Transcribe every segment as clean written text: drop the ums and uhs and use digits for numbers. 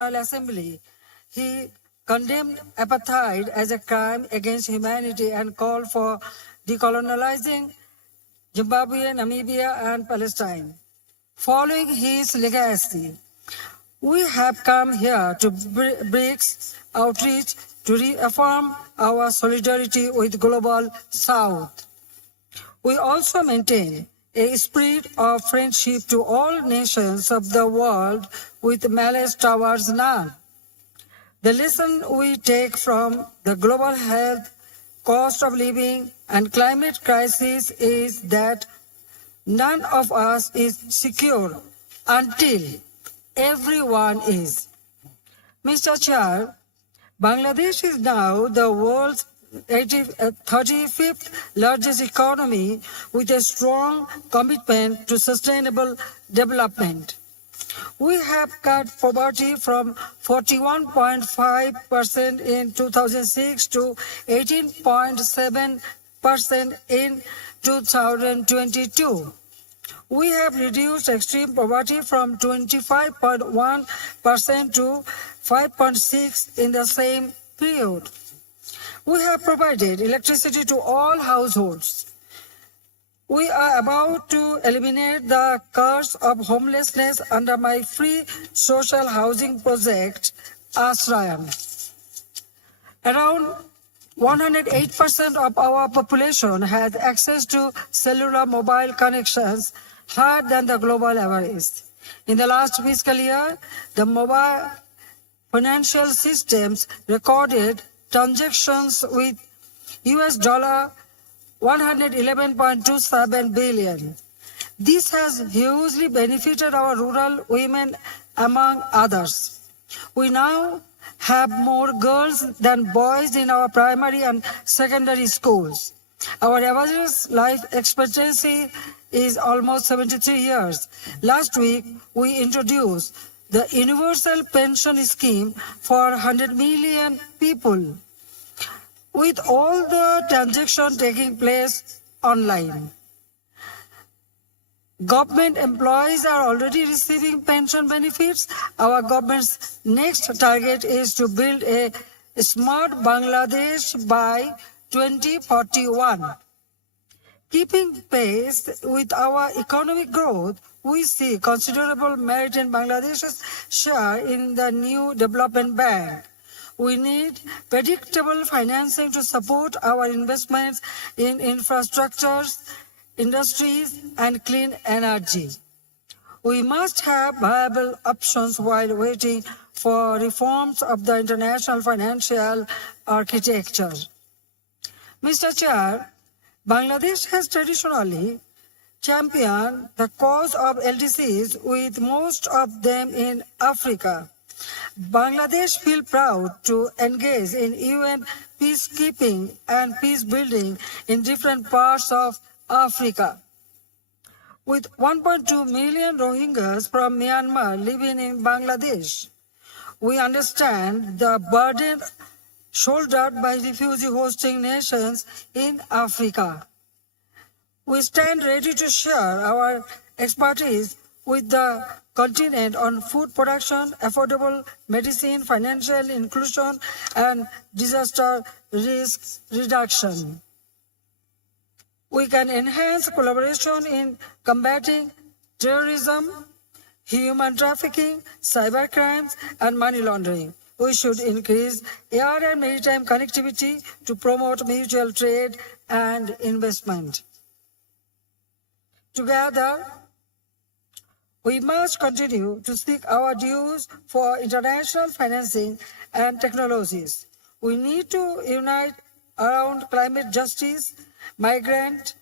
Assembly, he condemned apartheid as a crime against humanity and called for decolonizing Zimbabwe, Namibia, and Palestine. Following his legacy, we have come here to BRICS outreach to reaffirm our solidarity with Global South. We also maintain a spirit of friendship to all nations of the world with malice towards none. The lesson we take from the global health, cost of living, and climate crisis is that none of us is secure until everyone is. Mr. Chair, Bangladesh is now the world's 35th largest economy with a strong commitment to sustainable development. We have cut poverty from 41.5% in 2006 to 18.7% in 2022. We have reduced extreme poverty from 25.1% to 5.6% in the same period. We have provided electricity to all households. We are about to eliminate the curse of homelessness under my free social housing project, Ashrayam. Around 108% of our population has access to cellular mobile connections, higher than the global average. In the last fiscal year, the mobile financial systems recorded transactions with US dollar 111.27 billion. This has hugely benefited our rural women, among others. We now have more girls than boys in our primary and secondary schools. Our average life expectancy is almost 73 years. Last week, we introduced the Universal Pension Scheme for 100 million people, with all the transactions taking place online. Government employees are already receiving pension benefits. Our government's next target is to build a smart Bangladesh by 2041. Keeping pace with our economic growth, we see considerable merit in Bangladesh's share in the new development bank. We need predictable financing to support our investments in infrastructures, industries, and clean energy. We must have viable options while waiting for reforms of the international financial architecture. Mr. Chair, Bangladesh has traditionally championed the cause of LDCs, with most of them in Africa. Bangladesh feels proud to engage in UN peacekeeping and peace building in different parts of Africa. With 1.2 million Rohingyas from Myanmar living in Bangladesh, we understand the burden shouldered by refugee hosting nations in Africa. We stand ready to share our expertise with the continent on food production, affordable medicine, financial inclusion, and disaster risk reduction. We can enhance collaboration in combating terrorism, human trafficking, cybercrimes, and money laundering. We should increase air and maritime connectivity to promote mutual trade and investment. Together, we must continue to seek our dues for international financing and technologies. We need to unite around climate justice, migrant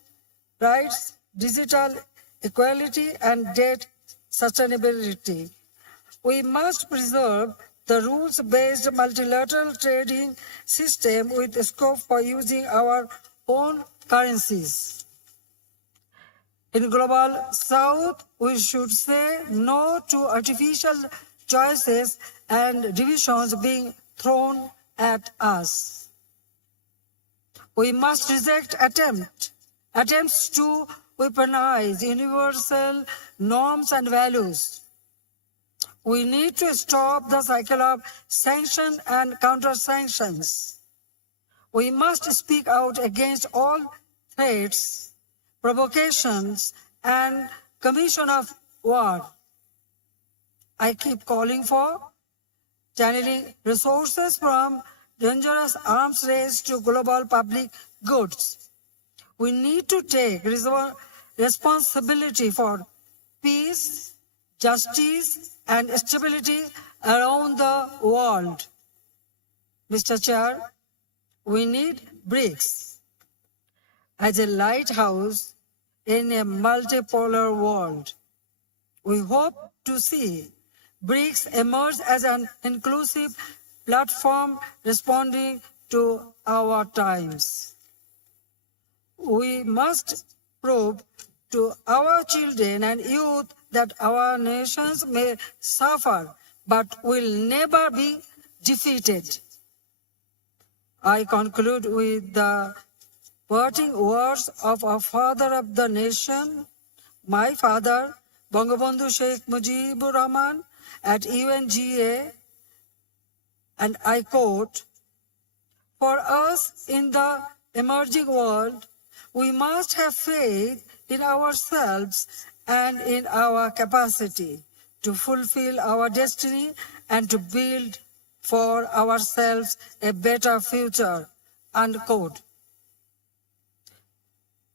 rights, digital equality, and debt sustainability. We must preserve the rules-based multilateral trading system with scope for using our own currencies. In Global South, we should say no to artificial choices and divisions being thrown at us. We must reject attempts to weaponize universal norms and values. We need to stop the cycle of sanction and counter-sanctions. We must speak out against all threats, provocations, and commission of war. I keep calling for channeling resources from dangerous arms race to global public goods. We need to take responsibility for peace, justice, and stability around the world. Mr. Chair, we need BRICS as a lighthouse in a multipolar world. We hope to see BRICS emerge as an inclusive platform responding to our times. We must prove to our children and youth that our nations may suffer but will never be defeated. I conclude with the parting words of our father of the nation, my father, Bangabandhu Sheikh Mujibur Rahman, at UNGA, and I quote, "For us in the emerging world, we must have faith in ourselves and in our capacity to fulfill our destiny and to build for ourselves a better future," unquote.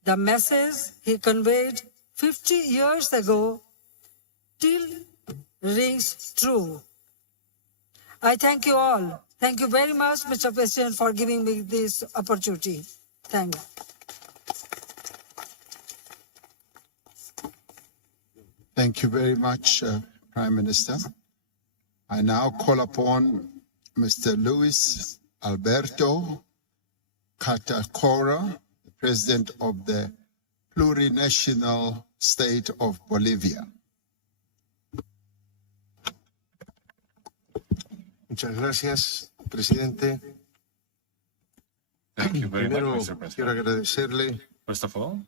The message he conveyed 50 years ago still rings true. I thank you all. Thank you very much, Mr. President, for giving me this opportunity. Thank you. Thank you very much, Prime Minister. I now call upon Mr. Luis Alberto Catacora, the President of the plurinational state of Bolivia. Muchas gracias, presidente. Thank you very Primero, much, Mr. President. quiero agradecerle First of all,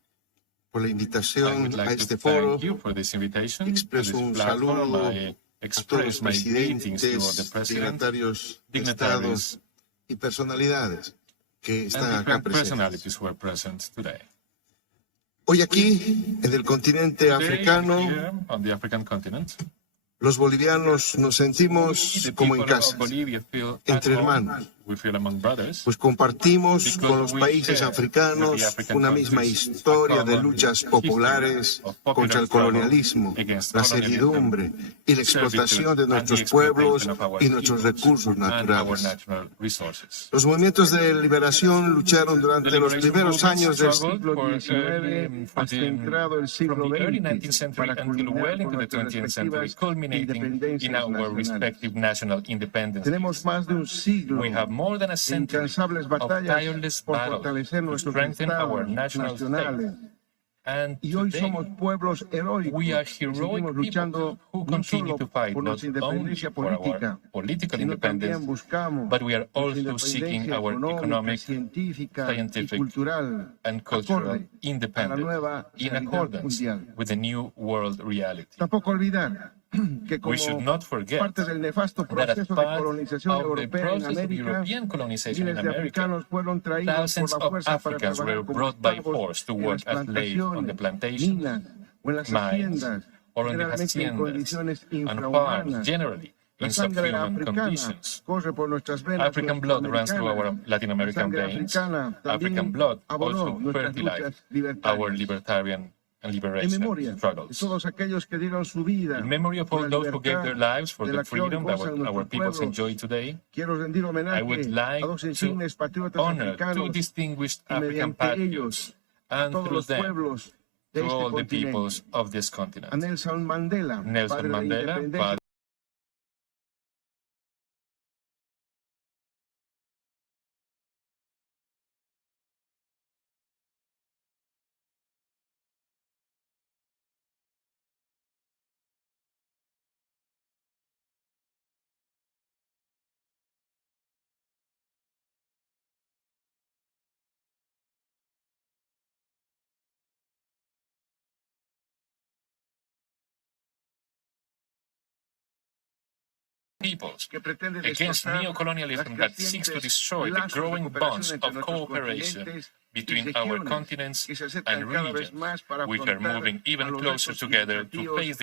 por la I invitación would a like to este foro. thank you for this invitation to Expreso this un platform. saludo I a todos express los my greetings to all the presidentes, president, dignatarios de dignitaries, estados y personalidades que están and acá different presentes. personalities who are present today. Hoy aquí, en el continente Today, africano, here on the African continent, los bolivianos nos sentimos the como en people casa, of Bolivia feel entre at home. hermanos. We feel among brothers. Pues compartimos Because con los we países share africanos with the African una misma countries historia a de common luchas history populares of popular contra el struggle colonialismo, against la colonialism, servidumbre y la explotación de servitude, and the nuestros pueblos exploitation of our y nuestros peoples recursos and our naturales. natural resources. Los movimientos de liberación lucharon durante The los liberation primeros movements años del struggled siglo for XIX hasta entrado el from siglo the early XX 19th century para until well culminar into con the nuestras 20th century, respectivas culminating in independencias our nacionales. respective national independence. Tenemos más de un siglo We have more than a de century incansables of batallas tireless por battles fortalecer to nuestros strengthen our estados national nacionales. state. And Y hoy today, somos pueblos heroicos we are que heroic seguimos people luchando who no continue solo to fight por not nuestra only independencia for our política, political sino independence, también buscamos but we are nuestra also seeking independencia our económica, economic, científica y scientific, cultural and cultural acorde a la independence nueva in realidad accordance mundial. with the new world reality. Tampoco olvidar que We should como not forget parte del nefasto that as proceso de part colonización of the europea en process of América, European colonization in miles de America, africanos fueron traídos por thousands la of fuerza para Africans were trabajar como brought by esclavos force to en work las as slaves on the plantaciones, plantations, minas o en las mines, haciendas, or on the generalmente en haciendas, condiciones and farms, infrahumanas. generally La in sangre subhuman africana conditions. corre por nuestras venas African blood runs through our latinoamericanas. Latin La American sangre veins. africana African también blood abonó also nuestras fertilized luchas our libertarias. libertarian and En liberation memoria de struggles. todos aquellos que dieron su vida In memory of por all la those who gave their libertad lives for de the la que hoy freedom that gozan our nuestros peoples pueblos, enjoy today, quiero rendir I homenaje would a like dos to insignes patriotas honor two africanos distinguished y African mediante patriots, ellos a and todos through los them pueblos de to este all the continente. peoples of this A continent. Nelson Mandela, Nelson padre de la Mandela, independencia peoples, que pretende against destrozar neocolonialism las that seeks to crecientes destroy the lazos de growing cooperación bonds entre of nuestros cooperation continentes between y our regiones continents que se acercan and cada vez regions, más para which are afrontar moving a even los closer retos y together to desafíos face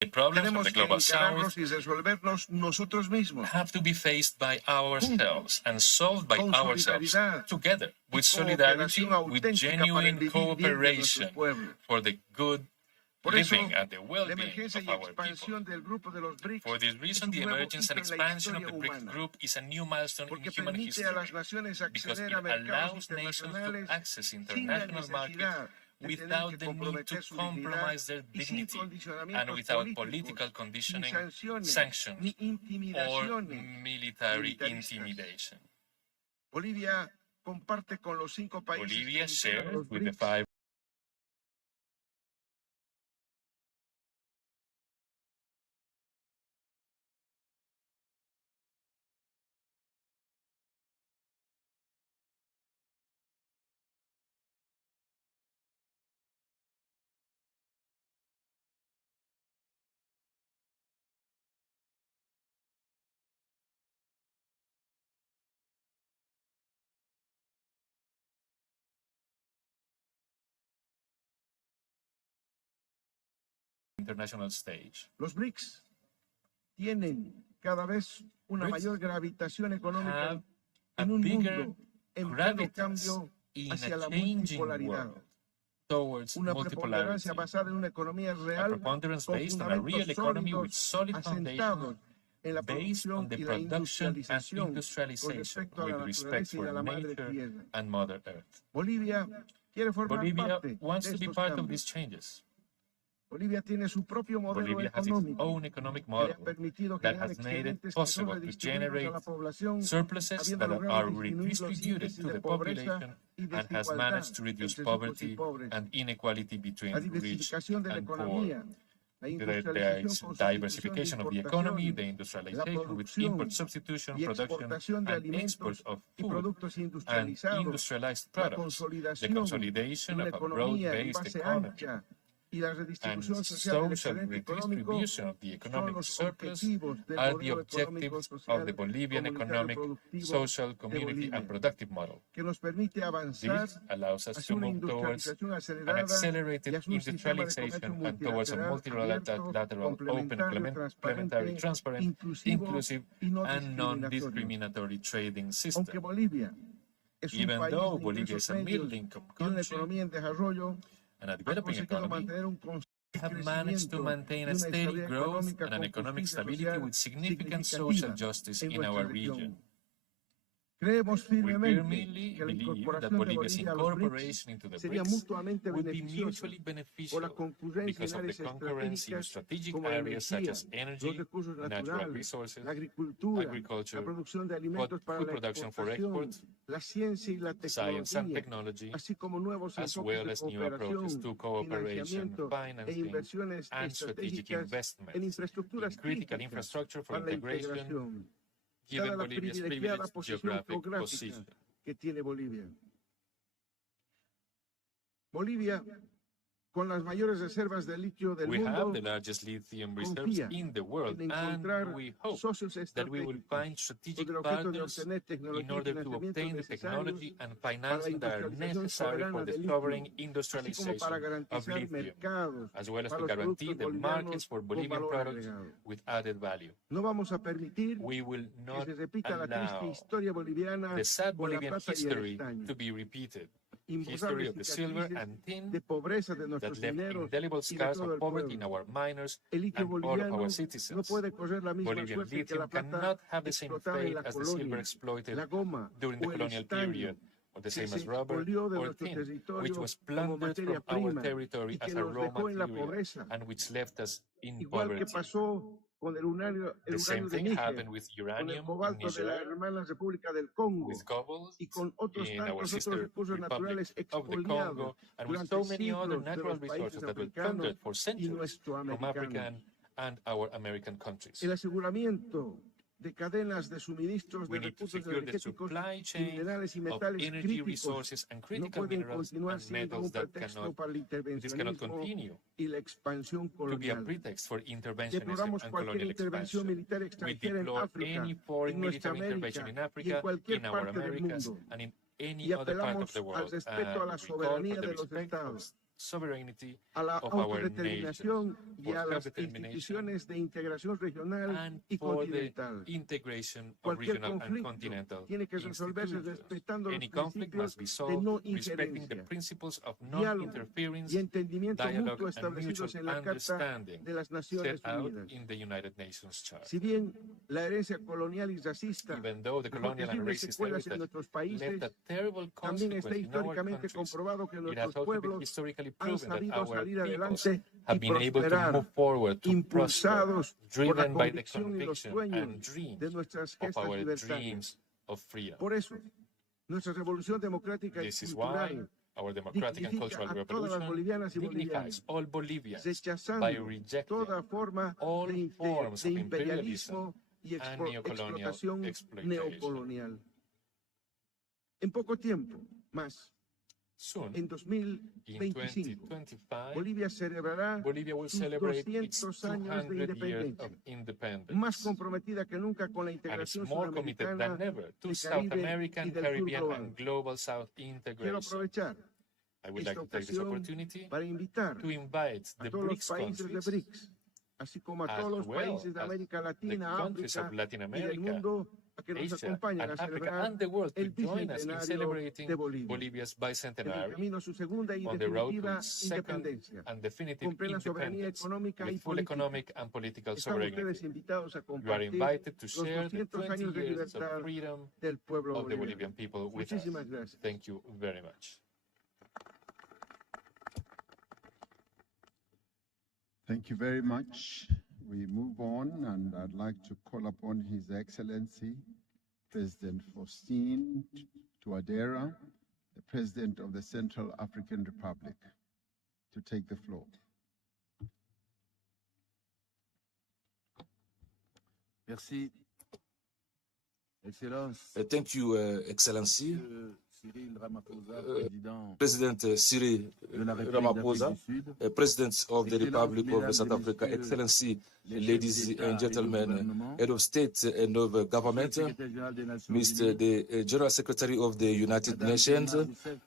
the problems of tenemos the que global south encararlos y resolverlos nosotros mismos have to be faced by ourselves and solved by con ourselves solidaridad together y with solidarity, cooperación with auténtica para el genuine vivir bien de cooperation nuestros pueblos. for the good Por eso, living and the la well-being emergencia of y our people. expansión del grupo de los BRICS For this es reason, un the nuevo emergence and hito en la expansion of historia the BRICS humana, group is a new milestone in porque human permite history a las naciones because acceder it a mercados allows nations to internacionales access sin la international markets necesidad de tener without que the need to comprometer su dignidad compromise their y sin dignity and condicionamientos without políticos, political sin conditioning, sanciones, sanctions, ni or intimidaciones military militaristas. intimidation. Bolivia comparte con los 5 países Bolivia que integran shares los with the BRICS five international stage. Los BRICS tienen cada vez una BRICS mayor gravitación económica have a en un bigger mundo en pleno gravitas cambio in hacia a la changing multipolaridad. world towards Una multipolarity, preponderancia basada en una economía a real preponderance con based on a real fundamentos economy with sólidos solid foundation asentados en la based on producción the y la production and industrialización con industrialization respecto a la with respect naturaleza y for a la madre nature tierra. and Mother Earth. Bolivia quiere formar Bolivia parte wants de to be estos part of cambios. these changes. Bolivia tiene su propio modelo Bolivia has its económico own economic que le ha model permitido that generar has made it excedentes que son possible to redistribuidos a generate la población, surpluses habiendo that logrado are disminuir los redistributed índices to de the pobreza population y and has desigualdad managed to reduce entre ricos y poverty pobres. and inequality La between rich diversificación de la and poor. economía, la There industrialización is con sustitución de diversification of the economy, the importaciones, la industrialization with producción import substitution, y production exportación de and export alimentos of y food productos and industrializados, industrialized la products, the consolidación consolidation de una of a economía en broad-based base economy, ancha y la and redistribución social del social excedente económico redistribution of the son economic los surplus objetivos del are the modelo económico, objectives of social, the Bolivian comunitario, economic, productivo social, de community, and Bolivia, productive model. que nos permite avanzar This allows us hacia to una move towards industrialización an acelerada y accelerated hacia un sistema de comercio industrialization and towards a multilateral multilateral, abierto, open, complementario, complementary, transparente, transparent, inclusivo inclusive, y no and discriminatorio. non-discriminatory trading system. Aunque Bolivia es un Even país though de Bolivia ingresos is a medios middle-income y una country economía en desarrollo, and a ha developing conseguido economy, mantener un constante have managed to crecimiento maintain y a una steady estabilidad growth económica and an con economic justicia stability social with significant social significativa justice en in our nuestra region. región. Creemos We firmemente firmly que la believe that incorporación de Bolivia's Bolivia a los BRICS incorporation into the sería BRICS mutuamente would be beneficiosa mutually por beneficial la concurrencia because en of the áreas concurrence in estratégicas strategic como la areas such energía, as los energy, recursos natural naturales, resources, la agricultura, la agriculture, producción de alimentos para food la production for exportación, export, la ciencia y la science and tecnología, technology, así como nuevos as enfoques well de as new approaches cooperación, to cooperation, financiamiento e financing, inversiones and strategic estratégicas en investments in infraestructuras critical críticas infrastructure for para la integration, integración, given dada la Bolivia's privilegiada privileged posición geographic geográfica position. que tiene Bolivia. Bolivia, con las mayores reservas de litio del We have mundo, the largest lithium reserves confía in the world, en and encontrar we hope socios that we will estratégicos find con strategic el objeto de partners obtener in tecnología y order to financiamientos obtain the necesarios technology and para la financing that are industrialización necessary for soberana the de litio, sovereign así como industrialization para of garantizar lithium, mercados as well as para to los guarantee productos the markets bolivianos for con Bolivian valor products agregado. with added value. No vamos a permitir We will que not se repita la triste allow historia boliviana the sad con la Bolivian plata y el history estaño, to be repeated. History imborrables of the silver cicatrices and tin de pobreza de that nuestros left mineros indelible y de scars todo of el poverty in pueblo. our miners El litio and all of boliviano our no citizens. puede correr la misma Bolivian suerte que la lithium plata cannot have the same explotada en fate la as the silver colonia, exploited la goma during the o el colonial estaño period, or the que same se as rubber expolió de or nuestro tin, which territorio was como plundered materia from our prima territory y que as a nos raw dejó en la material pobreza, and which left us in igual que poverty. pasó The same thing happened with uranium in Niger, with cobalt in our sister Republic of the Congo, and with so many other natural resources that were plundered for centuries from African and our American countries. We need to secure the supply chain of energy resources and critical minerals and metals that cannot continue to be a pretext for interventionism and colonial expansion. We deplore any foreign military intervention in Africa, in our Americas, and in any other part of the world. We call for the respect of sovereignty of our nation, for self-determination, and for the integration of regional and continental institutions. Any conflict must be solved respecting the principles of non-interference, dialogue, and mutual understanding set out in the United Nations Charter. Even though the colonial and racist heritage left a terrible consequence in our countries, it has also been historically proven that our peoples have been able to move forward, to prosper, driven by the conviction and dreams of our dreams of freedom. This is why our democratic and cultural revolution dignifies all Bolivians by rejecting all forms of imperialism and neocolonial exploitation. Soon, in 2025, Bolivia will celebrate its 200 years of independence, and it's more committed than ever to South American, Caribbean, and global South integration. I would like to take this opportunity to invite the BRICS countries, as well as the countries of Latin America, Asia, and Africa, and the world to join us in celebrating Bolivia's bicentenary on the road to its second and definitive independence with full economic and political sovereignty. You are invited to share the 20 years of freedom of the Bolivian people with us. Thank you very much. Thank you very much. We move on, and I'd like to call upon His Excellency, President Faustin Touadera, the President of the Central African Republic, to take the floor. Merci, Excellence. Thank you, Excellency. President Cyril Ramaphosa, President of the Republic of South Africa, Excellency, ladies and gentlemen, Head of State and of Government, Mr. the General Secretary of the United Nations,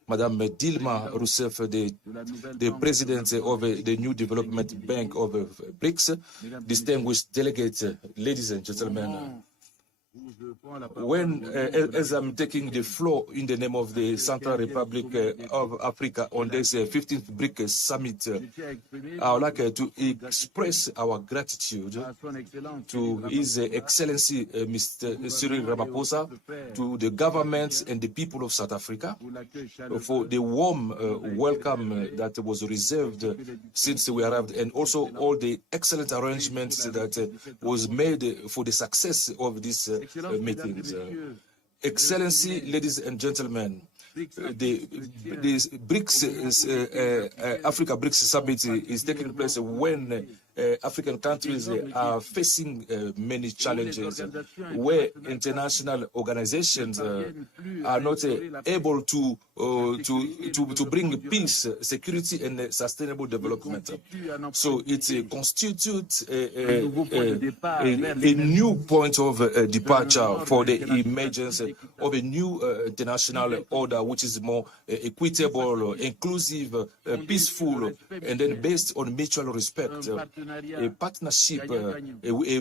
Madame Dilma Rousseff, the President of the New Development Bank of BRICS, distinguished delegates, ladies and gentlemen. When, as I'm taking the floor in the name of the Central Republic of Africa on this 15th BRICS Summit, I would like to express our gratitude to His Excellency Mr. Cyril Ramaphosa, to the government and the people of South Africa for the warm welcome that was reserved since we arrived, and also all the excellent arrangements that was made for the success of this meetings. Excellency, ladies and gentlemen, the BRICS, Africa BRICS Summit is taking place when African countries are facing many challenges, where international organizations are not able to bring peace, security, and sustainable development. So it constitutes a new point of departure for the emergence of a new international order, which is more equitable, inclusive, peaceful, and then based on mutual respect. A partnership, a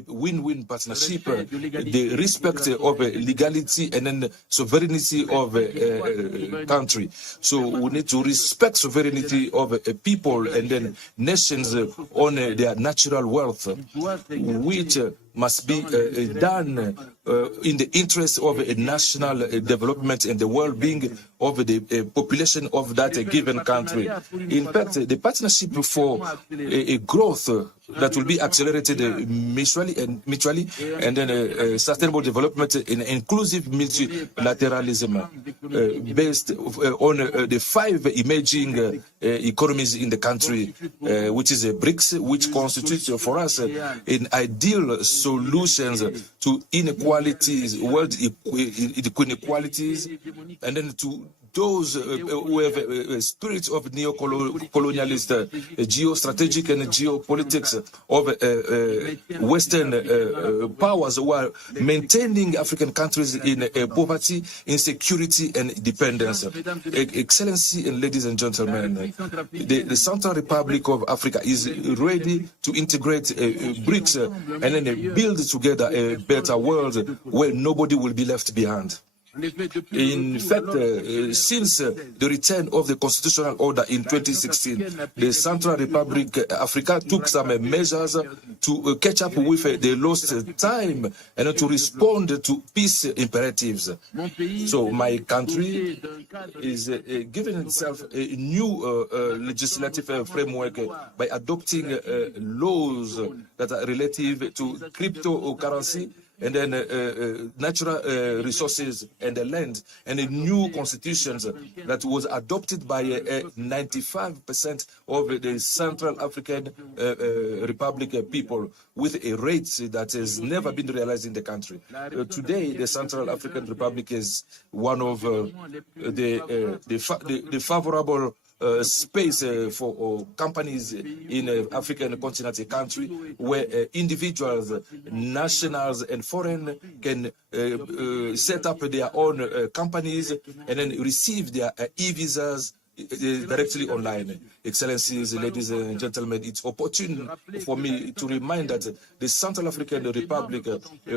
win-win partnership, the respect of legality and then sovereignty of a country. So we need to respect sovereignty of people and then nations on their natural wealth, which must be done in the interest of a national development and the well-being of the population of that given country. In fact, the partnership for a growth that will be accelerated mutually, and then sustainable development in inclusive multilateralism based on the 5 emerging economies in the country, which is a BRICS, which constitutes for us an ideal solutions to inequalities, world inequalities, and then to those who have a spirit of neo-colonialist geostrategic and geopolitics of Western powers who are maintaining African countries in poverty, insecurity, and dependence. Excellency and ladies and gentlemen, the Central Republic of Africa is ready to integrate BRICS and then build together a better world where nobody will be left behind. In fact, since the return of the constitutional order in 2016, the Central Republic Africa took some measures to catch up with the lost time and to respond to peace imperatives. So my country is giving itself a new legislative framework by adopting laws that are relative to cryptocurrency, and then natural resources and the land, and a new constitution that was adopted by 95% of the Central African Republic people, with a rate that has never been realized in the country. Today, the Central African Republic is one of the favorable space for companies in African continent, a country where individuals, nationals, and foreign can set up their own companies and then receive their e-visas directly online. Excellencies, ladies and gentlemen, it's opportune for me to remind that the Central African Republic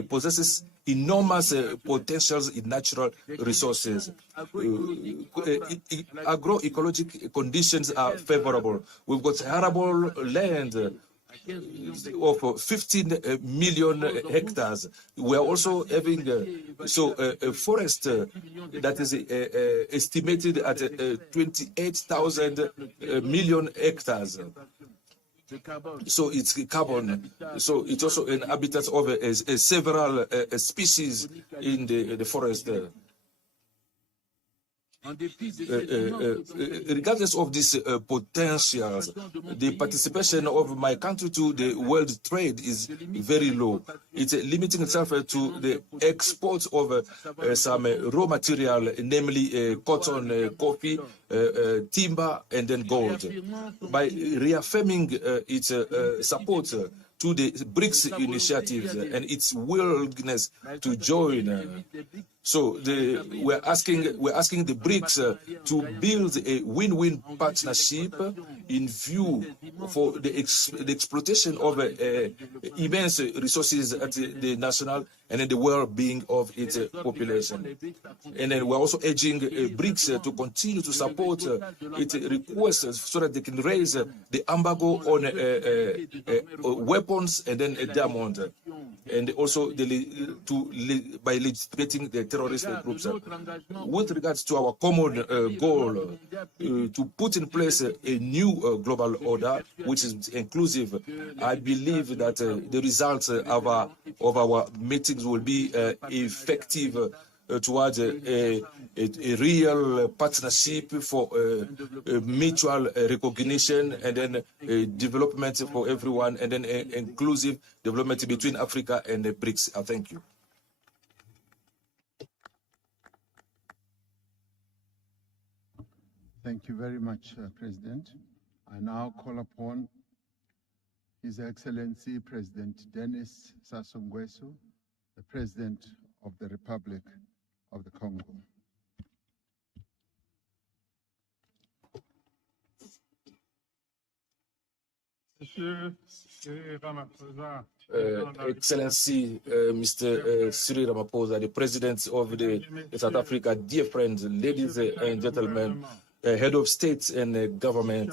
possesses enormous potentials in natural resources. Agroecologic conditions are favorable. We've got arable land of 15 million hectares. We are also having a forest that is estimated at 28,000 million hectares. So it's carbon. So it's also an habitat of several species in the forest. Regardless of these potentials, the participation of my country to the world trade is very low. It's limiting itself to the export of some raw material, namely cotton, coffee, timber, and then gold. By reaffirming its support to the BRICS initiatives and its willingness to join. So we're asking the BRICS to build a win-win partnership in view for the exploitation of immense resources at the national and in the well-being of its population. And then we're also urging BRICS to continue to support its requests so that they can raise the embargo on weapons and then diamond, and also by legitimating the terrorist groups. With regards to our common goal to put in place a new global order, which is inclusive, I believe that the results of our meetings will be effective towards a real partnership for mutual recognition and then development for everyone, and then inclusive development between Africa and the BRICS. Thank you. Thank you very much, President. I now call upon His Excellency President Denis Sassou Nguesso, the President of the Republic of the Congo. Excellency Mr. Cyril Ramaphosa, the President of the South Africa, dear friends, ladies and gentlemen, Head of State and Government,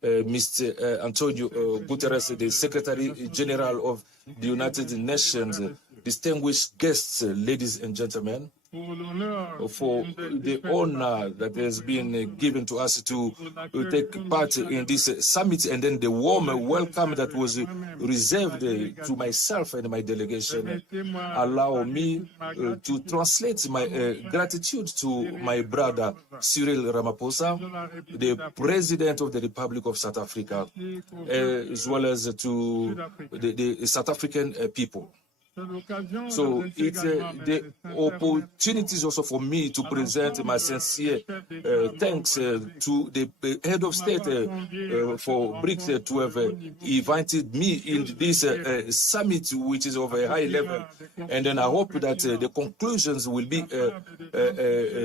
Mr. Antonio Guterres, the Secretary General of the United Nations, distinguished guests, ladies and gentlemen, for the honor that has been given to us to take part in this summit, and then the warm welcome that was reserved to myself and my delegation. Allow me to translate my gratitude to my brother Cyril Ramaphosa, the President of the Republic of South Africa, as well as to the South African people. So it's the opportunities also for me to present my sincere thanks to the head of state for BRICS to have invited me in this summit, which is of a high level. And then I hope that the conclusions will be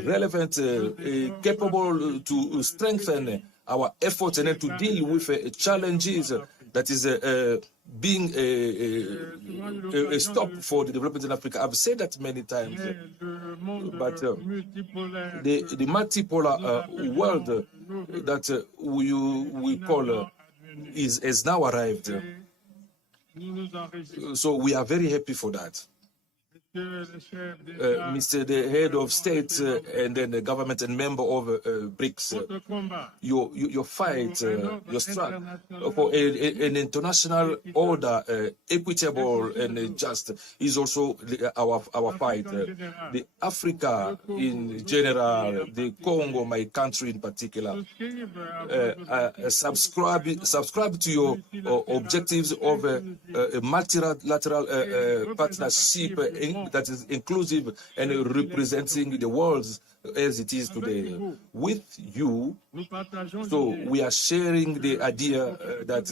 relevant, capable to strengthen our efforts and then to deal with challenges that is being a stop for the development in Africa. I've said that many times, but the multipolar world that we call has now arrived. So we are very happy for that. Mr. the head of state and then the government and member of BRICS, your fight, your struggle for an international order, equitable and just, is also our fight. The Africa in general, the Congo, my country in particular, subscribe to your objectives of a multilateral partnership that is inclusive and representing the world as it is today with you. So we are sharing the idea that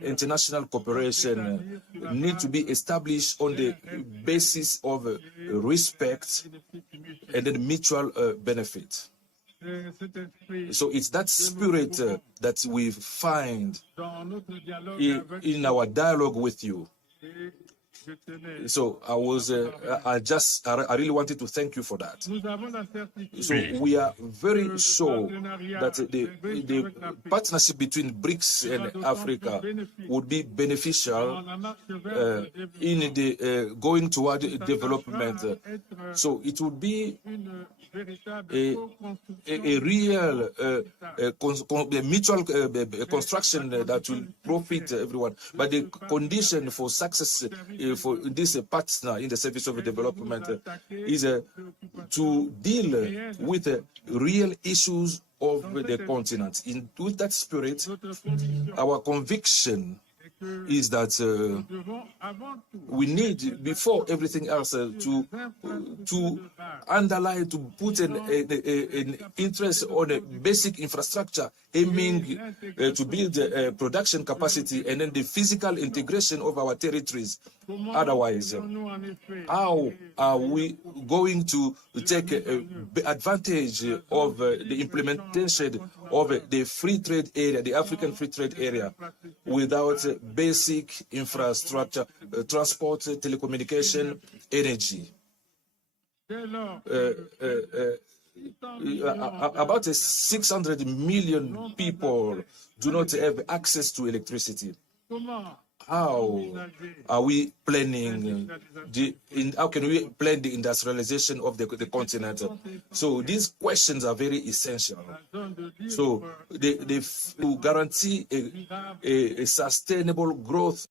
international cooperation needs to be established on the basis of respect and then mutual benefit. So it's that spirit that we find in our dialogue with you. So I really wanted to thank you for that. So we are very sure that the partnership between BRICS and Africa would be beneficial in the going toward development. So it would be a real mutual construction that will profit everyone. But the condition for success for this partner in the service of development is to deal with real issues of the continent. With that spirit, our conviction is that we need, before everything else, to underline, to put an interest on a basic infrastructure aiming to build production capacity and then the physical integration of our territories. Otherwise, how are we going to take advantage of the implementation of the free trade area, the African free trade area, without basic infrastructure, transport, telecommunication, energy? About 600 million people do not have access to electricity. How are we planning how can we plan the industrialization of the continent? So these questions are very essential. So to guarantee a sustainable growth.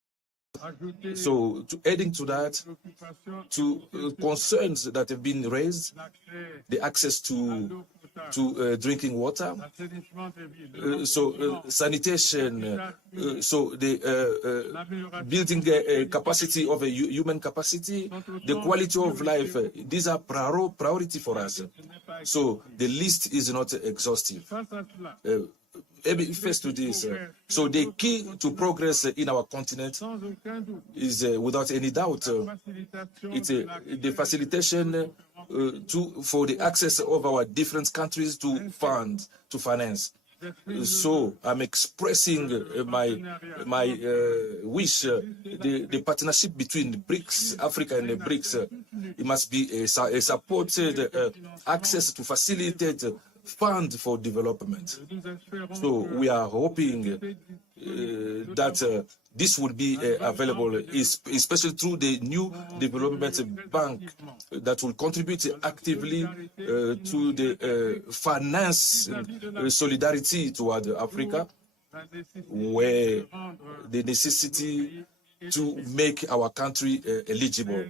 So adding to that, to concerns that have been raised, the access to drinking water, sanitation, so the building a capacity of a human capacity, the quality of life, these are priority for us. So the list is not exhaustive. First to this, so the key to progress in our continent is, without any doubt, it's the facilitation for the access of our different countries to finance. So I'm expressing my wish. The partnership between BRICS, Africa and the BRICS, it must be a supported access to facilitate fund for development. So we are hoping that this will be available, especially through the new development bank that will contribute actively to the finance solidarity toward Africa, where the necessity to make our country eligible.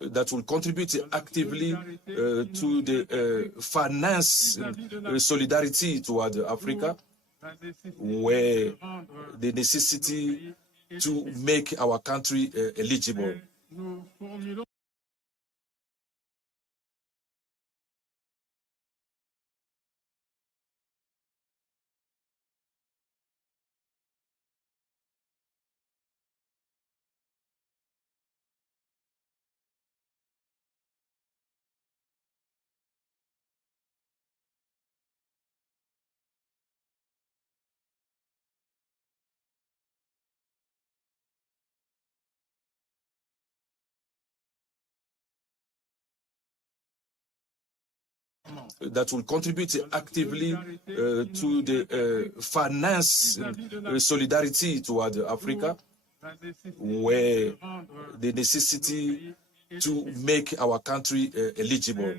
That will contribute actively to the finance solidarity toward Africa, where the necessity to make our country eligible. That will contribute actively to the finance solidarity toward Africa, where the necessity to make our country eligible.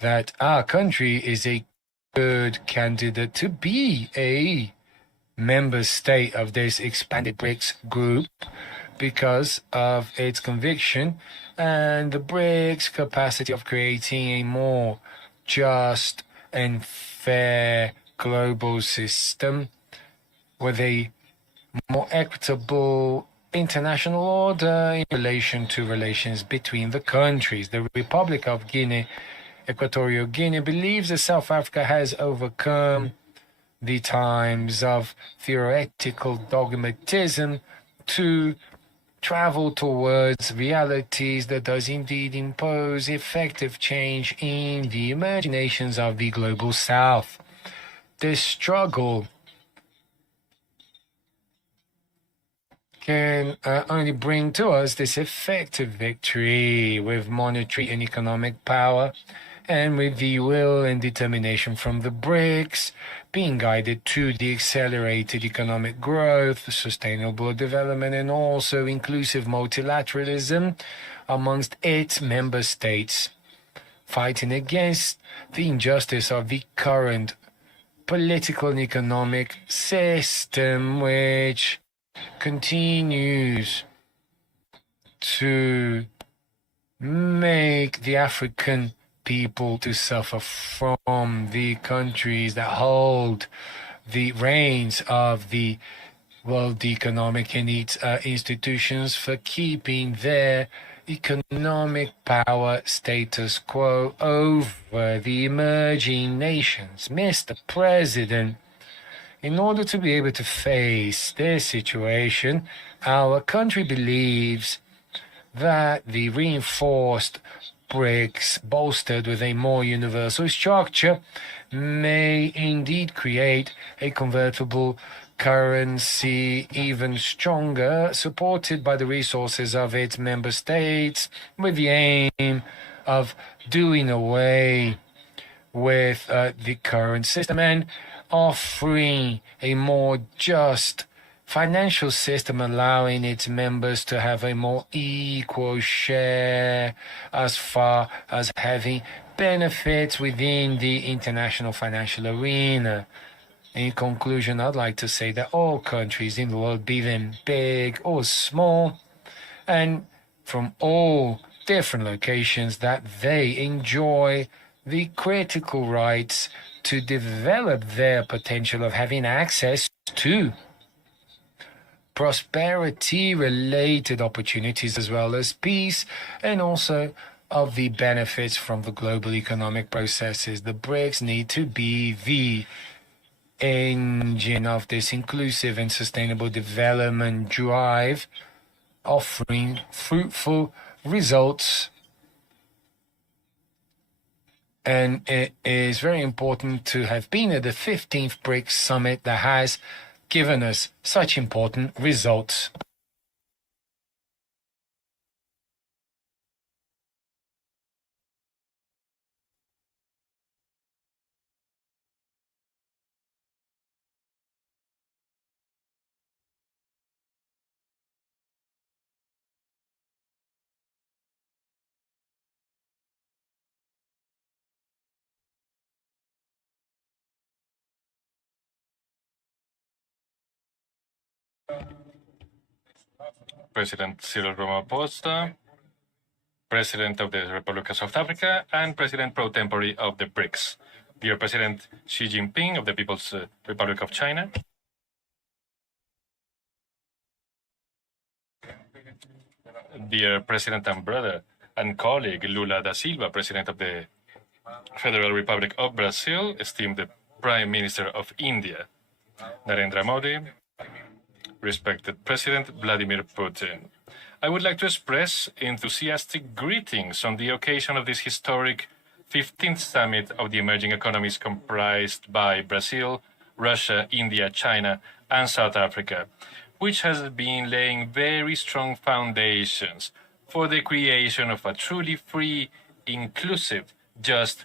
that our country is a good candidate to be a member state of this expanded BRICS group because of its conviction and the BRICS capacity of creating a more just and fair global system with a more equitable international order in relation to relations between the countries. The Republic of Guinea, Equatorial Guinea, believes that South Africa has overcome the times of theoretical dogmatism to travel towards realities that does indeed impose effective change in the emerging nations of the global South. This struggle can only bring to us this effective victory with monetary and economic power and with the will and determination from the BRICS being guided to the accelerated economic growth, sustainable development, and also inclusive multilateralism amongst its member states, fighting against the injustice of the current political and economic system, which continues to make the African people to suffer from the countries that hold the reins of the world economic and its institutions for keeping their economic power status quo over the emerging nations. Mr. President, in order to be able to face this situation, our country believes that the reinforced BRICS, bolstered with a more universal structure, may indeed create a convertible currency even stronger, supported by the resources of its member states, with the aim of doing away with the current system and offering a more just financial system, allowing its members to have a more equal share as far as having benefits within the international financial arena. In conclusion, I'd like to say that all countries in the world, be them big or small, and from all different locations, that they enjoy the critical rights to develop their potential of having access to prosperity-related opportunities as well as peace, and also of the benefits from the global economic processes. The BRICS need to be the engine of this inclusive and sustainable development drive, offering fruitful results. And it is very important to have been at the 15th BRICS summit that has given us such important results. President Cyril Ramaphosa, President of the Republic of South Africa, and President pro tempore of the BRICS. Dear President Xi Jinping of the People's Republic of China, dear President and brother and colleague Lula da Silva, President of the Federal Republic of Brazil, esteemed Prime Minister of India, Narendra Modi, respected President Vladimir Putin. I would like to express enthusiastic greetings on the occasion of this historic 15th Summit of the Emerging Economies comprised by Brazil, Russia, India, China, and South Africa, which has been laying very strong foundations for the creation of a truly free, inclusive, just,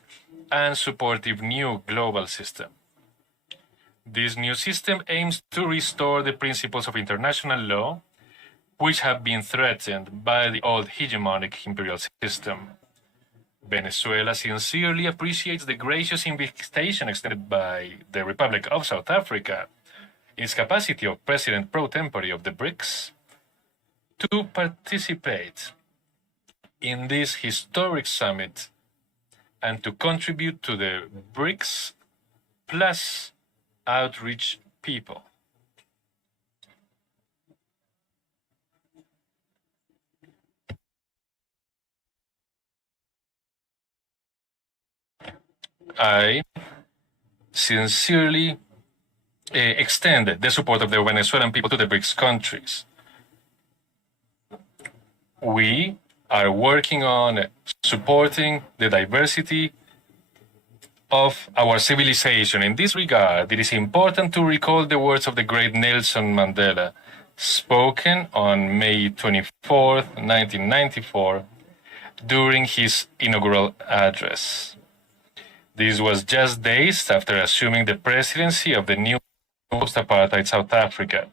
and supportive new global system. This new system aims to restore the principles of international law, which have been threatened by the old hegemonic imperial system. Venezuela sincerely appreciates the gracious invitation extended by the Republic of South Africa in its capacity of President pro tempore of the BRICS to participate in this historic summit and to contribute to the BRICS Plus outreach people. I sincerely extend the support of the Venezuelan people to the BRICS countries. We are working on supporting the diversity of our civilization. In this regard, it is important to recall the words of the great Nelson Mandela, spoken on May 24, 1994, during his inaugural address. This was just days after assuming the presidency of the new post-apartheid South Africa.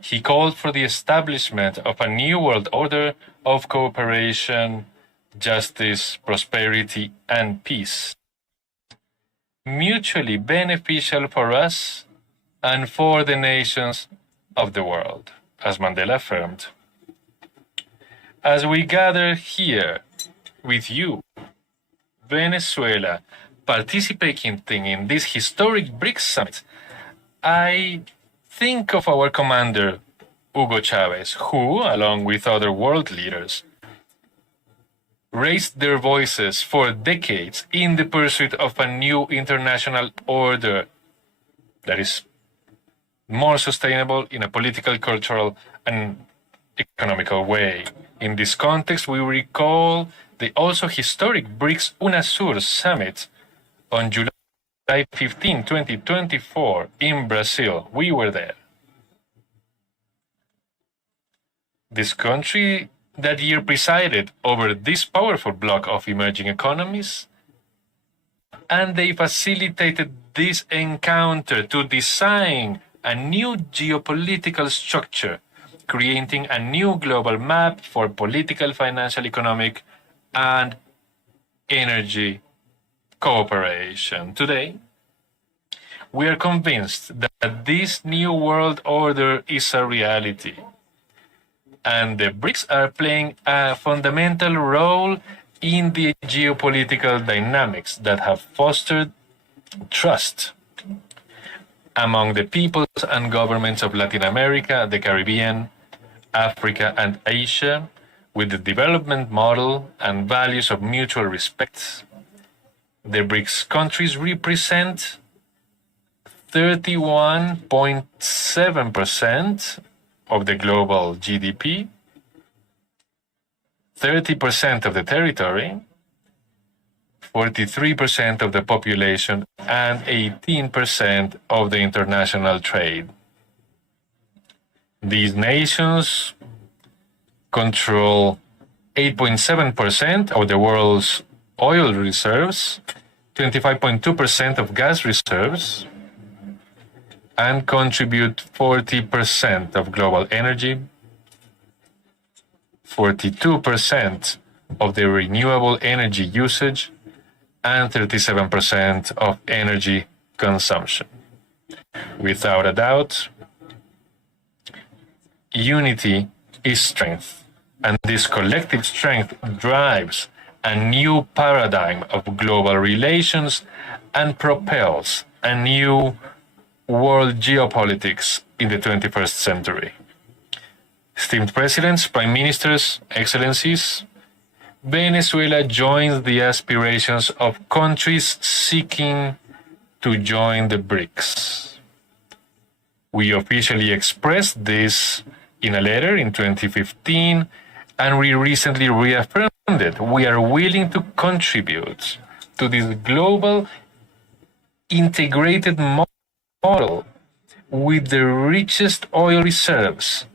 He called for the establishment of a new world order of cooperation, justice, prosperity, and peace, mutually beneficial for us and for the nations of the world, as Mandela affirmed. As we gather here with you, Venezuela, participating in this historic BRICS summit, I think of our commander, Hugo Chavez, who, along with other world leaders, raised their voices for decades in the pursuit of a new international order that is more sustainable in a political, cultural, and economical way. In this context, we recall the also historic BRICS UNASUR summit on July 15, 2024 in Brazil. We were there. This country that year presided over this powerful bloc of emerging economies, and they facilitated this encounter to design a new geopolitical structure, creating a new global map for political, financial, economic, and energy cooperation. Today, we are convinced that this new world order is a reality, and the BRICS are playing a fundamental role in the geopolitical dynamics that have fostered trust among the peoples and governments of Latin America, the Caribbean, Africa, and Asia, with the development model and values of mutual respect. The BRICS countries represent 31.7% of the global GDP, 30% of the territory, 43% of the population, and 18% of the international trade. These nations control 8.7% of the world's oil reserves, 25.2% of gas reserves, and contribute 40% of global energy, 42% of the renewable energy usage, and 37% of energy consumption. Without a doubt, unity is strength, and this collective strength drives a new paradigm of global relations and propels a new world geopolitics in the 21st century. Esteemed presidents, prime ministers, excellencies, Venezuela joins the aspirations of countries seeking to join the BRICS. We officially expressed this in a letter in 2015, and we recently reaffirmed it. We are willing to contribute to this global integrated model with the richest oil reserves,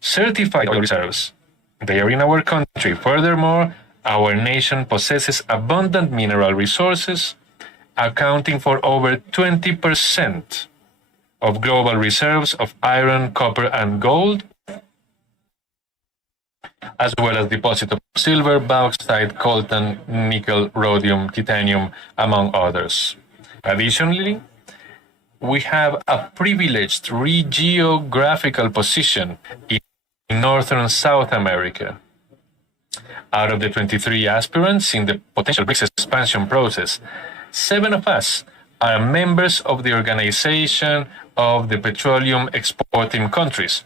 certified oil reserves. They are in our country. Furthermore, our nation possesses abundant mineral resources, accounting for over 20% of global reserves of iron, copper, and gold, as well as deposits of silver, bauxite, coltan, nickel, rhodium, titanium, among others. Additionally, we have a privileged geographical position in Northern South America. Out of the 23 aspirants in the potential BRICS expansion process, 7 of us are members of the Organization of the Petroleum Exporting Countries,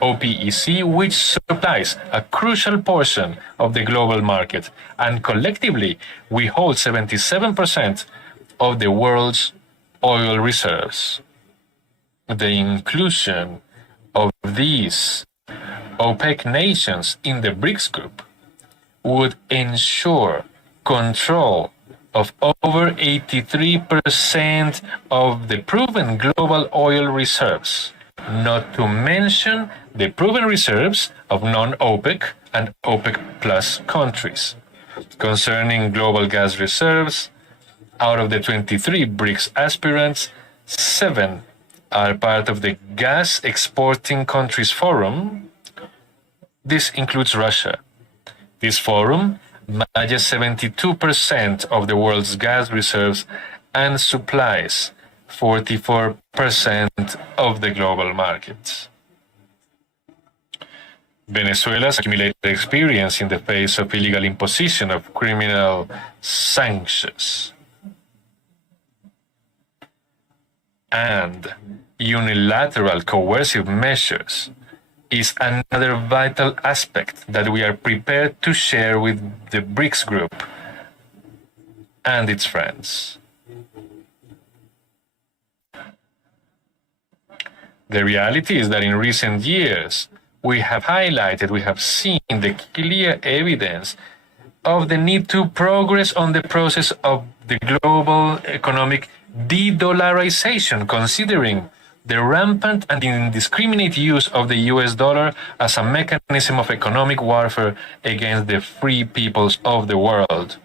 OPEC, which supplies a crucial portion of the global market, and collectively we hold 77% of the world's oil reserves. The inclusion of these OPEC nations in the BRICS group would ensure control of over 83% of the proven global oil reserves, not to mention the proven reserves of non-OPEC and OPEC plus countries. Concerning global gas reserves, out of the 23 BRICS aspirants, 7 are part of the Gas Exporting Countries Forum. This includes Russia. This forum manages 72% of the world's gas reserves and supplies 44% of the global market. Venezuela's accumulated experience in the face of illegal imposition of criminal sanctions and unilateral coercive measures is another vital aspect that we are prepared to share with the BRICS group and its friends. The reality is that in recent years, we have seen the clear evidence of the need to progress on the process of the global economic de-dollarization, considering the rampant and indiscriminate use of the US dollar as a mechanism of economic warfare against the free peoples of the world.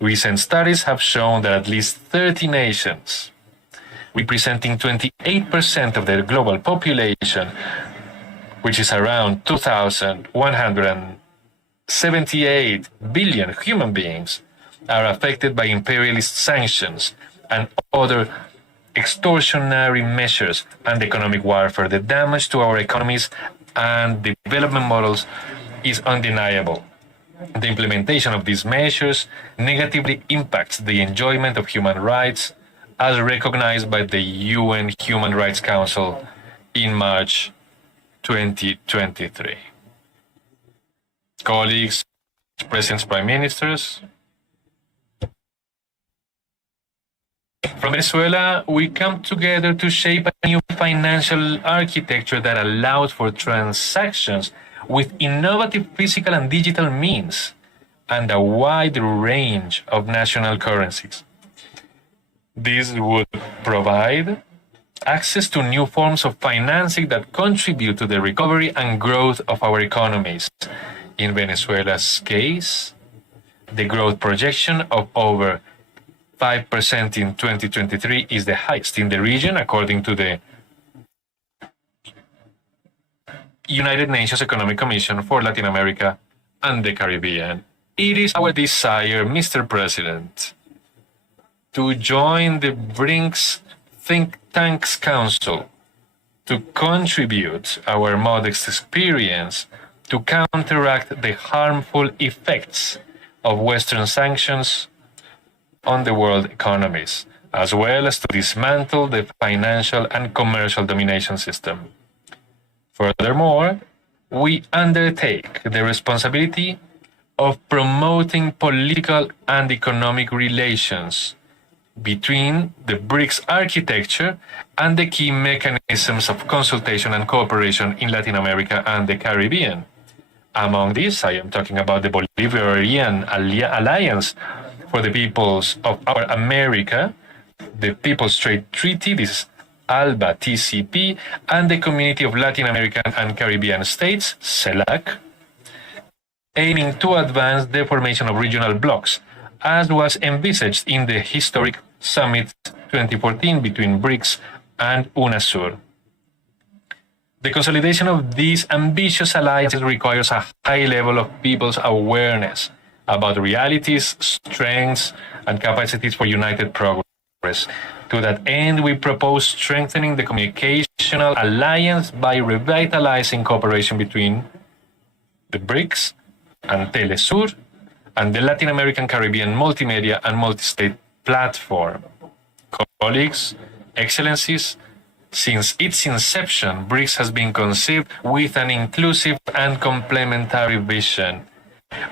Recent studies have shown that at least 30 nations, representing 28% of the global population, which is around 2,178 billion human beings, are affected by imperialist sanctions and other extortionary measures and economic warfare. The damage to our economies and development models is undeniable. The implementation of these measures negatively impacts the enjoyment of human rights, as recognized by the UN Human Rights Council in March 2023. Colleagues, Presidents, Prime Ministers, from Venezuela, we come together to shape a new financial architecture that allows for transactions with innovative physical and digital means and a wide range of national currencies. This would provide access to new forms of financing that contribute to the recovery and growth of our economies. In Venezuela's case, the growth projection of over 5% in 2023 is the highest in the region, according to the United Nations Economic Commission for Latin America and the Caribbean. It is our desire, Mr. President, to join the BRICS Think Tanks Council to contribute our modest experience to counteract the harmful effects of Western sanctions on the world economies, as well as to dismantle the financial and commercial domination system. Furthermore, we undertake the responsibility of promoting political and economic relations between the BRICS architecture and the key mechanisms of consultation and cooperation in Latin America and the Caribbean. Among these, I am talking about the Bolivarian Alliance for the Peoples of Our America, the People's Trade Treaty, this is ALBA TCP, and the Community of Latin American and Caribbean States, CELAC, aiming to advance the formation of regional blocs, as was envisaged in the historic Summit 2014 between BRICS and UNASUR. The consolidation of these ambitious alliances requires a high level of people's awareness about realities, strengths, and capacities for united progress. To that end, we propose strengthening the communicational alliance by revitalizing cooperation between the BRICS and Telesur and the Latin American Caribbean Multimedia and Multi-State Platform. Colleagues, Excellencies, since its inception, BRICS has been conceived with an inclusive and complementary vision,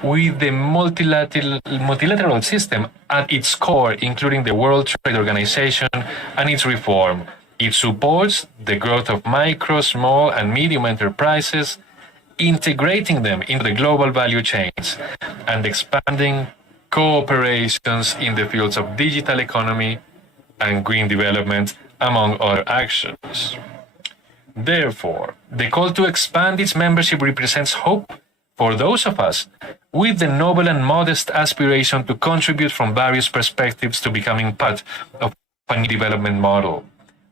with the multilateral system at its core, including the World Trade Organization and its reform. It supports the growth of micro, small, and medium enterprises, integrating them into the global value chains and expanding cooperations in the fields of digital economy and green development, among other actions. Therefore, the call to expand its membership represents hope for those of us with the noble and modest aspiration to contribute from various perspectives to becoming part of a new development model.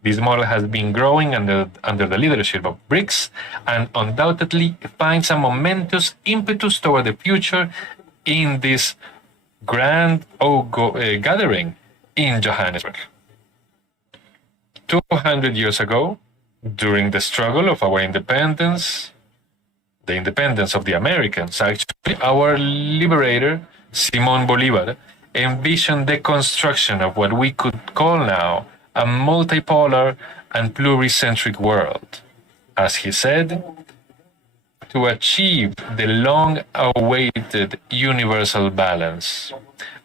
This model has been growing under the leadership of BRICS and undoubtedly finds a momentous impetus toward the future in this grand gathering in Johannesburg. 200 years ago, during the struggle of our independence, the independence of the Americans, actually, our liberator, Simón Bolívar, envisioned the construction of what we could call now a multipolar and pluricentric world. As he said, to achieve the long-awaited universal balance.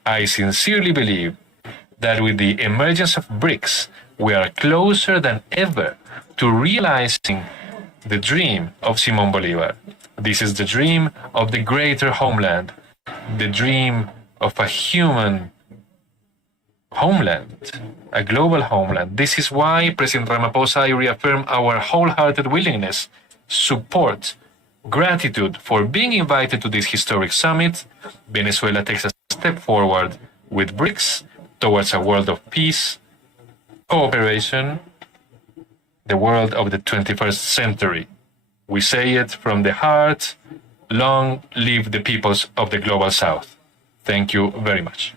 I sincerely believe that with the emergence of BRICS, we are closer than ever to realizing the dream of Simón Bolívar. This is the dream of the greater homeland, the dream of a human homeland, a global homeland. This is why President Ramaphosa I reaffirm our wholehearted willingness, support, gratitude for being invited to this historic summit. Venezuela takes a step forward with BRICS towards a world of peace, cooperation, the world of the 21st century. We say it from the heart. Long live the peoples of the Global South. Thank you very much.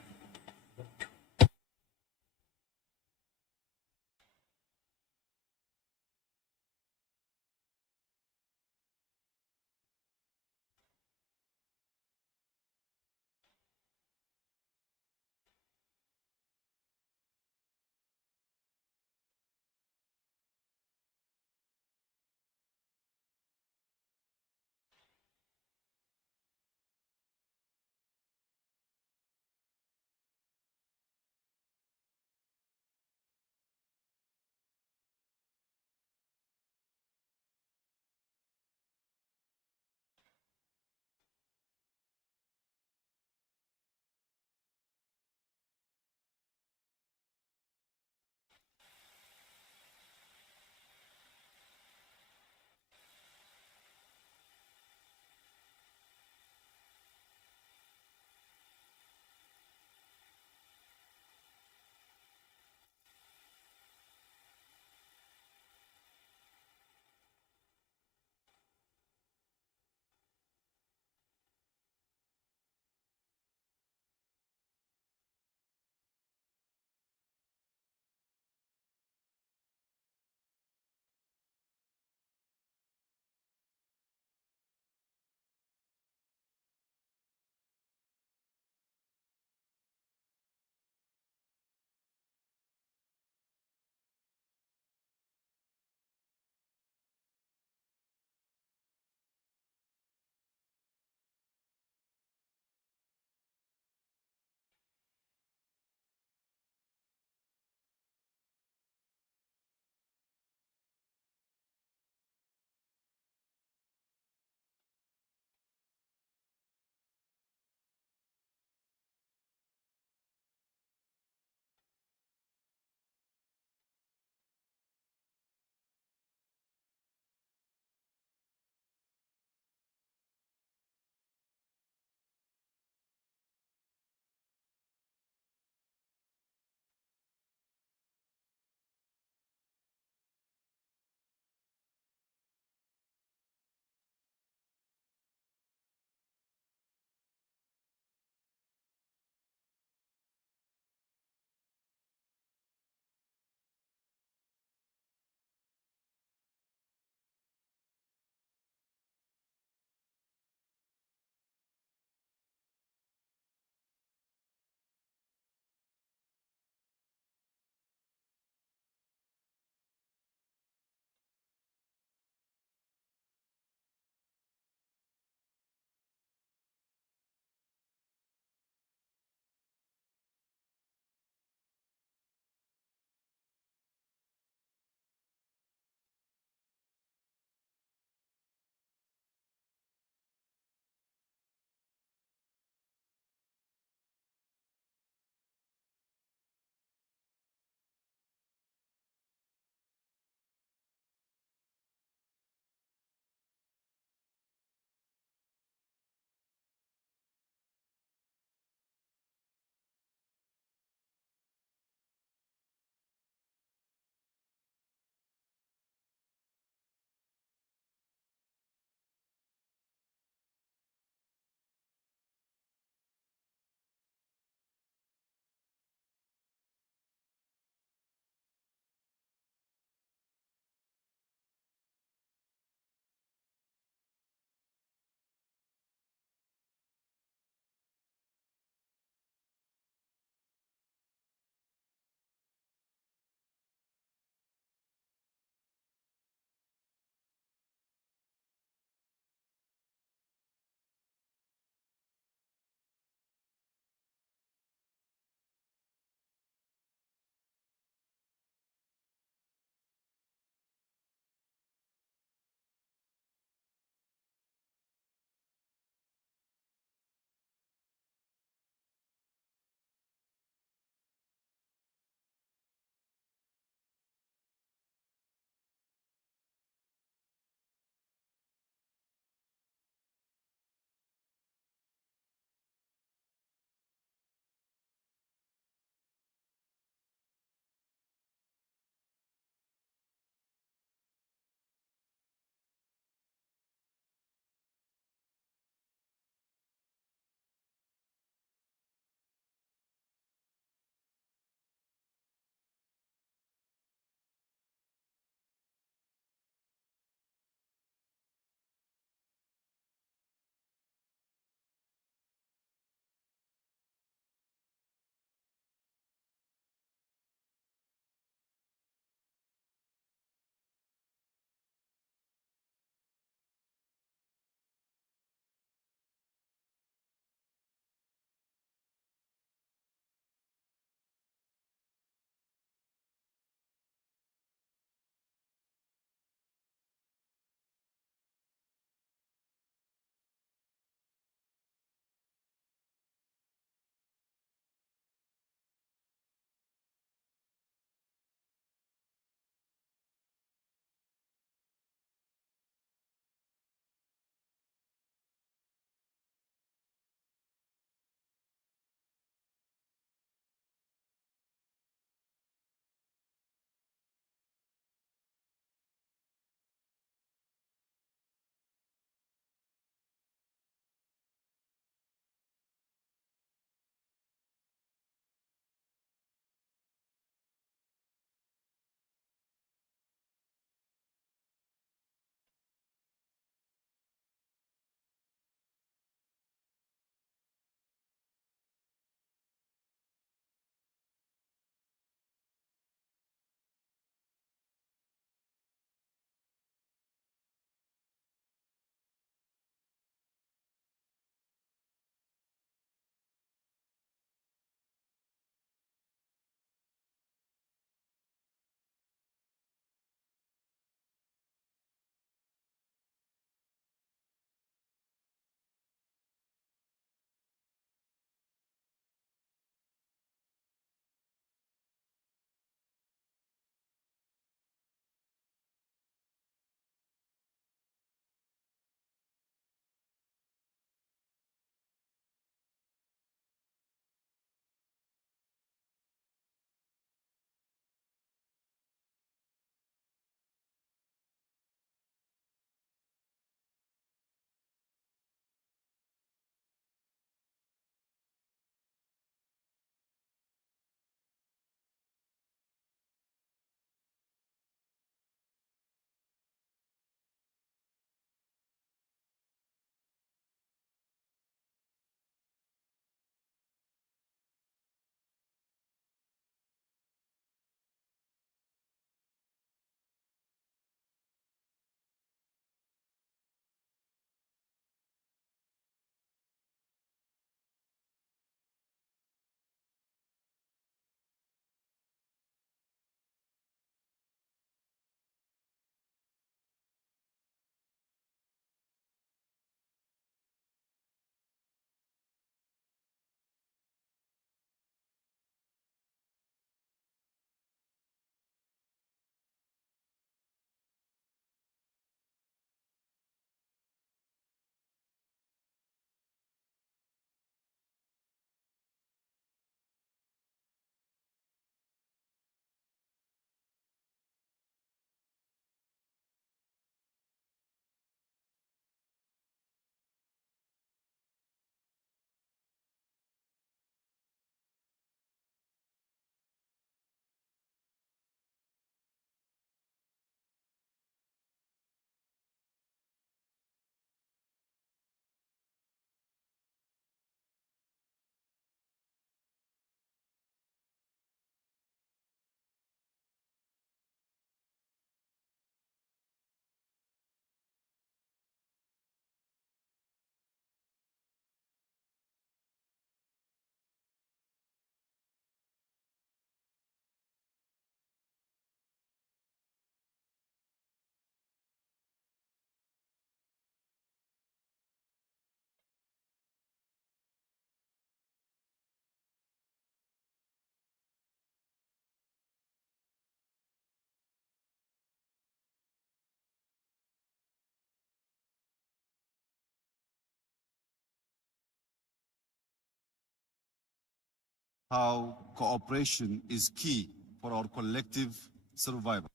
how cooperation is key for our collective survival.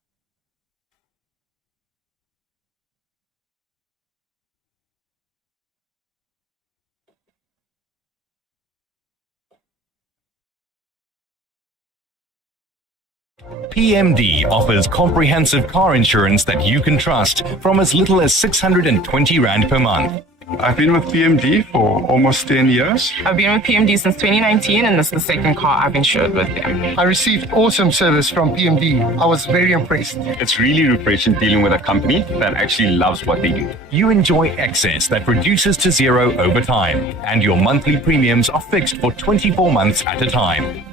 PMD offers comprehensive car insurance that you can trust from as little as 620 Rand per month. I've been with PMD for almost 10 years. I've been with PMD since 2019 and this is the second car I've insured with them. I received awesome service from PMD. I was very impressed. It's really refreshing dealing with a company that actually loves what they do. You enjoy access that reduces to zero over time, and your monthly premiums are fixed for 24 months at a time.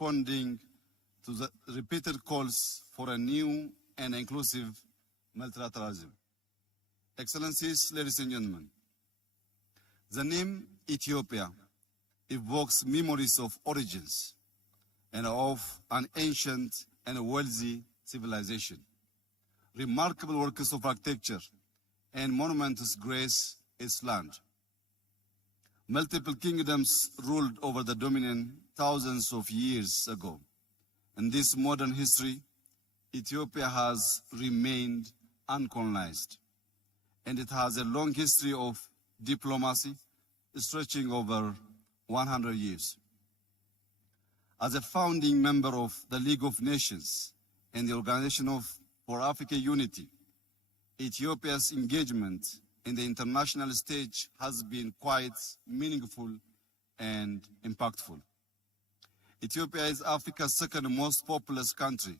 Responding to the repeated calls for a new and inclusive multilateralism. Excellencies, ladies and gentlemen, the name Ethiopia evokes memories of origins and of an ancient and wealthy civilization. Remarkable works of architecture and monumentous grace its land. Multiple kingdoms ruled over the dominion thousands of years ago. In this modern history, Ethiopia has remained uncolonized, and it has a long history of diplomacy stretching over 100 years. As a founding member of the League of Nations and the Organization for African Unity, Ethiopia's engagement in the international stage has been quite meaningful and impactful. Ethiopia is Africa's second most populous country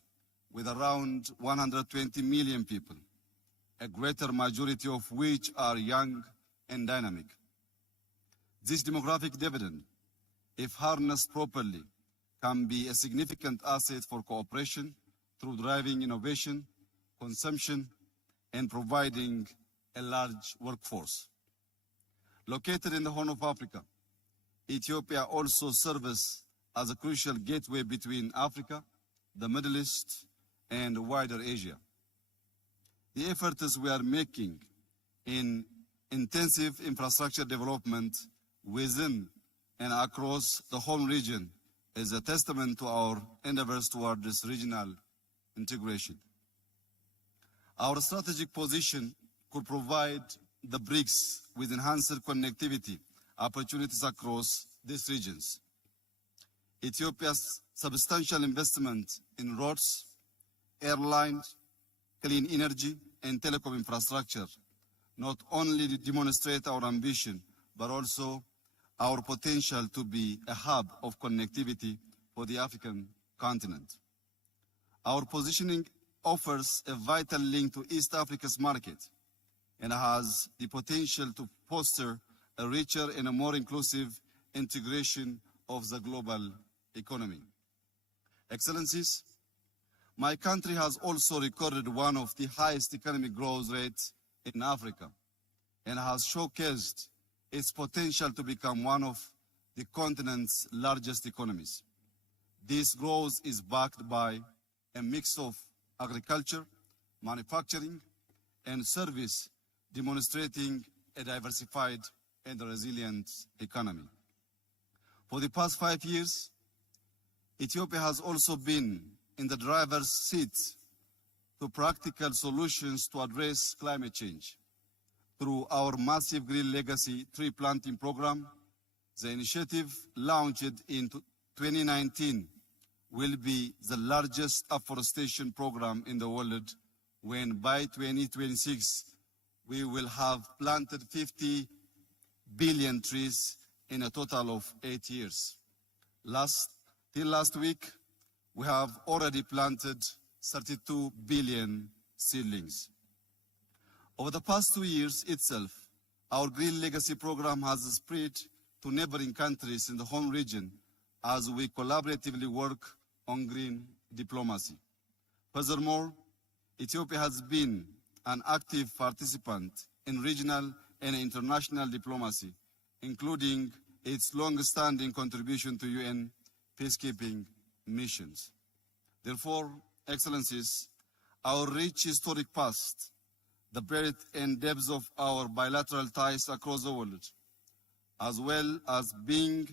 with around 120 million people, a greater majority of which are young and dynamic. This demographic dividend, if harnessed properly, can be a significant asset for cooperation through driving innovation, consumption, and providing a large workforce. Located in the Horn of Africa, Ethiopia also serves as a crucial gateway between Africa, the Middle East, and wider Asia. The efforts we are making in intensive infrastructure development within and across the whole region is a testament to our endeavors toward this regional integration. Our strategic position could provide the BRICS with enhanced connectivity opportunities across these regions. Ethiopia's substantial investment in roads, airlines, clean energy, and telecom infrastructure not only demonstrate our ambition, but also our potential to be a hub of connectivity for the African continent. Our positioning offers a vital link to East Africa's market and has the potential to foster a richer and a more inclusive integration of the global economy. Excellencies, my country has also recorded one of the highest economic growth rates in Africa and has showcased its potential to become one of the continent's largest economies. This growth is backed by a mix of agriculture, manufacturing, and service, demonstrating a diversified and resilient economy. For the past 5 years, Ethiopia has also been in the driver's seat to practical solutions to address climate change. Through our massive Green Legacy tree planting program, the initiative launched in 2019 will be the largest afforestation program in the world, when by 2026 we will have planted 50 billion trees in a total of 8 years. Till last week, we have already planted 32 billion seedlings. Over the past 2 years itself, our Green Legacy program has spread to neighboring countries in the home region as we collaboratively work on green diplomacy. Furthermore, Ethiopia has been an active participant in regional and international diplomacy, including its long-standing contribution to UN peacekeeping missions. Therefore, Excellencies, our rich historic past, the breadth and depth of our bilateral ties across the world, as well as being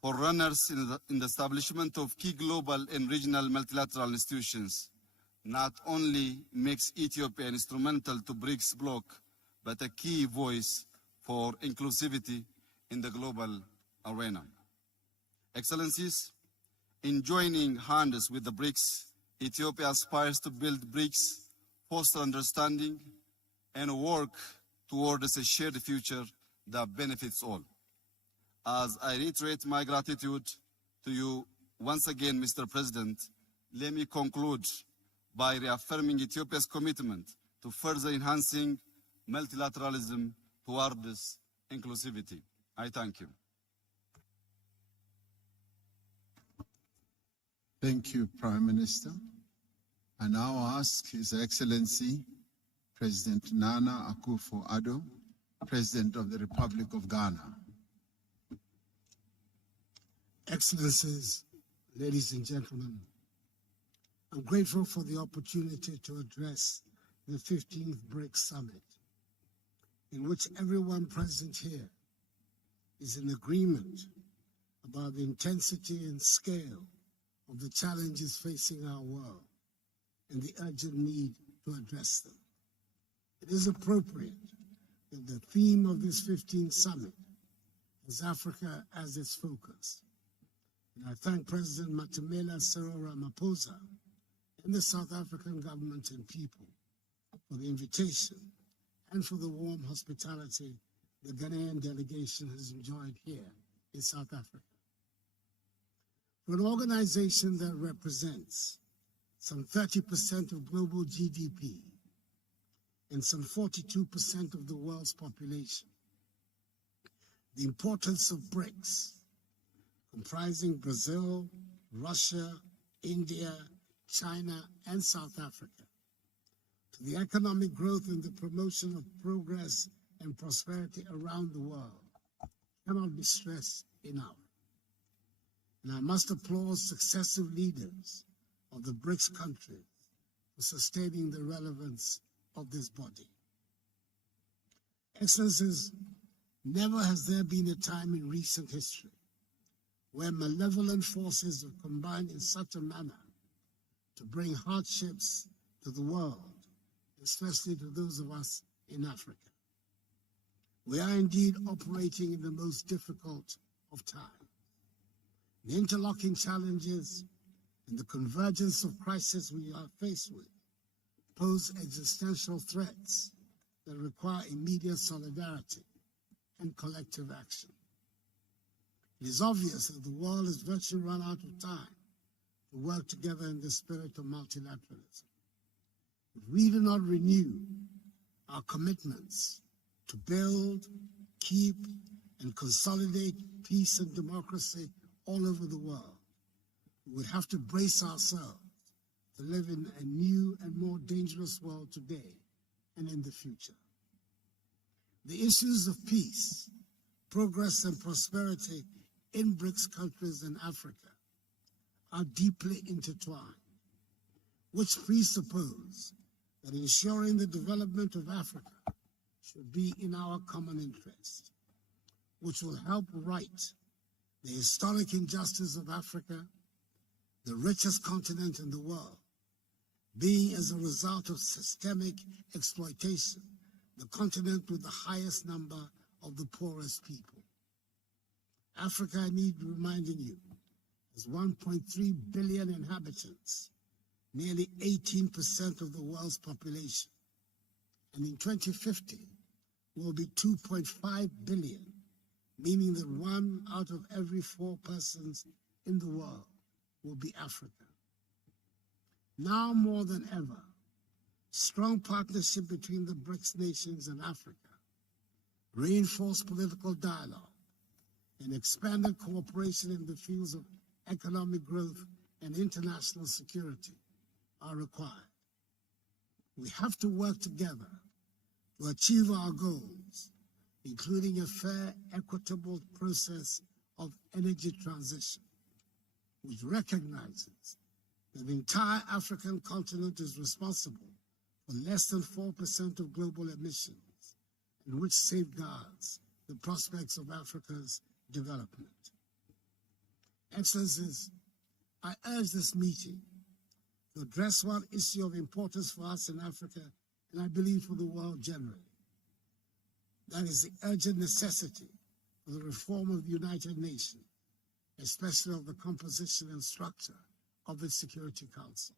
forerunners in the establishment of key global and regional multilateral institutions, not only makes Ethiopia instrumental to BRICS bloc, but a key voice for inclusivity in the global arena. Excellencies, in joining hands with the BRICS, Ethiopia aspires to build BRICS, foster understanding, and work towards a shared future that benefits all. As I reiterate my gratitude to you once again, Mr. President, let me conclude by reaffirming Ethiopia's commitment to further enhancing multilateralism towards inclusivity. I thank you. Thank you, Prime Minister. I now ask His Excellency, President Nana Akufo-Addo, President of the Republic of Ghana. Excellencies, ladies and gentlemen, I'm grateful for the opportunity to address the 15th BRICS Summit, in which everyone present here is in agreement about the intensity and scale of the challenges facing our world and the urgent need to address them. It is appropriate that the theme of this 15th Summit is Africa as its focus. And I thank President Matamela Cyril Ramaphosa and the South African government and people for the invitation and for the warm hospitality the Ghanaian delegation has enjoyed here in South Africa. For an organization that represents some 30% of global GDP and some 42% of the world's population, the importance of BRICS, comprising Brazil, Russia, India, China, and South Africa, to the economic growth and the promotion of progress and prosperity around the world cannot be stressed enough. And I must applaud successive leaders of the BRICS countries for sustaining the relevance of this body. Excellencies, never has there been a time in recent history where malevolent forces have combined in such a manner to bring hardships to the world, especially to those of us in Africa. We are indeed operating in the most difficult of times. The interlocking challenges and the convergence of crises we are faced with pose existential threats that require immediate solidarity and collective action. It is obvious that the world has virtually run out of time to work together in the spirit of multilateralism. If we do not renew our commitments to build, keep, and consolidate peace and democracy all over the world, we would have to brace ourselves to live in a new and more dangerous world today and in the future. The issues of peace, progress, and prosperity in BRICS countries in Africa are deeply intertwined, which presuppose that ensuring the development of Africa should be in our common interest, which will help right the historic injustice of Africa, the richest continent in the world, being as a result of systemic exploitation, the continent with the highest number of the poorest people. Africa, I need reminding you, has 1.3 billion inhabitants, nearly 18% of the world's population. And in 2050, will be 2.5 billion, meaning that 1 out of every 4 persons in the world will be African. Now more than ever, strong partnership between the BRICS nations and Africa, reinforced political dialogue, and expanded cooperation in the fields of economic growth and international security are required. We have to work together to achieve our goals, including a fair, equitable process of energy transition, which recognizes that the entire African continent is responsible for less than 4% of global emissions, and which safeguards the prospects of Africa's development. Excellencies, I urge this meeting to address one issue of importance for us in Africa, and I believe for the world generally. That is the urgent necessity for the reform of the United Nations, especially of the composition and structure of its Security Council.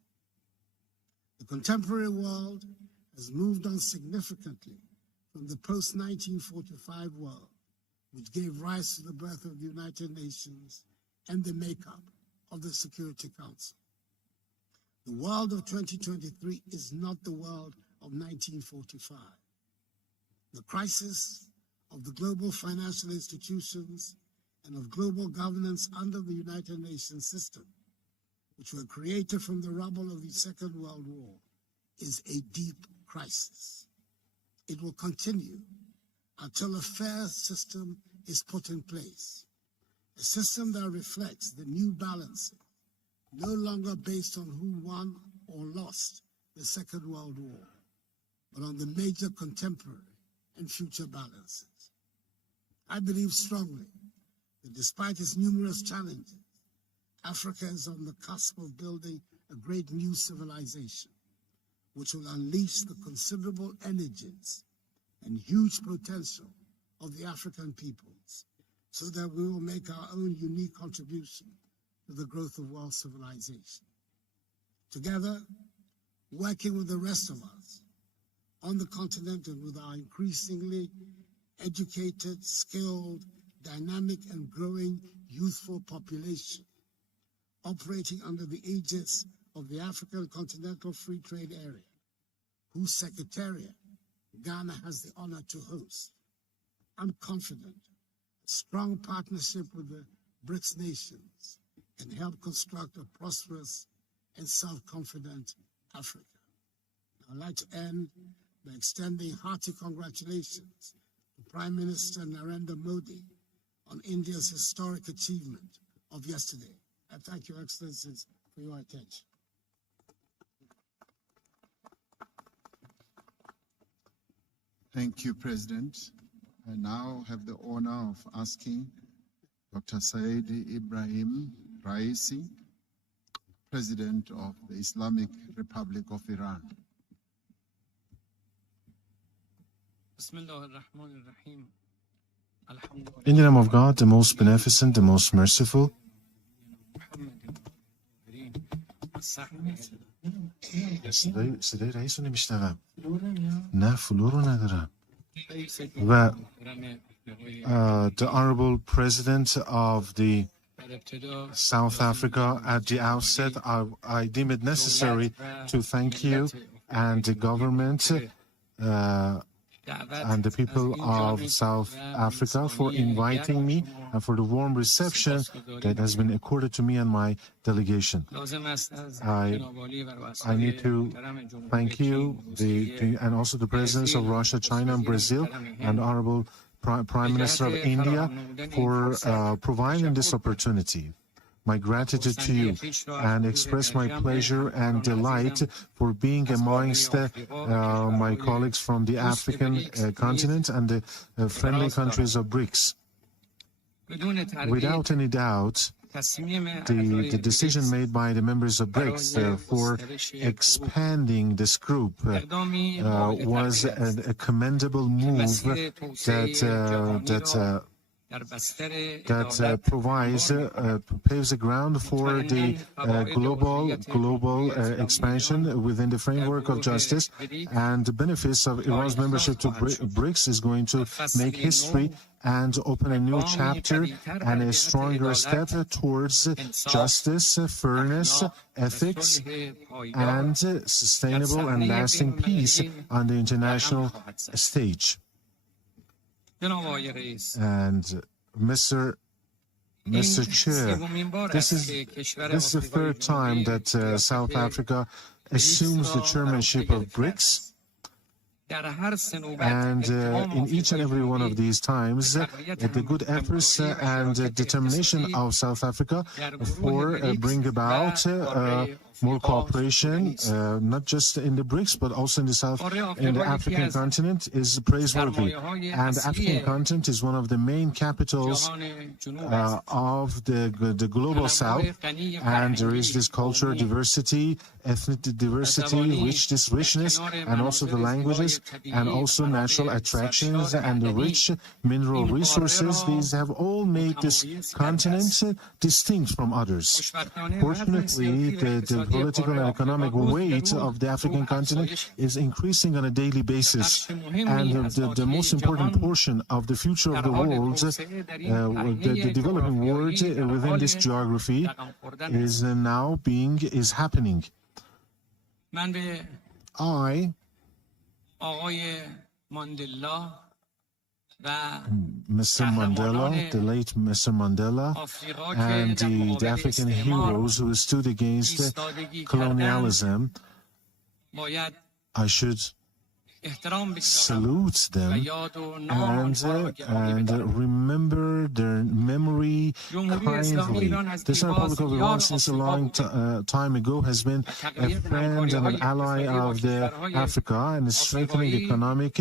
The contemporary world has moved on significantly from the post-1945 world, which gave rise to the birth of the United Nations and the makeup of the Security Council. The world of 2023 is not the world of 1945. The crisis of the global financial institutions and of global governance under the United Nations system, which were created from the rubble of the Second World War, is a deep crisis. It will continue until a fair system is put in place, a system that reflects the new balancing, no longer based on who won or lost the Second World War, but on the major contemporary and future balances. I believe strongly that despite its numerous challenges, Africa is on the cusp of building a great new civilization, which will unleash the considerable energies and huge potential of the African peoples, so that we will make our own unique contribution to the growth of world civilization. Together, working with the rest of us on the continent and with our increasingly educated, skilled, dynamic and growing youthful population, operating under the aegis of the African Continental Free Trade Area, whose Secretariat Ghana has the honor to host, I'm confident a strong partnership with the BRICS nations can help construct a prosperous and self-confident Africa. I'd like to end by extending hearty congratulations to Prime Minister Narendra Modi on India's historic achievement of yesterday. I thank Your Excellencies for your attention. Thank you, President. I now have the honor of asking Dr. Said Ibrahim Raisi, President of the Islamic Republic of Iran. In the name of God, the most beneficent, the most merciful. صدای رئیس رو نمیشنوم. نه فلو رو ندارم. و the Honorable President of the South Africa, at the outset, I deem it necessary to thank you and the government and the people of South Africa for inviting me and for the warm reception that has been accorded to me and my delegation. I need to thank you and also the presidents of Russia, China, and Brazil, and Honorable Prime Minister of India for providing this opportunity. My gratitude to you, and express my pleasure and delight for being amongst my colleagues from the African continent and the friendly countries of BRICS. Without any doubt, the decision made by the members of BRICS for expanding this group was a commendable move that paves the ground for the global expansion within the framework of justice, and the benefits of Iran's membership to BRICS is going to make history and open a new chapter and a stronger step towards justice, fairness, ethics, and sustainable and lasting peace on the international stage. And Mr. Chair, this is the third time that South Africa assumes the chairmanship of BRICS. And in each and every one of these times, the good efforts and determination of South Africa for bring about more cooperation, not just in the BRICS, but also in the African continent, is praiseworthy. And the African continent is one of the main capitals of the global South, and there is this cultural diversity, ethnic diversity, richness, and also the languages, and also natural attractions and the rich mineral resources. These have all made this continent distinct from others. Fortunately, the political and economic weight of the African continent is increasing on a daily basis, and the most important portion of the future of the world, the developing world within this geography, is happening. I, Mr. Mandela, the late Mr. Mandela, and the African heroes who stood against colonialism, I should salute them and remember their memory kindly. The Republic of Iran, since a long time ago, has been a friend and an ally of Africa, and strengthening economic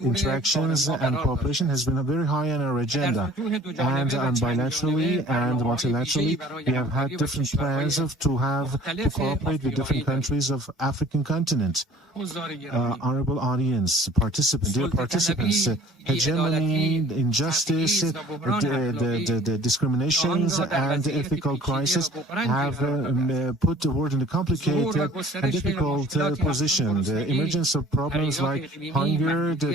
interactions and cooperation has been very high on our agenda. And bilaterally and multilaterally, we have had different plans to cooperate with different countries of African continent. Honorable audience, dear participants, hegemony, injustice, the discriminations, and the ethical crisis have put the world in a complicated and difficult position. The emergence of problems like hunger, the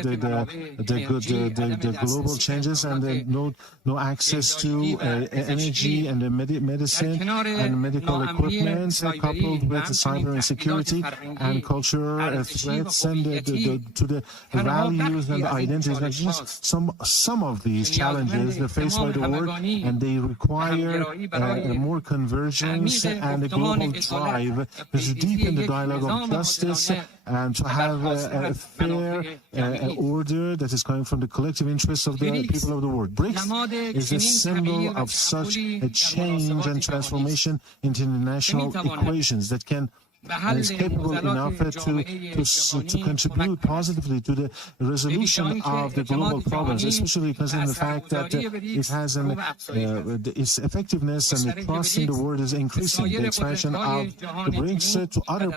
global changes, and no access to energy and medicine and medical equipment, coupled with cyber insecurity and cultural threats and to the values and identities. Some of these challenges are faced by the world, and they require more convergence and a global drive to deepen the dialogue of justice and to have a fair order that is coming from the collective interests of the people of the world. BRICS is a symbol of such a change and transformation into international equations that can and is capable enough to contribute positively to the resolution of the global problems, especially considering the fact that it has its effectiveness and the trust in the world is increasing. The expansion of the BRICS to other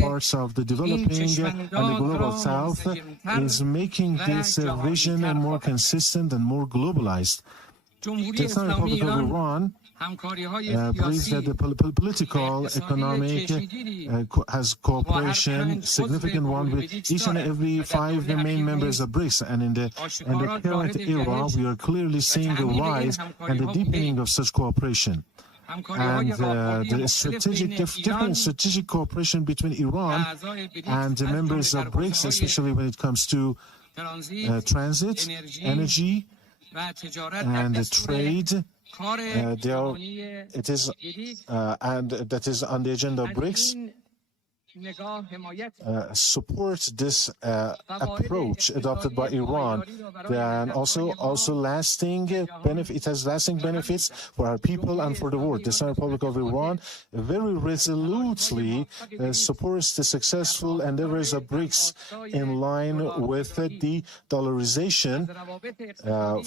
parts of the developing and the global South is making this vision more consistent and more globalized. The Islamic Republic of Iran believes that the political, economic has cooperation, significant one with each and every 5 main members of BRICS. And in the current era, we are clearly seeing the rise and the deepening of such cooperation. And the different strategic cooperation between Iran and the members of BRICS, especially when it comes to transit, energy, and trade. It is, and that is on the agenda of BRICS. Support this approach adopted by Iran, and also lasting benefit. It has lasting benefits for our people and for the world. The Islamic Republic of Iran very resolutely supports the successful endeavors of BRICS in line with the dollarization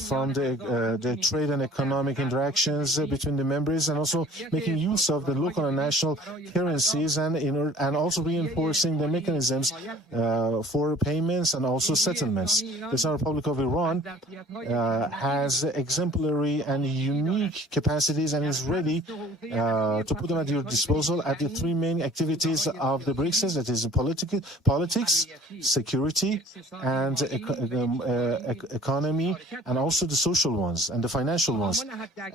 from the trade and economic interactions between the members, and also making use of the local and national currencies, and also reinforcing the mechanisms for payments and also settlements. The Islamic Republic of Iran has exemplary and unique capacities and is ready to put them at your disposal at the 3 main activities of the BRICS, that is politics, security, and economy, and also the social ones and the financial ones,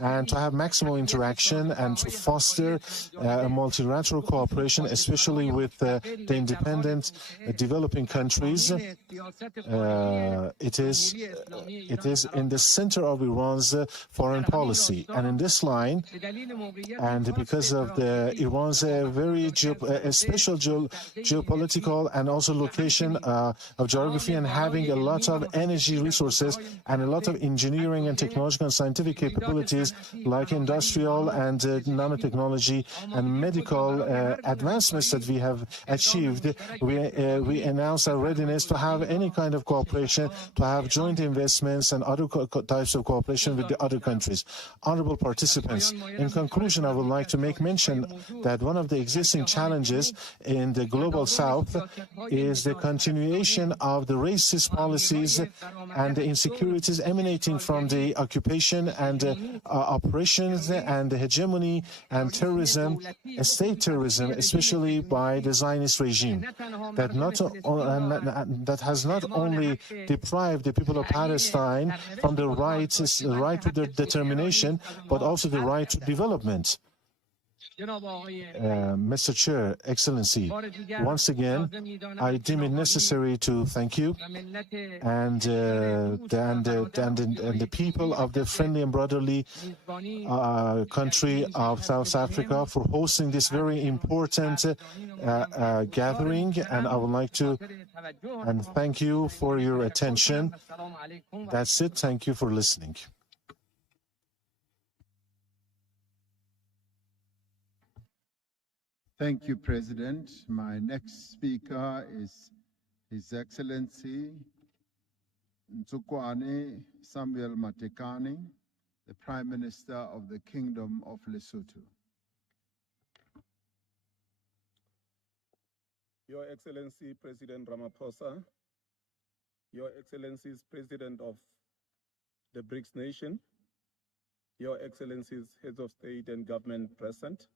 and to have maximal interaction and to foster multilateral cooperation, especially with with the independent developing countries. It is in the center of Iran's foreign policy. And in this line, and because of Iran's very special geopolitical and also location of geography, and having a lot of energy resources and a lot of engineering and technological and scientific capabilities like industrial and nanotechnology and medical advancements that we have achieved, we announced our readiness to have any kind of cooperation, to have joint investments and other types of cooperation with the other countries. Honorable participants, in conclusion, I would like to make mention that one of the existing challenges in the global south is the continuation of the racist policies and the insecurities emanating from the occupation and operations and the hegemony and terrorism, state terrorism, especially by the Zionist regime, that has not only deprived the people of Palestine from the right to their determination, but also the right to development. Mr. Chair, Excellency, once again, I deem it necessary to thank you and the people of the friendly and brotherly country of South Africa for hosting this very important gathering, and I would like to thank you for your attention. That's it. Thank you for listening. Thank you, President. My next speaker is His Excellency Ntsukwane Samuel Matekane, the Prime Minister of the Kingdom of Lesotho. Your Excellency President Ramaphosa, Your Excellencies President of the BRICS nation, Your Excellencies Heads of State and Government present,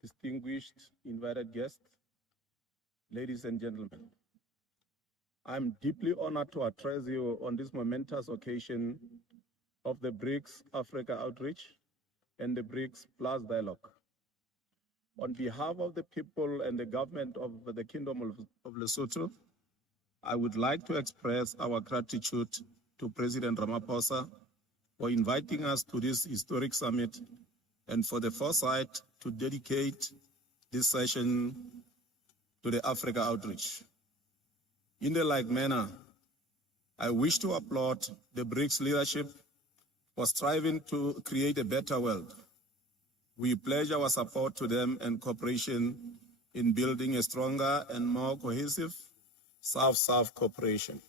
distinguished invited guests, ladies and gentlemen. I'm deeply honored to address you on this momentous occasion of the BRICS Africa Outreach and the BRICS Plus Dialogue. On behalf of the people and the government of the Kingdom of Lesotho, I would like to express our gratitude to President Ramaphosa for inviting us to this historic summit and for the foresight to dedicate this session to the Africa outreach. In a like manner, I wish to applaud the BRICS leadership for striving to create a better world. We pledge our support to them and cooperation in building a stronger and more cohesive South-South cooperation.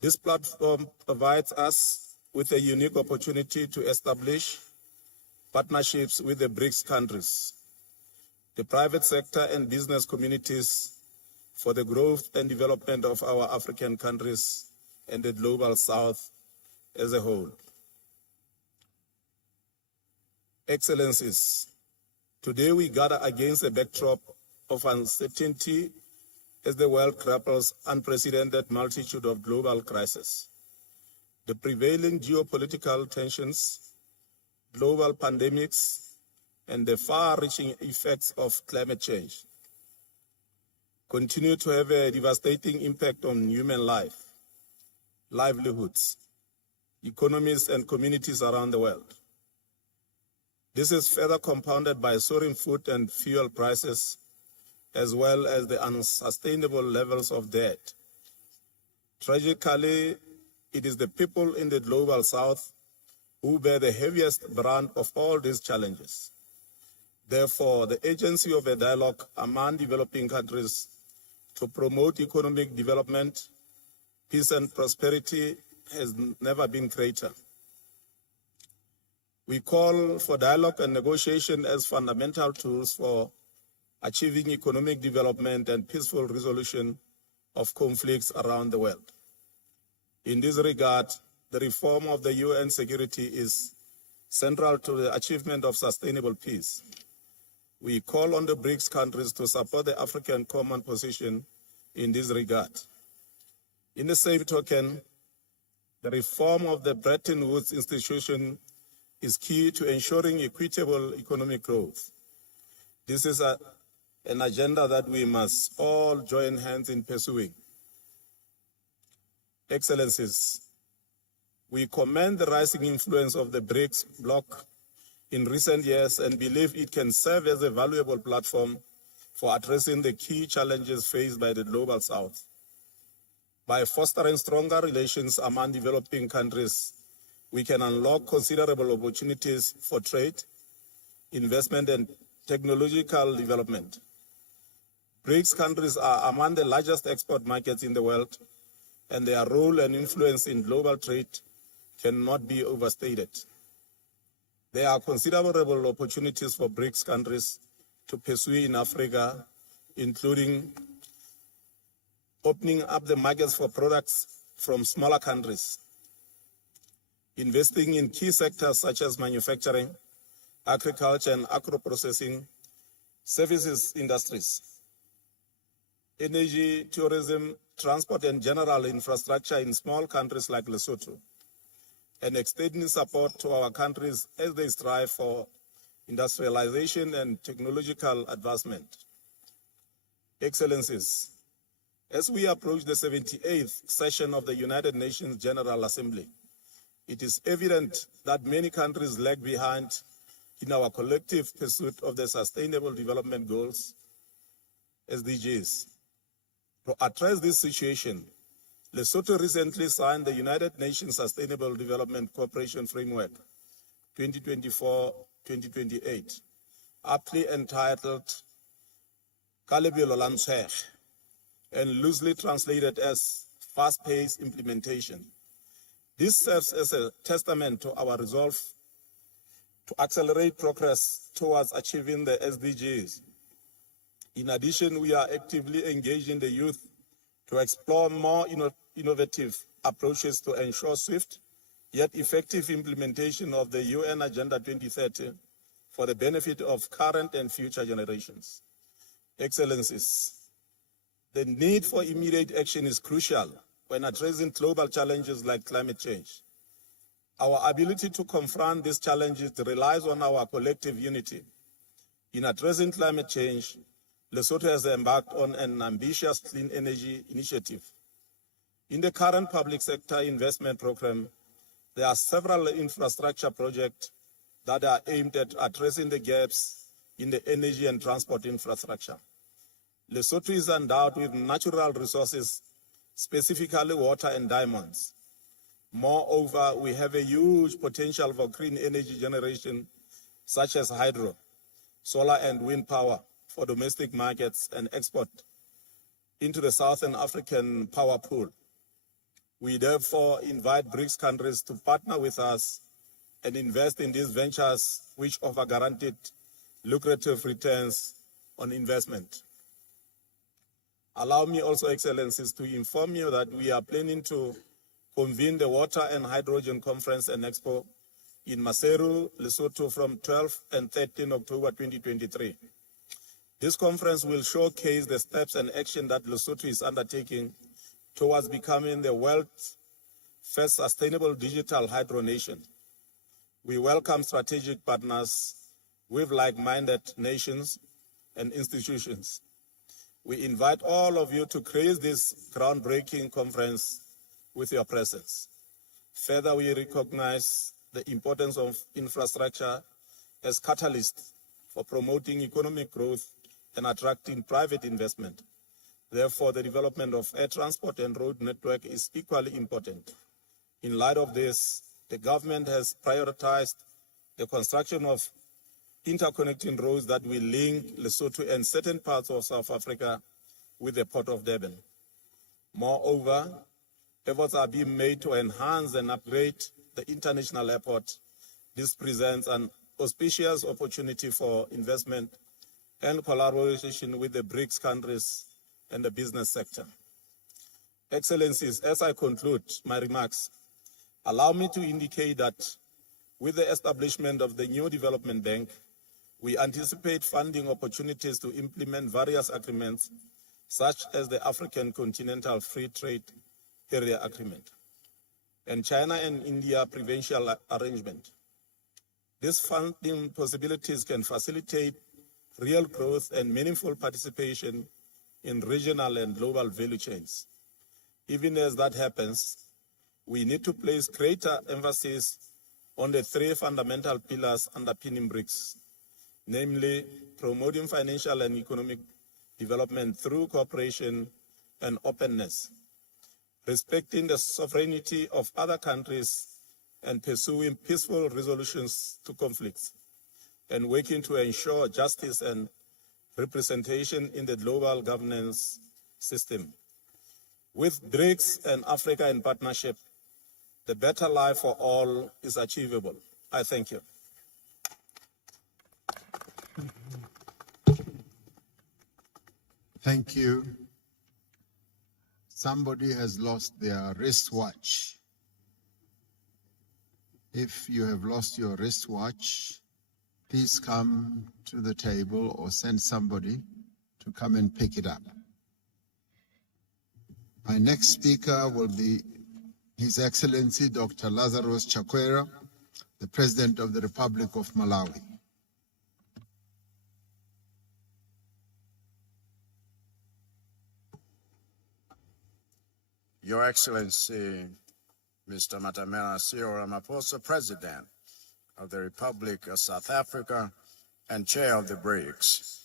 This platform provides us with a unique opportunity to establish partnerships with the BRICS countries, the private sector and business communities for the growth and development of our African countries and the global South as a whole. Excellencies, today we gather against a backdrop of uncertainty as the world grapples unprecedented multitude of global crises. The prevailing geopolitical tensions, global pandemics, and the far-reaching effects of climate change continue to have a devastating impact on human life, livelihoods, economies, and communities around the world. This is further compounded by soaring food and fuel prices, as well as the unsustainable levels of debt. Tragically, it is the people in the global South who bear the heaviest brand of all these challenges. Therefore, the agency of a dialogue among developing countries to promote economic development, peace and prosperity has never been greater. We call for dialogue and negotiation as fundamental tools for achieving economic development and peaceful resolution of conflicts around the world. In this regard, the reform of the UN security is central to the achievement of sustainable peace. We call on the BRICS countries to support the African common position in this regard. In the same token, the reform of the Bretton Woods institution is key to ensuring equitable economic growth. This is an agenda that we must all join hands in pursuing. Excellencies, we commend the rising influence of the BRICS bloc in recent years and believe it can serve as a valuable platform for addressing the key challenges faced by the Global South. By fostering stronger relations among developing countries, we can unlock considerable opportunities for trade, investment, and technological development. BRICS countries are among the largest export markets in the world, and their role and influence in global trade cannot be overstated. There are considerable opportunities for BRICS countries to pursue in Africa, including opening up the markets for products from smaller countries, investing in key sectors such as manufacturing, agriculture and agro-processing, services industries, energy, tourism, transport and general infrastructure in small countries like Lesotho, and extending support to our countries as they strive for industrialization and technological advancement. Excellencies, as we approach the 78th session of the United Nations General Assembly, it is evident that many countries lag behind in our collective pursuit of the Sustainable Development Goals, SDGs. To address this situation, Lesotho recently signed the United Nations Sustainable Development Cooperation Framework 2024-2028, aptly entitled Kalebelo la Ntshege, and loosely translated as fast-paced implementation. This serves as a testament to our resolve to accelerate progress towards achieving the SDGs. In addition, we are actively engaging the youth to explore more innovative approaches to ensure swift yet effective implementation of the UN Agenda 2030 for the benefit of current and future generations. Excellencies, the need for immediate action is crucial when addressing global challenges like climate change. Our ability to confront these challenges relies on our collective unity. In addressing climate change, Lesotho has embarked on an ambitious clean energy initiative. In the current public sector investment program, there are several infrastructure projects that are aimed at addressing the gaps in the energy and transport infrastructure. Lesotho is endowed with natural resources, specifically water and diamonds. Moreover, we have a huge potential for green energy generation, such as hydro, solar and wind power for domestic markets and export into the Southern African power pool. We therefore invite BRICS countries to partner with us and invest in these ventures which offer guaranteed lucrative returns on investment. Allow me also, Excellencies, to inform you that we are planning to convene the Water and Hydrogen Conference and Expo in Maseru, Lesotho from 12 and 13 October 2023. This conference will showcase the steps and action that Lesotho is undertaking towards becoming the world's first sustainable digital hydro nation. We welcome strategic partners with like-minded nations and institutions. We invite all of you to grace this groundbreaking conference with your presence. Further, we recognize the importance of infrastructure as catalyst for promoting economic growth and attracting private investment. Therefore, the development of air transport and road network is equally important. In light of this, the government has prioritized the construction of interconnecting roads that will link Lesotho and certain parts of South Africa with the Port of Durban. Moreover, efforts are being made to enhance and upgrade the international airport. This presents an auspicious opportunity for investment and collaboration with the BRICS countries and the business sector. Excellencies, as I conclude my remarks, allow me to indicate that with the establishment of the new development bank, we anticipate funding opportunities to implement various agreements, such as the African Continental Free Trade Area Agreement and China and India Provincial Arrangement. These funding possibilities can facilitate real growth, and meaningful participation in regional and global value chains. Even as that happens, we need to place greater emphasis on the three fundamental pillars underpinning BRICS, namely promoting financial and economic development through cooperation and openness, respecting the sovereignty of other countries and pursuing peaceful resolutions to conflicts, and working to ensure justice and representation in the global governance system. With BRICS and Africa in partnership, the better life for all is achievable. I thank you. Thank you. Somebody has lost their wristwatch. If you have lost your wristwatch, please come to the table or send somebody to come and pick it up. My next speaker will be His Excellency Dr. Lazarus Chakwera, the President of the Republic of Malawi. Your Excellency, Mr. Matamela Cyril Ramaphosa, President of the Republic of South Africa and Chair of the BRICS.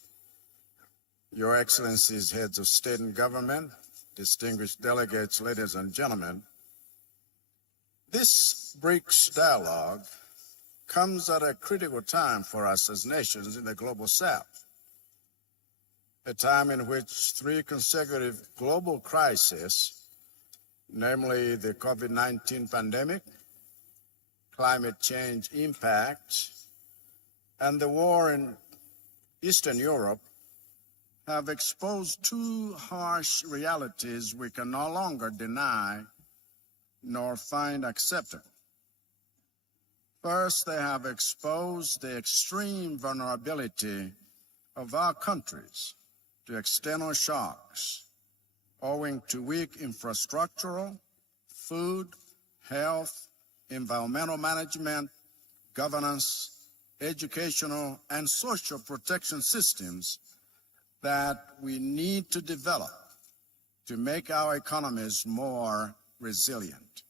Your Excellencies, Heads of State and Government, distinguished delegates, ladies and gentlemen, this BRICS dialogue comes at a critical time for us as nations in the global South, a time in which three consecutive global crises, namely the COVID-19 pandemic, climate change impact, and the war in Eastern Europe, have exposed two harsh realities we can no longer deny nor find acceptable. First, they have exposed the extreme vulnerability of our countries to external shocks owing to weak infrastructural, food, health, environmental management, governance, educational, and social protection systems that we need to develop to make our economies more resilient.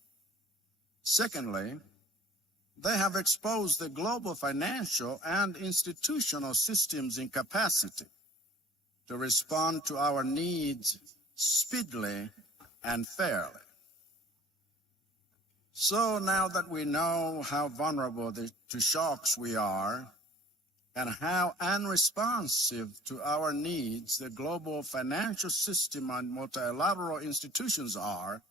Secondly, they have exposed the global financial and institutional systems' incapacity to respond to our needs speedily and fairly. So now that we know how vulnerable to shocks we are and how unresponsive to our needs the global financial system and multilateral institutions are,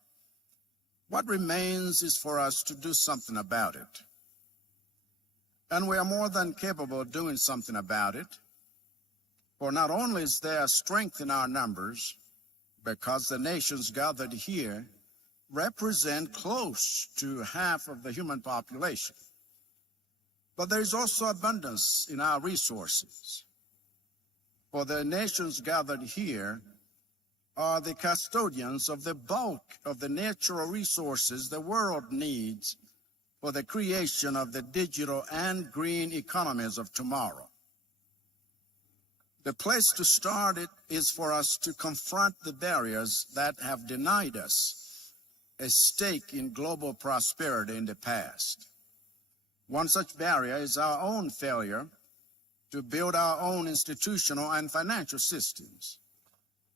what remains is for us to do something about it. And we are more than capable of doing something about it, for not only is there strength in our numbers, because the nations gathered here represent close to half of the human population, but there is also abundance in our resources. For the nations gathered here are the custodians of the bulk of the natural resources the world needs for the creation of the digital and green economies of tomorrow. The place to start it is for us to confront the barriers that have denied us a stake in global prosperity in the past. One such barrier is our own failure to build our own institutional and financial systems,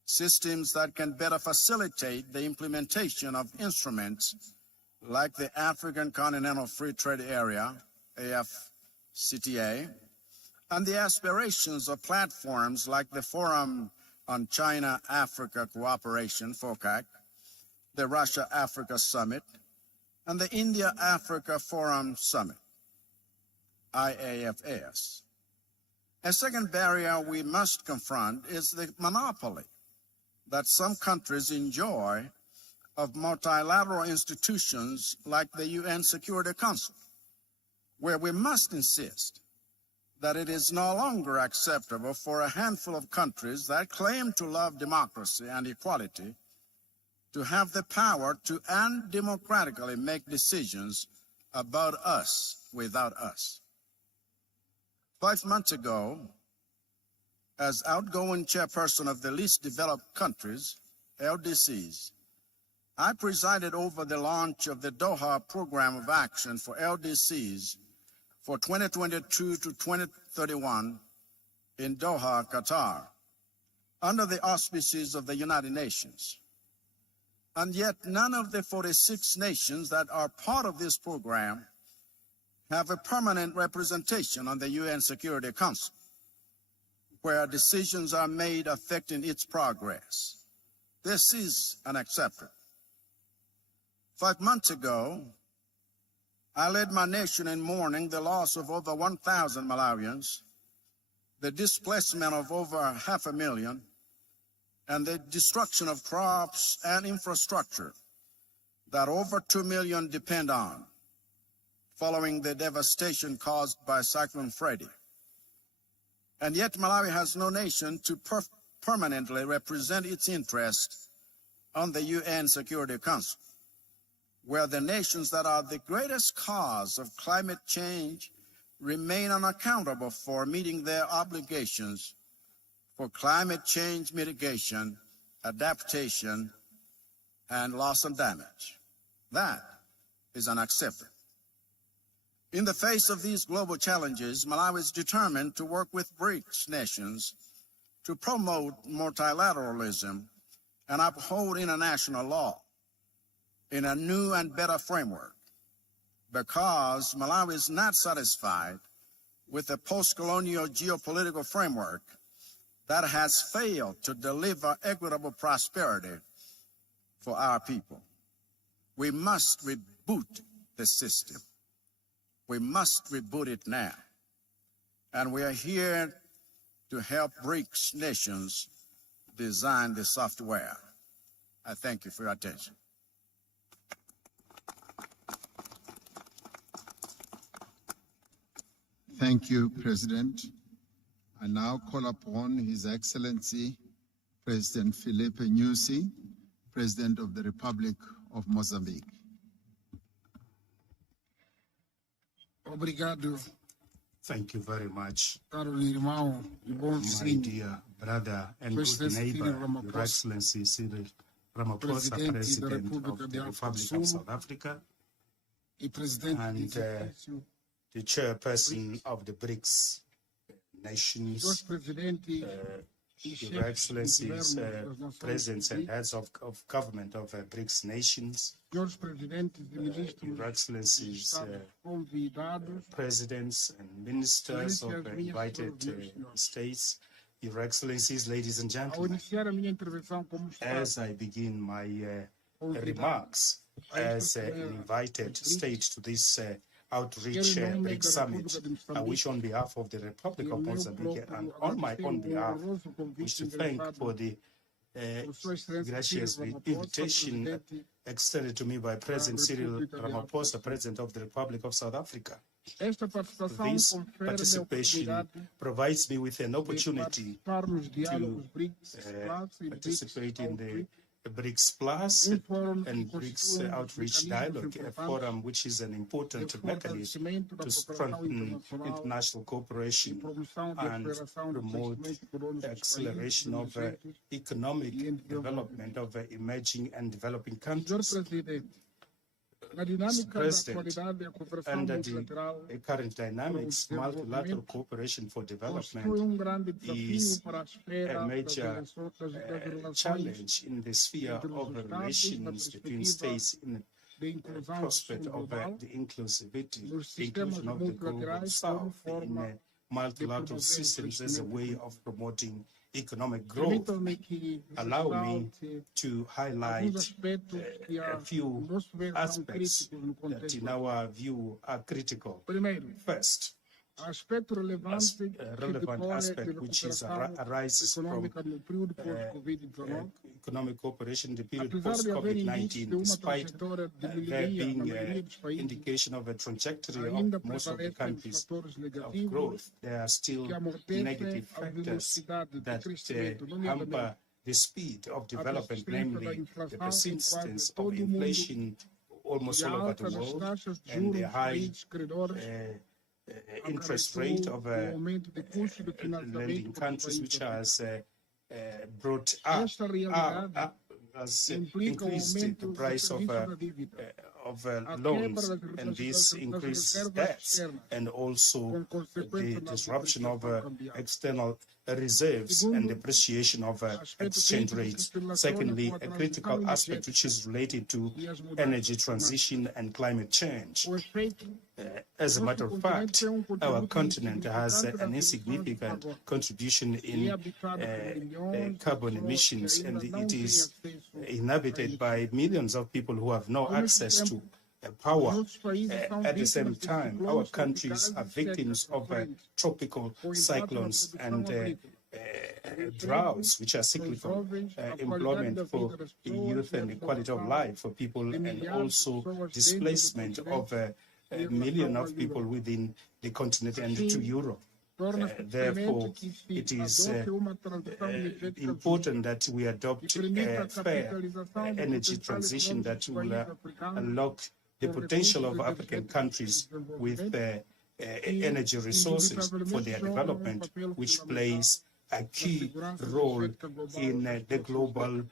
systems that can better facilitate the implementation of instruments like the African Continental Free Trade Area, AfCFTA, and the aspirations of platforms like the Forum on China-Africa Cooperation, FOCAC, the Russia-Africa Summit, and the India-Africa Forum Summit, IAFS. A second barrier we must confront is the monopoly that some countries enjoy of multilateral institutions like the UN Security Council, where we must insist that it is no longer acceptable for a handful of countries that claim to love democracy and equality to have the power to undemocratically make decisions about us without us. 5 months ago, as outgoing chairperson of the least developed countries, LDCs, I presided over the launch of the Doha Program of Action for LDCs for 2022 to 2031 in Doha, Qatar, under the auspices of the United Nations. And yet none of the 46 nations that are part of this program have a permanent representation on the UN Security Council, where decisions are made affecting its progress. This is unacceptable. 5 months ago, I led my nation in mourning the loss of over 1,000 Malawians, the displacement of over 500,000, and the destruction of crops and infrastructure that over 2 million depend on, following the devastation caused by Cyclone Freddy. And yet Malawi has no nation to permanently represent its interest on the UN Security Council, where the nations that are the greatest cause of climate change remain unaccountable for meeting their obligations for climate change mitigation, adaptation, and loss and damage. That is unacceptable. In the face of these global challenges, Malawi is determined to work with BRICS nations to promote multilateralism and uphold international law in a new and better framework, because Malawi is not satisfied with a post-colonial geopolitical framework that has failed to deliver equitable prosperity for our people. We must reboot the system. We must reboot it now. And we are here to help BRICS nations design the software. I thank you for your attention. Thank you, President. I now call upon His Excellency, President Filipe Nyusi, President of the Republic of Mozambique. Obrigado. Thank you very much, Caro irmão, bom my dear brother and good neighbor, Your Excellency Cyril Ramaphosa, President of the Republic of South Africa, and the chairperson of the BRICS nations, Your Excellencies, presidents and heads of government of BRICS nations, Your Excellencies, presidents and ministers of invited states, Your Excellencies, ladies and gentlemen. As I begin my remarks as an invited state to this outreach BRICS Summit, I wish on behalf of the Republic of Mozambique and on my own behalf, wish to thank for the gracious invitation extended to me by President Cyril Ramaphosa, President of the Republic of South Africa. This participation provides me with an opportunity to participate in the BRICS Plus and BRICS Outreach Dialogue, a forum which is an important mechanism to strengthen international cooperation and promote the acceleration of economic development of emerging and developing countries. Mr. President, under the current dynamics, multilateral cooperation for development is a major challenge in the sphere of relations between states in the prospect of the inclusion of the global South in multilateral systems as a way of promoting economic growth. Allow me to highlight a few aspects that in our view are critical. First, a relevant aspect which is arises from economic cooperation in the period post-COVID-19, despite there being an indication of a trajectory of most of the countries of growth, there are still negative factors that hamper the speed of development, namely the persistence of inflation almost all over the world and the high interest rate of lending countries, which has brought up, has increased the price of loans, and this increases debts, and also the disruption of external reserves and depreciation of exchange rates. Secondly, a critical aspect which is related to energy transition and climate change. As a matter of fact, our continent has an insignificant contribution in carbon emissions, and it is inhabited by millions of people who have no access to power. At the same time, our countries are victims of tropical cyclones and droughts, which are cyclical, employment for youth and quality of life for people, and also displacement of a million of people within the continent and to Europe. Therefore, it is important that we adopt a fair energy transition that will unlock the potential of African countries with energy resources for their development, which plays a key role in the global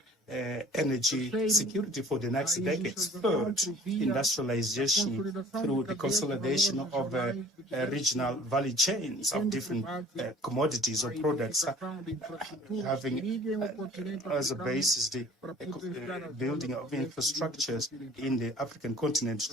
energy security for the next decades. Third, industrialization through the consolidation of regional value chains of different commodities or products, having as a basis the building of infrastructures in the African continent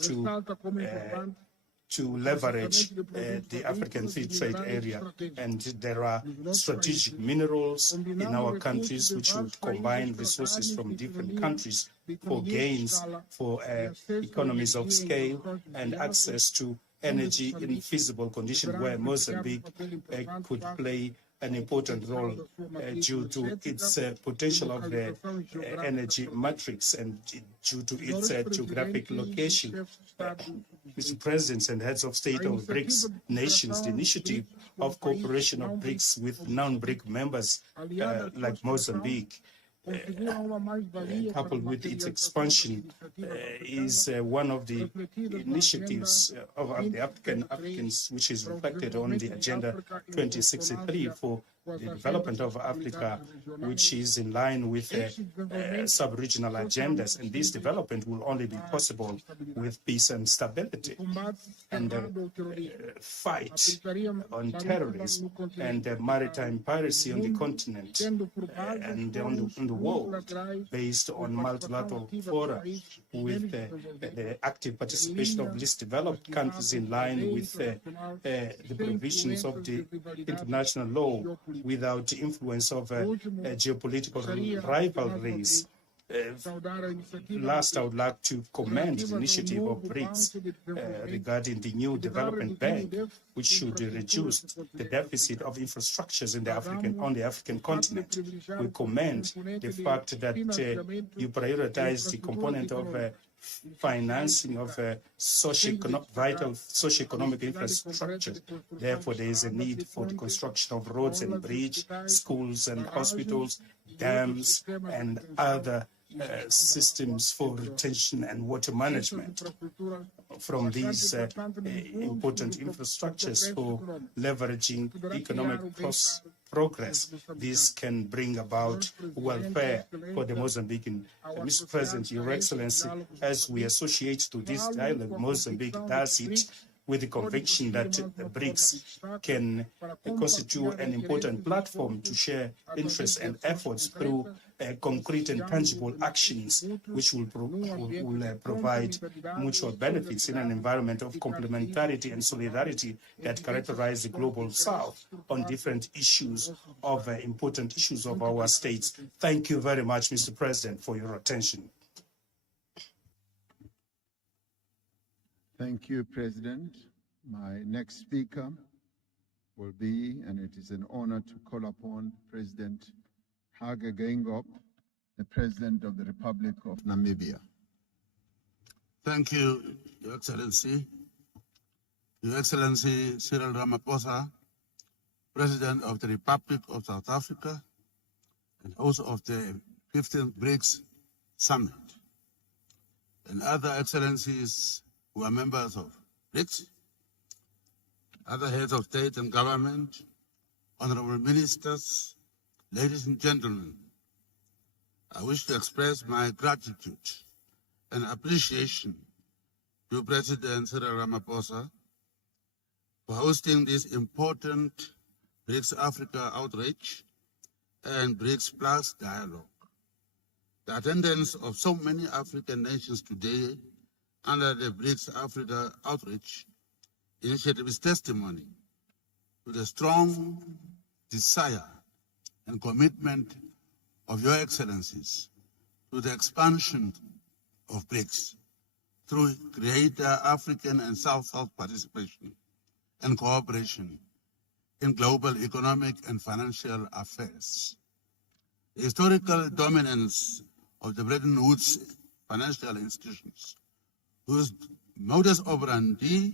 to leverage the African Free Trade Area. And there are strategic minerals in our countries which would combine resources from different countries for gains, for economies of scale and access to energy in feasible conditions, where Mozambique could play an important role due to its potential of the energy matrix and due to its geographic location. Mr. Presidents and heads of state of BRICS nations, the initiative of cooperation of BRICS with non-BRIC members like Mozambique, coupled with its expansion, is one of the initiatives of the Africans, which is reflected on the Agenda 2063 for the development of Africa, which is in line with sub-regional agendas. And this development will only be possible with peace and stability. And fight on terrorism and maritime piracy on the continent and on the world, based on multilateral fora, with the active participation of least developed countries in line with the provisions of the international law, without the influence of geopolitical rivalries. Last, I would like to commend the initiative of BRICS regarding the new development bank, which should reduce the deficit of infrastructures in on the African continent. We commend the fact that you prioritize the component of financing of vital socio-economic infrastructure. Therefore, there is a need for the construction of roads and bridges, schools and hospitals, dams, and other systems for retention and water management. From these important infrastructures for leveraging economic progress, this can bring about welfare for the Mozambican. Mr. President, Your Excellency, as we associate to this dialogue, Mozambique does it with the conviction that BRICS can constitute an important platform to share interests and efforts through concrete and tangible actions, which will provide mutual benefits in an environment of complementarity and solidarity that characterize the global South on different issues of important issues of our states. Thank you very much, Mr. President, for your attention. Thank you, President. My next speaker will be, and it is an honor to call upon President Hage Geingob, the President of the Republic of Namibia. Thank you, Your Excellency. Your Excellency Cyril Ramaphosa, President of the Republic of South Africa, and also of the 15th BRICS Summit, and other excellencies who are members of BRICS. other heads of state and government, honorable ministers, ladies and gentlemen, I wish to express my gratitude and appreciation to President Cyril Ramaphosa for hosting this important BRICS Africa outreach and BRICS Plus dialogue. The attendance of so many African nations today under the BRICS Africa outreach initiative is testimony to the strong desire and commitment of Your Excellencies to the expansion of BRICS through greater African and South-South participation and cooperation in global economic and financial affairs. The historical dominance of the Bretton Woods financial institutions, whose modus operandi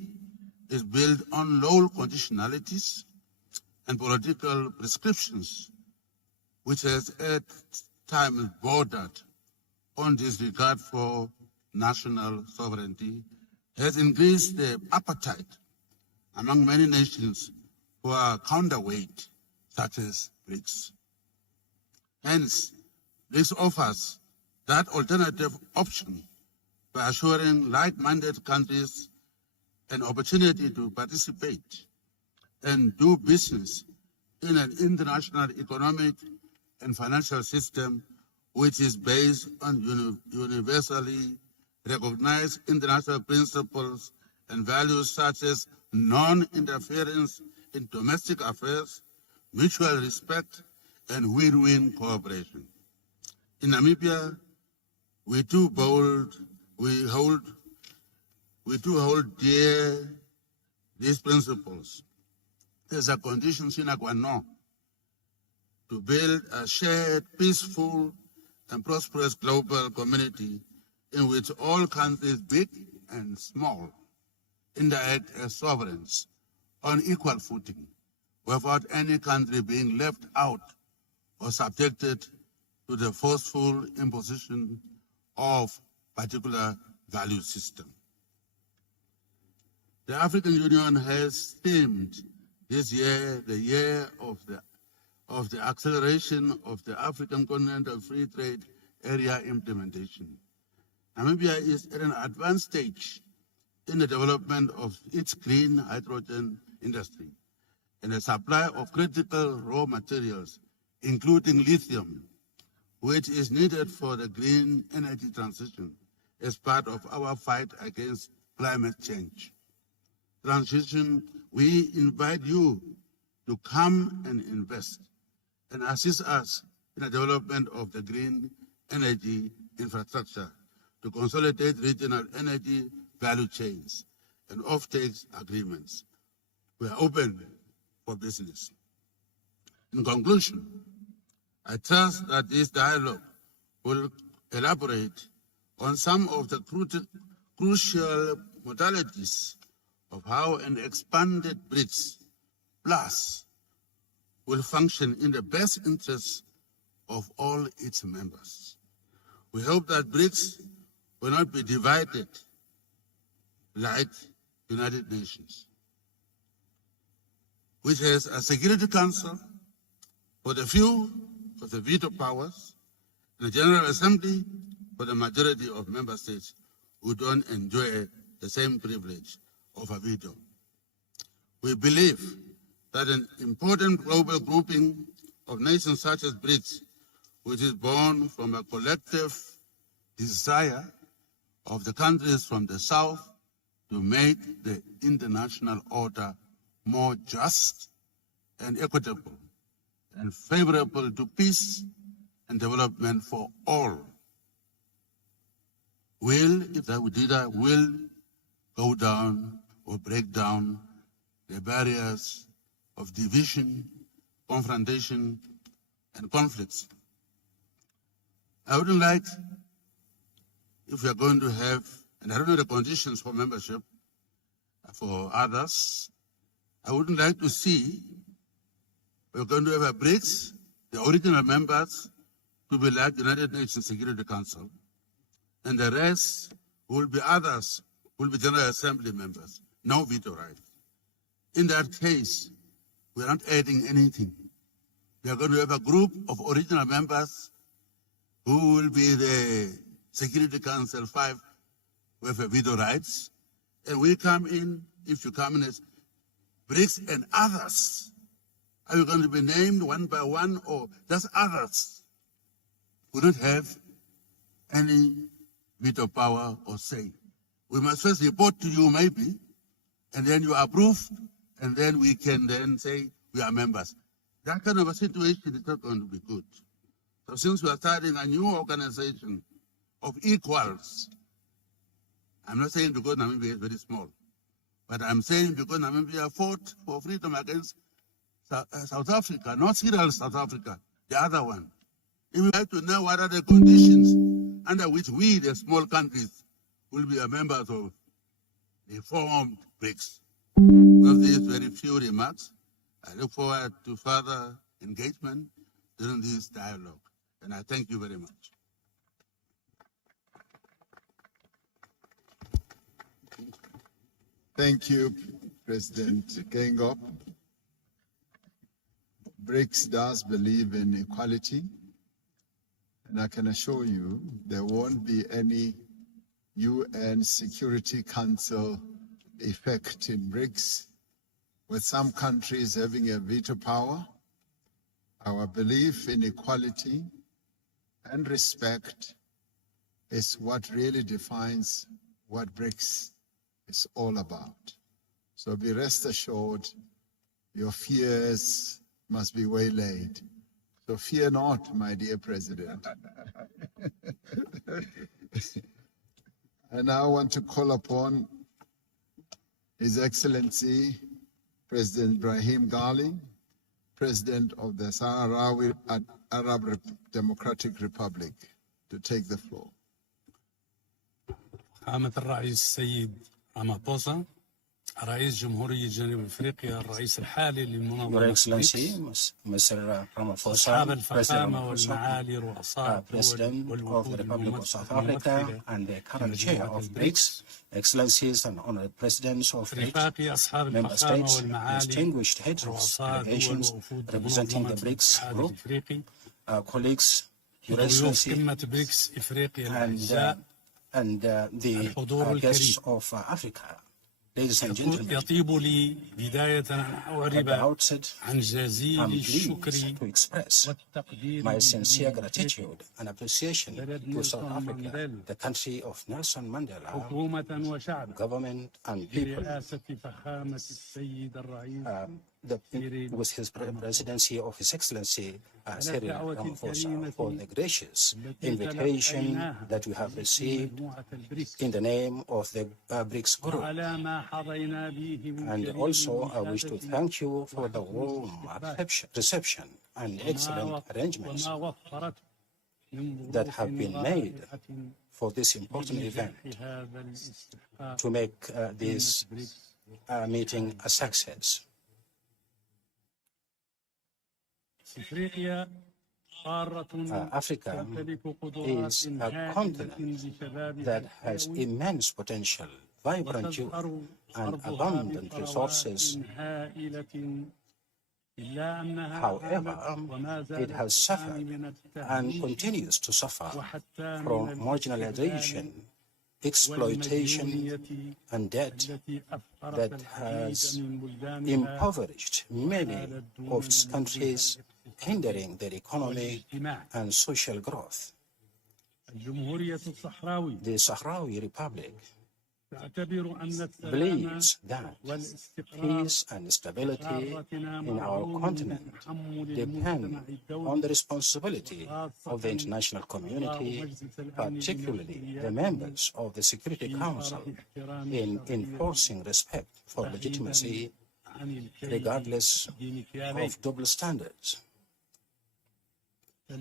is built on low conditionalities and political prescriptions, which has at times bordered on disregard for national sovereignty, has increased the appetite among many nations who are counterweight, such as BRICS. Hence, BRICS offers that alternative option by assuring like-minded countries an opportunity to participate and do business in an international economic and financial system which is based on universally recognized international principles and values such as non-interference in domestic affairs, mutual respect, and win-win cooperation. In Namibia, we too hold dear these principles. There's a condition sine qua non to build a shared, peaceful, and prosperous global community in which all countries, big and small, interact as sovereigns on equal footing, without any country being left out or subjected to the forceful imposition of particular value system. The African Union has themed this year the year of the acceleration of the African Continental Free Trade Area implementation. Namibia is at an advanced stage in the development of its green hydrogen industry and the supply of critical raw materials, including lithium, which is needed for the green energy transition as part of our fight against climate change. We invite you to come and invest and assist us in the development of the green energy infrastructure to consolidate regional energy value chains and off-take agreements. We are open for business. In conclusion, I trust that this dialogue will elaborate on some of the crucial modalities of how an expanded BRICS Plus will function in the best interests of all its members. We hope that BRICS will not be divided like United Nations, which has a Security Council for the few for the veto powers, and a General Assembly for the majority of member states who don't enjoy the same privilege of a veto. We believe that an important global grouping of nations such as BRICS, which is born from a collective desire of the countries from the South to make the international order more just and equitable and favorable to peace and development for all, will, if that would do that, will go down or break down the barriers of division, confrontation, and conflicts. I wouldn't like, if we are going to have, and I don't know the conditions for membership for others, I wouldn't like to see we're going to have a BRICS, the original members, to be like the United Nations Security Council, and the rest will be others, will be General Assembly members, no veto right. In that case, we are not adding anything. We are going to have a group of original members who will be the Security Council 5 with veto rights. And we come in, if you come in as BRICS and others. Are you going to be named one by one or just others? We don't have any veto power or say. We must first report to you maybe, and then you approve, and then we can then say we are members. That kind of a situation is not going to be good. So since we are starting a new organization of equals, I'm not saying because Namibia is very small, but I'm saying because Namibia fought for freedom against South Africa, not serial South Africa, the other one. If we like to know what are the conditions under which we, the small countries, will be members of the formed BRICS. With these very few remarks, I look forward to further engagement during this dialogue, and I thank you very much. Thank you, President Gengop. BRICS does believe in equality, and I can assure you there won't be any UN Security Council effect in BRICS, with some countries having a veto power. Our belief in equality and respect is what really defines what BRICS is all about. So be rest assured, your fears must be waylaid. So fear not, my dear President. I now want to call upon His Excellency President Ibrahim Gali, President of the Sahrawi Arab Democratic Republic, to take the floor. قامة الرئيس السيد رامابوسا رئيس جمهورية جنوب أفريقيا الرئيس الحالي للمنظمة Your Excellency, Mr. Ramaphosa, President of the Republic of South Africa and the current chair of BRICS, Excellencies and Honorable Presidents of BRICS, Member States, distinguished heads of delegations representing the BRICS group, colleagues, Your Excellency, and the guests of Africa. Ladies and gentlemen, at the outset, I'm pleased to express my sincere gratitude and appreciation to South Africa, the country of Nelson Mandela, government and people, with his presidency of His Excellency Cyril Ramaphosa, for the gracious invitation that we have received in the name of the BRICS group. And also, I wish to thank you for the warm reception and excellent arrangements that have been made for this important event to make this meeting a success. Africa is a continent that has immense potential, vibrant youth, and abundant resources. However, it has suffered and continues to suffer from marginalization, exploitation, and debt that has impoverished many of its countries, hindering their economy and social growth. The Sahrawi Republic believes that peace and stability in our continent depend on the responsibility of the international community, particularly the members of the Security Council, in enforcing respect for legitimacy regardless of double standards. The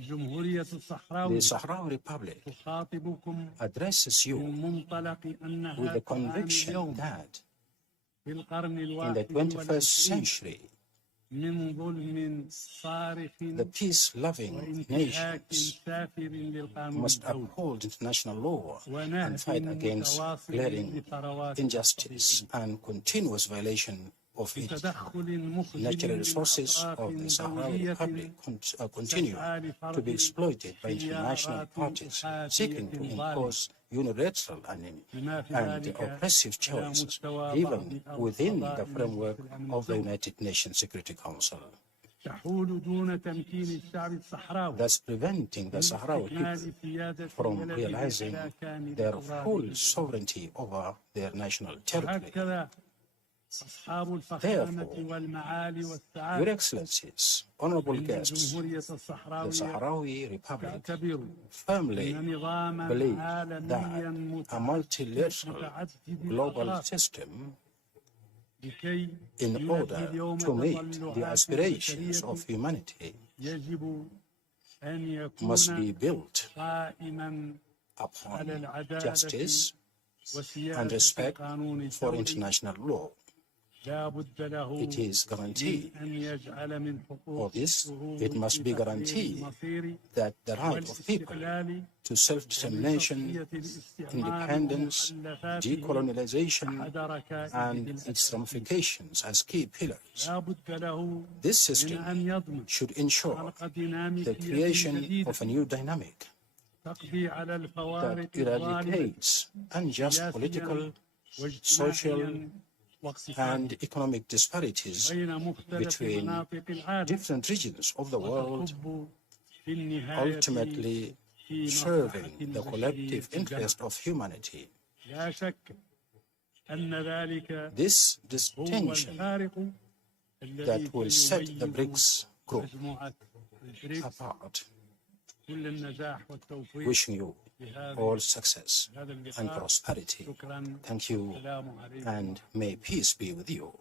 Sahrawi Republic addresses you with the conviction that in the 21st century, the peace-loving nations must uphold international law and fight against glaring injustice and continuous violation of its natural resources of the Sahrawi Republic continue to be exploited by international parties seeking to impose unilateral and oppressive choices, even within the framework of the United Nations Security Council, thus preventing the Sahrawi people from realizing their full sovereignty over their national territory. Therefore, Your Excellencies, honorable guests, the Sahrawi Republic firmly believe that a multilateral global system, in order to meet the aspirations of humanity, must be built upon justice and respect for international law. It is guaranteed, for this, it must be guaranteed that the right of people to self-determination, independence, decolonization, and its ramifications as key pillars. This system should ensure the creation of a new dynamic that eradicates unjust political, social, and economic disparities between different regions of the world, ultimately serving the collective interest of humanity. This distinction that will set the BRICS group apart. Wishing you all success and prosperity. Thank you, and may peace be with you.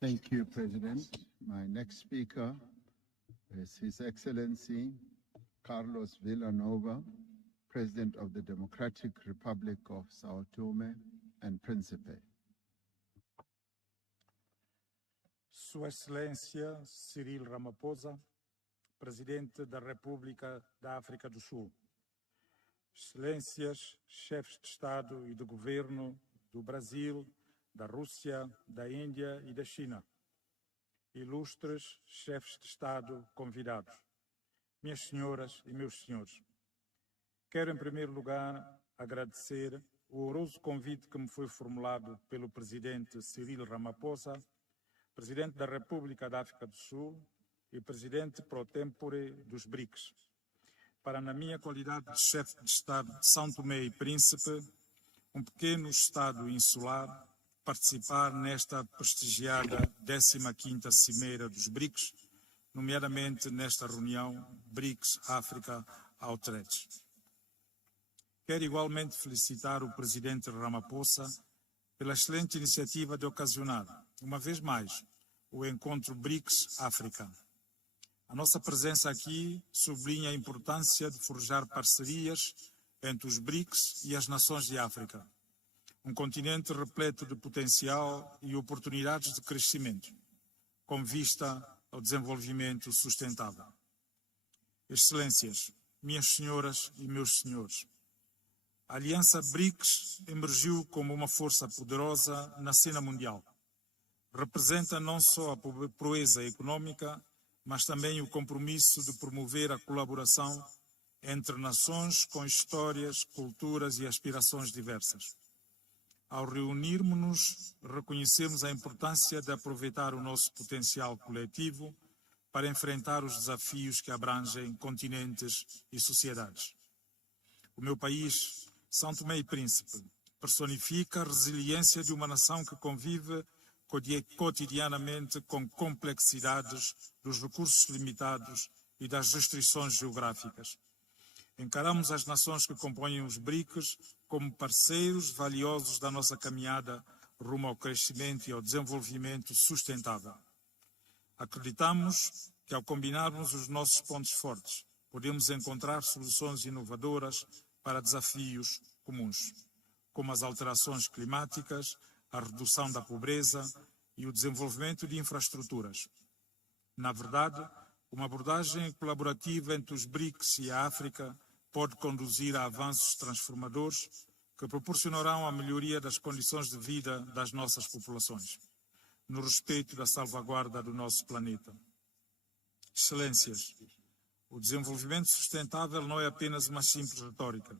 Thank you, President. My next speaker is His Excellency Carlos Villanova, President of the Democratic Republic of Sao Tome and Principe. Sua Excelência Cyril Ramaphosa, Presidente da República da África do Sul, Excelências, chefes de Estado e de Governo do Brasil, da Rússia, da Índia e da China, ilustres chefes de Estado convidados, minhas senhoras e meus senhores, quero em primeiro lugar agradecer o honroso convite que me foi formulado pelo Presidente Cyril Ramaphosa, Presidente da República da África do Sul e Presidente pro tempore dos BRICS, para, na minha qualidade de chefe de Estado de São Tomé e Príncipe, um pequeno Estado insular, participar nesta prestigiada 15ª Cimeira dos BRICS, nomeadamente nesta reunião BRICS-África Outreach. Quero igualmente felicitar o Presidente Ramaphosa pela excelente iniciativa de ocasionar, uma vez mais, o encontro BRICS-África. A nossa presença aqui sublinha a importância de forjar parcerias entre os BRICS e as nações de África, um continente repleto de potencial e oportunidades de crescimento, com vista ao desenvolvimento sustentável. Excelências, minhas senhoras e meus senhores, a Aliança BRICS emergiu como uma força poderosa na cena mundial. Representa não só a proeza econômica, mas também o compromisso de promover a colaboração entre nações com histórias, culturas e aspirações diversas. Ao reunirmos-nos, reconhecemos a importância de aproveitar o nosso potencial coletivo para enfrentar os desafios que abrangem continentes e sociedades. O meu país, São Tomé e Príncipe, personifica a resiliência de uma nação que convive cotidianamente com complexidades dos recursos limitados e das restrições geográficas. Encaramos as nações que compõem os BRICS como parceiros valiosos da nossa caminhada rumo ao crescimento e ao desenvolvimento sustentável. Acreditamos que, ao combinarmos os nossos pontos fortes, podemos encontrar soluções inovadoras para desafios comuns, como as alterações climáticas, a redução da pobreza e o desenvolvimento de infraestruturas. Na verdade, uma abordagem colaborativa entre os BRICS e a África pode conduzir a avanços transformadores que proporcionarão a melhoria das condições de vida das nossas populações, no respeito da salvaguarda do nosso planeta. Excelências, o desenvolvimento sustentável não é apenas uma simples retórica,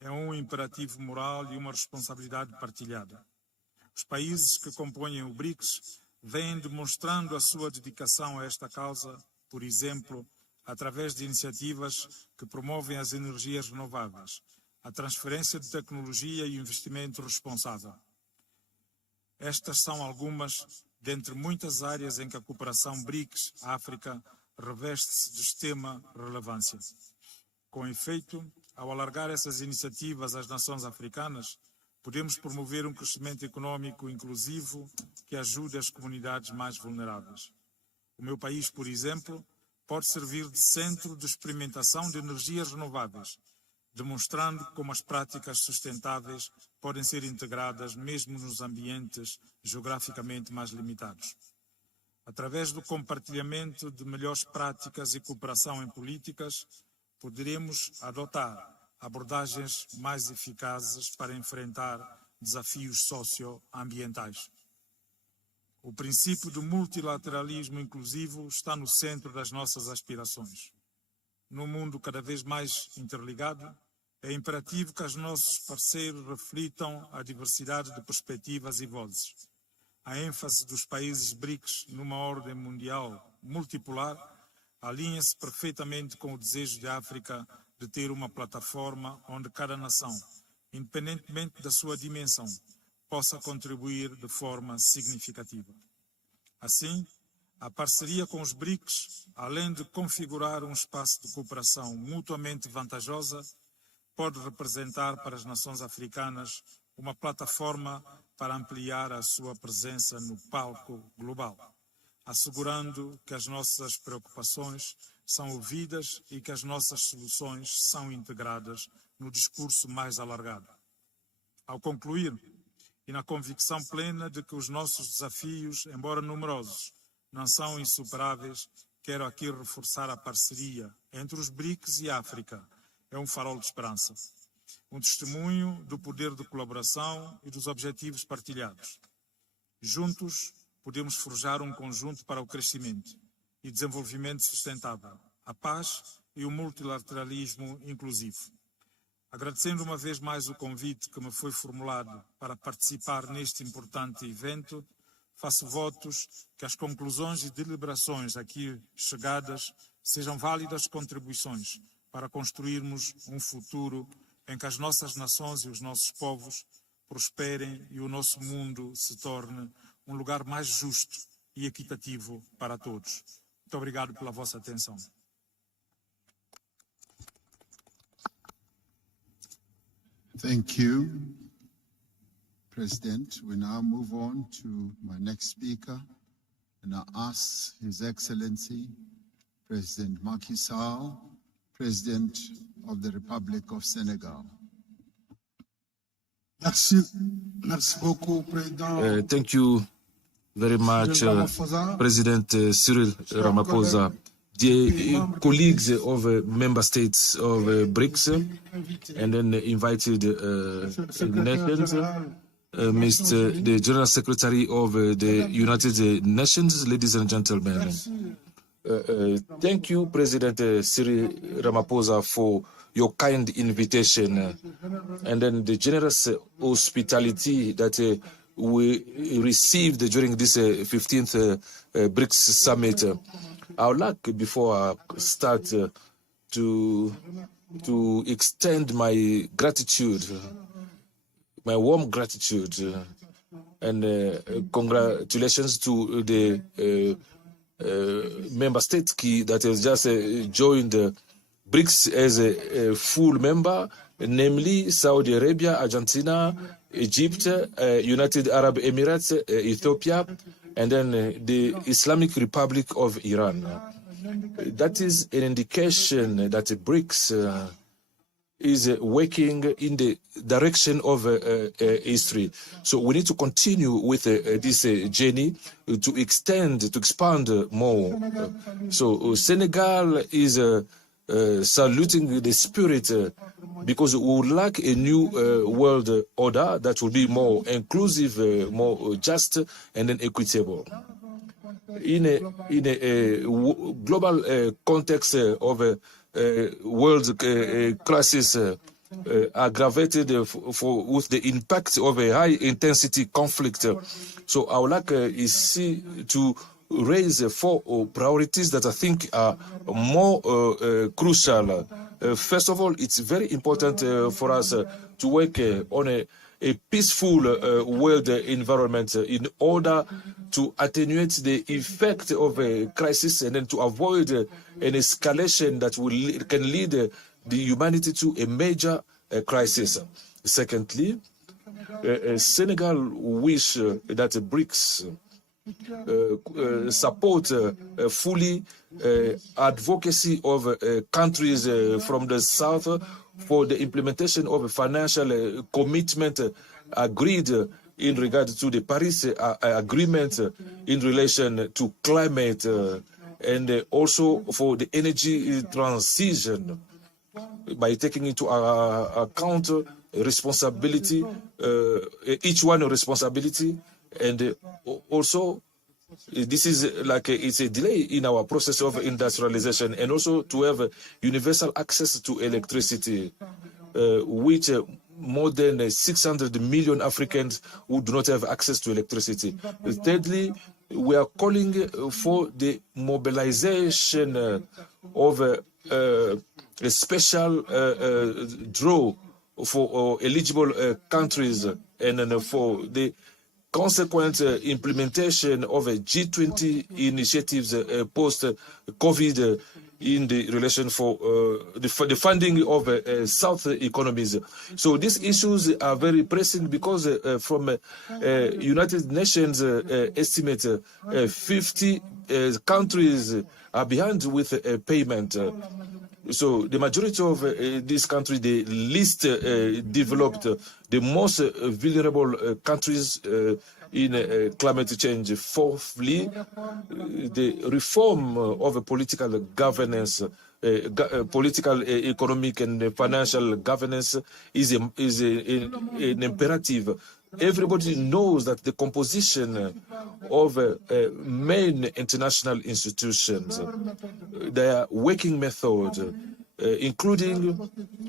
é um imperativo moral e uma responsabilidade partilhada. Os países que compõem o BRICS vêm demonstrando a sua dedicação a esta causa, por exemplo, através de iniciativas que promovem as energias renováveis, a transferência de tecnologia e o investimento responsável. Estas são algumas dentre muitas áreas em que a cooperação BRICS-África reveste-se de extrema relevância. Com efeito, ao alargar essas iniciativas às nações africanas, podemos promover um crescimento econômico inclusivo que ajude as comunidades mais vulneráveis. O meu país, por exemplo, pode servir de centro de experimentação de energias renováveis, demonstrando como as práticas sustentáveis podem ser integradas mesmo nos ambientes geograficamente mais limitados. Através do compartilhamento de melhores práticas e cooperação em políticas, poderemos adotar abordagens mais eficazes para enfrentar desafios socioambientais. O princípio do multilateralismo inclusivo está no centro das nossas aspirações. Num mundo cada vez mais interligado, é imperativo que os nossos parceiros reflitam a diversidade de perspectivas e vozes. A ênfase dos países BRICS numa ordem mundial multipolar alinha-se perfeitamente com o desejo da África de ter uma plataforma onde cada nação, independentemente da sua dimensão, possa contribuir de forma significativa. Assim, a parceria com os BRICS, além de configurar um espaço de cooperação mutuamente vantajosa, pode representar para as nações africanas uma plataforma para ampliar a sua presença no palco global, assegurando que as nossas preocupações são ouvidas e que as nossas soluções são integradas no discurso mais alargado. Ao concluir, e na convicção plena de que os nossos desafios, embora numerosos, não são insuperáveis, quero aqui reforçar a parceria entre os BRICS e a África. É um farol de esperança, um testemunho do poder de colaboração e dos objetivos partilhados. Juntos, podemos forjar um conjunto para o crescimento e desenvolvimento sustentável, a paz e o multilateralismo inclusivo. Agradecendo uma vez mais o convite que me foi formulado para participar neste importante evento, faço votos que as conclusões e deliberações aqui chegadas sejam válidas contribuições para construirmos um futuro em que as nossas nações e os nossos povos prosperem e o nosso mundo se torne um lugar mais justo e equitativo para todos. Muito obrigado pela vossa atenção. Thank you, President. We now move on to my next speaker, and I ask His Excellency, President Macky Sall, President of the Republic of Senegal. Merci beaucoup, Président. Thank you very much, President Cyril Ramaphosa. Dear colleagues of member states of BRICS, and then invited nations, Mr. the General Secretary of the United Nations, ladies and gentlemen. Thank you, President Cyril Ramaphosa, for your kind invitation and then the generous hospitality that we received during this 15th BRICS summit. I would like, before I start, to extend my gratitude, my warm gratitude, and congratulations to the member states that has just joined BRICS as a full member, namely Saudi Arabia, Argentina, Egypt, United Arab Emirates, Ethiopia, and then the Islamic Republic of Iran. That is an indication that BRICS is working in the direction of history. So we need to continue with this journey to expand more. So Senegal is saluting the spirit because we would like a new world order that will be more inclusive, more just, and then equitable. In a global context of a world crisis aggravated with the impact of a high-intensity conflict. So I would like to raise 4 priorities that I think are more crucial. First of all, it's very important for us to work on a peaceful world environment in order to attenuate the effect of a crisis and then to avoid an escalation that can lead the humanity to a major crisis. Secondly, Senegal wish that BRICS support fully advocacy of countries from the south for the implementation of a financial commitment agreed in regard to the Paris Agreement in relation to climate and also for the energy transition by taking into account responsibility, each one a responsibility, and also this is like it's a delay in our process of industrialization, and also to have universal access to electricity, which more than 600 million Africans who do not have access to electricity. Thirdly, we are calling for the mobilization of a special draw for eligible countries and for the consequent implementation of a G20 initiatives post-COVID in the relation for the funding of South economies. So these issues are very pressing because from United Nations estimate, 50 countries are behind with payment. So the majority of these countries, the least developed, the most vulnerable countries in climate change. Fourthly, the reform of a political governance, political, economic, and financial governance is an imperative. Everybody knows that the composition of main international institutions, their working method, including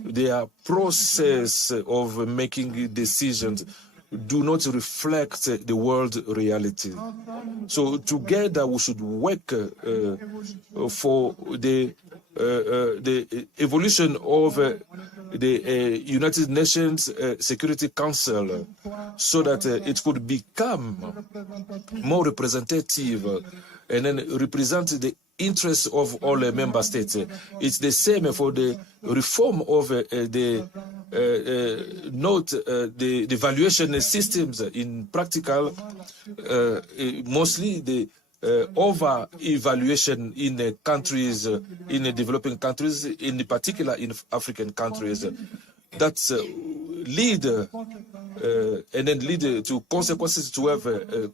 their process of making decisions, do not reflect the world reality. So together we should work for the evolution of the United Nations Security Council so that it could become more representative and then represent the interests of all member states. It's the same for the reform of the valuation systems in practical, mostly the over-evaluation in countries, in developing countries, in particular in African countries, that lead and then lead to consequences to have a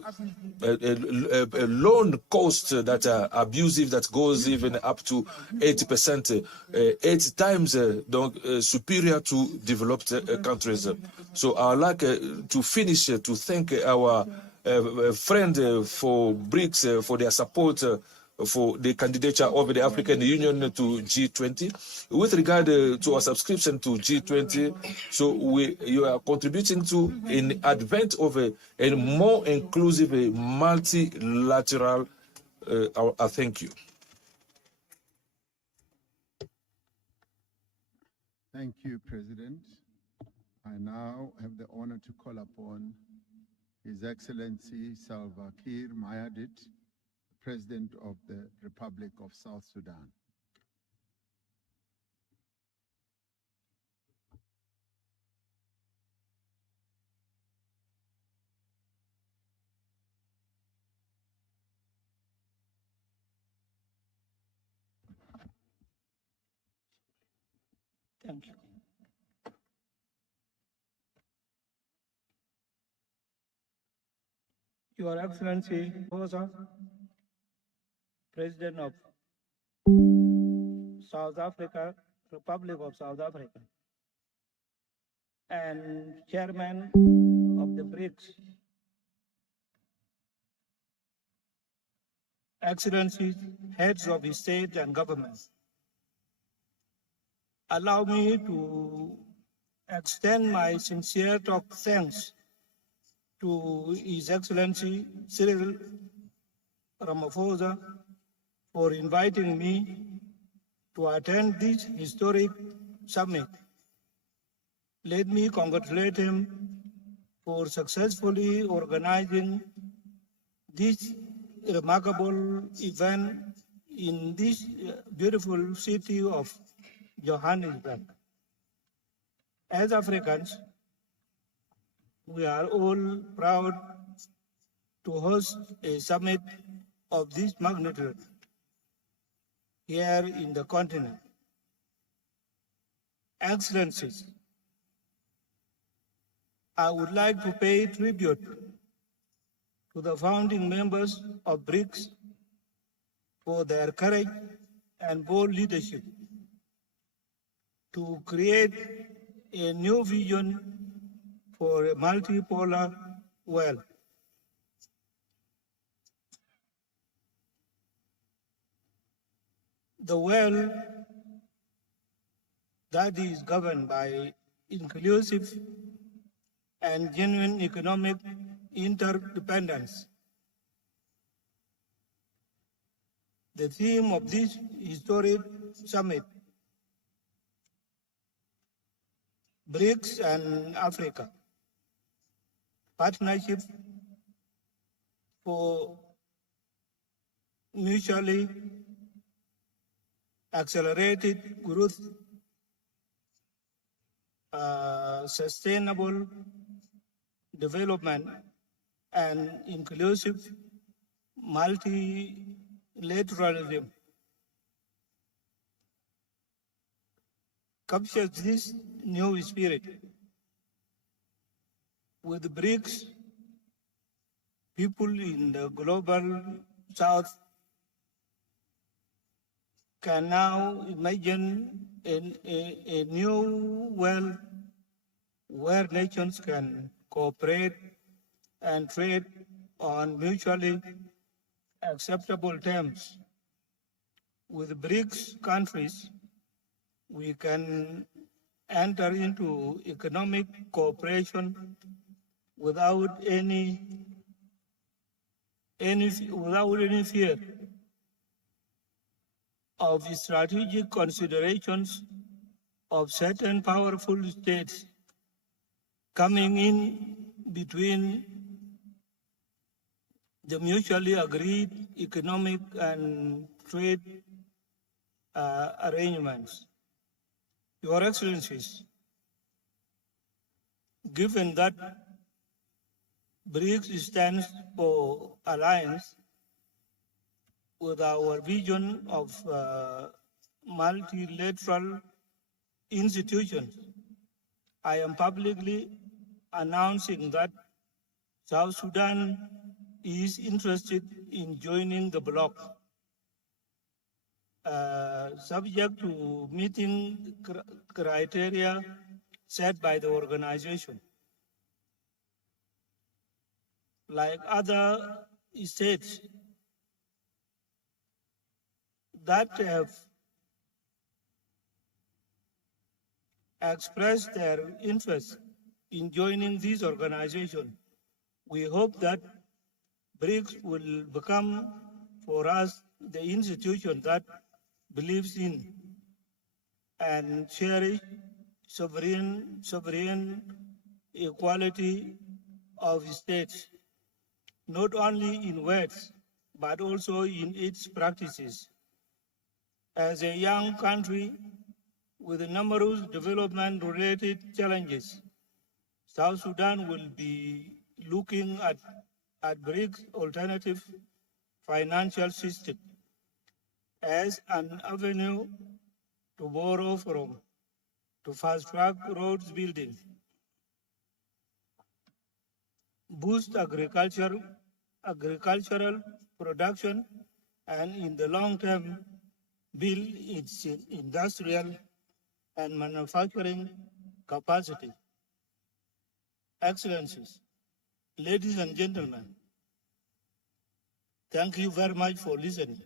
loan cost that are abusive, that goes even up to 80%, 8 times superior to developed countries. So I'd like to finish to thank our friend for BRICS for their support for the candidature of the African Union to G20. With regard to our subscription to G20, so you are contributing to an advent of a more inclusive, multilateral. I thank you. Thank you, President. I now have the honor to call upon His Excellency Salva Kiir Mayardit, President of the Republic of South Sudan. Thank you. Your Excellency, President of South Africa, Republic of South Africa, and chairman of the BRICS, Excellencies, heads of state and government, allow me to extend my sincere thanks to His Excellency Cyril Ramaphosa for inviting me to attend this historic summit. Let me congratulate him for successfully organizing this remarkable event in this beautiful city of Johannesburg. As Africans, we are all proud to host a summit of this magnitude here in the continent. Excellencies, I would like to pay tribute to the founding members of BRICS for their courage and bold leadership to create a new vision for a multipolar world. The world that is governed by inclusive and genuine economic interdependence. The theme of this historic summit, BRICS and Africa, partnership for mutually accelerated growth, sustainable development, and inclusive multilateralism captures this new spirit. With BRICS, people in the global south can now imagine a new world where nations can cooperate and trade on mutually acceptable terms. With BRICS countries, we can enter into economic cooperation without any fear of strategic considerations of certain powerful states coming in between the mutually agreed economic and trade arrangements. Your Excellencies, given that BRICS stands for alliance with our vision of multilateral institutions, I am publicly announcing that South Sudan is interested in joining the bloc, subject to meeting criteria set by the organization. Like other states that have expressed their interest in joining this organization, we hope that BRICS will become for us the institution that believes in and cherishes sovereign equality of states, not only in words, but also in its practices. As a young country with numerous development-related challenges, South Sudan will be looking at BRICS alternative financial system as an avenue to borrow from, to fast-track roads building, boost agricultural production, and in the long term, build its industrial and manufacturing capacity. Excellencies, ladies and gentlemen, thank you very much for listening.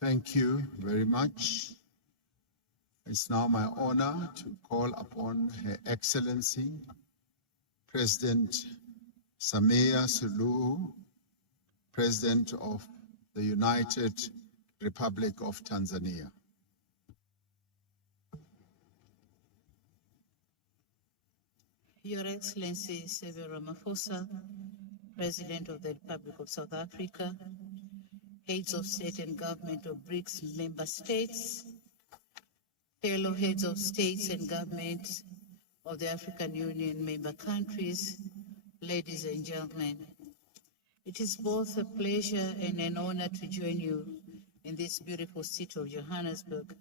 Thank you very much. It's now my honor to call upon Her Excellency, President Samia Suluhu, President of the United Republic of Tanzania. Your Excellency Cyril Ramaphosa, President of the Republic of South Africa, heads of state and government of BRICS member states, fellow heads of states and governments of the African Union member countries, ladies and gentlemen, it is both a pleasure and an honor to join you in this beautiful city of Johannesburg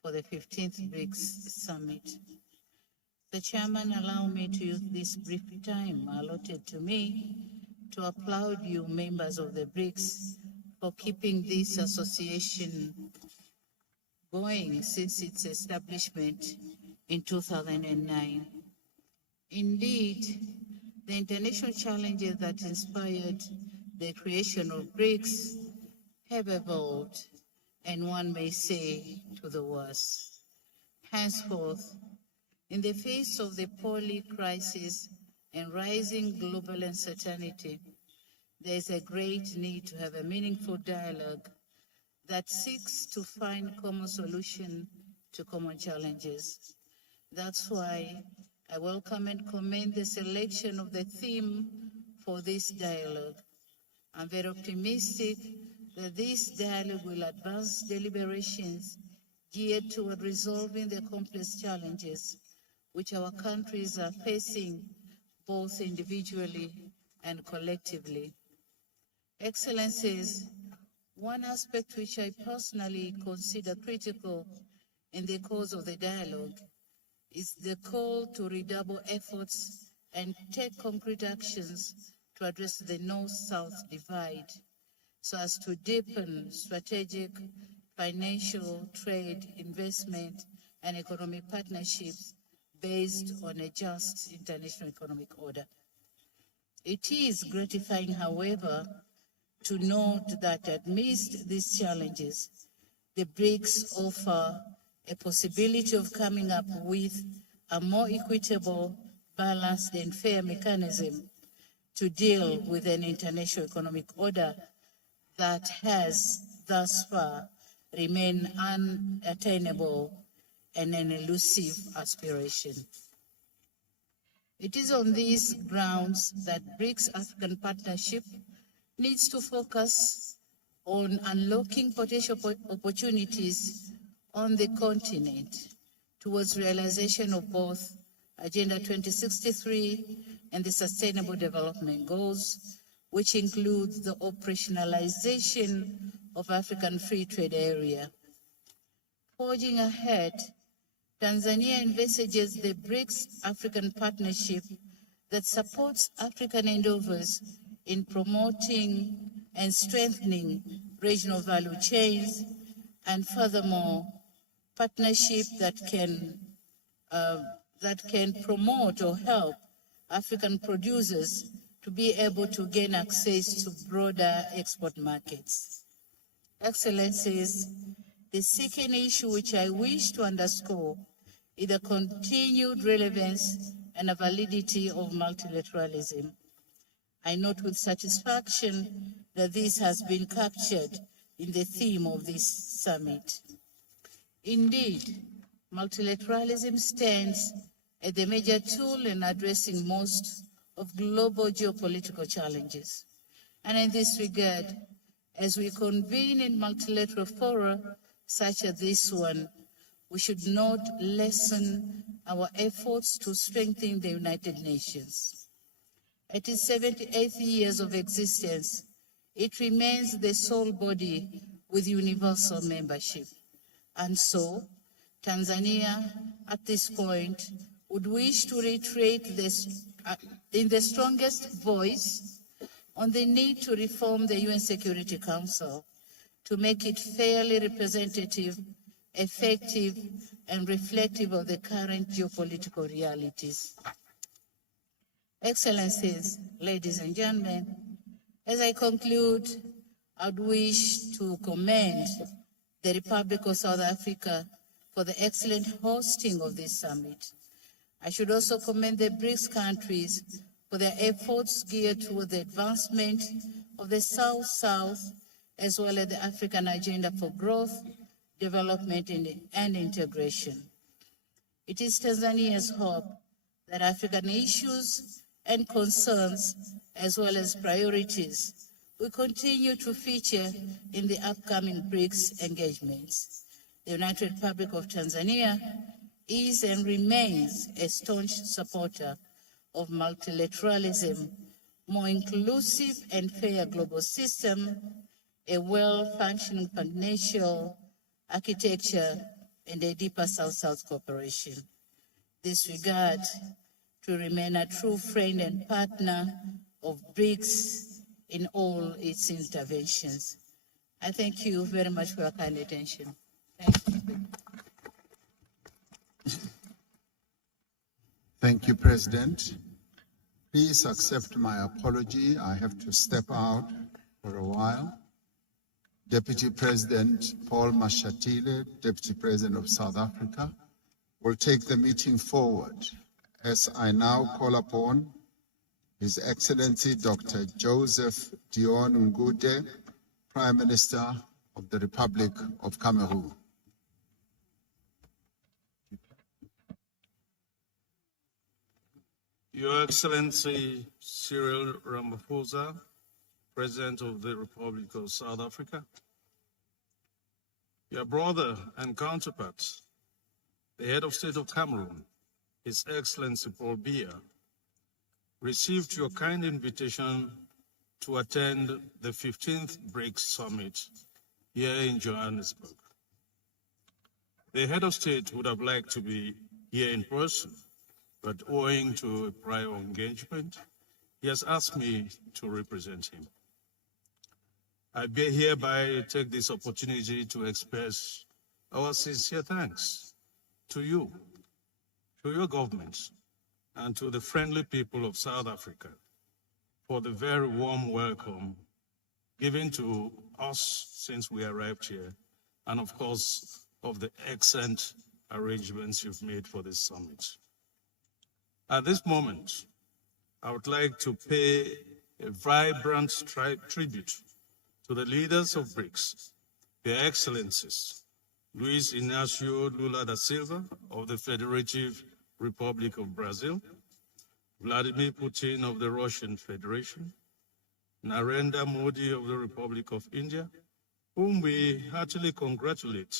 for the 15th BRICS Summit. The Chairman, allow me to use this brief time allotted to me to applaud you, members of the BRICS, for keeping this association going since its establishment in 2009. Indeed, the international challenges that inspired the creation of BRICS have evolved, and one may say to the worse. Henceforth, in the face of the poly crisis and rising global uncertainty, there is a great need to have a meaningful dialogue that seeks to find common solutions to common challenges. That's why I welcome and commend the selection of the theme for this dialogue. I'm very optimistic that this dialogue will advance deliberations geared toward resolving the complex challenges which our countries are facing both individually and collectively. Excellencies, one aspect which I personally consider critical in the course of the dialogue is the call to redouble efforts and take concrete actions to address the North-South divide so as to deepen strategic, financial, trade, investment, and economic partnerships based on a just international economic order. It is gratifying, however, to note that amidst these challenges, the BRICS offer a possibility of coming up with a more equitable, balanced, and fair mechanism to deal with an international economic order that has thus far remained unattainable and an elusive aspiration. It is on these grounds that BRICS African Partnership needs to focus on unlocking potential opportunities on the continent towards realization of both Agenda 2063 and the Sustainable Development Goals, which includes the operationalization of African Free Trade Area. Forging ahead, Tanzania envisages the BRICS African Partnership that supports African endeavors in promoting and strengthening regional value chains, and furthermore, partnership that can promote or help African producers to be able to gain access to broader export markets. Excellencies, the second issue which I wish to underscore is the continued relevance and the validity of multilateralism. I note with satisfaction that this has been captured in the theme of this summit. Indeed, multilateralism stands as the major tool in addressing most of global geopolitical challenges. And in this regard, as we convene in multilateral fora such as this one, we should not lessen our efforts to strengthen the United Nations. At its 78th years of existence, it remains the sole body with universal membership. And so, Tanzania, at this point, would wish to reiterate this in the strongest voice on the need to reform the UN Security Council to make it fairly representative, effective, and reflective of the current geopolitical realities. Excellencies, ladies and gentlemen, as I conclude, I would wish to commend the Republic of South Africa for the excellent hosting of this summit. I should also commend the BRICS countries for their efforts geared toward the advancement of the South-South, as well as the African agenda for growth, development, and integration. It is Tanzania's hope that African issues and concerns, as well as priorities, will continue to feature in the upcoming BRICS engagements. The United Republic of Tanzania is and remains a staunch supporter of multilateralism, more inclusive and fair global system, a well-functioning financial architecture, and a deeper South-South cooperation. This regard to remain a true friend and partner of BRICS in all its interventions. I thank you very much for your kind attention. Thank you. Thank you, President. Please accept my apology. I have to step out for a while. Deputy President Paul Mashatile, Deputy President of South Africa, will take the meeting forward as I now call upon His Excellency Dr. Joseph Dion Ngudi, Prime Minister of the Republic of Cameroon. Your Excellency Cyril Ramaphosa, President of the Republic of South Africa, your brother and counterpart, the head of state of Cameroon, His Excellency Paul Biya, received your kind invitation to attend the 15th BRICS Summit here in Johannesburg. The head of state would have liked to be here in person, but owing to a prior engagement, he has asked me to represent him. I hereby take this opportunity to express our sincere thanks to you, to your government, and to the friendly people of South Africa for the very warm welcome given to us since we arrived here, and of course, of the excellent arrangements you've made for this summit. At this moment, I would like to pay a vibrant tribute to the leaders of BRICS, their excellencies, Luis Inácio Lula da Silva of the Federative Republic of Brazil, Vladimir Putin of the Russian Federation, Narendra Modi of the Republic of India, whom we heartily congratulate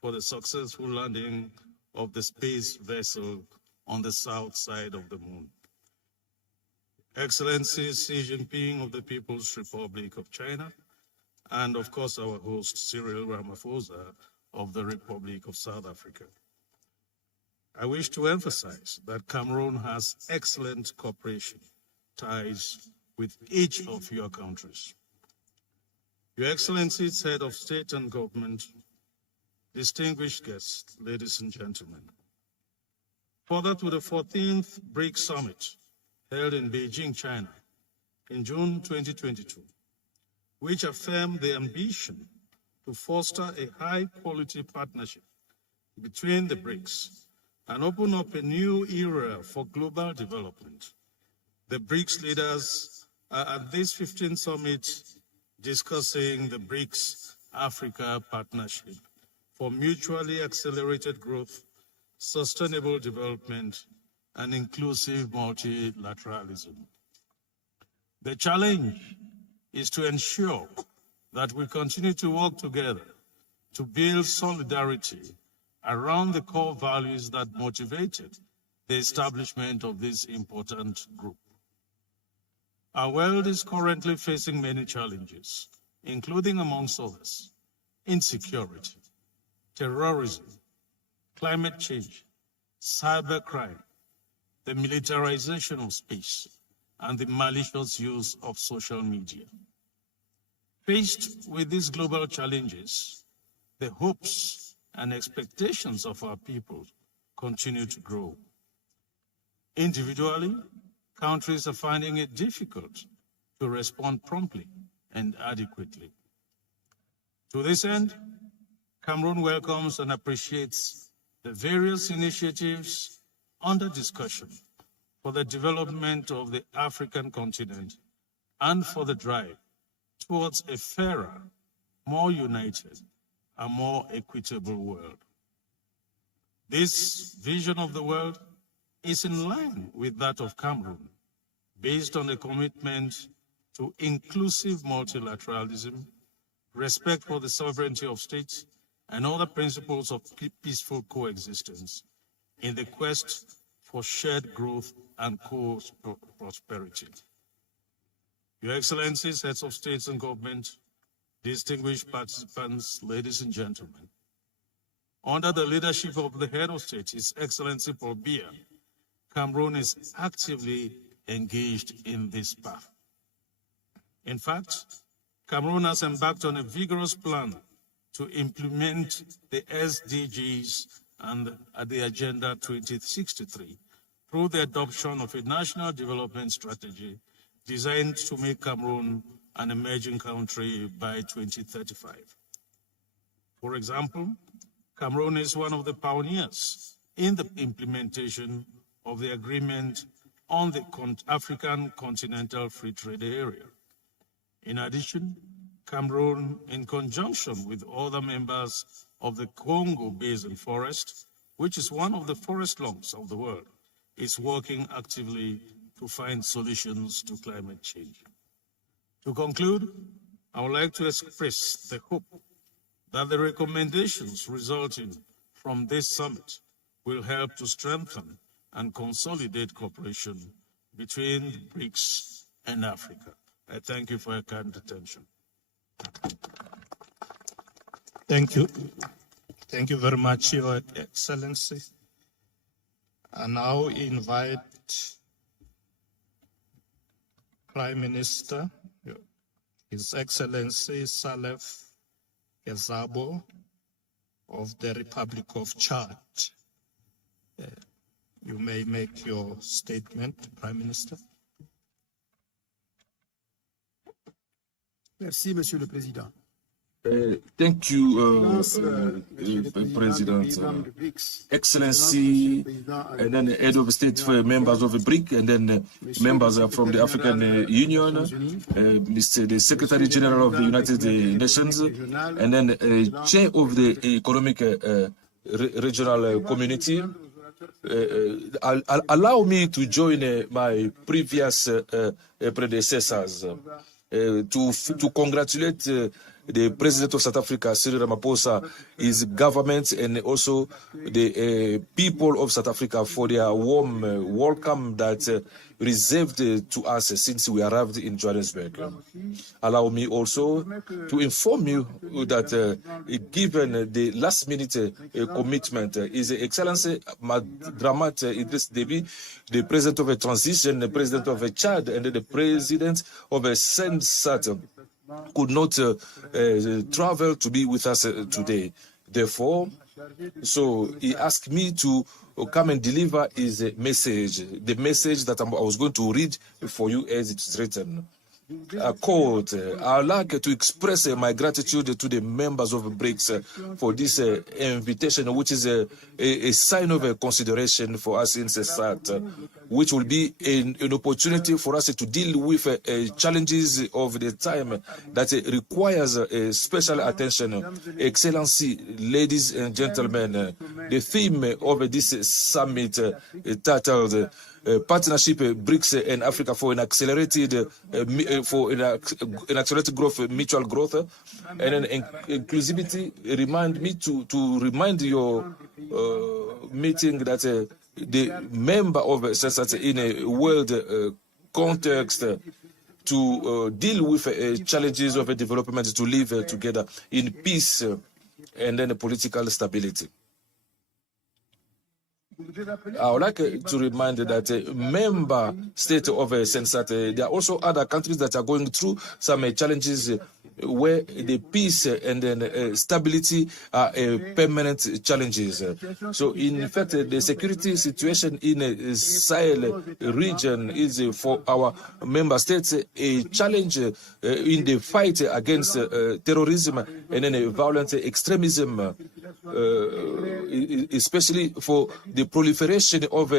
for the successful landing of the space vessel on the south side of the moon. Excellency Xi Jinping of the People's Republic of China, and of course our host Cyril Ramaphosa of the Republic of South Africa. I wish to emphasize that Cameroon has excellent cooperation ties with each of your countries. Your Excellencies, Head of State and Government, distinguished guests, ladies and gentlemen. Further to the 14th BRICS Summit held in Beijing, China in June 2022, which affirmed the ambition to foster a high-quality partnership between the BRICS and open up a new era for global development. The BRICS leaders are at this 15th summit discussing the BRICS-Africa partnership for mutually accelerated growth, sustainable development, and inclusive multilateralism. The challenge is to ensure that we continue to work together to build solidarity around the core values that motivated the establishment of this important group. Our world is currently facing many challenges, including, amongst others, insecurity, terrorism, climate change, cybercrime, the militarization of space, and the malicious use of social media. Faced with these global challenges, the hopes and expectations of our people continue to grow. Individually, countries are finding it difficult to respond promptly and adequately. To this end, Cameroon welcomes and appreciates the various initiatives under discussion for the development of the African continent and for the drive towards a fairer, more united, and more equitable world. This vision of the world is in line with that of Cameroon, based on a commitment to inclusive multilateralism, respect for the sovereignty of states, and other principles of peaceful coexistence in the quest for shared growth and prosperity. Your Excellencies, heads of states and government, distinguished participants, ladies and gentlemen, under the leadership of the head of state, His Excellency Paul Biya, Cameroon is actively engaged in this path. In fact, Cameroon has embarked on a vigorous plan to implement the SDGs and the Agenda 2063 through the adoption of a national development strategy designed to make Cameroon an emerging country by 2035. For example, Cameroon is one of the pioneers in the implementation of the agreement on the African Continental Free Trade Area. In addition, Cameroon, in conjunction with other members of the Congo Basin Forest, which is one of the forest lungs of the world, is working actively to find solutions to climate change. To conclude, I would like to express the hope that the recommendations resulting from this summit will help to strengthen and consolidate cooperation between the BRICS and Africa. I thank you for your kind attention. Thank you. Thank you very much, Your Excellency. I now invite Prime Minister, His Excellency Salef Kezabo of the Republic of Chad. You may make your statement, Prime Minister. Merci, Monsieur le Président. Thank you, President, Excellency, and then head of state for members of the BRIC, and then members from the African Union, Mr. the Secretary General of the United Nations, and then chair of the Economic Regional Community. Allow me to join my previous predecessors to congratulate the President of South Africa, Cyril Ramaphosa, his government, and also the people of South Africa for their warm welcome that reserved to us since we arrived in Johannesburg. Allow me also to inform you that given the last-minute commitment, His Excellency Dramat Idriss Déby, the President of a transition, the President of Chad, and the President of a Sensat, could not travel to be with us today. Therefore, so he asked me to come and deliver his message, the message that I was going to read for you as it's written. Quote, I would like to express my gratitude to the members of BRICS for this invitation, which is a sign of consideration for us in CESAT, which will be an opportunity for us to deal with challenges of the time that requires special attention. Excellency, ladies and gentlemen, the theme of this summit titled Partnership BRICS and Africa for an accelerated growth, mutual growth, and then inclusivity. Remind me to remind your meeting that the member of CESAT in a world context to deal with challenges of development, to live together in peace and then political stability. I would like to remind that member state of Sensat, there are also other countries that are going through some challenges where the peace and then stability are permanent challenges. So in fact, the security situation in the Sahel region is for our member states a challenge in the fight against terrorism and then violent extremism, especially for the proliferation of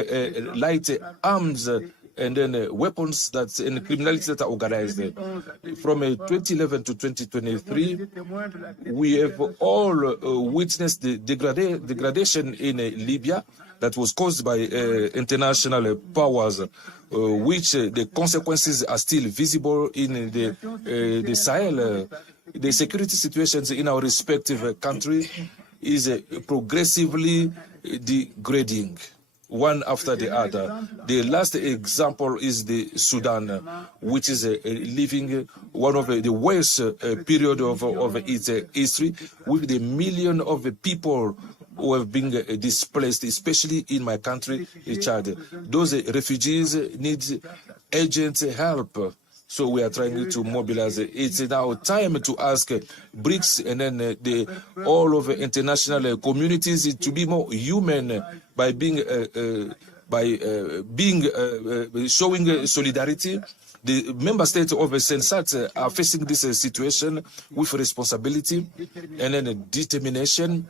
light arms and then weapons and criminality that are organized. From 2011 to 2023, we have all witnessed the degradation in Libya that was caused by international powers, which the consequences are still visible in the Sahel. The security situations in our respective countries is progressively degrading, one after the other. The last example is the Sudan, which is living one of the worst period of its history, with the million of people who have been displaced, especially in my country, Chad. Those refugees need urgent help. So we are trying to mobilize. It's now time to ask BRICS and then all of the international communities to be more human by showing solidarity. The member states of Sensat are facing this situation with responsibility and then determination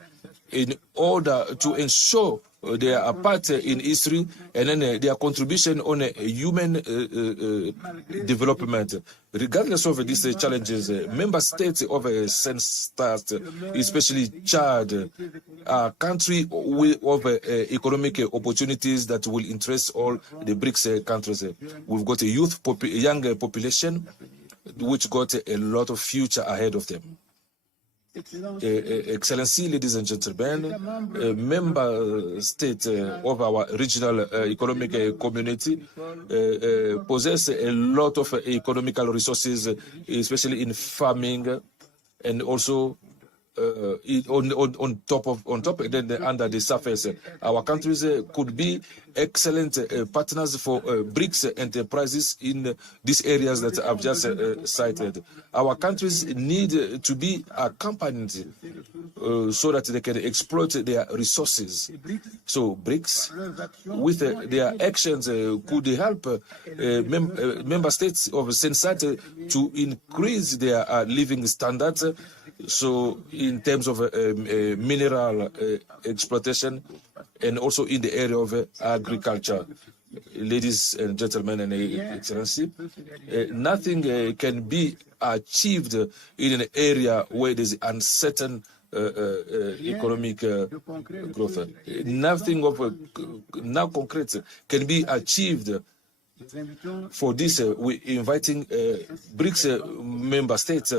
in order to ensure their part in history and then their contribution on human development. Regardless of these challenges, member states of Sensat, especially Chad, are a country of economic opportunities that will interest all the BRICS countries. We've got a young population which got a lot of future ahead of them. Excellency, ladies and gentlemen, member state of our regional economic community possess a lot of economical resources, especially in farming, and also on top and then under the surface. Our countries could be excellent partners for BRICS enterprises in these areas that I've just cited. Our countries need to be accompanied so that they can exploit their resources. So BRICS, with their actions, could help member states of Sensat to increase their living standards. So in terms of mineral exploitation and also in the area of agriculture. Ladies and gentlemen and Excellency, nothing can be achieved in an area where there's uncertain economic growth. Nothing of now concrete can be achieved. For this, we're inviting BRICS member states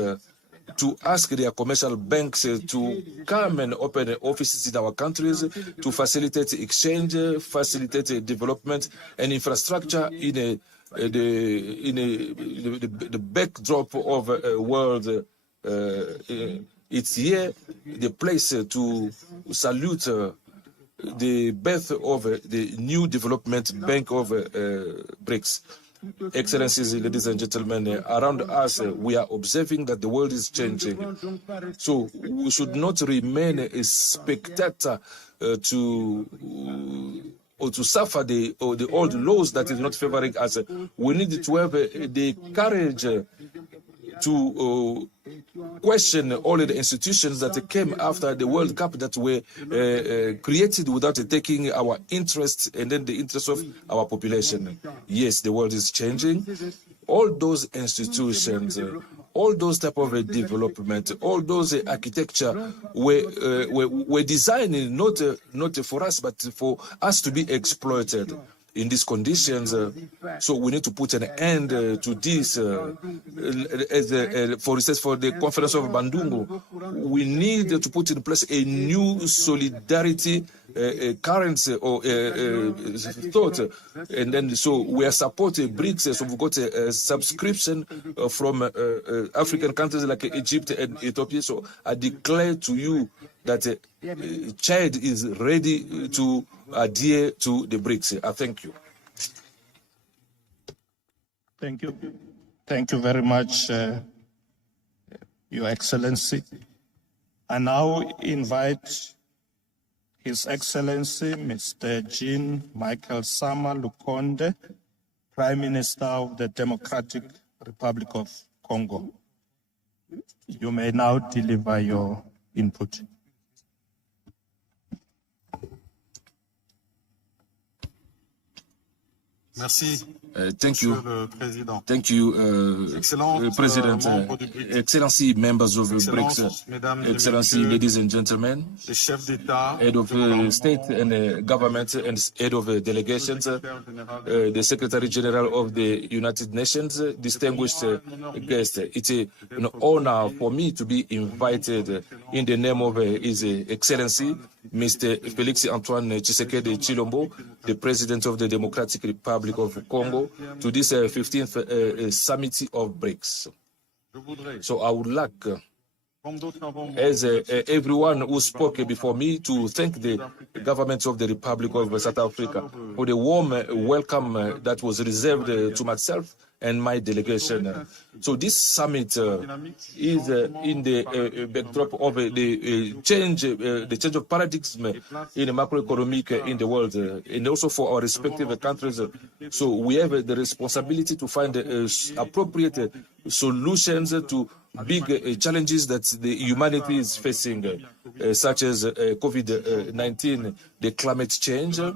to ask their commercial banks to come and open offices in our countries to facilitate exchange, facilitate development and infrastructure in the backdrop of a world. It's here the place to salute the birth of the new development bank of BRICS. Excellencies, ladies and gentlemen, around us, we are observing that the world is changing. So we should not remain a spectator to suffer the old laws that is not favoring us. We need to have the courage to question all of the institutions that came after the World Cup that were created without taking our interests and then the interests of our population. Yes, the world is changing. All those institutions, all those type of development, all those architecture were designed not for us, but for us to be exploited. In these conditions, so we need to put an end to this. For instance, for the conference of Bandungu, we need to put in place a new solidarity currency or thought, and then so we are supporting BRICS. So we've got a subscription from African countries like Egypt and Ethiopia. So I declare to you that Chad is ready to adhere to the BRICS. I thank you. Thank you. Thank you very much, Your Excellency. I now invite His Excellency, Mr. Jean Michael Sama Lukonde, Prime Minister of the Democratic Republic of Congo. You may now deliver your input. Merci. Thank you. Thank you, President. Excellency, members of BRICS, Excellency, ladies and gentlemen, head of state and government and head of delegations, the Secretary General of the United Nations, distinguished guests. It's an honor for me to be invited in the name of His Excellency, Mr. Félix Antoine Tshisekedi Tshilombo, the President of the Democratic Republic of Congo, to this 15th Summit of BRICS. So I would like, as everyone who spoke before me, to thank the government of the Republic of South Africa for the warm welcome that was reserved to myself and my delegation. So this summit is in the backdrop of the change of paradigm in the macroeconomic in the world, and also for our respective countries. So we have the responsibility to find appropriate solutions to big challenges that the humanity is facing, such as COVID-19, the climate change, and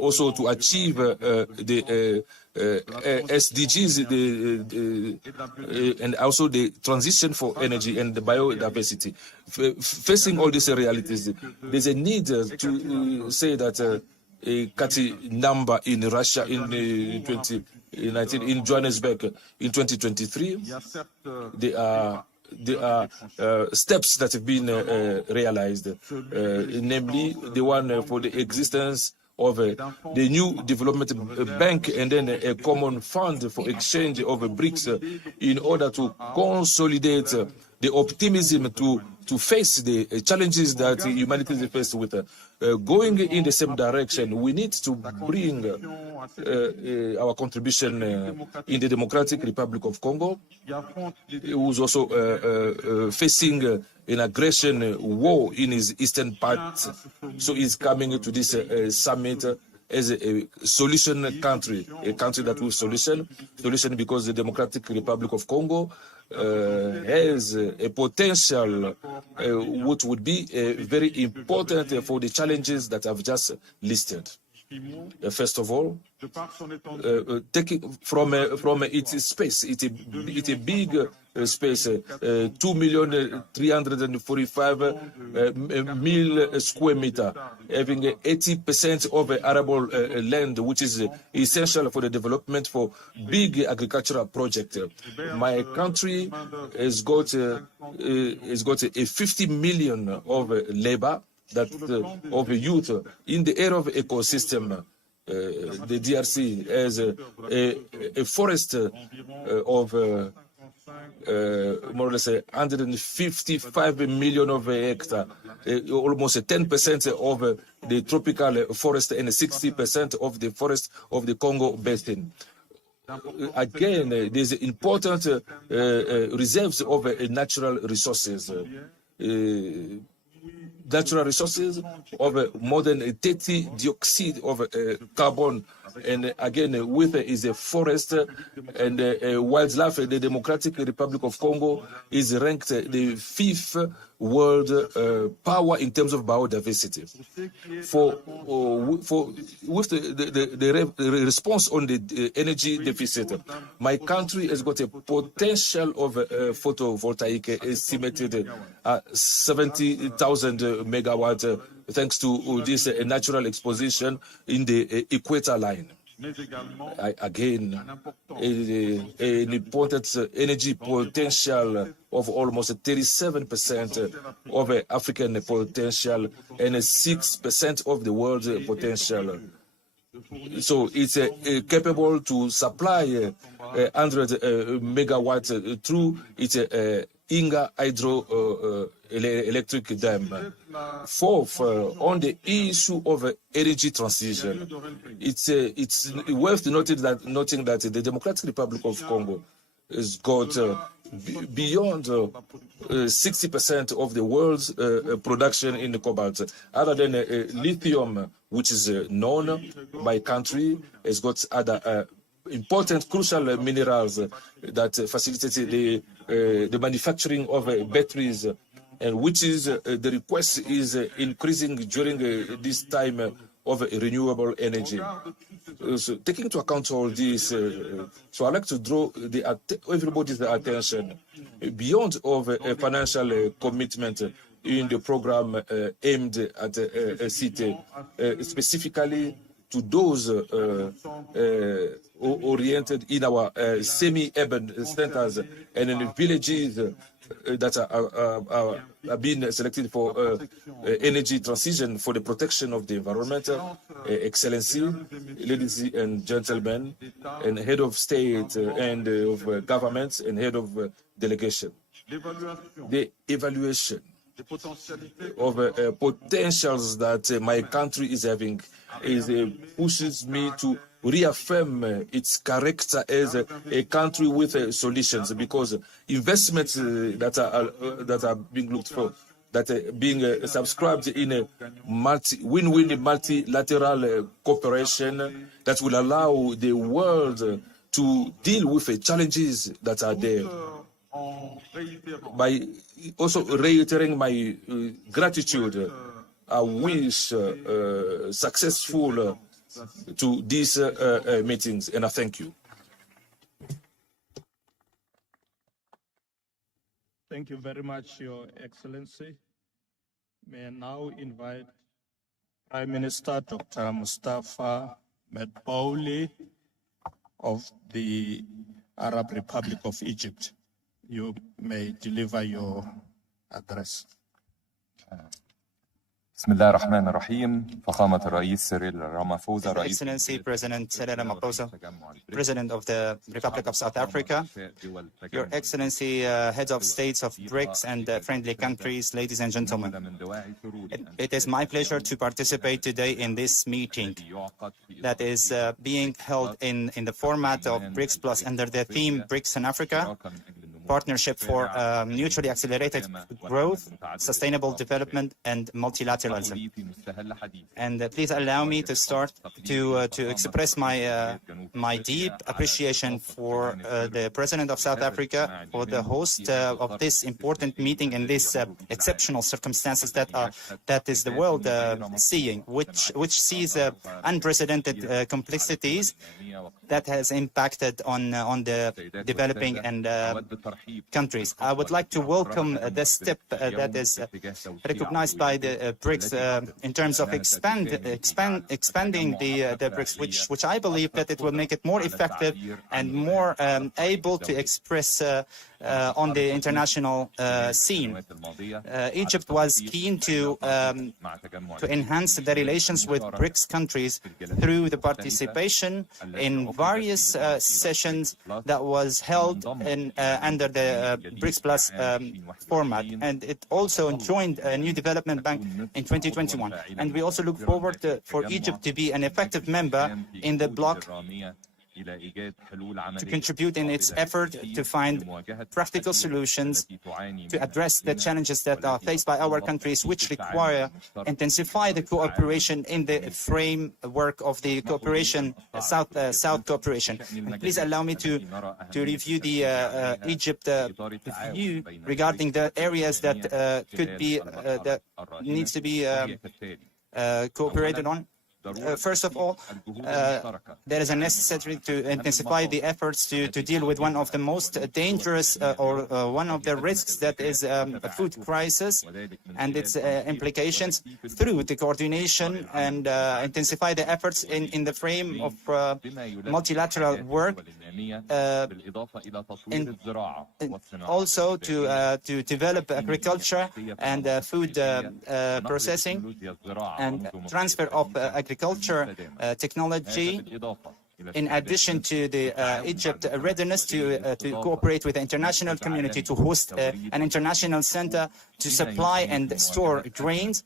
also to achieve the SDGs, and also the transition for energy and the biodiversity. Facing all these realities, there's a need to say that a Kati number in Russia in 2019, in Johannesburg in 2023, there are steps that have been realized, namely the one for the existence of the new development bank and then a common fund for exchange of BRICS in order to consolidate the optimism to face the challenges that humanity is faced with. Going in the same direction, we need to bring our contribution in the Democratic Republic of Congo, who's also facing an aggression war in his eastern part. So he's coming to this summit as a solution country, a country that will solution because the Democratic Republic of Congo has a potential which would be very important for the challenges that I've just listed. First of all, taking from its space, it's a big space, 2,345,000 square meters, having 80% of arable land, which is essential for the development for big agricultural projects. My country has got a 50 million of labor, that of youth in the area of ecosystem. The DRC has a forest of more or less 155 million of hectares, almost 10% of the tropical forest and 60% of the forest of the Congo Basin. Again, there's important reserves of natural resources. Natural resources of more than 30 dioxide of carbon, and again with is a forest and wildlife. The Democratic Republic of Congo is ranked the 5th world power in terms of biodiversity. With the response on the energy deficit, my country has got a potential of photovoltaic estimated at 70,000 megawatts, thanks to this natural exposition in the equator line. Again, an important energy potential of almost 37% of African potential and 6% of the world's potential. So it's capable to supply 100 megawatts through its Inga hydro electric dam. Fourth, on the issue of energy transition, it's worth noting that the Democratic Republic of Congo has got beyond 60% of the world's production in cobalt. Other than lithium, which is known by country, has got other important crucial minerals that facilitate the manufacturing of batteries, and which is the request is increasing during this time of renewable energy. So taking into account all this, so I'd like to draw everybody's attention beyond of a financial commitment in the program aimed at CITE, specifically to those oriented in our semi-urban centers and in the villages that are being selected for energy transition for the protection of the environment. Excellency, ladies and gentlemen, and head of state and of governments and head of delegation. The evaluation of potentials that my country is having pushes me to reaffirm its character as a country with solutions, because investments that are being looked for, that are being subscribed in a win-win multilateral cooperation that will allow the world to deal with the challenges that are there. By also reiterating my gratitude, I wish successful to these meetings, and I thank you. Thank you very much, Your Excellency. May I now invite Prime Minister Dr. Mustafa Medbouli of the Arab Republic of Egypt. You may deliver your address. بسم الله الرحمن الرحيم فخامة الرئيس سيريل رامافوزا His Excellency President Cyril Ramaphosa, President of the Republic of South Africa, Your Excellency, Heads of States of BRICS and friendly countries, ladies and gentlemen. It is my pleasure to participate today in this meeting that is being held in the format of BRICS Plus under the theme BRICS in Africa, Partnership for Mutually Accelerated Growth, Sustainable Development and Multilateralism. And please allow me to start to express my deep appreciation for the President of South Africa, for the host of this important meeting in these exceptional circumstances that is the world seeing, which sees unprecedented complexities that has impacted on the developing and countries. I would like to welcome the step that is recognized by the BRICS in terms of expanding the BRICS, which I believe that it will make it more effective and more able to express on the international scene. Egypt was keen to enhance the relations with BRICS countries through the participation in various sessions that was held under the BRICS Plus format. And it also joined a new development bank in 2021. And we also look forward for Egypt to be an effective member in the bloc, to contribute in its effort to find practical solutions to address the challenges that are faced by our countries, which require intensify the cooperation in the framework of the cooperation, South cooperation. And please allow me to review the Egypt view regarding the areas that could be that needs to be cooperated on. First of all, there is a necessity to intensify the efforts to deal with one of the most dangerous or one of the risks, that is a food crisis and its implications, through the coordination and intensify the efforts in the frame of multilateral work, and also to develop agriculture and food processing and transfer of agriculture technology in addition to the Egypt readiness to cooperate with the international community to host an international center to supply and store grains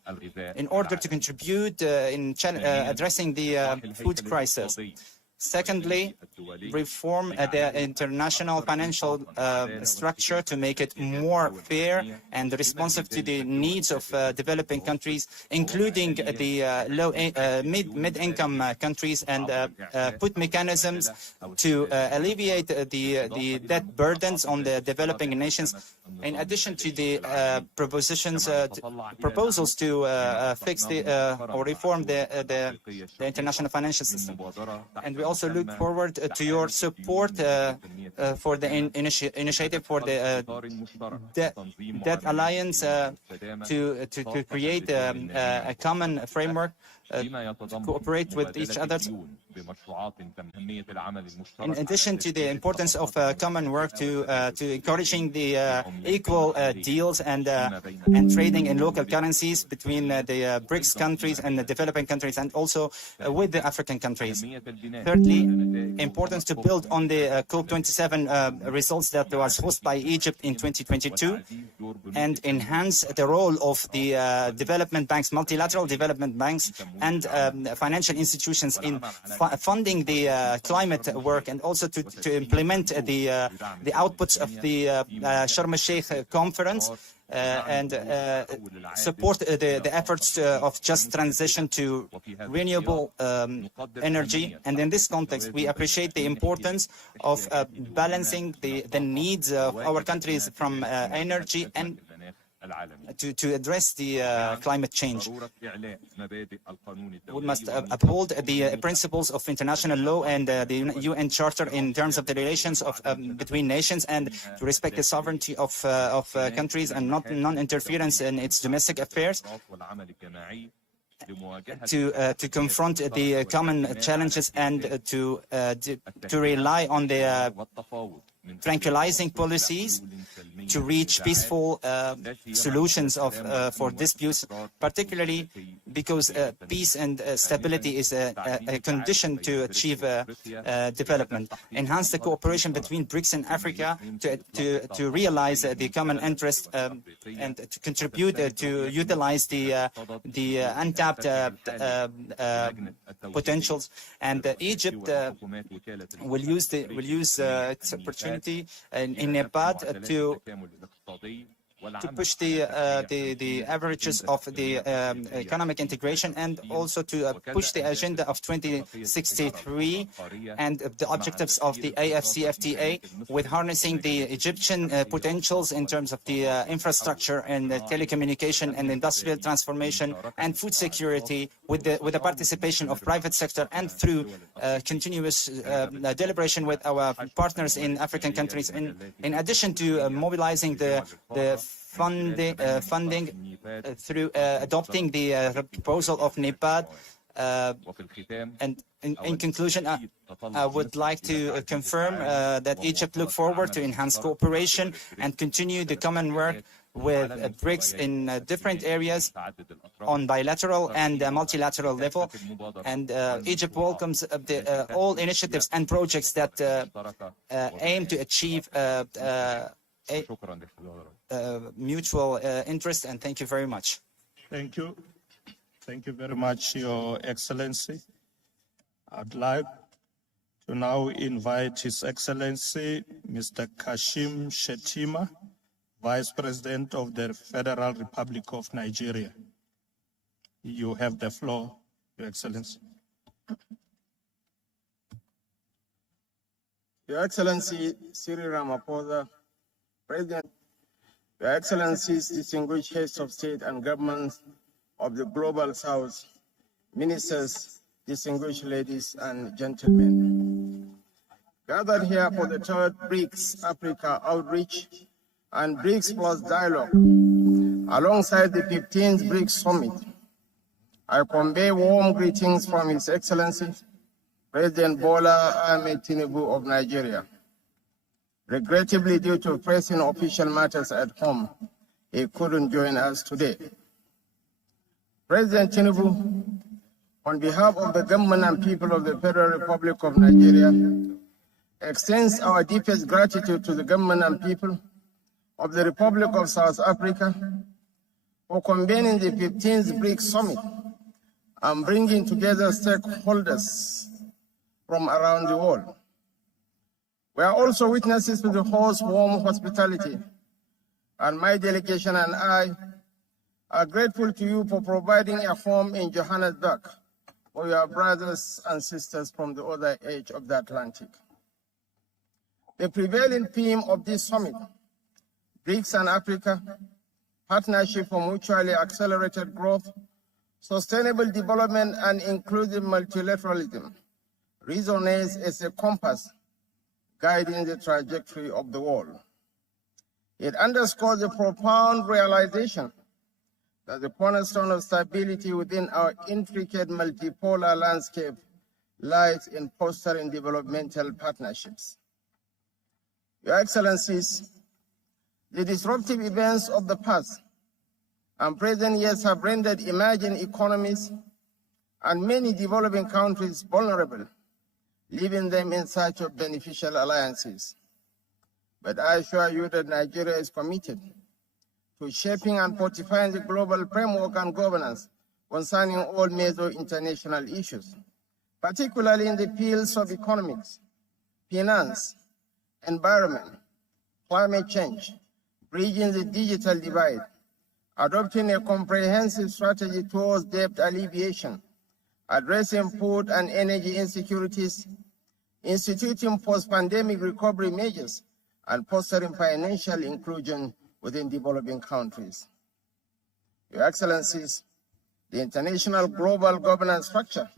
in order to contribute in addressing the food crisis. Secondly, reform the international financial structure to make it more fair and responsive to the needs of developing countries, including the mid-income countries, and put mechanisms to alleviate the debt burdens on the developing nations, in addition to the proposals to fix or reform the international financial system. And we also look forward to your support for the initiative for the debt alliance to create a common framework to cooperate with each other. In addition to the importance of common work to encouraging the equal deals and trading in local currencies between the BRICS countries and the developing countries, and also with the African countries. Thirdly, importance to build on the COP27 results that was hosted by Egypt in 2022 and enhance the role of the development banks, multilateral development banks, and financial institutions in funding the climate work, and also to implement the outputs of the Sharm el-Sheikh conference and support the efforts of just transition to renewable energy. And in this context, we appreciate the importance of balancing the needs of our countries from energy and to address the climate change. We must uphold the principles of international law and the UN Charter in terms of the relations between nations, and to respect the sovereignty of countries and non-interference in its domestic affairs, to confront the common challenges, and to rely on the tranquilizing policies to reach peaceful solutions for disputes, particularly because peace and stability is a condition to achieve development. Enhance the cooperation between BRICS and Africa to realize the common interest and to contribute to utilize the untapped potentials. And Egypt will use its opportunity in Nepal to push the averages of the economic integration, and also to push the agenda of 2063 and the objectives of the AFCFTA, with harnessing the Egyptian potentials in terms of the infrastructure and the telecommunication and industrial transformation and food security, with the participation of private sector, and through continuous deliberation with our partners in African countries, in addition to mobilizing the funding through adopting the proposal of Nepal. And in conclusion, I would like to confirm that Egypt looks forward to enhance cooperation and continue the common work with BRICS in different areas on bilateral and multilateral level. And Egypt welcomes all initiatives and projects that aim to achieve mutual interest. And thank you very much. Thank you. Thank you very much, Your Excellency. I'd like to now invite His Excellency, Mr. Kashim Shettima, Vice President of the Federal Republic of Nigeria. You have the floor, Your Excellency. Your Excellency, Cyril Ramaphosa, President, Your Excellencies, distinguished heads of state and governments of the Global South, ministers, distinguished ladies and gentlemen. Gathered here for the third BRICS Africa outreach and BRICS Plus dialogue, alongside the 15th BRICS Summit, I convey warm greetings from His Excellency, President Bola Ahmed Tinubu of Nigeria. Regrettably, due to pressing official matters at home, he couldn't join us today. President Tinubu, on behalf of the government and people of the Federal Republic of Nigeria, extends our deepest gratitude to the government and people of the Republic of South Africa for convening the 15th BRICS Summit and bringing together stakeholders from around the world. We are also witnesses to the host's warm hospitality, and my delegation and I are grateful to you for providing a home in Johannesburg for your brothers and sisters from the other edge of the Atlantic. The prevailing theme of this summit, BRICS and Africa, Partnership for Mutually Accelerated Growth, Sustainable Development and Inclusive Multilateralism, resonates as a compass guiding the trajectory of the world. It underscores the profound realization that the cornerstone of stability within our intricate multipolar landscape lies in fostering developmental partnerships. Your Excellencies, the disruptive events of the past and present years have rendered emerging economies and many developing countries vulnerable, leaving them in search of beneficial alliances. But I assure you that Nigeria is committed to shaping and fortifying the global framework and governance concerning all major international issues, particularly in the fields of economics, finance, environment, climate change, bridging the digital divide, adopting a comprehensive strategy towards debt alleviation, addressing food and energy insecurities, instituting post-pandemic recovery measures, and fostering financial inclusion within developing countries. Your Excellencies, the international global governance structure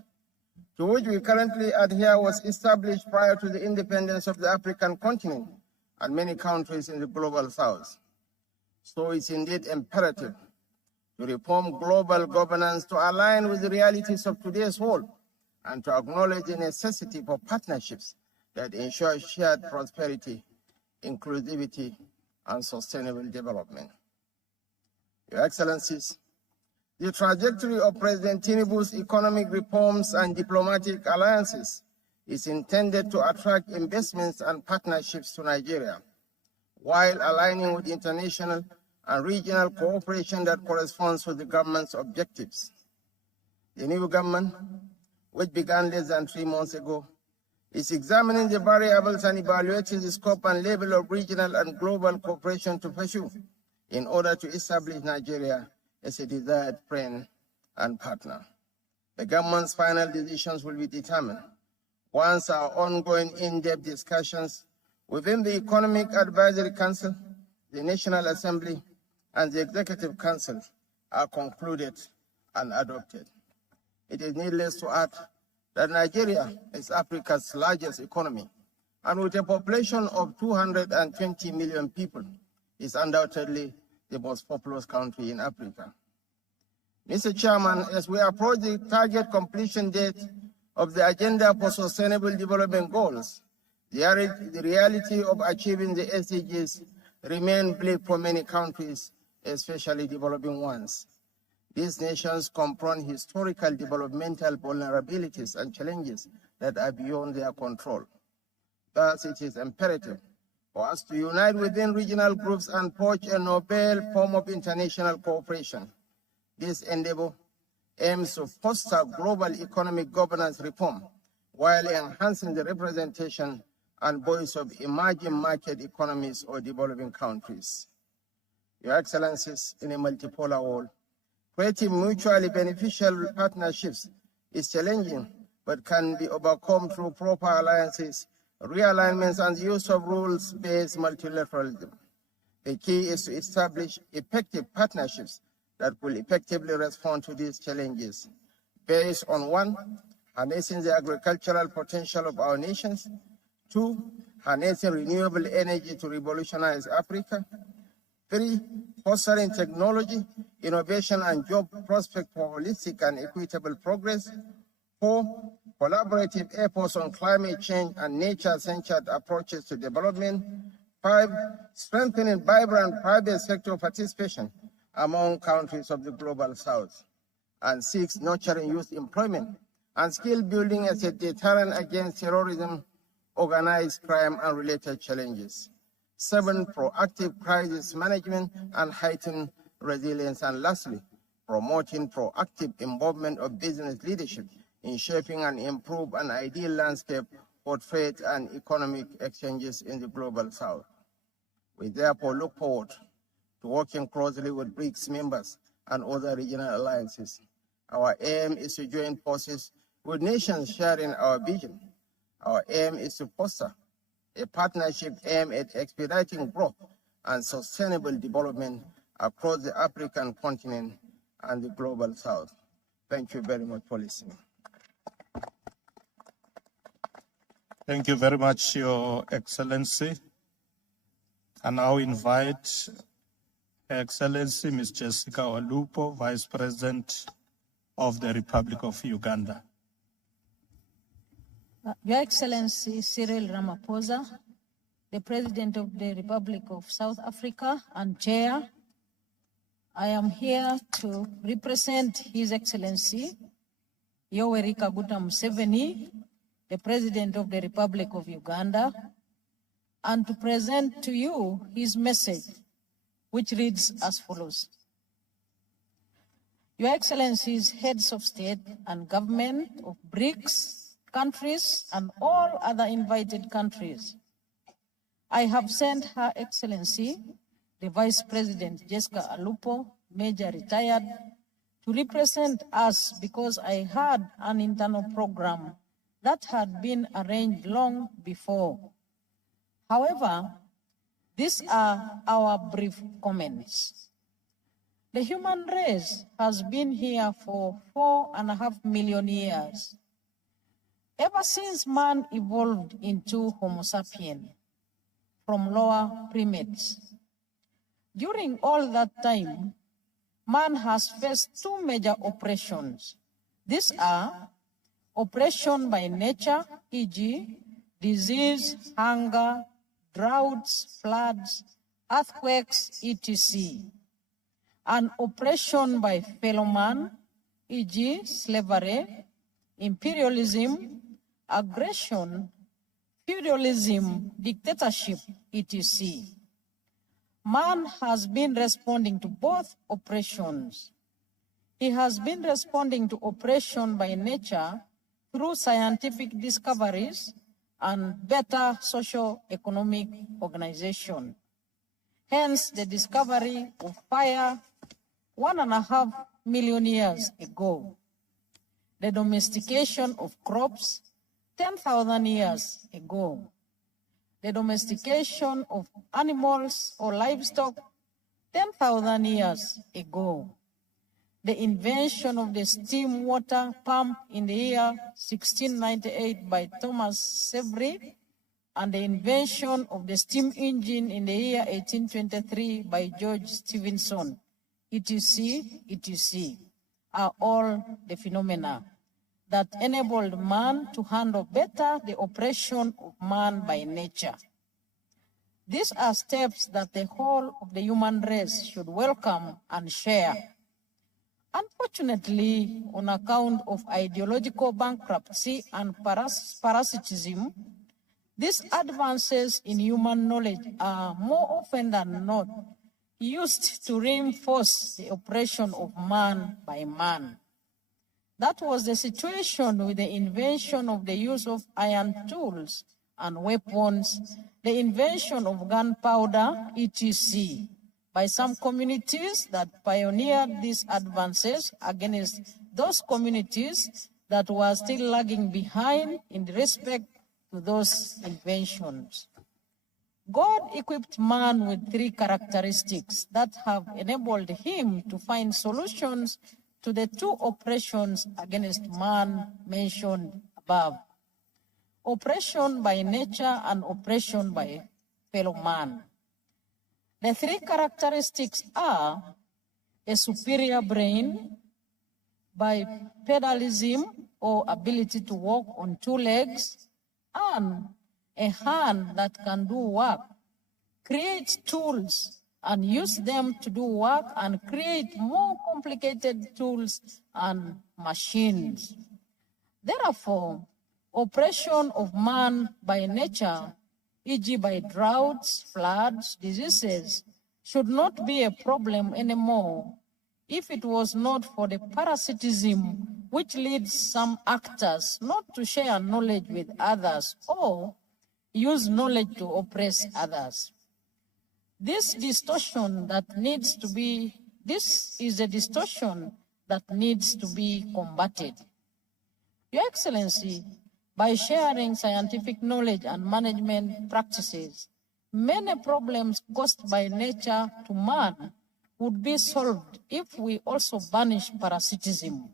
to which we currently adhere was established prior to the independence of the African continent and many countries in the global south. So it's indeed imperative to reform global governance to align with the realities of today's world and to acknowledge the necessity for partnerships that ensure shared prosperity, inclusivity, and sustainable development. Your Excellencies, the trajectory of President Tinubu's economic reforms and diplomatic alliances is intended to attract investments and partnerships to Nigeria, while aligning with international and regional cooperation that corresponds with the government's objectives. The new government, which began less than 3 months ago, is examining the variables and evaluating the scope and level of regional and global cooperation to pursue in order to establish Nigeria as a desired friend and partner. The government's final decisions will be determined once our ongoing in-depth discussions within the Economic Advisory Council, the National Assembly, and the Executive Council are concluded and adopted. It is needless to add that Nigeria is Africa's largest economy, and with a population of 220 million people, is undoubtedly the most populous country in Africa. Mr. Chairman, as we approach the target completion date of the Agenda for Sustainable Development Goals, the reality of achieving the SDGs remains bleak for many countries, especially developing ones. These nations confront historical developmental vulnerabilities and challenges that are beyond their control. Thus, it is imperative for us to unite within regional groups and forge a novel form of international cooperation. This endeavor aims to foster global economic governance reform while enhancing the representation and voice of emerging market economies or developing countries. Your Excellencies, in a multipolar world, creating mutually beneficial partnerships is challenging, but can be overcome through proper alliances, realignments, and the use of rules-based multilateralism. The key is to establish effective partnerships that will effectively respond to these challenges, based on 1, harnessing the agricultural potential of our nations, 2, harnessing renewable energy to revolutionize Africa, 3, fostering technology, innovation, and job prospects for holistic and equitable progress, 4, collaborative efforts on climate change and nature-centered approaches to development, 5, strengthening vibrant private sector participation among countries of the global south, and 6, nurturing youth employment and skill building as a deterrent against terrorism, organized crime, and related challenges. 7, proactive crisis management and heightened resilience. And lastly, promoting proactive involvement of business leadership in shaping and improve an ideal landscape for trade and economic exchanges in the global south. We therefore look forward to working closely with BRICS members and other regional alliances. Our aim is to join forces with nations sharing our vision. Our aim is to foster a partnership aimed at expediting growth and sustainable development across the African continent and the global south. Thank you very much for listening. Thank you very much, Your Excellency. I now invite Her Excellency Ms. Jessica Walupo, Vice President of the Republic of Uganda. Your Excellency Cyril Ramaphosa, the President of the Republic of South Africa and Chair, I am here to represent His Excellency Yoweri Kaguta Museveni, the President of the Republic of Uganda, and to present to you his message, which reads as follows. Your Excellencies, heads of state and government of BRICS countries and all other invited countries, I have sent Her Excellency, the Vice President Jessica Alupo, Major Retired, to represent us because I had an internal program that had been arranged long before. However, these are our brief comments. The human race has been here for 4.5 million years. Ever since man evolved into Homo sapien from lower primates. During all that time, man has faced two major oppressions. These are oppression by nature, e.g., disease, hunger, droughts, floods, earthquakes, etc., and oppression by fellow man, e.g., slavery, imperialism, aggression, feudalism, dictatorship, etc. Man has been responding to both oppressions. He has been responding to oppression by nature through scientific discoveries and better socio-economic organization. Hence, the discovery of fire 1.5 million years ago. The domestication of crops 10,000 years ago. The domestication of animals or livestock 10,000 years ago. The invention of the steam water pump in the year 1698 by Thomas Savery, and the invention of the steam engine in the year 1823 by George Stephenson, etc., etc., are all the phenomena that enabled man to handle better the oppression of man by nature. These are steps that the whole of the human race should welcome and share. Unfortunately, on account of ideological bankruptcy and parasitism, these advances in human knowledge are more often than not used to reinforce the oppression of man by man. That was the situation with the invention of the use of iron tools and weapons, the invention of gunpowder, etc., by some communities that pioneered these advances against those communities that were still lagging behind in respect to those inventions. God equipped man with three characteristics that have enabled him to find solutions to the two oppressions against man mentioned above: oppression by nature and oppression by fellow man. The three characteristics are a superior brain, bipedalism or ability to walk on two legs, and a hand that can do work, create tools, and use them to do work and create more complicated tools and machines. Therefore, oppression of man by nature, e.g. by droughts, floods, diseases, should not be a problem anymore if it was not for the parasitism which leads some actors not to share knowledge with others or use knowledge to oppress others. This is a distortion that needs to be combated. Your Excellency, by sharing scientific knowledge and management practices, many problems caused by nature to man would be solved if we also banish parasitism.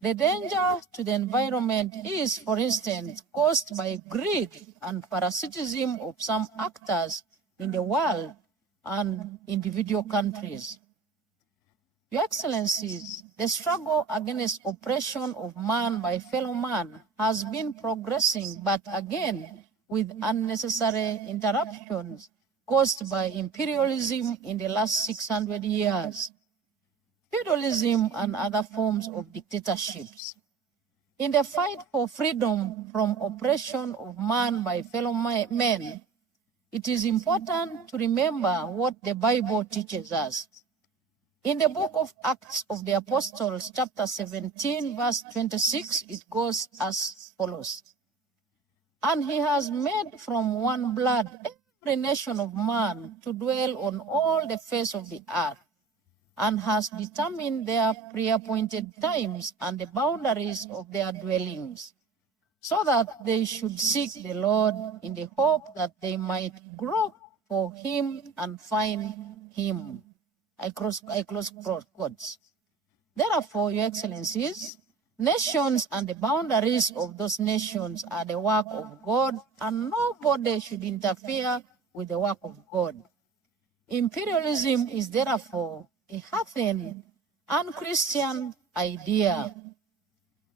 The danger to the environment is, for instance, caused by greed and parasitism of some actors in the world and individual countries. Your Excellencies, the struggle against oppression of man by fellow man has been progressing, but again, with unnecessary interruptions caused by imperialism in the last 600 years, feudalism and other forms of dictatorships. In the fight for freedom from oppression of man by fellow men, it is important to remember what the Bible teaches us. In the book of Acts of the Apostles, chapter 17, verse 26, it goes as follows. And he has made from one blood every nation of man to dwell on all the face of the earth, and has determined their pre-appointed times and the boundaries of their dwellings, so that they should seek the Lord in the hope that they might grope for him and find him. I close quotes. Therefore, Your Excellencies, nations and the boundaries of those nations are the work of God, and nobody should interfere with the work of God. Imperialism is therefore a heathen, unchristian idea.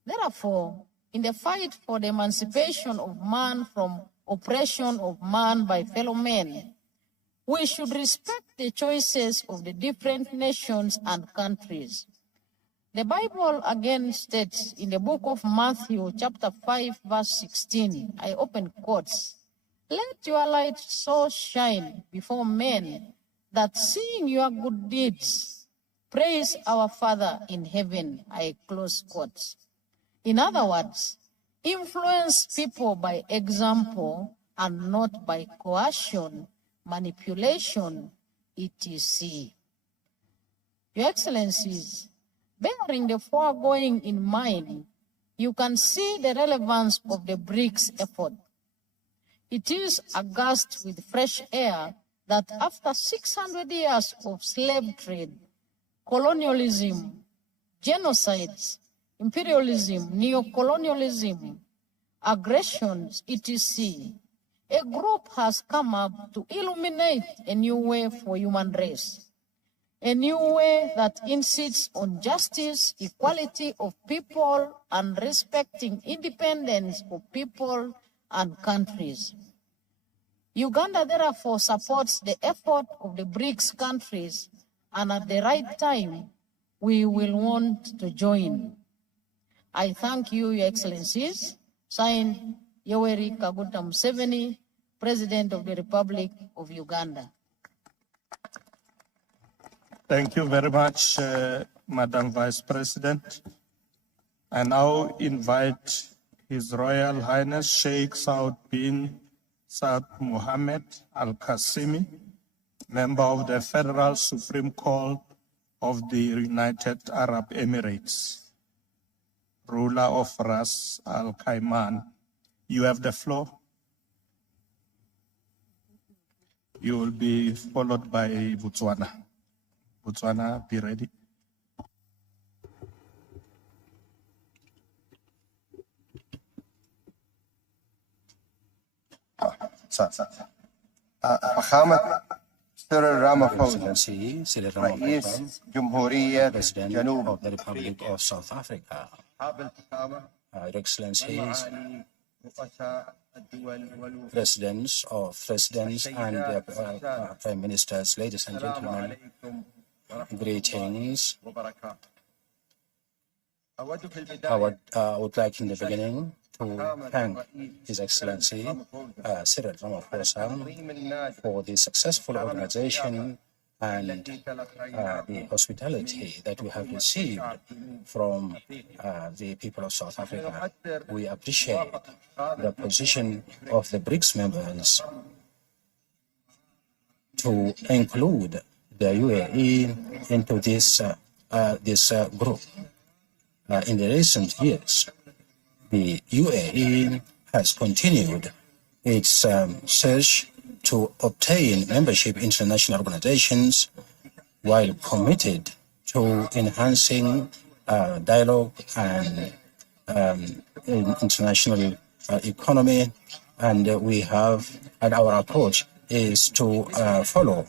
Therefore, in the fight for the emancipation of man from oppression of man by fellow men, we should respect the choices of the different nations and countries. The Bible again states in the book of Matthew, chapter 5, verse 16, I open quotes, "Let your light so shine before men that seeing your good deeds, praise our Father in heaven," I close quotes. In other words, influence people by example and not by coercion, manipulation, etc. Your Excellencies, bearing the foregoing in mind, you can see the relevance of the BRICS effort. It is aghast with fresh air that after 600 years of slave trade, colonialism, genocides, imperialism, neocolonialism, aggressions, etc., a group has come up to illuminate a new way for human race, a new way that insists on justice, equality of people, and respecting independence of people and countries. Uganda therefore supports the effort of the BRICS countries, and at the right time, we will want to join. I thank you, Your Excellencies. Signed, Yoweri Kaguta Museveni, President of the Republic of Uganda. Thank you very much, Madam Vice President. I now invite His Royal Highness Sheikh Saud bin Saud Mohammed Al-Qasimi, member of the Federal Supreme Court of the United Arab Emirates, ruler of Ras Al Khaimah. You have the floor. You will be followed by Botswana. Botswana, be ready. فخامة سيريل رامافوزا رئيس جمهورية جنوب of the Republic of South Africa. Your Excellencies, presidents and prime ministers, ladies and gentlemen, greetings. I would like in the beginning to thank His Excellency Cyril Ramaphosa for the successful organization and the hospitality that we have received from the people of South Africa. We appreciate the position of the BRICS members to include the UAE into this group. In the recent years, the UAE has continued its search to obtain membership in international organizations while committed to enhancing dialogue and international economy. And our approach is to follow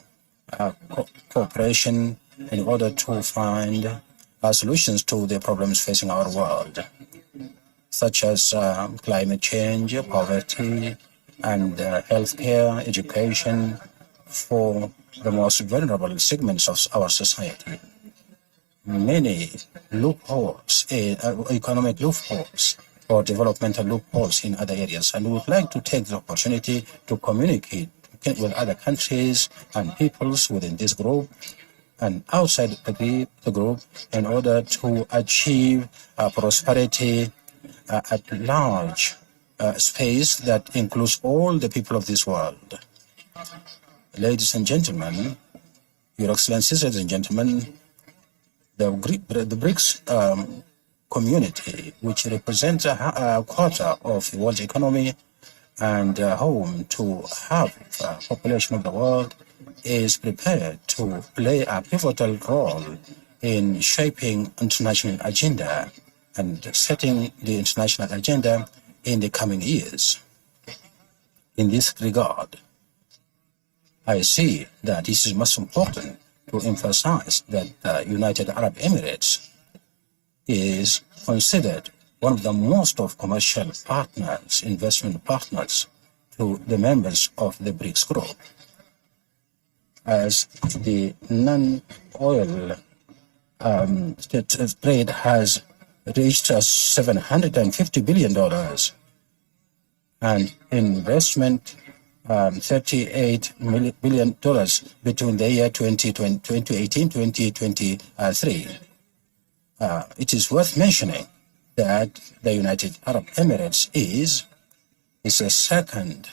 cooperation in order to find solutions to the problems facing our world, such as climate change, poverty, and healthcare, education for the most vulnerable segments of our society. Many loopholes, economic loopholes, or developmental loopholes in other areas. And we would like to take the opportunity to communicate with other countries and peoples within this group and outside the group in order to achieve prosperity at large space that includes all the people of this world. Ladies and gentlemen, Your Excellencies, ladies and gentlemen, the BRICS community, which represents a quarter of the world economy and home to half the population of the world, is prepared to play a pivotal role in shaping international agenda and setting the international agenda in the coming years. In this regard, I see that it is most important to emphasize that the United Arab Emirates is considered one of the most of commercial partners, investment partners to the members of the BRICS group. As the non-oil trade has reached $750 billion and investment $38 billion between the year 2018-2023. It is worth mentioning that the United Arab Emirates is the second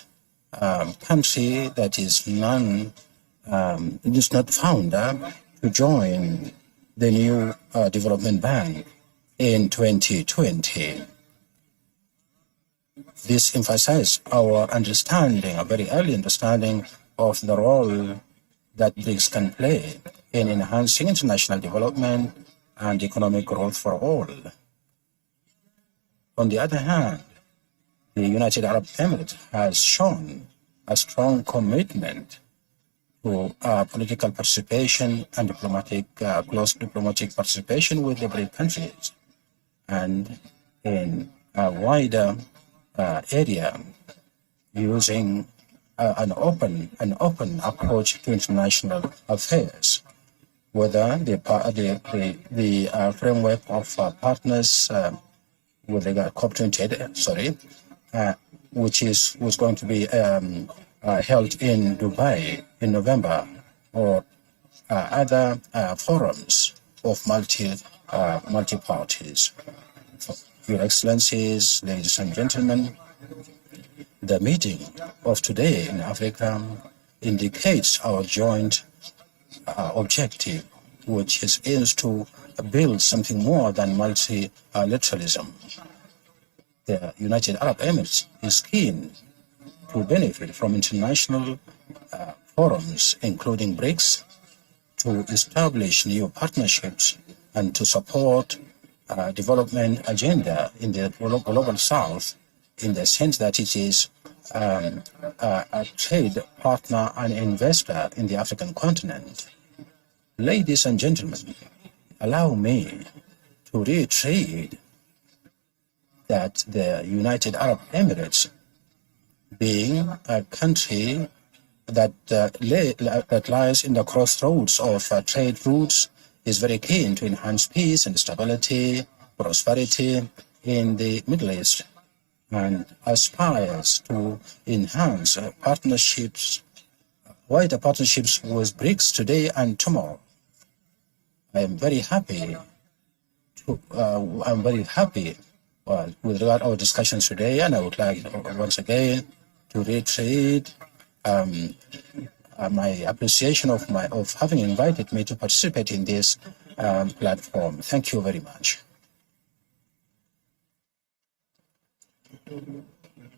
country that is not founder to join the new development bank in 2020. This emphasizes our understanding, a very early understanding of the role that BRICS can play in enhancing international development and economic growth for all. On the other hand, the United Arab Emirates has shown a strong commitment to political participation and close diplomatic participation with the BRICS countries, and in a wider area, using an open approach to international affairs, whether the framework of partners with the COP28, which was going to be held in Dubai in November, or other forums of multi-parties. Your Excellencies, ladies and gentlemen, the meeting of today in Africa indicates our joint objective, which aims to build something more than multilateralism. The United Arab Emirates is keen to benefit from international forums, including BRICS, to establish new partnerships and to support development agenda in the global south, in the sense that it is a trade partner and investor in the African continent. Ladies and gentlemen, allow me to reiterate that the United Arab Emirates, being a country that lies in the crossroads of trade routes, is very keen to enhance peace and stability, prosperity in the Middle East, and aspires to enhance partnerships, wider partnerships with BRICS today and tomorrow. I am very happy with regard to our discussions today, and I would like once again to reiterate my appreciation of having invited me to participate in this platform. Thank you very much.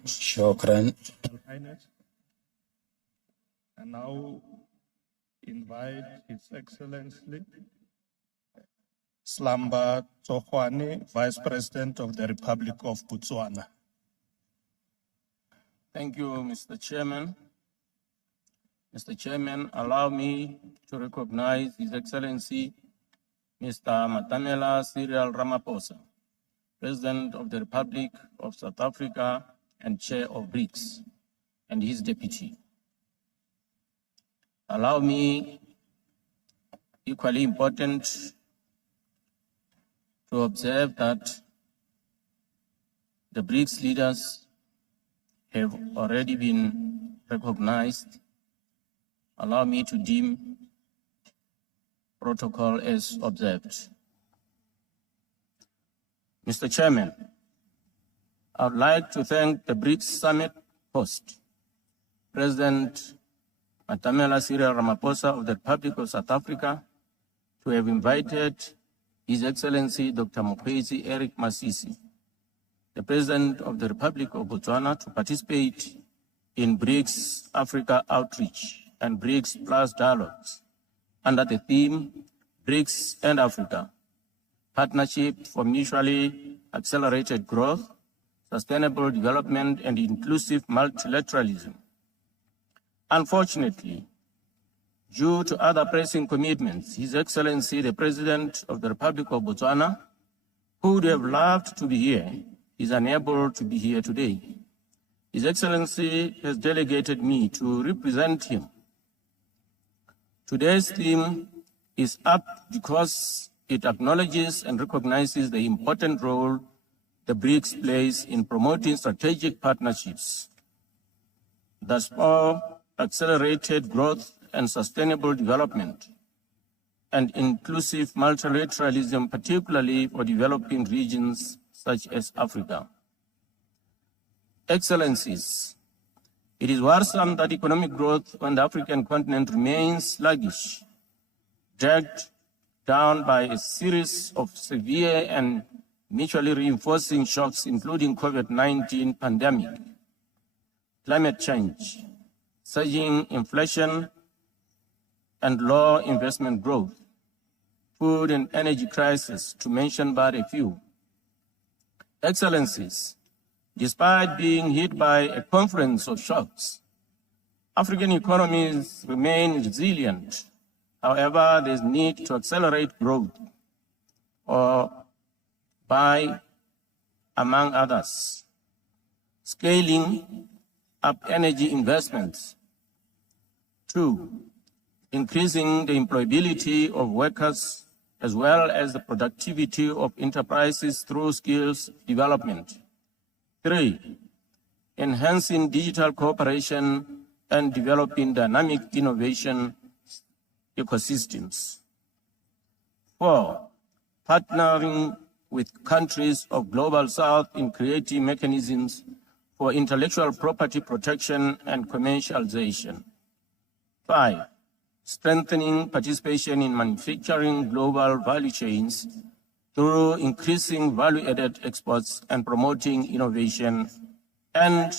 Shukran. And now invite His Excellency Slamba Tsogwane, Vice President of the Republic of Botswana. Thank you, Mr. Chairman. Mr. Chairman, allow me to recognize His Excellency Mr. Matamela Cyril Ramaphosa, President of the Republic of South Africa and Chair of BRICS, and his deputy. Allow me, equally important, to observe that the BRICS leaders have already been recognized. Allow me to deem protocol as observed. Mr. Chairman, I would like to thank the BRICS Summit host, President Matamela Cyril Ramaphosa of the Republic of South Africa, to have invited His Excellency Dr. Mokgweetsi Eric Masisi, the President of the Republic of Botswana, to participate in BRICS Africa Outreach and BRICS Plus Dialogues under the theme BRICS and Africa, Partnership for Mutually Accelerated Growth, Sustainable Development and Inclusive Multilateralism. Unfortunately, due to other pressing commitments, His Excellency the President of the Republic of Botswana, who would have loved to be here, is unable to be here today. His Excellency has delegated me to represent him. Today's theme is up because it acknowledges and recognizes the important role the BRICS plays in promoting strategic partnerships, thus for accelerated growth and sustainable development, and inclusive multilateralism, particularly for developing regions such as Africa. Excellencies, it is worrisome that economic growth on the African continent remains sluggish, dragged down by a series of severe and mutually reinforcing shocks, including COVID-19 pandemic, climate change, surging inflation, and low investment growth, food and energy crisis, to mention but a few. Excellencies, despite being hit by a confluence of shocks, African economies remain resilient. However, there is need to accelerate growth, or by, among others, scaling up energy investments. 2, increasing the employability of workers as well as the productivity of enterprises through skills development. 3, enhancing digital cooperation and developing dynamic innovation ecosystems. 4, partnering with countries of Global South in creating mechanisms for intellectual property protection and commercialization. 5, strengthening participation in manufacturing global value chains through increasing value-added exports and promoting innovation. And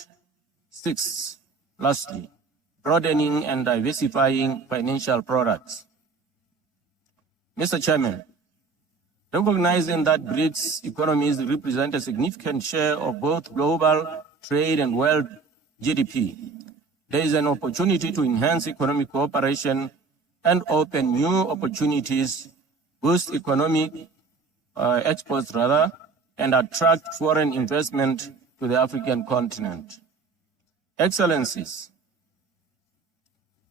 6, lastly, broadening and diversifying financial products. Mr. Chairman, recognizing that BRICS economies represent a significant share of both global trade and world GDP, there is an opportunity to enhance economic cooperation and open new opportunities, boost economic exports and attract foreign investment to the African continent. Excellencies,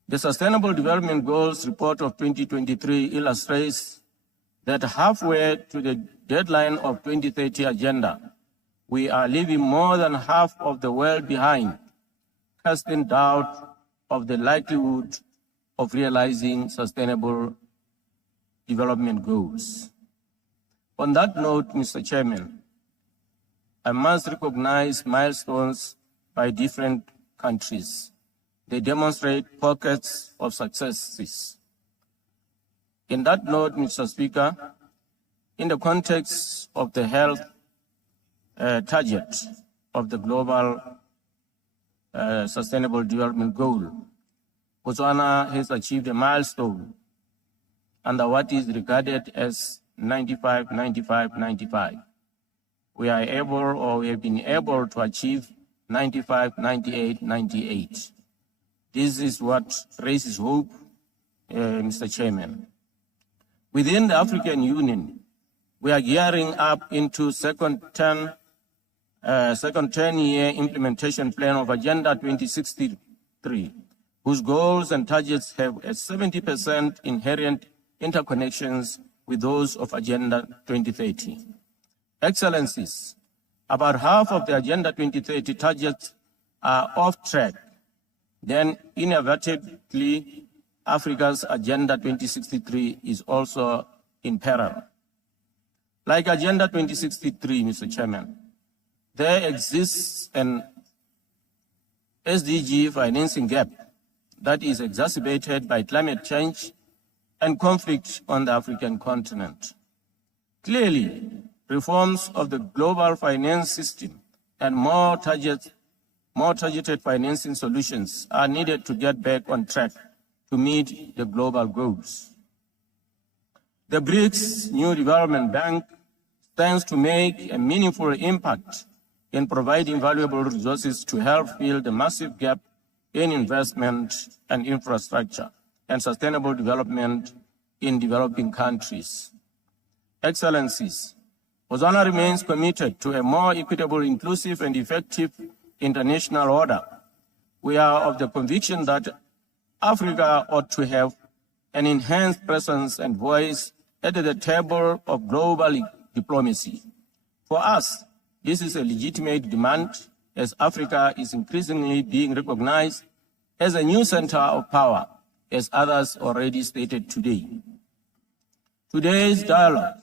the Sustainable Development Goals report of 2023 illustrates that halfway to the deadline of 2030 agenda, we are leaving more than half of the world behind, casting doubt of the likelihood of realizing sustainable development goals. On that note, Mr. Chairman, I must recognize milestones by different countries. They demonstrate pockets of successes. In that note, Mr. Speaker, in the context of the health target of the Global Sustainable Development Goal, Botswana has achieved a milestone under what is regarded as 95-95-95. We have been able to achieve 95-98-98. This is what raises hope, Mr. Chairman. Within the African Union, we are gearing up into second 10-year implementation plan of Agenda 2063, whose goals and targets have a 70% inherent interconnections with those of Agenda 2030. Excellencies, about half of the Agenda 2030 targets are off track. Then inevitably, Africa's Agenda 2063 is also in peril. Like Agenda 2063, Mr. Chairman, there exists an SDG financing gap that is exacerbated by climate change and conflict on the African continent. Clearly, reforms of the global finance system and more targeted financing solutions are needed to get back on track to meet the global goals. The BRICS New Development Bank stands to make a meaningful impact in providing valuable resources to help fill the massive gap in investment and infrastructure and sustainable development in developing countries. Excellencies, Botswana remains committed to a more equitable, inclusive, and effective international order. We are of the conviction that Africa ought to have an enhanced presence and voice at the table of global diplomacy. For us, this is a legitimate demand as Africa is increasingly being recognized as a new center of power, as others already stated today. Today's dialogue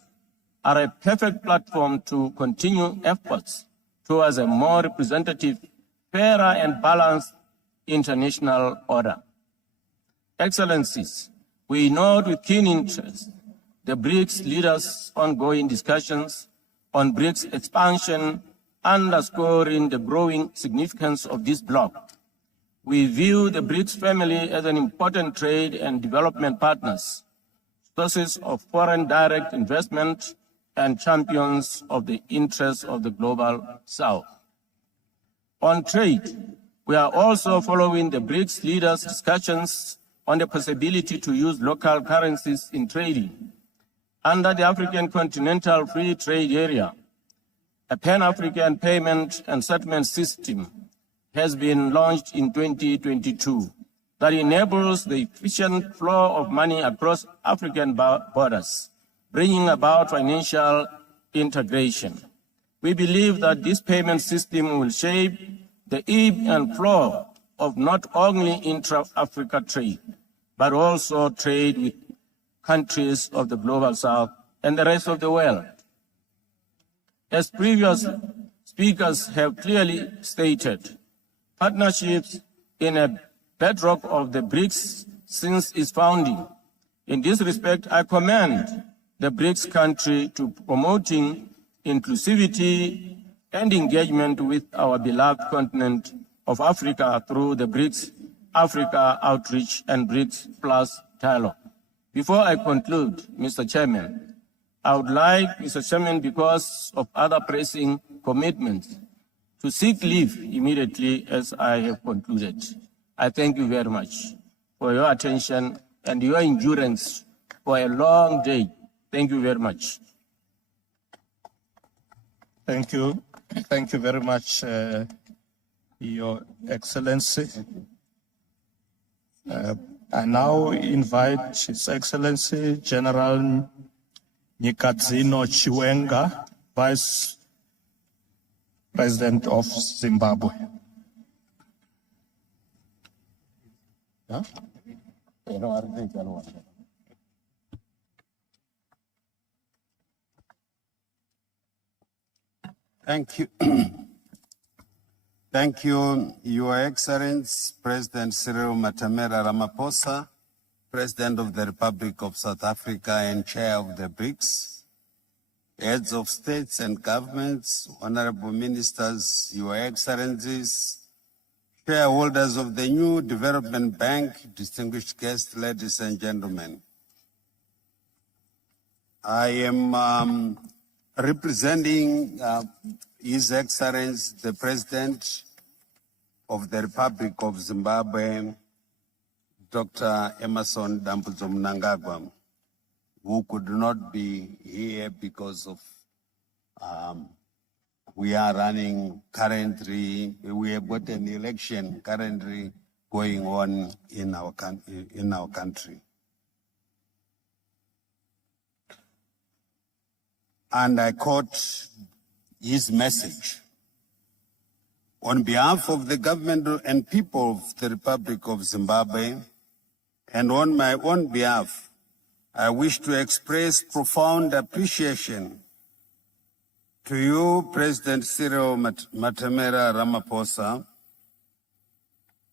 are a perfect platform to continue efforts towards a more representative, fairer, and balanced international order. Excellencies, we note with keen interest the BRICS leaders' ongoing discussions on BRICS expansion, underscoring the growing significance of this bloc. We view the BRICS family as an important trade and development partners, sources of foreign direct investment, and champions of the interests of the global South. On trade, we are also following the BRICS leaders' discussions on the possibility to use local currencies in trading. Under the African Continental Free Trade Area, a Pan-African payment and settlement system has been launched in 2022 that enables the efficient flow of money across African borders, bringing about financial integration. We believe that this payment system will shape the ebb and flow of not only intra-Africa trade, but also trade with countries of the global South and the rest of the world. As previous speakers have clearly stated, partnerships in a bedrock of the BRICS since its founding. In this respect, I commend the BRICS country to promoting inclusivity and engagement with our beloved continent of Africa through the BRICS Africa Outreach and BRICS Plus dialogue. Before I conclude, Mr. Chairman, I would like, Mr. Chairman, because of other pressing commitments, to seek leave immediately as I have concluded. I thank you very much for your attention and your endurance for a long day. Thank you very much. Thank you. Thank you very much, Your Excellency. I now invite His Excellency General Nyikadzino Chiwenga, Vice President of Zimbabwe. Huh? Thank you. Thank you, Your Excellency, President Cyril Matamela Ramaphosa, President of the Republic of South Africa and Chair of the BRICS, heads of states and governments, honorable ministers, Your Excellencies, shareholders of the new Development Bank, distinguished guests, ladies and gentlemen. I am representing His Excellency, the President of the Republic of Zimbabwe, Dr. Emmerson Dambudzo Mnangagwa, who could not be here because of we are running currently, we have got an election currently going on in our country. And I caught his message. On behalf of the government and people of the Republic of Zimbabwe, and on my own behalf, I wish to express profound appreciation to you, President Cyril Matamela Ramaphosa,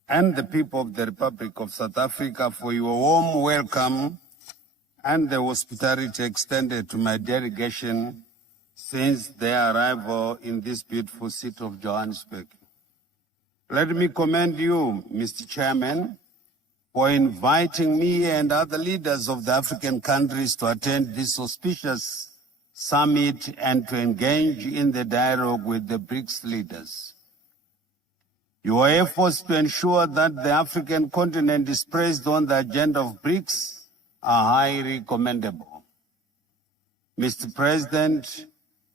and the people of the Republic of South Africa for your warm welcome and the hospitality extended to my delegation since their arrival in this beautiful city of Johannesburg. Let me commend you, Mr. Chairman, for inviting me and other leaders of the African countries to attend this auspicious summit and to engage in the dialogue with the BRICS leaders. Your efforts to ensure that the African continent is placed on the agenda of BRICS are highly commendable. Mr. President,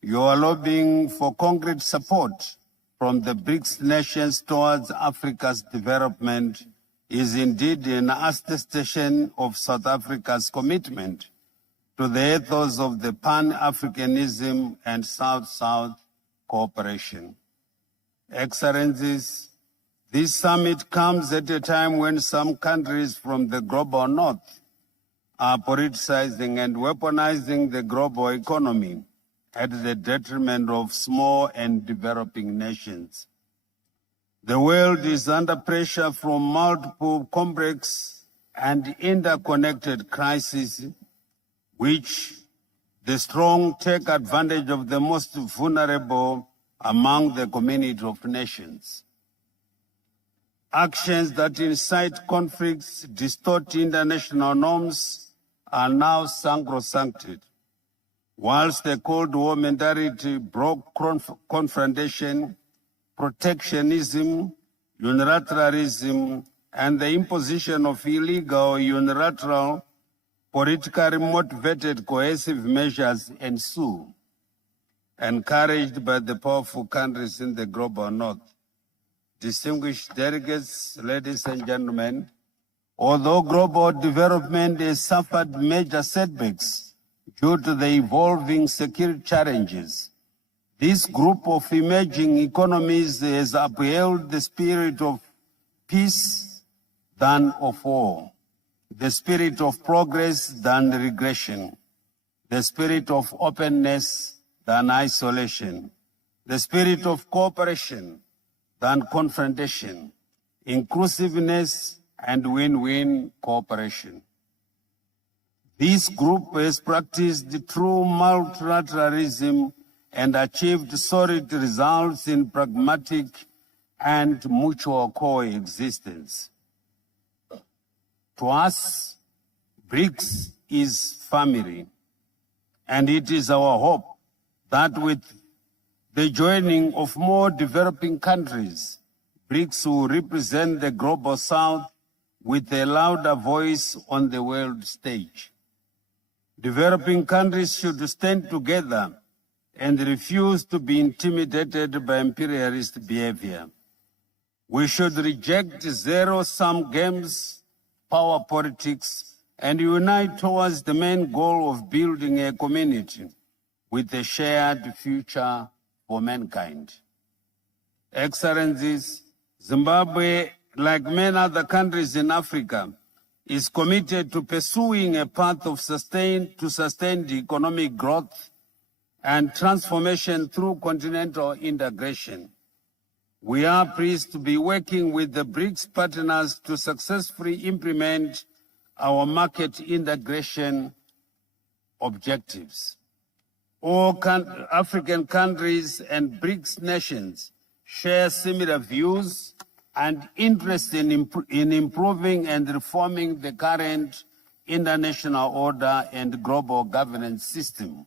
you are lobbying for concrete support from the BRICS nations towards Africa's development is indeed an attestation of South Africa's commitment to the ethos of the Pan-Africanism and South-South cooperation. Excellencies, this summit comes at a time when some countries from the global north are politicizing and weaponizing the global economy at the detriment of small and developing nations. The world is under pressure from multiple complex and interconnected crises, which the strong take advantage of the most vulnerable among the community of nations. Actions that incite conflicts, distort international norms, are now sacrosancted, whilst the Cold War mentality broke confrontation, protectionism, unilateralism, and the imposition of illegal, unilateral, politically motivated coercive measures ensue, encouraged by the powerful countries in the global north. Distinguished delegates, ladies and gentlemen, although global development has suffered major setbacks due to the evolving security challenges, this group of emerging economies has upheld the spirit of peace than of war, the spirit of progress than regression, the spirit of openness than isolation, the spirit of cooperation than confrontation, inclusiveness and win-win cooperation. This group has practiced true multilateralism and achieved solid results in pragmatic and mutual coexistence. To us, BRICS is family, and it is our hope that with the joining of more developing countries, BRICS will represent the global south with a louder voice on the world stage. Developing countries should stand together and refuse to be intimidated by imperialist behavior. We should reject zero-sum games, power politics, and unite towards the main goal of building a community with a shared future for mankind. Excellencies, Zimbabwe, like many other countries in Africa, is committed to pursuing a path of sustained economic growth and transformation through continental integration. We are pleased to be working with the BRICS partners to successfully implement our market integration objectives. All African countries and BRICS nations share similar views and interest in improving and reforming the current international order and global governance system.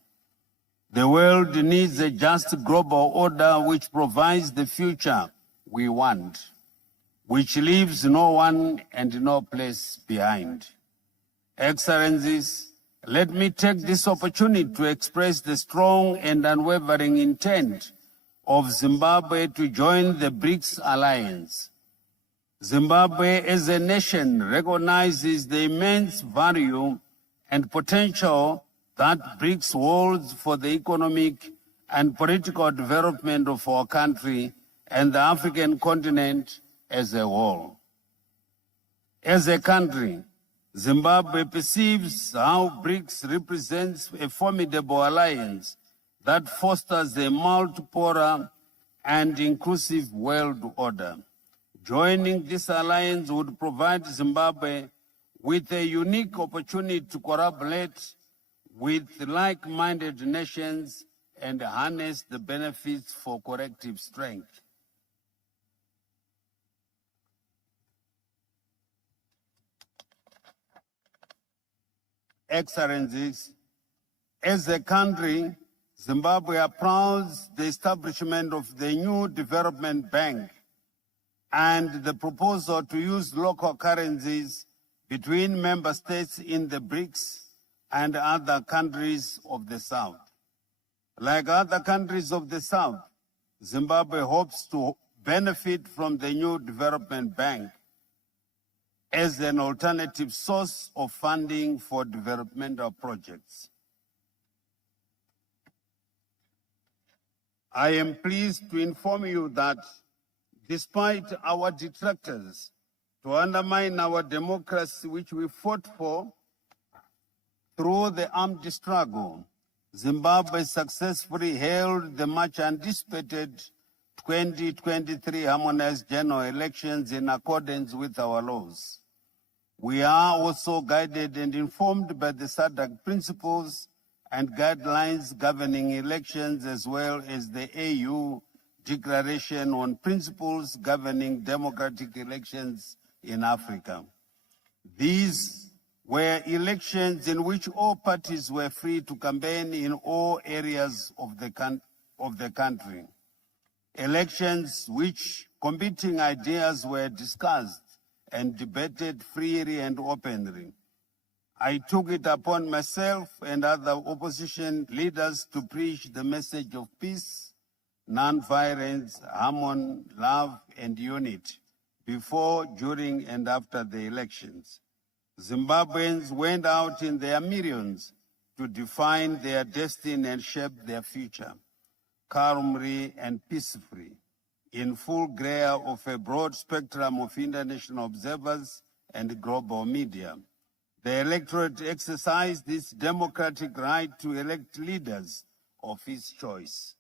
The world needs a just global order which provides the future we want, which leaves no one and no place behind. Excellencies, let me take this opportunity to express the strong and unwavering intent of Zimbabwe to join the BRICS alliance. Zimbabwe as a nation recognizes the immense value and potential that BRICS holds for the economic and political development of our country and the African continent as a whole. As a country, Zimbabwe perceives how BRICS represents a formidable alliance that fosters a multipolar and inclusive world order. Joining this alliance would provide Zimbabwe with a unique opportunity to collaborate with like-minded nations and harness the benefits for collective strength. Excellencies, as a country, Zimbabwe applauds the establishment of the new development bank and the proposal to use local currencies between member states in the BRICS and other countries of the South. Like other countries of the South, Zimbabwe hopes to benefit from the new development bank as an alternative source of funding for developmental projects. I am pleased to inform you that despite our detractors to undermine our democracy, which we fought for through the armed struggle, Zimbabwe successfully held the much anticipated 2023 harmonized general elections in accordance with our laws. We are also guided and informed by the SADC principles and guidelines governing elections, as well as the AU Declaration on Principles Governing Democratic Elections in Africa. These were elections in which all parties were free to campaign in all areas of the country. Elections which competing ideas were discussed and debated freely and openly. I took it upon myself and other opposition leaders to preach the message of peace, non-violence, harmony, love, and unity before, during, and after the elections. Zimbabweans went out in their millions to define their destiny and shape their future, calmly and peacefully, in full glare of a broad spectrum of international observers and global media. The electorate exercised its democratic right to elect leaders of its choice.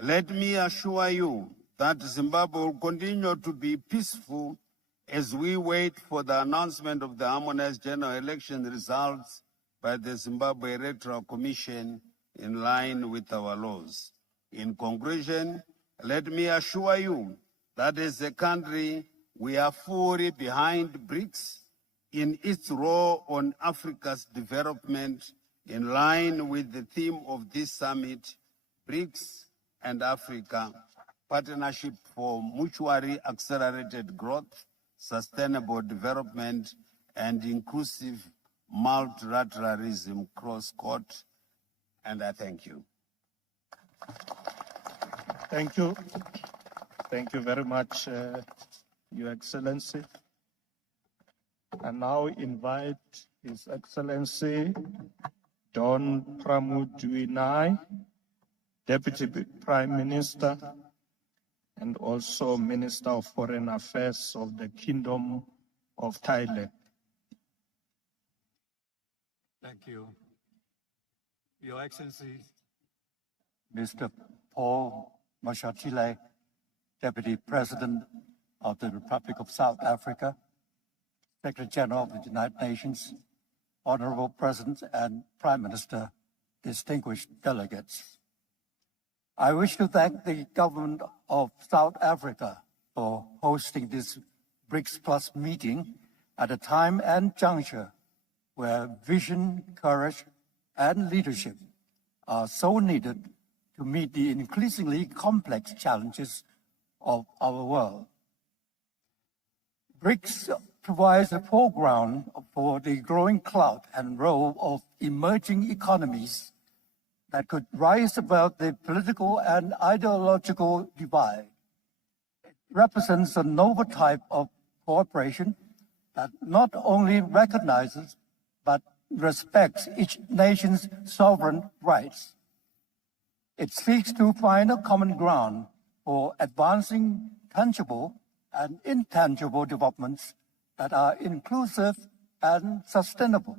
Let me assure you that Zimbabwe will continue to be peaceful as we wait for the announcement of the harmonized general election results by the Zimbabwe Electoral Commission in line with our laws. In conclusion, let me assure you that as a country, we are fully behind BRICS in its role on Africa's development in line with the theme of this summit, BRICS and Africa, Partnership for Mutually Accelerated Growth, Sustainable Development, and Inclusive Multilateralism, cross-court, and I thank you. Thank you. Thank you very much, Your Excellency. I now invite His Excellency Don Pramudwinai, Deputy Prime Minister and also Minister of Foreign Affairs of the Kingdom of Thailand. Thank you. Your Excellency, Mr. Paul Mashatile, Deputy President of the Republic of South Africa, Secretary General of the United Nations, Honorable President and Prime Minister, distinguished delegates. I wish to thank the government of South Africa for hosting this BRICS Plus meeting at a time and juncture where vision, courage, and leadership are so needed to meet the increasingly complex challenges of our world. BRICS provides a foreground for the growing clout and role of emerging economies that could rise above the political and ideological divide. It represents a novel type of cooperation that not only recognizes but respects each nation's sovereign rights. It seeks to find a common ground for advancing tangible and intangible developments that are inclusive and sustainable,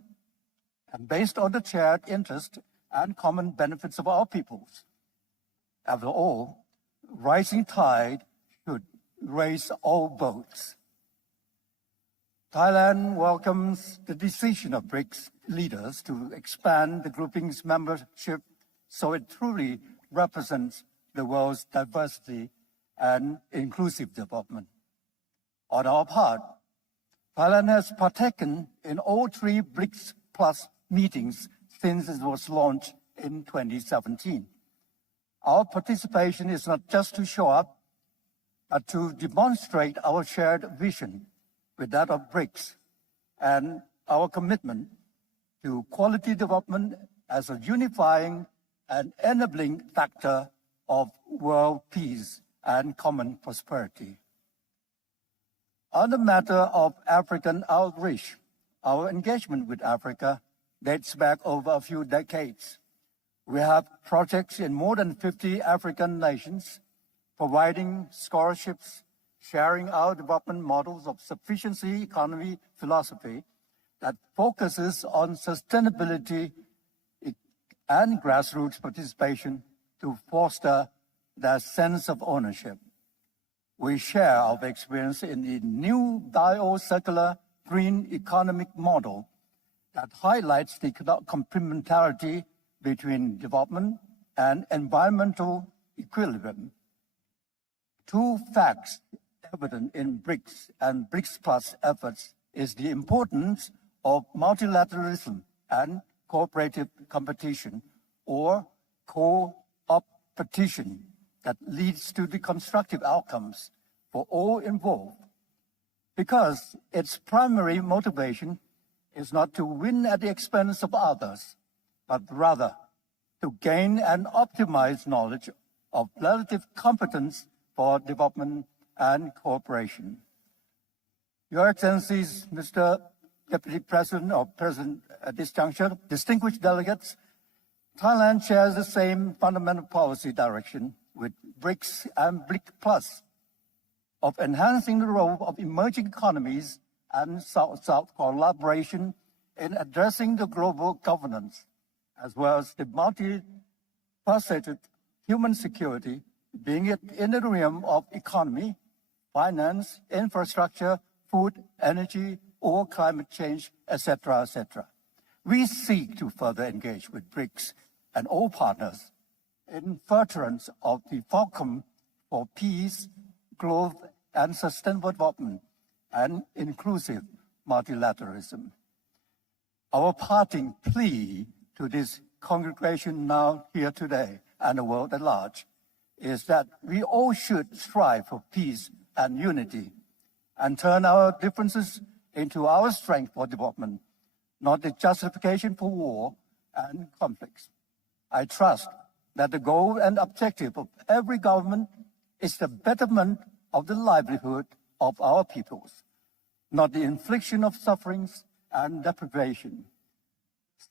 and based on the shared interest and common benefits of our peoples. After all, rising tide should raise all boats. Thailand welcomes the decision of BRICS leaders to expand the grouping's membership so it truly represents the world's diversity and inclusive development. On our part, Thailand has partaken in all three BRICS Plus meetings since it was launched in 2017. Our participation is not just to show up, but to demonstrate our shared vision with that of BRICS and our commitment to quality development as a unifying and enabling factor of world peace and common prosperity. On the matter of African outreach, our engagement with Africa dates back over a few decades. We have projects in more than 50 African nations, providing scholarships, sharing our development models of sufficiency economy philosophy that focuses on sustainability and grassroots participation to foster their sense of ownership. We share our experience in the new bio-circular green economic model that highlights the complementarity between development and environmental equilibrium. Two facts evident in BRICS and BRICS Plus efforts is the importance of multilateralism and cooperative competition, or co-opetition, that leads to the constructive outcomes for all involved. Because its primary motivation is not to win at the expense of others, but rather to gain and optimize knowledge of relative competence for development and cooperation. Your Excellencies, Mr. Deputy President or President at this juncture, distinguished delegates, Thailand shares the same fundamental policy direction with BRICS and BRICS Plus of enhancing the role of emerging economies and South-South collaboration in addressing the global governance, as well as the multifaceted human security, being it in the realm of economy, finance, infrastructure, food, energy, or climate change, etc., etc. We seek to further engage with BRICS and all partners in furtherance of the fulcrum for peace, growth, and sustainable development and inclusive multilateralism. Our parting plea to this congregation now here today and the world at large is that we all should strive for peace and unity and turn our differences into our strength for development, not the justification for war and conflicts. I trust that the goal and objective of every government is the betterment of the livelihood of our peoples, not the infliction of sufferings and deprivation.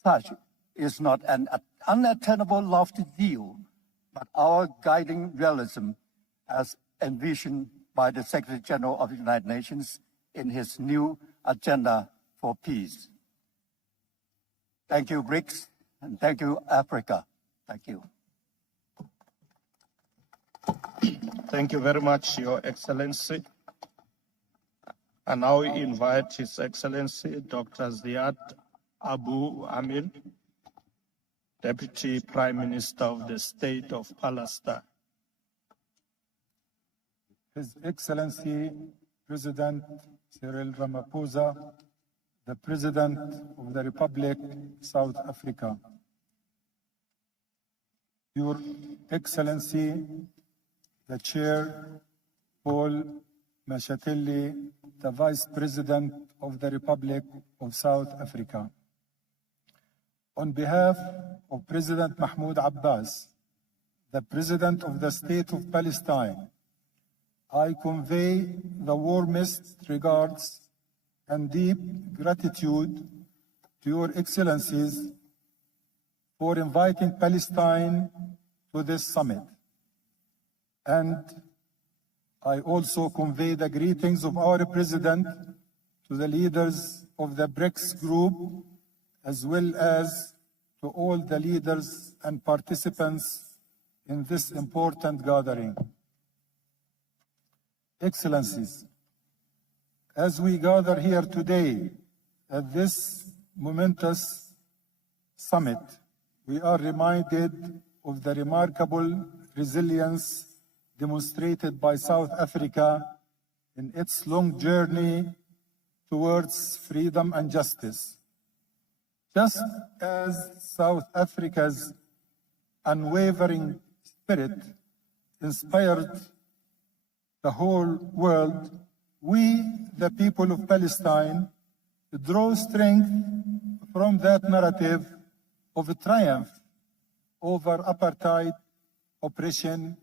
Such is not an unattainable lofty ideal, but our guiding realism as envisioned by the Secretary General of the United Nations in his new agenda for peace. Thank you, BRICS, and thank you, Africa. Thank you. Thank you very much, Your Excellency. I now invite His Excellency Dr. Ziad Abu Amin, Deputy Prime Minister of the State of Palestine. His Excellency President Cyril Ramaphosa, the President of the Republic of South Africa. Your Excellency, the Chair, Paul Mashatelli, the Vice President of the Republic of South Africa. On behalf of President Mahmoud Abbas, the President of the State of Palestine, I convey the warmest regards and deep gratitude to Your Excellencies for inviting Palestine to this summit. And I also convey the greetings of our President to the leaders of the BRICS group, as well as to all the leaders and participants in this important gathering. Excellencies, as we gather here today at this momentous summit, we are reminded of the remarkable resilience demonstrated by South Africa in its long journey towards freedom and justice. Just as South Africa's unwavering spirit inspired the whole world, we, the people of Palestine, draw strength from that narrative of a triumph over apartheid, oppression,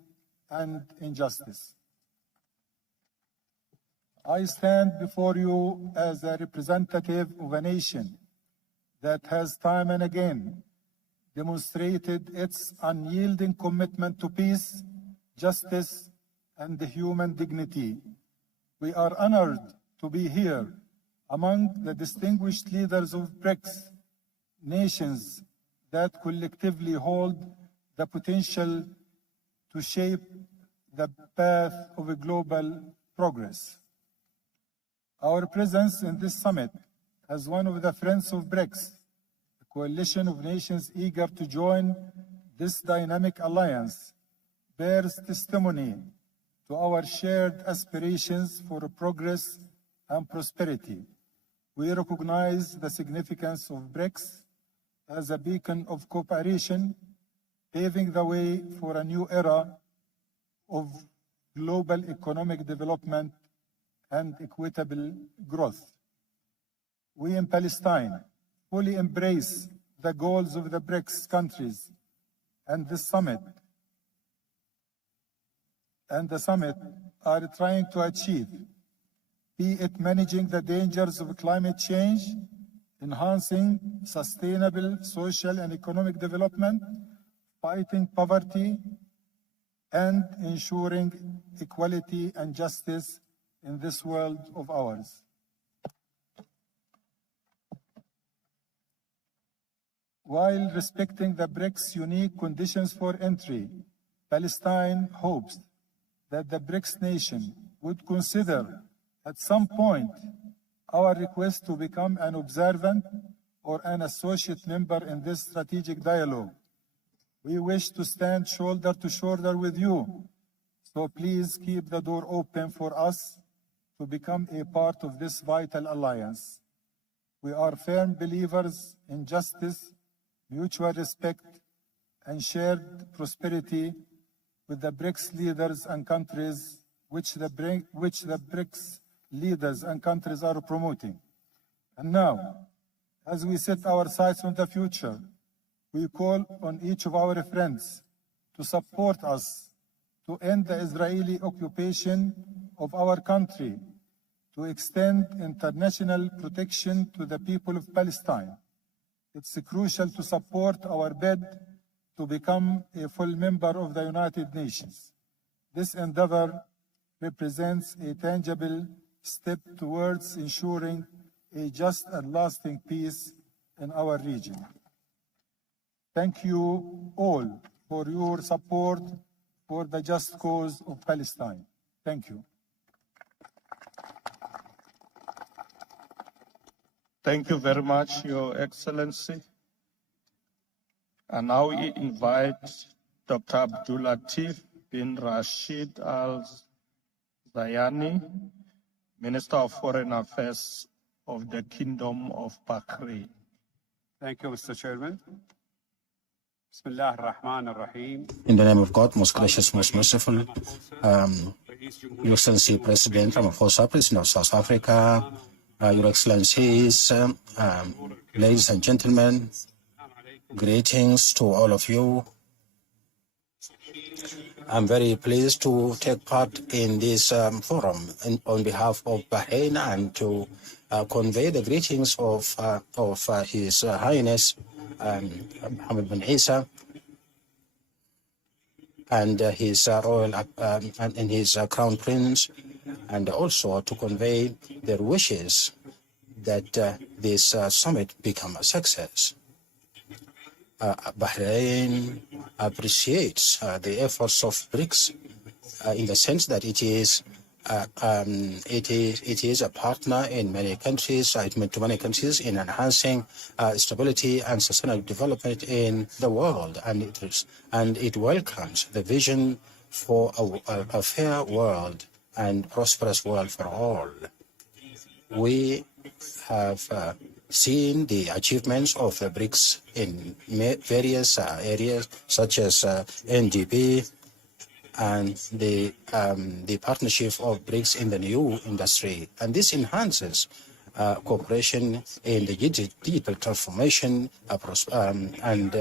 and injustice. I stand before you as a representative of a nation that has time and again demonstrated its unyielding commitment to peace, justice, and human dignity. We are honored to be here among the distinguished leaders of BRICS, nations that collectively hold the potential to shape the path of a global progress. Our presence in this summit as one of the friends of BRICS, a coalition of nations eager to join this dynamic alliance, bears testimony to our shared aspirations for progress and prosperity. We recognize the significance of BRICS as a beacon of cooperation, paving the way for a new era of global economic development and equitable growth. We in Palestine fully embrace the goals of the BRICS countries and the summit are trying to achieve, be it managing the dangers of climate change, enhancing sustainable social and economic development, fighting poverty, and ensuring equality and justice in this world of ours. While respecting the BRICS' unique conditions for entry, Palestine hopes that the BRICS nation would consider at some point our request to become an observant or an associate member in this strategic dialogue. We wish to stand shoulder to shoulder with you, so please keep the door open for us to become a part of this vital alliance. We are firm believers in justice, mutual respect, and shared prosperity with the BRICS leaders and countries which the BRICS leaders and countries are promoting. And now, as we set our sights on the future, we call on each of our friends to support us to end the Israeli occupation of our country, to extend international protection to the people of Palestine. It's crucial to support our bid to become a full member of the United Nations. This endeavor represents a tangible step towards ensuring a just and lasting peace in our region. Thank you all for your support for the just cause of Palestine. Thank you. Thank you very much, Your Excellency. And now we invite Dr. Abdul Latif bin Rashid Al Zayani, Minister of Foreign Affairs of the Kingdom of Bahrain. Thank you, Mr. Chairman. Bismillah ar-Rahman ar-Rahim. In the name of God, most gracious, most merciful, Your Excellency President Ramaphosa, President of South Africa, Your Excellencies, ladies and gentlemen, greetings to all of you. I'm very pleased to take part in this forum on behalf of Bahrain and to convey the greetings of His Highness Mohammed bin Isa and his royal and his crown prince, and also to convey their wishes that this summit become a success. Bahrain appreciates the efforts of BRICS in the sense that it is a partner in many countries, to many countries in enhancing stability and sustainable development in the world, and it welcomes the vision for a fair world and prosperous world for all. We have seen the achievements of the BRICS in various areas such as NGP and the partnership of BRICS in the new industry, and this enhances cooperation in the digital transformation and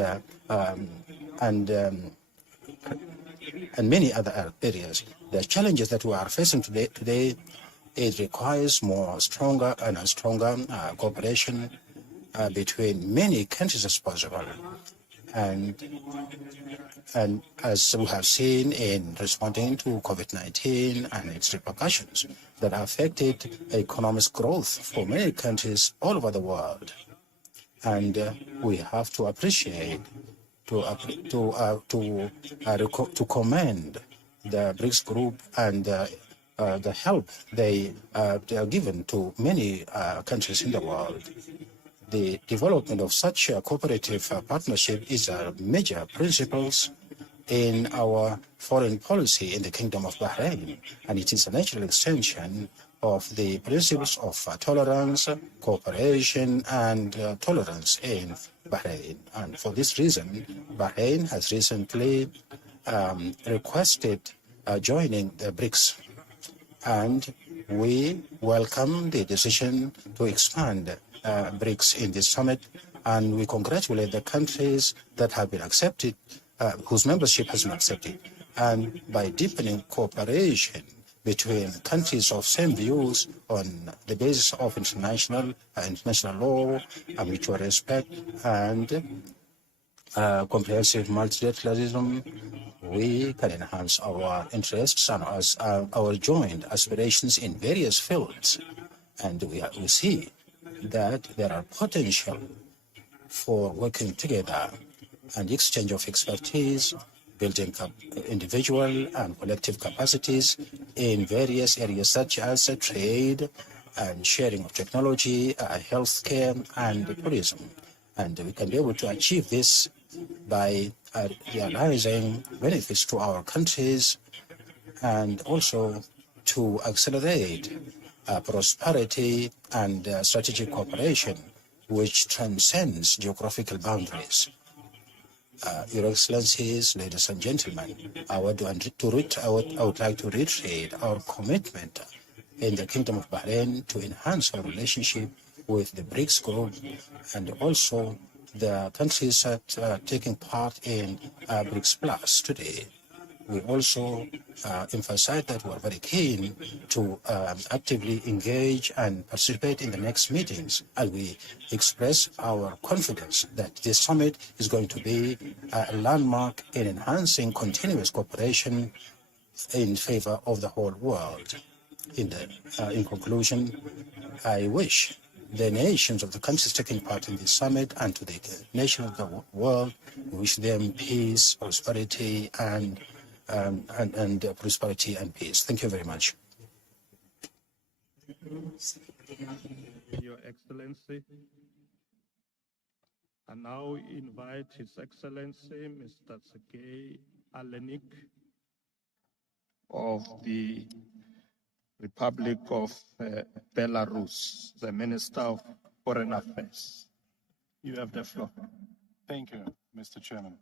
many other areas. The challenges that we are facing today, it requires stronger cooperation between many countries as possible. And as we have seen in responding to COVID-19 and its repercussions that affected economic growth for many countries all over the world, and we have to appreciate, to commend the BRICS group and the help they are given to many countries in the world. The development of such a cooperative partnership is a major principles in our foreign policy in the Kingdom of Bahrain, and it is a natural extension of the principles of tolerance, cooperation, and tolerance in Bahrain. And for this reason, Bahrain has recently requested joining the BRICS, and we welcome the decision to expand BRICS in this summit, and we congratulate the countries that have been accepted, whose membership has been accepted. And by deepening cooperation between countries of same views on the basis of international law, mutual respect, and comprehensive multilateralism, we can enhance our interests and our joint aspirations in various fields. And we see that there are potential for working together and exchange of expertise, building individual and collective capacities in various areas such as trade and sharing of technology, healthcare, and tourism. And we can be able to achieve this by realizing benefits to our countries and also to accelerate prosperity and strategic cooperation which transcends geographical boundaries. Your Excellencies, ladies and gentlemen, I would like to reiterate our commitment in the Kingdom of Bahrain to enhance our relationship with the BRICS group and also the countries that are taking part in BRICS Plus today. We also emphasize that we are very keen to actively engage and participate in the next meetings, and we express our confidence that this summit is going to be a landmark in enhancing continuous cooperation in favor of the whole world. In conclusion, I wish the nations of the countries taking part in this summit and to the nations of the world, we wish them peace, prosperity, and prosperity and peace. Thank you very much. Your Excellency. I now invite His Excellency Mr. Sergei Alenik of the Republic of Belarus, the Minister of Foreign Affairs. You have the floor. Thank you, Mr. Chairman.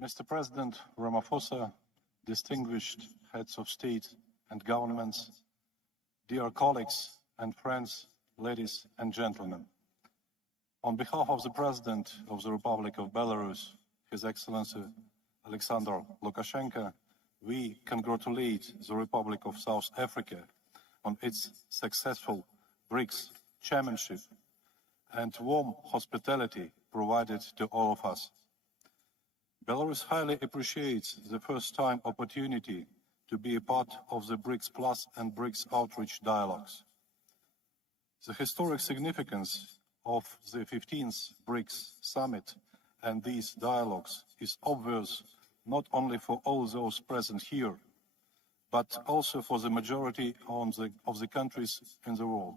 Mr. President Ramaphosa, distinguished heads of state and governments, dear colleagues and friends, ladies and gentlemen. On behalf of the President of the Republic of Belarus, His Excellency Alexander Lukashenko, we congratulate the Republic of South Africa on its successful BRICS chairmanship and warm hospitality provided to all of us. Belarus highly appreciates the first-time opportunity to be a part of the BRICS Plus and BRICS Outreach dialogues. The historic significance of the 15th BRICS Summit and these dialogues is obvious not only for all those present here, but also for the majority of the countries in the world.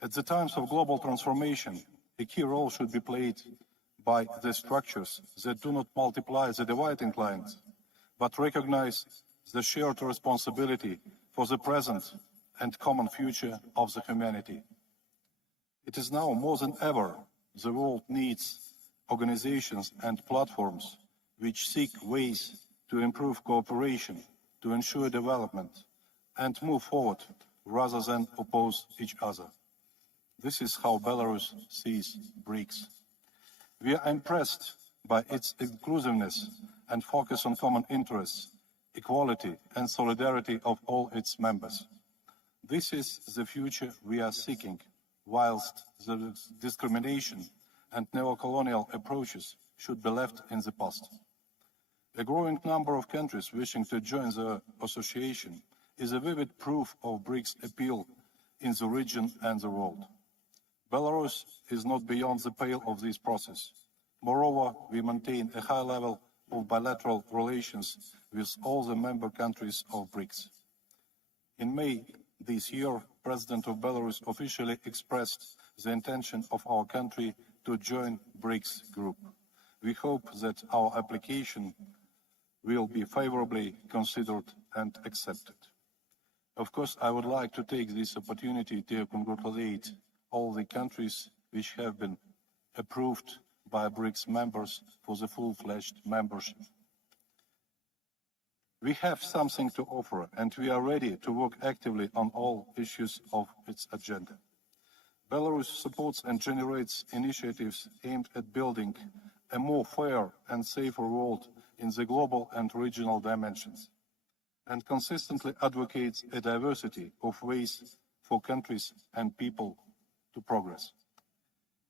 At the times of global transformation, a key role should be played by the structures that do not multiply the dividing lines, but recognize the shared responsibility for the present and common future of the humanity. It is now more than ever the world needs organizations and platforms which seek ways to improve cooperation, to ensure development, and move forward rather than oppose each other. This is how Belarus sees BRICS. We are impressed by its inclusiveness and focus on common interests, equality and solidarity of all its members. This is the future we are seeking, whilst the discrimination and neo-colonial approaches should be left in the past. A growing number of countries wishing to join the association is a vivid proof of BRICS' appeal in the region and the world. Belarus is not beyond the pale of this process. Moreover, we maintain a high level of bilateral relations with all the member countries of BRICS. In May this year, President of Belarus officially expressed the intention of our country to join BRICS group. We hope that our application will be favorably considered and accepted. Of course, I would like to take this opportunity to congratulate all the countries which have been approved by BRICS members for the full-fledged membership. We have something to offer, and we are ready to work actively on all issues of its agenda. Belarus supports and generates initiatives aimed at building a more fair and safer world in the global and regional dimensions, and consistently advocates a diversity of ways for countries and people to progress.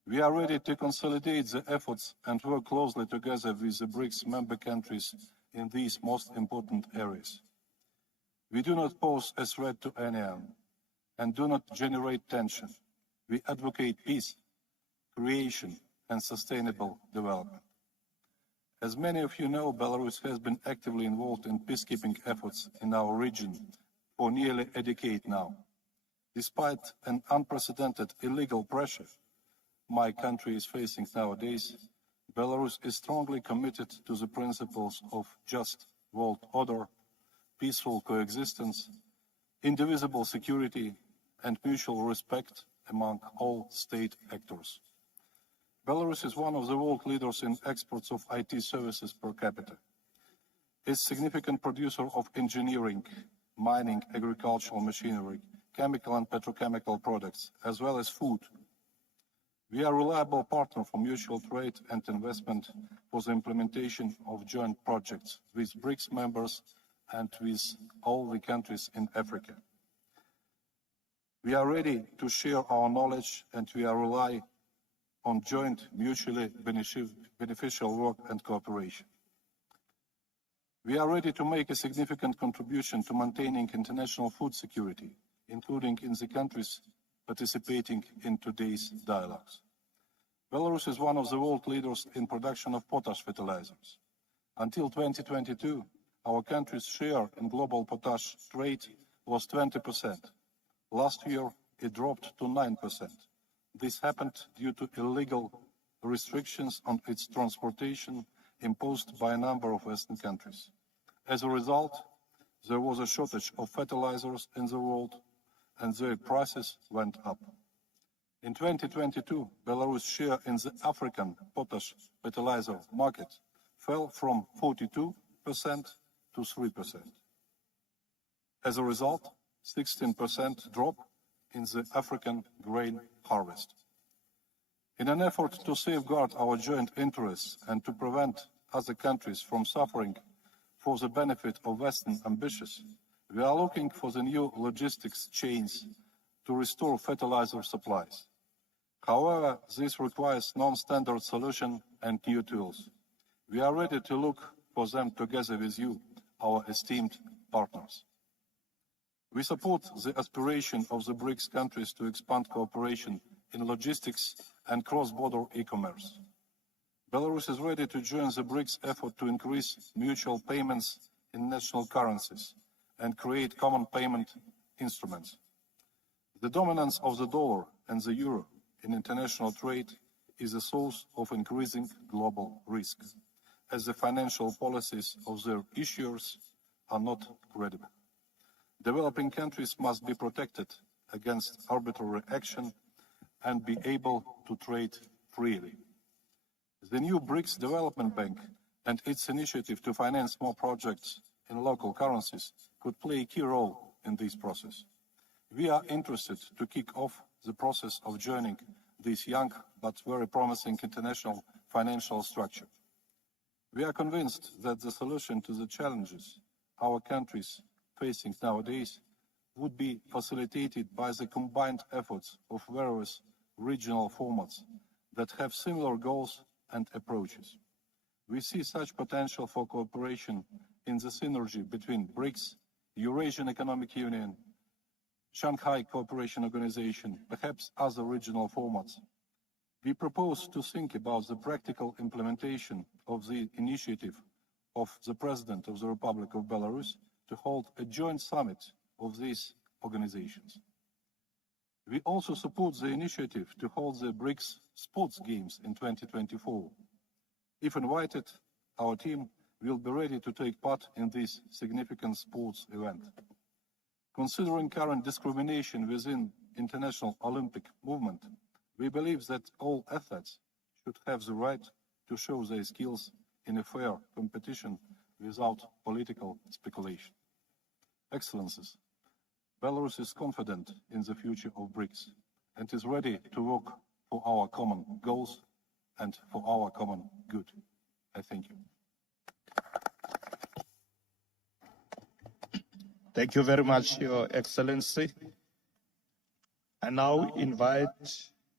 We are ready to consolidate the efforts and work closely together with the BRICS member countries in these most important areas. We do not pose a threat to anyone and do not generate tension. We advocate peace, creation, and sustainable development. As many of you know, Belarus has been actively involved in peacekeeping efforts in our region for nearly a decade now. Despite an unprecedented illegal pressure my country is facing nowadays, Belarus is strongly committed to the principles of just world order, peaceful coexistence, indivisible security, and mutual respect among all state actors. Belarus is one of the world leaders in exports of IT services per capita. It's a significant producer of engineering, mining, agricultural machinery, chemical and petrochemical products, as well as food. We are a reliable partner for mutual trade and investment for the implementation of joint projects with BRICS members and with all the countries in Africa. We are ready to share our knowledge, and we are rely on joint mutually beneficial work and cooperation. We are ready to make a significant contribution to maintaining international food security, including in the countries participating in today's dialogues. Belarus is one of the world leaders in production of potash fertilizers. Until 2022, our country's share in global potash trade was 20%. Last year, it dropped to 9%. This happened due to illegal restrictions on its transportation imposed by a number of Western countries. As a result, there was a shortage of fertilizers in the world, and their prices went up. In 2022, Belarus' share in the African potash fertilizer market fell from 42% to 3%. As a result, 16% drop in the African grain harvest. In an effort to safeguard our joint interests and to prevent other countries from suffering for the benefit of Western ambitions, we are looking for the new logistics chains to restore fertilizer supplies. However, this requires non-standard solutions and new tools. We are ready to look for them together with you, our esteemed partners. We support the aspiration of the BRICS countries to expand cooperation in logistics and cross-border e-commerce. Belarus is ready to join the BRICS effort to increase mutual payments in national currencies and create common payment instruments. The dominance of the dollar and the euro in international trade is a source of increasing global risk, as the financial policies of their issuers are not credible. Developing countries must be protected against arbitrary action and be able to trade freely. The new BRICS Development Bank and its initiative to finance more projects in local currencies could play a key role in this process. We are interested to kick off the process of joining this young but very promising international financial structure. We are convinced that the solution to the challenges our countries facing nowadays would be facilitated by the combined efforts of various regional formats that have similar goals and approaches. We see such potential for cooperation in the synergy between BRICS, Eurasian Economic Union, Shanghai Cooperation Organization, perhaps other regional formats. We propose to think about the practical implementation of the initiative of the President of the Republic of Belarus to hold a joint summit of these organizations. We also support the initiative to hold the BRICS Sports Games in 2024. If invited, our team will be ready to take part in this significant sports event. Considering current discrimination within the international Olympic movement, we believe that all athletes should have the right to show their skills in a fair competition without political speculation. Excellencies, Belarus is confident in the future of BRICS and is ready to work for our common goals and for our common good. I thank you. Thank you very much, Your Excellency. I now invite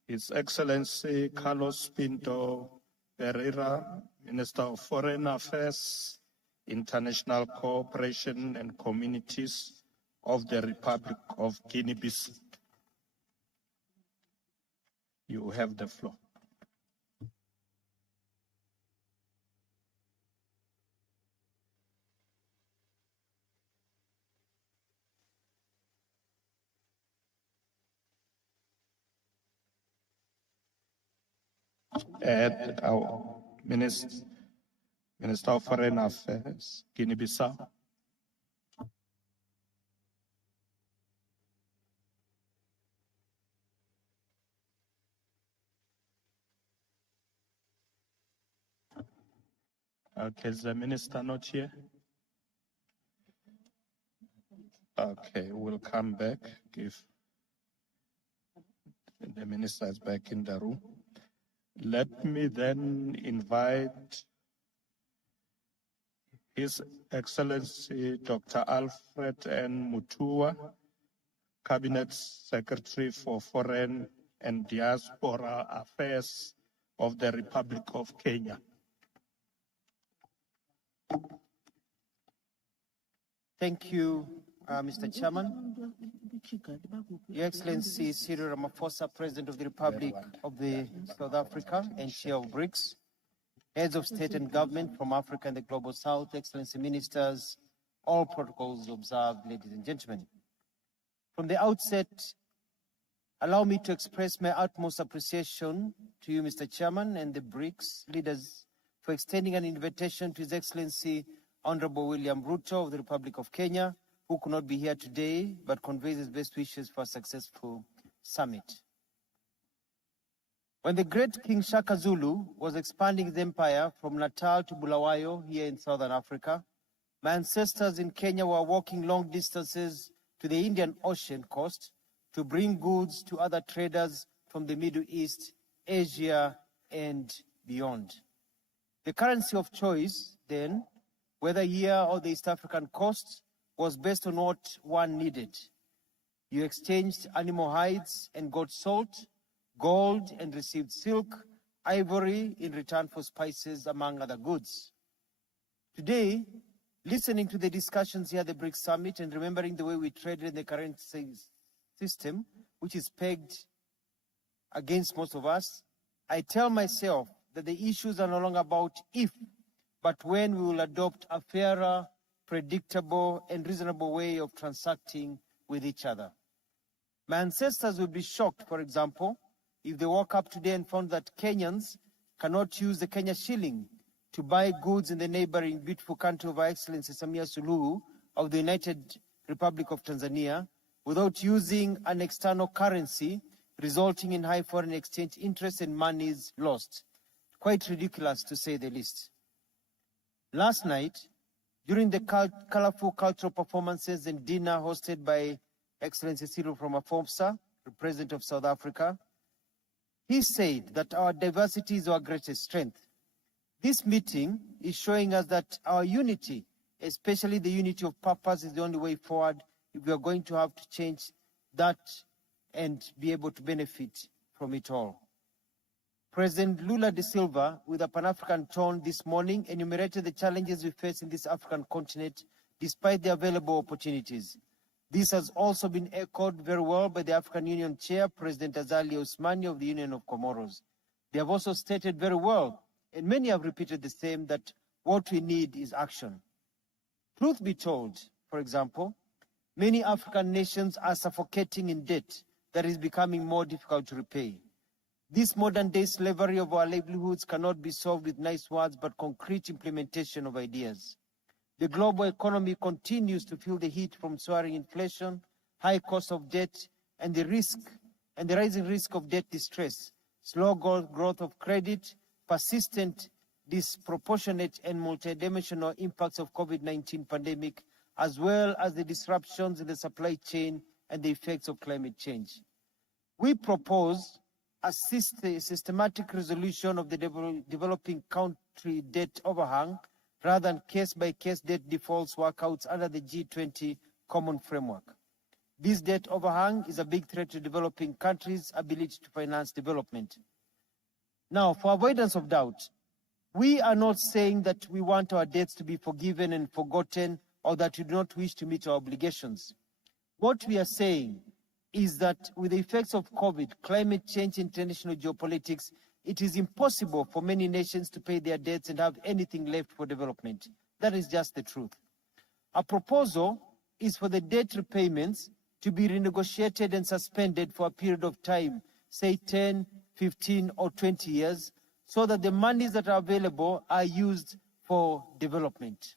His Excellency Carlos Pinto Pereira, Minister of Foreign Affairs, International Cooperation and Communities of the Republic of Guinea-Bissau. You have the floor. And our Minister of Foreign Affairs, Guinea-Bissau. Okay, is the minister not here? Okay, we'll come back if the minister is back in the room. Let me then invite His Excellency Dr. Alfred N. Mutua, Cabinet Secretary for Foreign and Diaspora Affairs of the Republic of Kenya. Thank you, Mr. Chairman. Your Excellency Cyril Ramaphosa, President of the Republic of South Africa and Chair of BRICS, heads of state and government from Africa and the Global South, Excellency Ministers, all protocols observed, ladies and gentlemen. From the outset, allow me to express my utmost appreciation to you, Mr. Chairman, and the BRICS leaders for extending an invitation to His Excellency Honorable William Ruto of the Republic of Kenya, who could not be here today, but conveys his best wishes for a successful summit. When the great King Shaka Zulu was expanding his empire from Natal to Bulawayo here in Southern Africa, my ancestors in Kenya were walking long distances to the Indian Ocean coast to bring goods to other traders from the Middle East, Asia, and beyond. The currency of choice then, whether here or the East African coast, was based on what one needed. You exchanged animal hides and got salt, gold, and received silk, ivory in return for spices, among other goods. Today, listening to the discussions here at the BRICS Summit and remembering the way we traded in the current system, which is pegged against most of us, I tell myself that the issues are no longer about if, but when we will adopt a fairer, predictable, and reasonable way of transacting with each other. My ancestors would be shocked, for example, if they woke up today and found that Kenyans cannot use the Kenya shilling to buy goods in the neighboring beautiful country of Her Excellency Samia Suluhu of the United Republic of Tanzania without using an external currency, resulting in high foreign exchange interest and monies lost. Quite ridiculous, to say the least. Last night, during the colorful cultural performances and dinner hosted by Excellency Cyril Ramaphosa, the President of South Africa, he said that our diversity is our greatest strength. This meeting is showing us that our unity, especially the unity of purpose, is the only way forward if we are going to have to change that and be able to benefit from it all. President Lula da Silva, with a Pan-African tone this morning, enumerated the challenges we face in this African continent despite the available opportunities. This has also been echoed very well by the African Union Chair, President Azali Ousmani of the Union of Comoros. They have also stated very well, and many have repeated the same, that what we need is action. Truth be told, for example, many African nations are suffocating in debt that is becoming more difficult to repay. This modern-day slavery of our livelihoods cannot be solved with nice words, but concrete implementation of ideas. The global economy continues to feel the heat from soaring inflation, high cost of debt, and the rising risk of debt distress, slow growth of credit, persistent, disproportionate, and multidimensional impacts of COVID-19 pandemic, as well as the disruptions in the supply chain and the effects of climate change. We propose a systematic resolution of the developing country debt overhang rather than case-by-case debt defaults workouts under the G20 common framework. This debt overhang is a big threat to developing countries' ability to finance development. Now, for avoidance of doubt, we are not saying that we want our debts to be forgiven and forgotten or that we do not wish to meet our obligations. What we are saying is that with the effects of COVID, climate change, international geopolitics, it is impossible for many nations to pay their debts and have anything left for development. That is just the truth. Our proposal is for the debt repayments to be renegotiated and suspended for a period of time, say 10, 15, or 20 years, so that the monies that are available are used for development.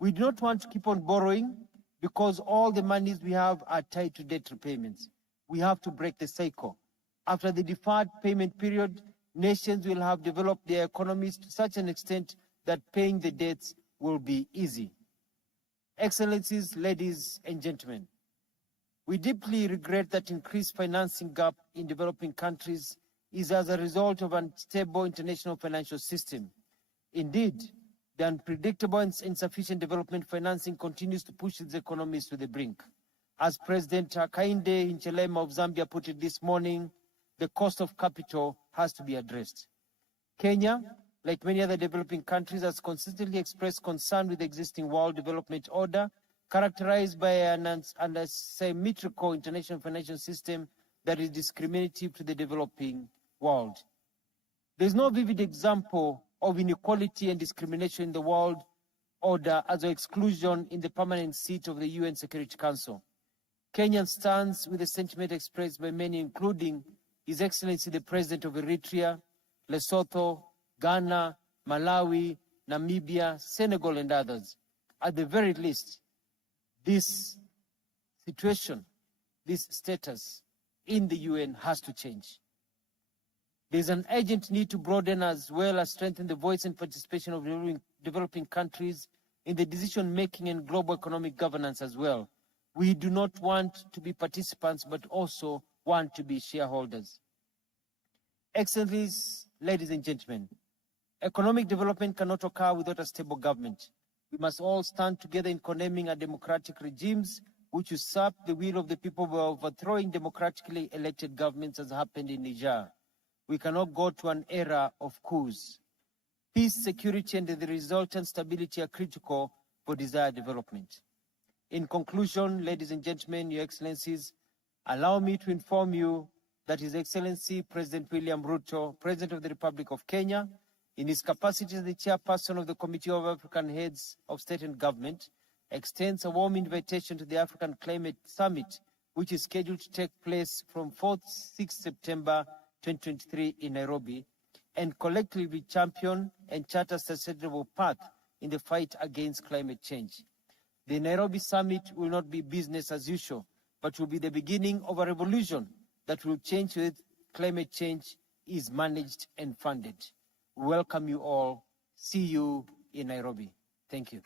We do not want to keep on borrowing because all the monies we have are tied to debt repayments. We have to break the cycle. After the deferred payment period, nations will have developed their economies to such an extent that paying the debts will be easy. Excellencies, ladies and gentlemen, we deeply regret that increased financing gap in developing countries is as a result of an unstable international financial system. Indeed, the unpredictable and insufficient development financing continues to push its economies to the brink. As President Hakainde Hichilema of Zambia put it this morning, the cost of capital has to be addressed. Kenya, like many other developing countries, has consistently expressed concern with the existing world development order, characterized by an asymmetrical international financial system that is discriminative to the developing world. There is no vivid example of inequality and discrimination in the world order as an exclusion in the permanent seat of the UN Security Council. Kenya stands with the sentiment expressed by many, including His Excellency the President of Eritrea, Lesotho, Ghana, Malawi, Namibia, Senegal, and others. At the very least, this situation, this status in the UN has to change. There's an urgent need to broaden as well as strengthen the voice and participation of developing countries in the decision-making and global economic governance as well. We do not want to be participants, but also want to be shareholders. Excellencies, ladies and gentlemen, economic development cannot occur without a stable government. We must all stand together in condemning democratic regimes which usurp the will of the people by overthrowing democratically elected governments, as happened in Niger. We cannot go to an era of coups. Peace, security, and the resultant stability are critical for desired development. In conclusion, ladies and gentlemen, Your Excellencies, allow me to inform you that His Excellency President William Ruto, President of the Republic of Kenya, in his capacity as the chairperson of the Committee of African Heads of State and Government, extends a warm invitation to the African Climate Summit, which is scheduled to take place from 4th to 6th September 2023 in Nairobi, and collectively champion and chart a sustainable path in the fight against climate change. The Nairobi Summit will not be business as usual, but will be the beginning of a revolution that will change with climate change is managed and funded. We welcome you all. See you in Nairobi. Thank you.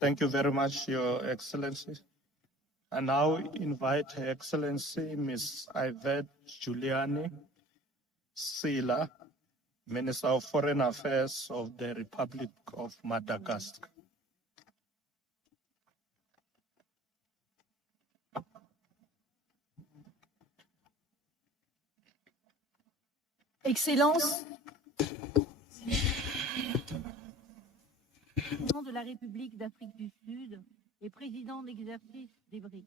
Thank you very much, Your Excellency. I now invite Her Excellency Ms. Yvette Giuliani Sila, Minister of Foreign Affairs of the Republic of Madagascar. Excellences, président de la République d'Afrique du Sud et président d'exercice des BRICS.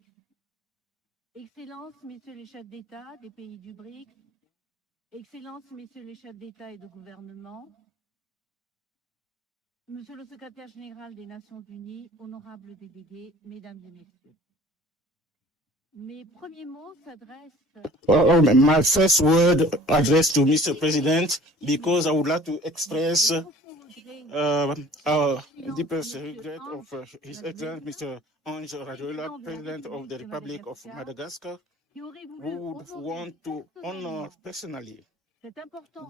Excellences, Messieurs les chefs d'État des pays du BRICS, Excellences, Messieurs les chefs d'État et de gouvernement, Monsieur le Secrétaire général des Nations Unies, honorables délégués, Mesdames et Messieurs. Mes premiers mots s'adressent... My first word addressed to Mr. President, because I would like to express our deepest regret of His Excellency Mr. Ange Rajoelina, President of the Republic of Madagascar, who would want to honor personally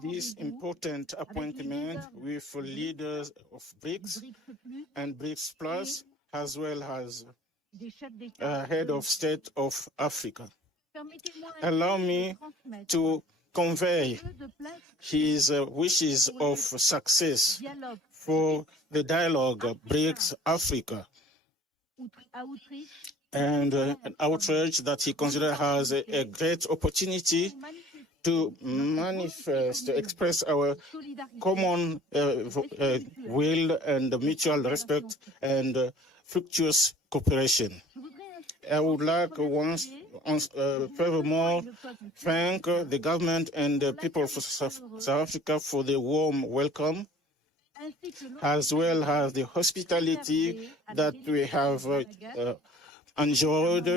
this important appointment with leaders of BRICS and BRICS Plus, as well as head of state of Africa. Allow me to convey his wishes of success for the dialogue BRICS Africa and an outreach that he considers as a great opportunity to manifest, to express our common will and mutual respect and fructuous cooperation. I would like furthermore thank the government and the people of South Africa for the warm welcome, as well as the hospitality that we have enjoyed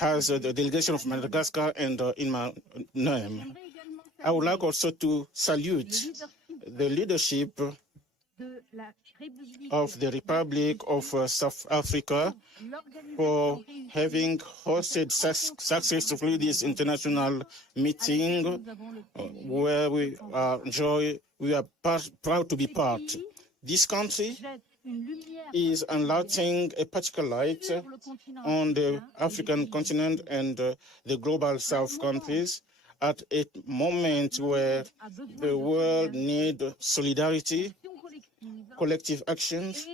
as the delegation of Madagascar and in my name. I would like also to salute the leadership of the Republic of South Africa for having hosted successfully this international meeting where we are proud to be part. This country is enlightening a particular light on the African continent and the global South countries at a moment where the world needs solidarity, collective actions,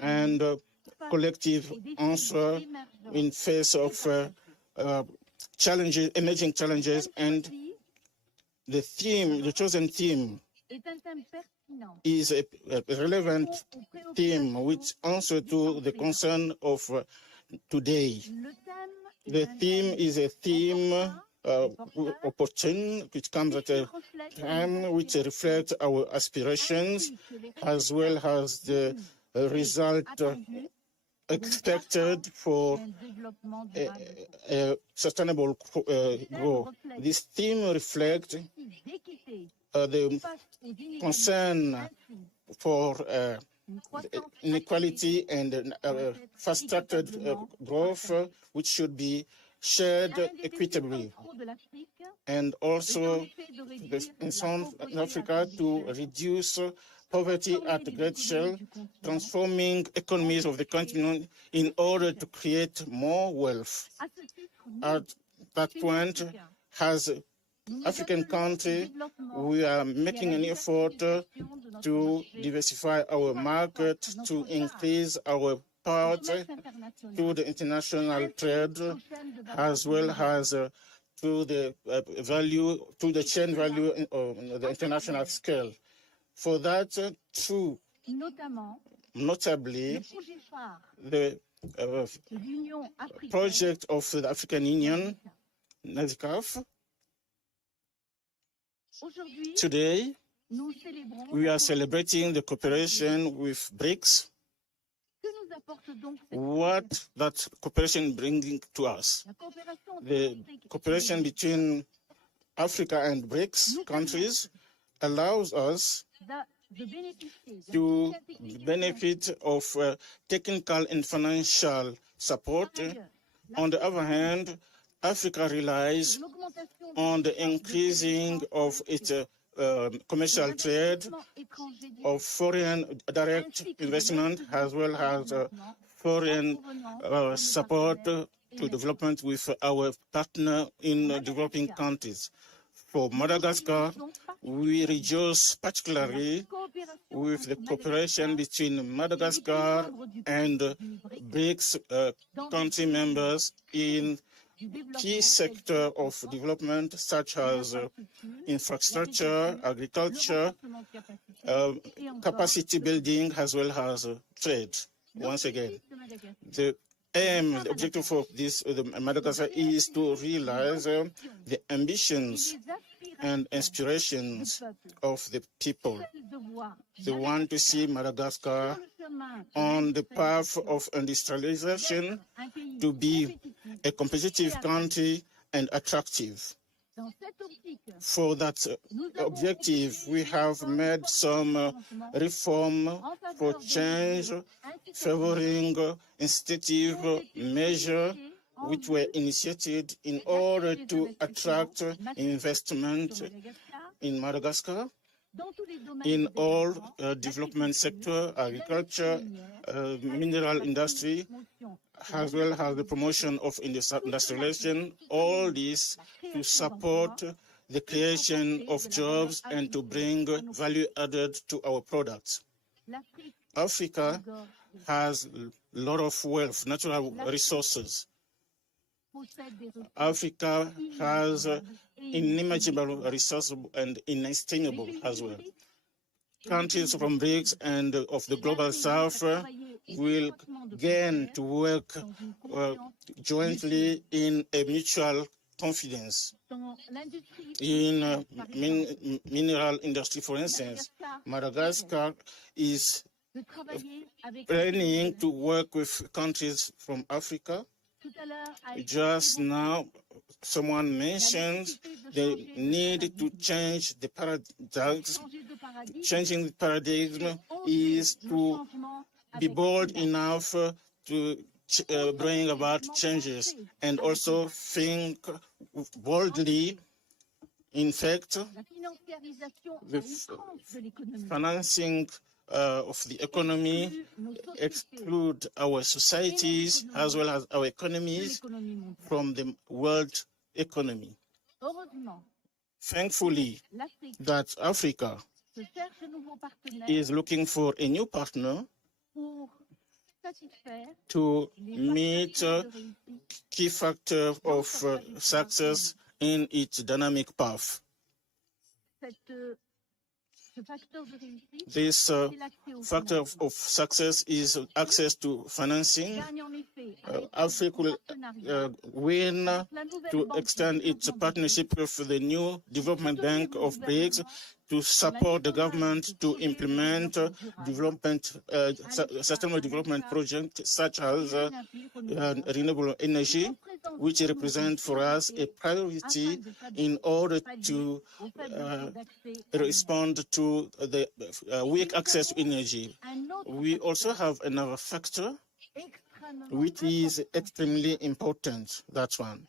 and collective answer in face of challenges, emerging challenges. And the theme, the chosen theme, is a relevant theme which answers to the concern of today. The theme is a theme opportune, which comes at a time which reflects our aspirations as well as the result expected for a sustainable growth. This theme reflects the concern for inequality and fast-tracked growth, which should be shared equitably, and also in South Africa to reduce poverty at great scale, transforming economies of the continent in order to create more wealth. At that point, as African country, we are making an effort to diversify our market, to increase our part to the international trade, as well as to the value, to the chain value on the international scale. For that, notably, the project of the African Union, NADCAF. Today, we are celebrating the cooperation with BRICS. What that cooperation bringing to us? The cooperation between Africa and BRICS countries allows us to benefit of technical and financial support. On the other hand, Africa relies on the increasing of its commercial trade, of foreign direct investment, as well as foreign support to development with our partner in developing countries. For Madagascar, we rejoice particularly with the cooperation between Madagascar and BRICS country members in key sectors of development such as infrastructure, agriculture, capacity building, as well as trade. Once again, the aim, the objective of this Madagascar is to realize the ambitions and inspirations of the people. They want to see Madagascar on the path of industrialization, to be a competitive country and attractive. For that objective, we have made some reform for change, favoring institutive measures which were initiated in order to attract investment in Madagascar in all development sector, agriculture, mineral industry, as well as the promotion of industrialization, all this to support the creation of jobs and to bring value added to our products. Africa has a lot of wealth, natural resources. Africa has inimaginable resources and inestimable as well. Countries from BRICS and of the Global South will gain to work jointly in a mutual confidence. In mineral industry, for instance, Madagascar is planning to work with countries from Africa. Just now, someone mentioned the need to change the paradigm. Changing the paradigm is to be bold enough to bring about changes and also think boldly. In fact, the financing of the economy exclude our societies as well as our economies from the world economy. Thankfully, that Africa is looking for a new partner to meet key factors of success in its dynamic path. This factor of success is access to financing. Africa will win to extend its partnership with the new Development Bank of BRICS to support the government to implement sustainable development projects such as renewable energy, which represent for us a priority in order to respond to the weak access to energy. We also have another factor which is extremely important. That's one.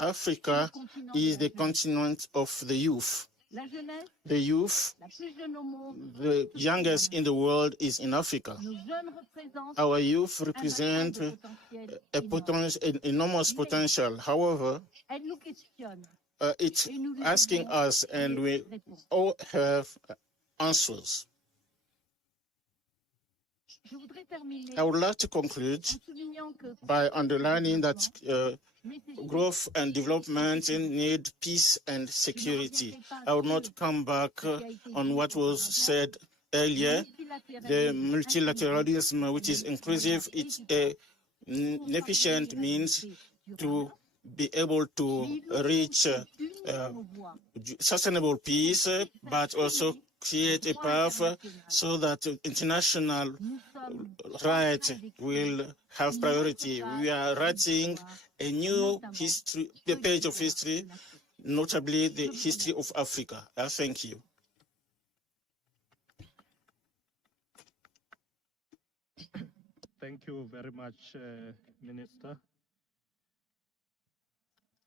Africa is the continent of the youth. The youth, the youngest in the world, is in Africa. Our youth represent an enormous potential. However, it's asking us, and we all have answers. I would like to conclude by underlining that growth and development need peace and security. I will not come back on what was said earlier. The multilateralism, which is inclusive, it's an efficient means to be able to reach sustainable peace, but also create a path so that international rights will have priority. We are writing a new history, the page of history, notably the history of Africa. Thank you. Thank you very much, Minister.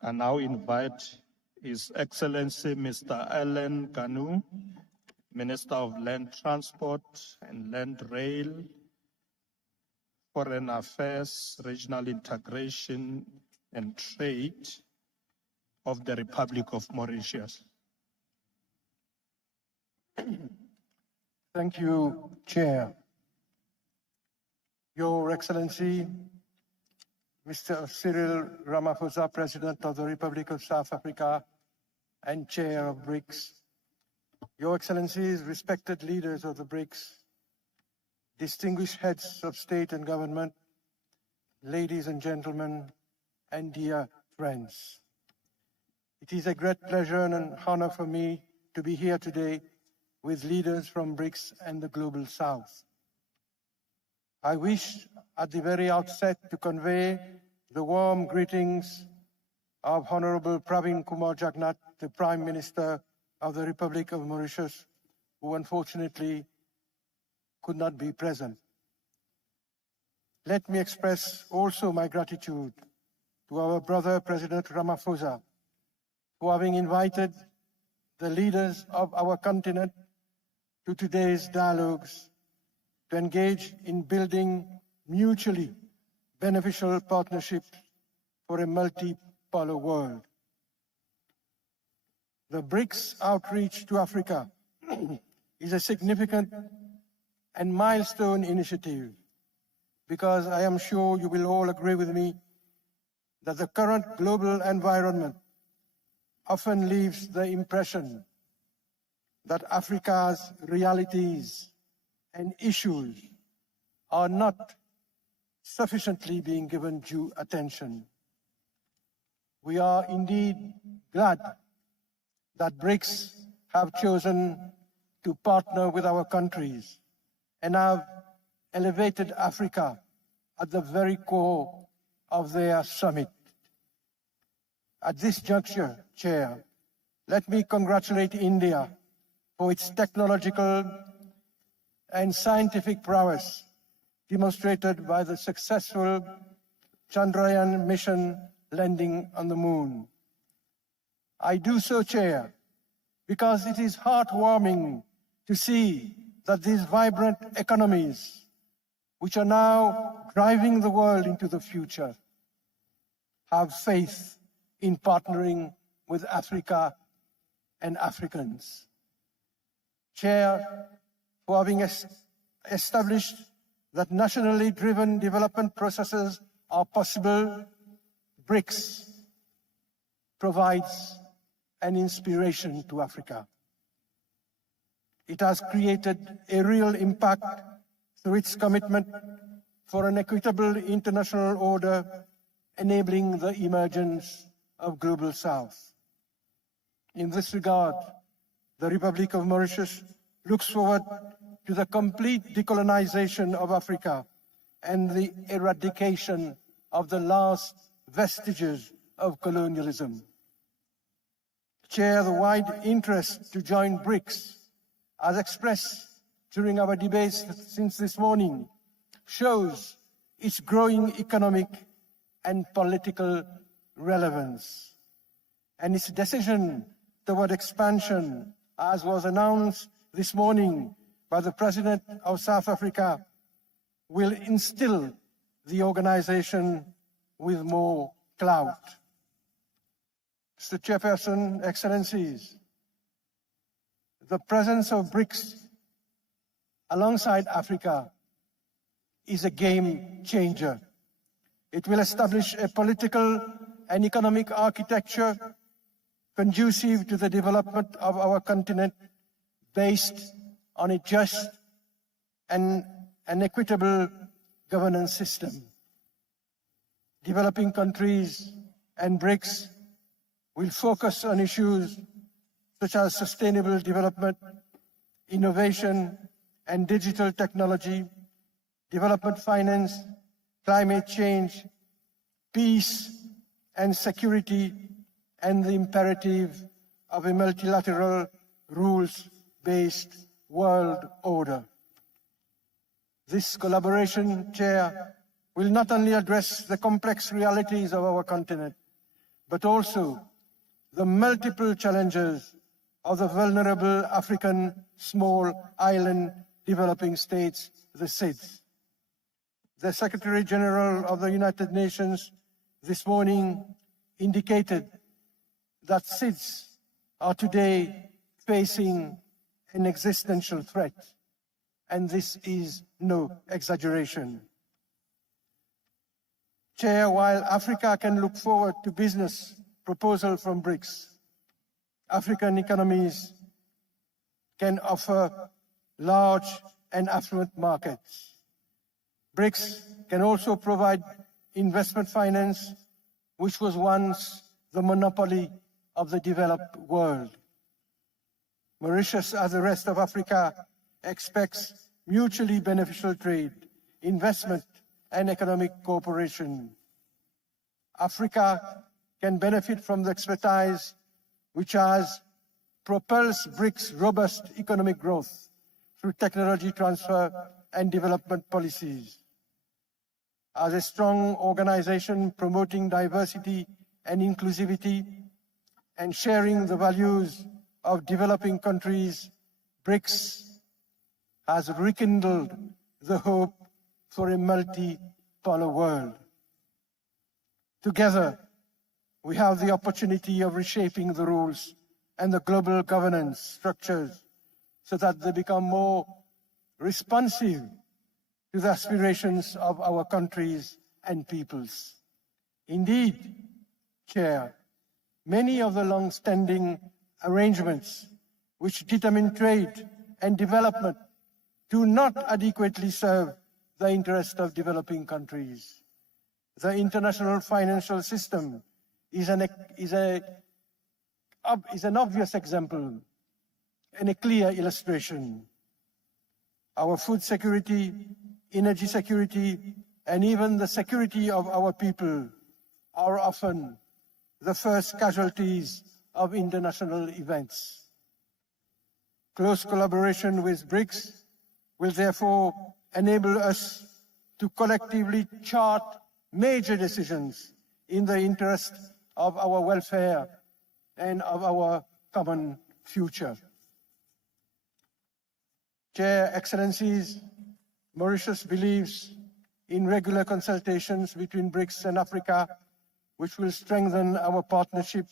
I now invite His Excellency Mr. Alan Kanu, Minister of Land Transport and Land Rail, Foreign Affairs, Regional Integration and Trade of the Republic of Mauritius. Thank you, Chair. Your Excellency, Mr. Cyril Ramaphosa, President of the Republic of South Africa and Chair of BRICS, Your Excellencies, respected leaders of the BRICS, distinguished heads of state and government, ladies and gentlemen, and dear friends. It is a great pleasure and an honor for me to be here today with leaders from BRICS and the Global South. I wish at the very outset to convey the warm greetings of Honorable Pravin Kumar Jagnnath, the Prime Minister of the Republic of Mauritius, who unfortunately could not be present. Let me express also my gratitude to our brother President Ramaphosa for having invited the leaders of our continent to today's dialogues to engage in building mutually beneficial partnerships for a multipolar world. The BRICS outreach to Africa is a significant and milestone initiative because I am sure you will all agree with me that the current global environment often leaves the impression that Africa's realities and issues are not sufficiently being given due attention. We are indeed glad that BRICS have chosen to partner with our countries and have elevated Africa at the very core of their summit. At this juncture, Chair, let me congratulate India for its technological and scientific prowess demonstrated by the successful Chandrayaan mission landing on the moon. I do so, Chair, because it is heartwarming to see that these vibrant economies, which are now driving the world into the future, have faith in partnering with Africa and Africans. Chair, for having established that nationally driven development processes are possible, BRICS provides an inspiration to Africa. It has created a real impact through its commitment for an equitable international order, enabling the emergence of Global South. In this regard, the Republic of Mauritius looks forward to the complete decolonization of Africa and the eradication of the last vestiges of colonialism. Chair, the wide interest to join BRICS, as expressed during our debates since this morning, shows its growing economic and political relevance. And its decision toward expansion, as was announced this morning by the President of South Africa, will instill the organization with more clout. Mr. Chairperson, Excellencies, the presence of BRICS alongside Africa is a game changer. It will establish a political and economic architecture conducive to the development of our continent based on a just and an equitable governance system. Developing countries and BRICS will focus on issues such as sustainable development, innovation and digital technology, development finance, climate change, peace and security, and the imperative of a multilateral, rules-based world order. This collaboration, Chair, will not only address the complex realities of our continent, but also the multiple challenges of the vulnerable African small island developing states, the SIDS. The Secretary General of the United Nations this morning indicated that SIDS are today facing an existential threat, and this is no exaggeration. Chair, while Africa can look forward to business proposals from BRICS, African economies can offer large and affluent markets. BRICS can also provide investment finance, which was once the monopoly of the developed world. Mauritius, as the rest of Africa, expects mutually beneficial trade, investment, and economic cooperation. Africa can benefit from the expertise which has propelled BRICS' robust economic growth through technology transfer and development policies. As a strong organization promoting diversity and inclusivity and sharing the values of developing countries, BRICS has rekindled the hope for a multipolar world. Together, we have the opportunity of reshaping the rules and the global governance structures so that they become more responsive to the aspirations of our countries and peoples. Indeed, Chair, many of the long-standing arrangements which determine trade and development do not adequately serve the interest of developing countries. The international financial system is an obvious example and a clear illustration. Our food security, energy security, and even the security of our people are often the first casualties of international events. Close collaboration with BRICS will therefore enable us to collectively chart major decisions in the interest of our welfare and of our common future. Chair, Excellencies, Mauritius believes in regular consultations between BRICS and Africa, which will strengthen our partnership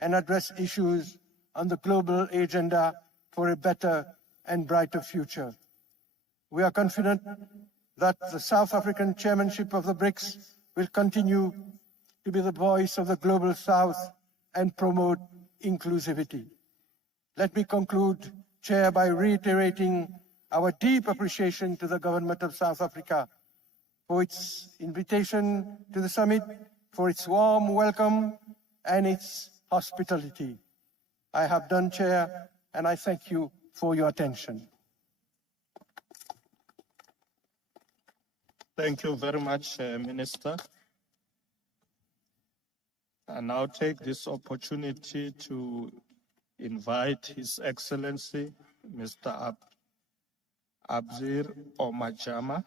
and address issues on the global agenda for a better and brighter future. We are confident that the South African chairmanship of the BRICS will continue to be the voice of the global South and promote inclusivity. Let me conclude, Chair, by reiterating our deep appreciation to the government of South Africa for its invitation to the summit, for its warm welcome and its hospitality. I have done, Chair, and I thank you for your attention. Thank you very much, Minister. I now take this opportunity to invite His Excellency, Mr. Abzir Omajama,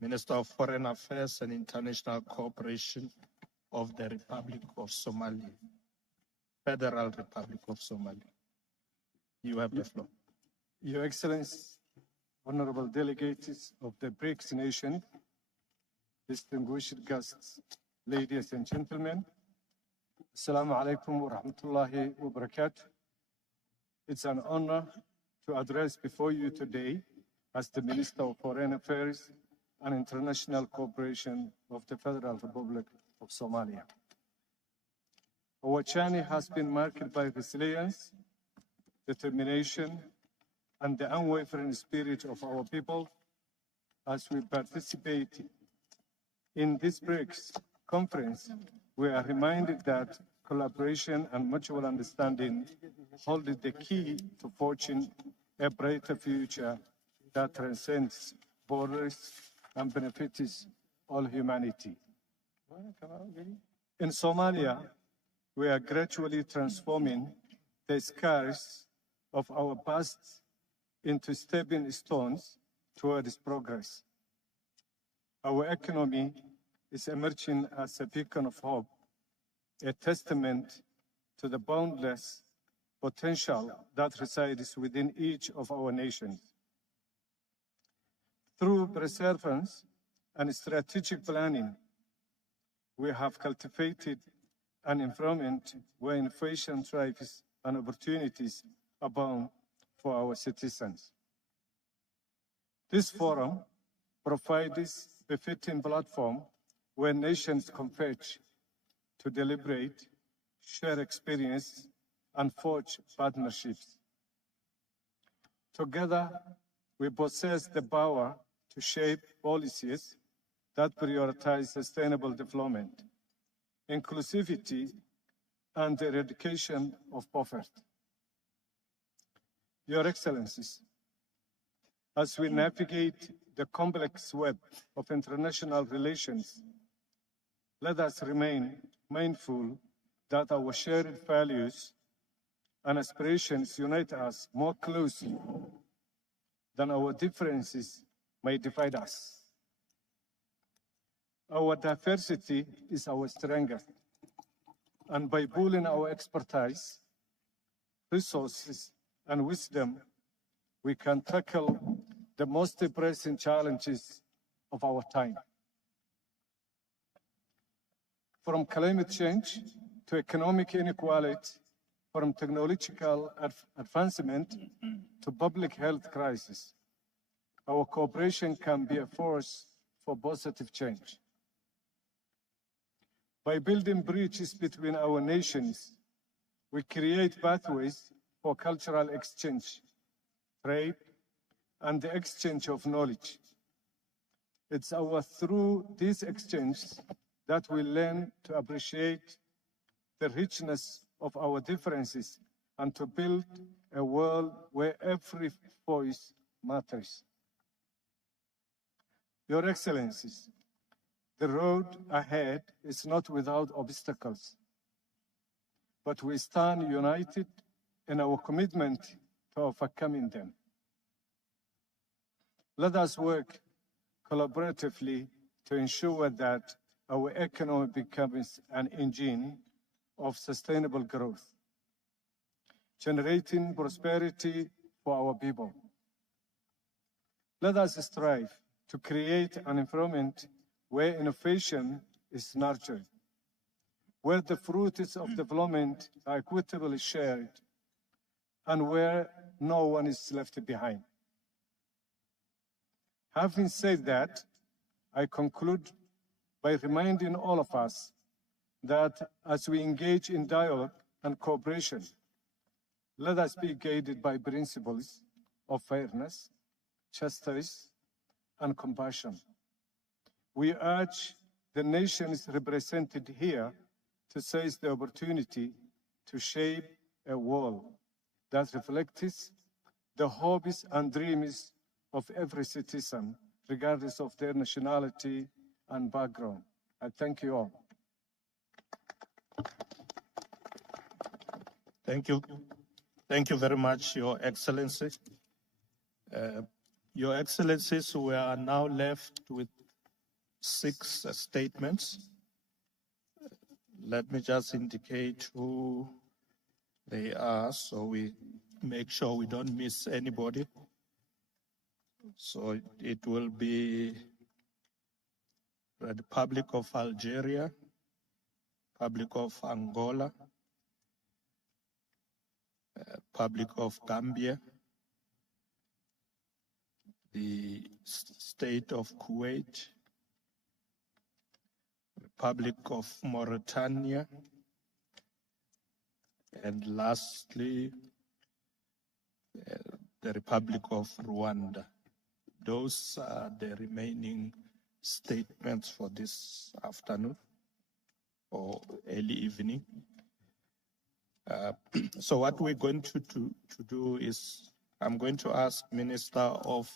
Minister of Foreign Affairs and International Cooperation of the Republic of Somalia, Federal Republic of Somalia. You have the floor. Your Excellency, honorable delegates of the BRICS nation, distinguished guests, ladies and gentlemen, Assalamu alaikum wa rahmatullahi wa barakatuh. It's an honor to address before you today as the Minister of Foreign Affairs and International Cooperation of the Federal Republic of Somalia. Our journey has been marked by resilience, determination, and the unwavering spirit of our people as we participate in this BRICS conference. We are reminded that collaboration and mutual understanding hold the key to forging a brighter future that transcends borders and benefits all humanity. In Somalia, we are gradually transforming the scars of our past into stepping stones towards progress. Our economy is emerging as a beacon of hope, a testament to the boundless potential that resides within each of our nations. Through perseverance and strategic planning, we have cultivated an environment where innovation thrives and opportunities abound for our citizens. This forum provides a fitting platform where nations converge to deliberate, share experience, and forge partnerships. Together, we possess the power to shape policies that prioritize sustainable development, inclusivity, and the eradication of poverty. Your Excellencies, as we navigate the complex web of international relations, let us remain mindful that our shared values and aspirations unite us more closely than our differences may divide us. Our diversity is our strength, and by pooling our expertise, resources, and wisdom, we can tackle the most pressing challenges of our time. From climate change to economic inequality, from technological advancement to public health crisis, our cooperation can be a force for positive change. By building bridges between our nations, we create pathways for cultural exchange, trade, and the exchange of knowledge. It's through these exchanges that we learn to appreciate the richness of our differences and to build a world where every voice matters. Your Excellencies, the road ahead is not without obstacles, but we stand united in our commitment to overcoming them. Let us work collaboratively to ensure that our economy becomes an engine of sustainable growth, generating prosperity for our people. Let us strive to create an environment where innovation is nurtured, where the fruits of development are equitably shared, and where no one is left behind. Having said that, I conclude by reminding all of us that as we engage in dialogue and cooperation, let us be guided by principles of fairness, justice, and compassion. We urge the nations represented here to seize the opportunity to shape a world that reflects the hopes and dreams of every citizen, regardless of their nationality and background. I thank you all. Thank you. Thank you very much, Your Excellency. Your Excellencies, we are now left with 6 statements. Let me just indicate who they are so we make sure we don't miss anybody. So it will be the Republic of Algeria, Republic of Angola, Republic of Gambia, the State of Kuwait, Republic of Mauritania, and lastly, the Republic of Rwanda. Those are the remaining statements for this afternoon or early evening. So what we're going to do is I'm going to ask Minister of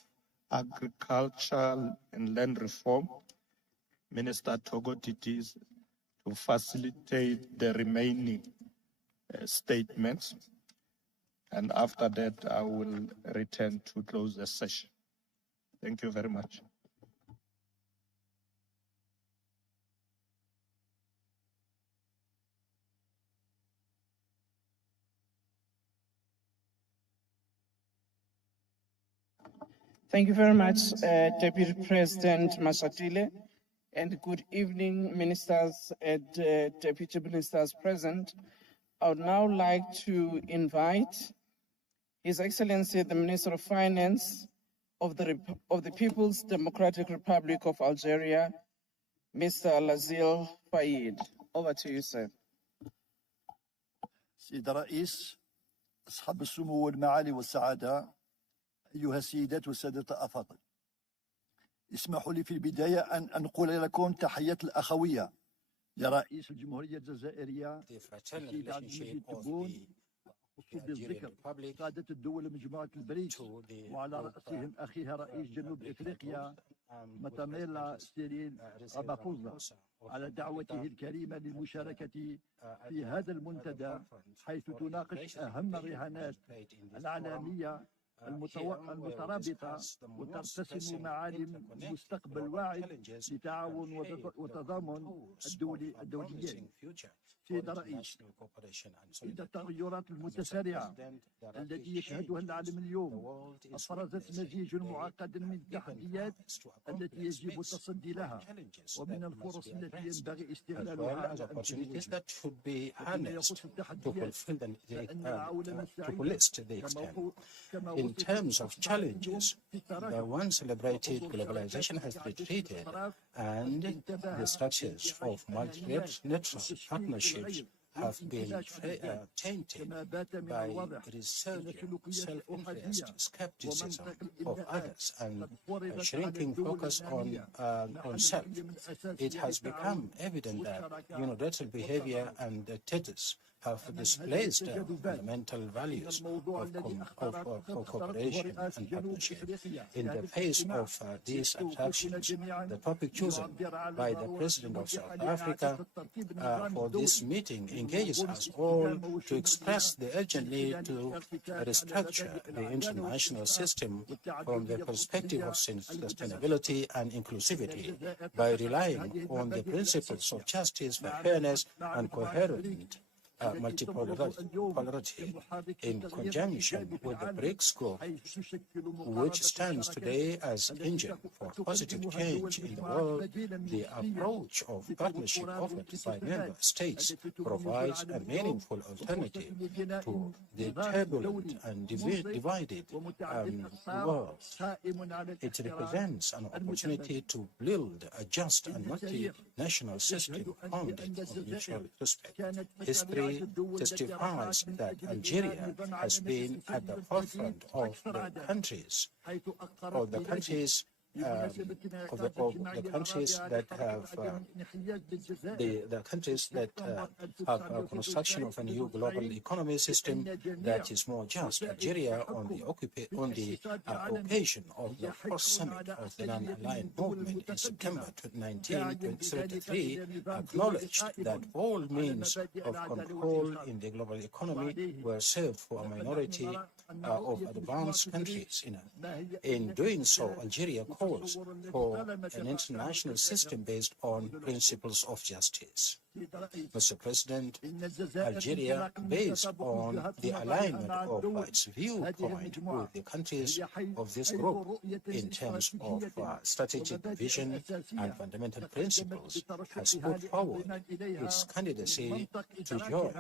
Agriculture and Land Reform, Minister Togo Titis, to facilitate the remaining statements. And after that, I will return to close the session. Thank you very much. Thank you very much, Deputy President Mashatile, and good evening, ministers and deputy ministers present. I would now like to invite His Excellency, the Minister of Finance of the People's Democratic Republic of Algeria, Mr. Lazil Fayed. Over to you, sir. سيد الرئيس، أصحاب السمو والمعالي والسعادة، أيها السيدات والسادة الأفاضل، اسمحوا لي في البداية أن أنقل لكم تحيات الأخوية لرئيس الجمهورية الجزائرية السيد عبد المجيد تبون، خصوصا بالذكر قادة الدول مجموعة البريكس وعلى رأسهم أخيها رئيس جنوب إفريقيا ماتاميلا سيريل رامافوزا على دعوته الكريمة للمشاركة في هذا المنتدى حيث تناقش أهم الرهانات العالمية المترابطة وترتسم معالم مستقبل واعد لتعاون وتضامن الدوليين. سيد الرئيس، إن التغيرات المتسارعة التي يشهدها العالم اليوم أفرزت مزيج معقد من التحديات التي يجب التصدي لها ومن الفرص التي ينبغي استغلالها على أمثلة. فيما يخص التحديات فإن العولمة السعيدة In terms of challenges, the one celebrated globalization has retreated, and the structures of multilateral partnerships have been tainted by resurgent self-interest, skepticism of others, and a shrinking focus on self. It has become evident that unilateral behavior and status have displaced fundamental values of cooperation and partnership. In the face of these attractions, the topic chosen by the President of South Africa for this meeting engages us all to express the urgent need to restructure the international system from the perspective of sustainability and inclusivity by relying on the principles of justice, fairness, and coherent multipolarity in conjunction with the BRICS group, which stands today as an engine for positive change in the world. The approach of partnership offered by member states provides a meaningful alternative to the turbulent and divided world. It represents an opportunity to build a just and multinational system founded on mutual respect. History testifies that Algeria has been at the forefront of the countries that have construction of a new global economy system that is more just. Algeria, on the occasion of the first summit of the non-aligned movement in September 1933, acknowledged that all means of control in the global economy were served for a minority of advanced countries. In doing so, Algeria calls for an international system based on principles of justice. Mr. President, Algeria, based on the alignment of its viewpoint with the countries of this group in terms of strategic vision and fundamental principles, has put forward its candidacy to join.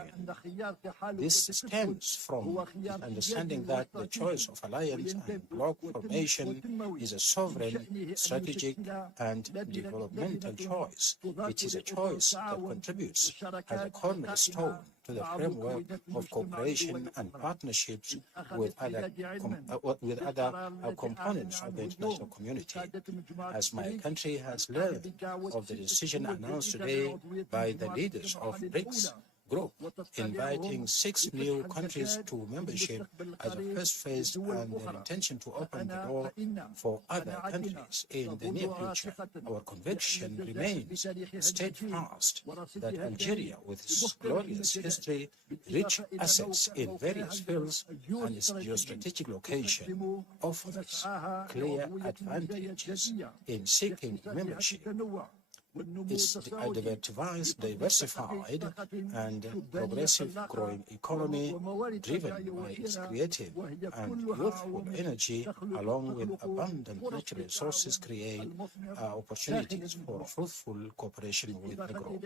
This stems from the understanding that the choice of alliance and bloc formation is a sovereign, strategic, and developmental choice. It is a choice that contributes as a cornerstone to the framework of cooperation and partnerships with other components of the international community. As my country has learned of the decision announced today by the leaders of BRICS group, inviting 6 new countries to membership as a first phase, and their intention to open the door for other countries in the near future. Our conviction remains steadfast that Algeria, with its glorious history, rich assets in various fields, and its geostrategic location, offers clear advantages in seeking membership. Its diversified and progressive growing economy, driven by its creative and youthful energy, along with abundant natural resources, create opportunities for fruitful cooperation with the group.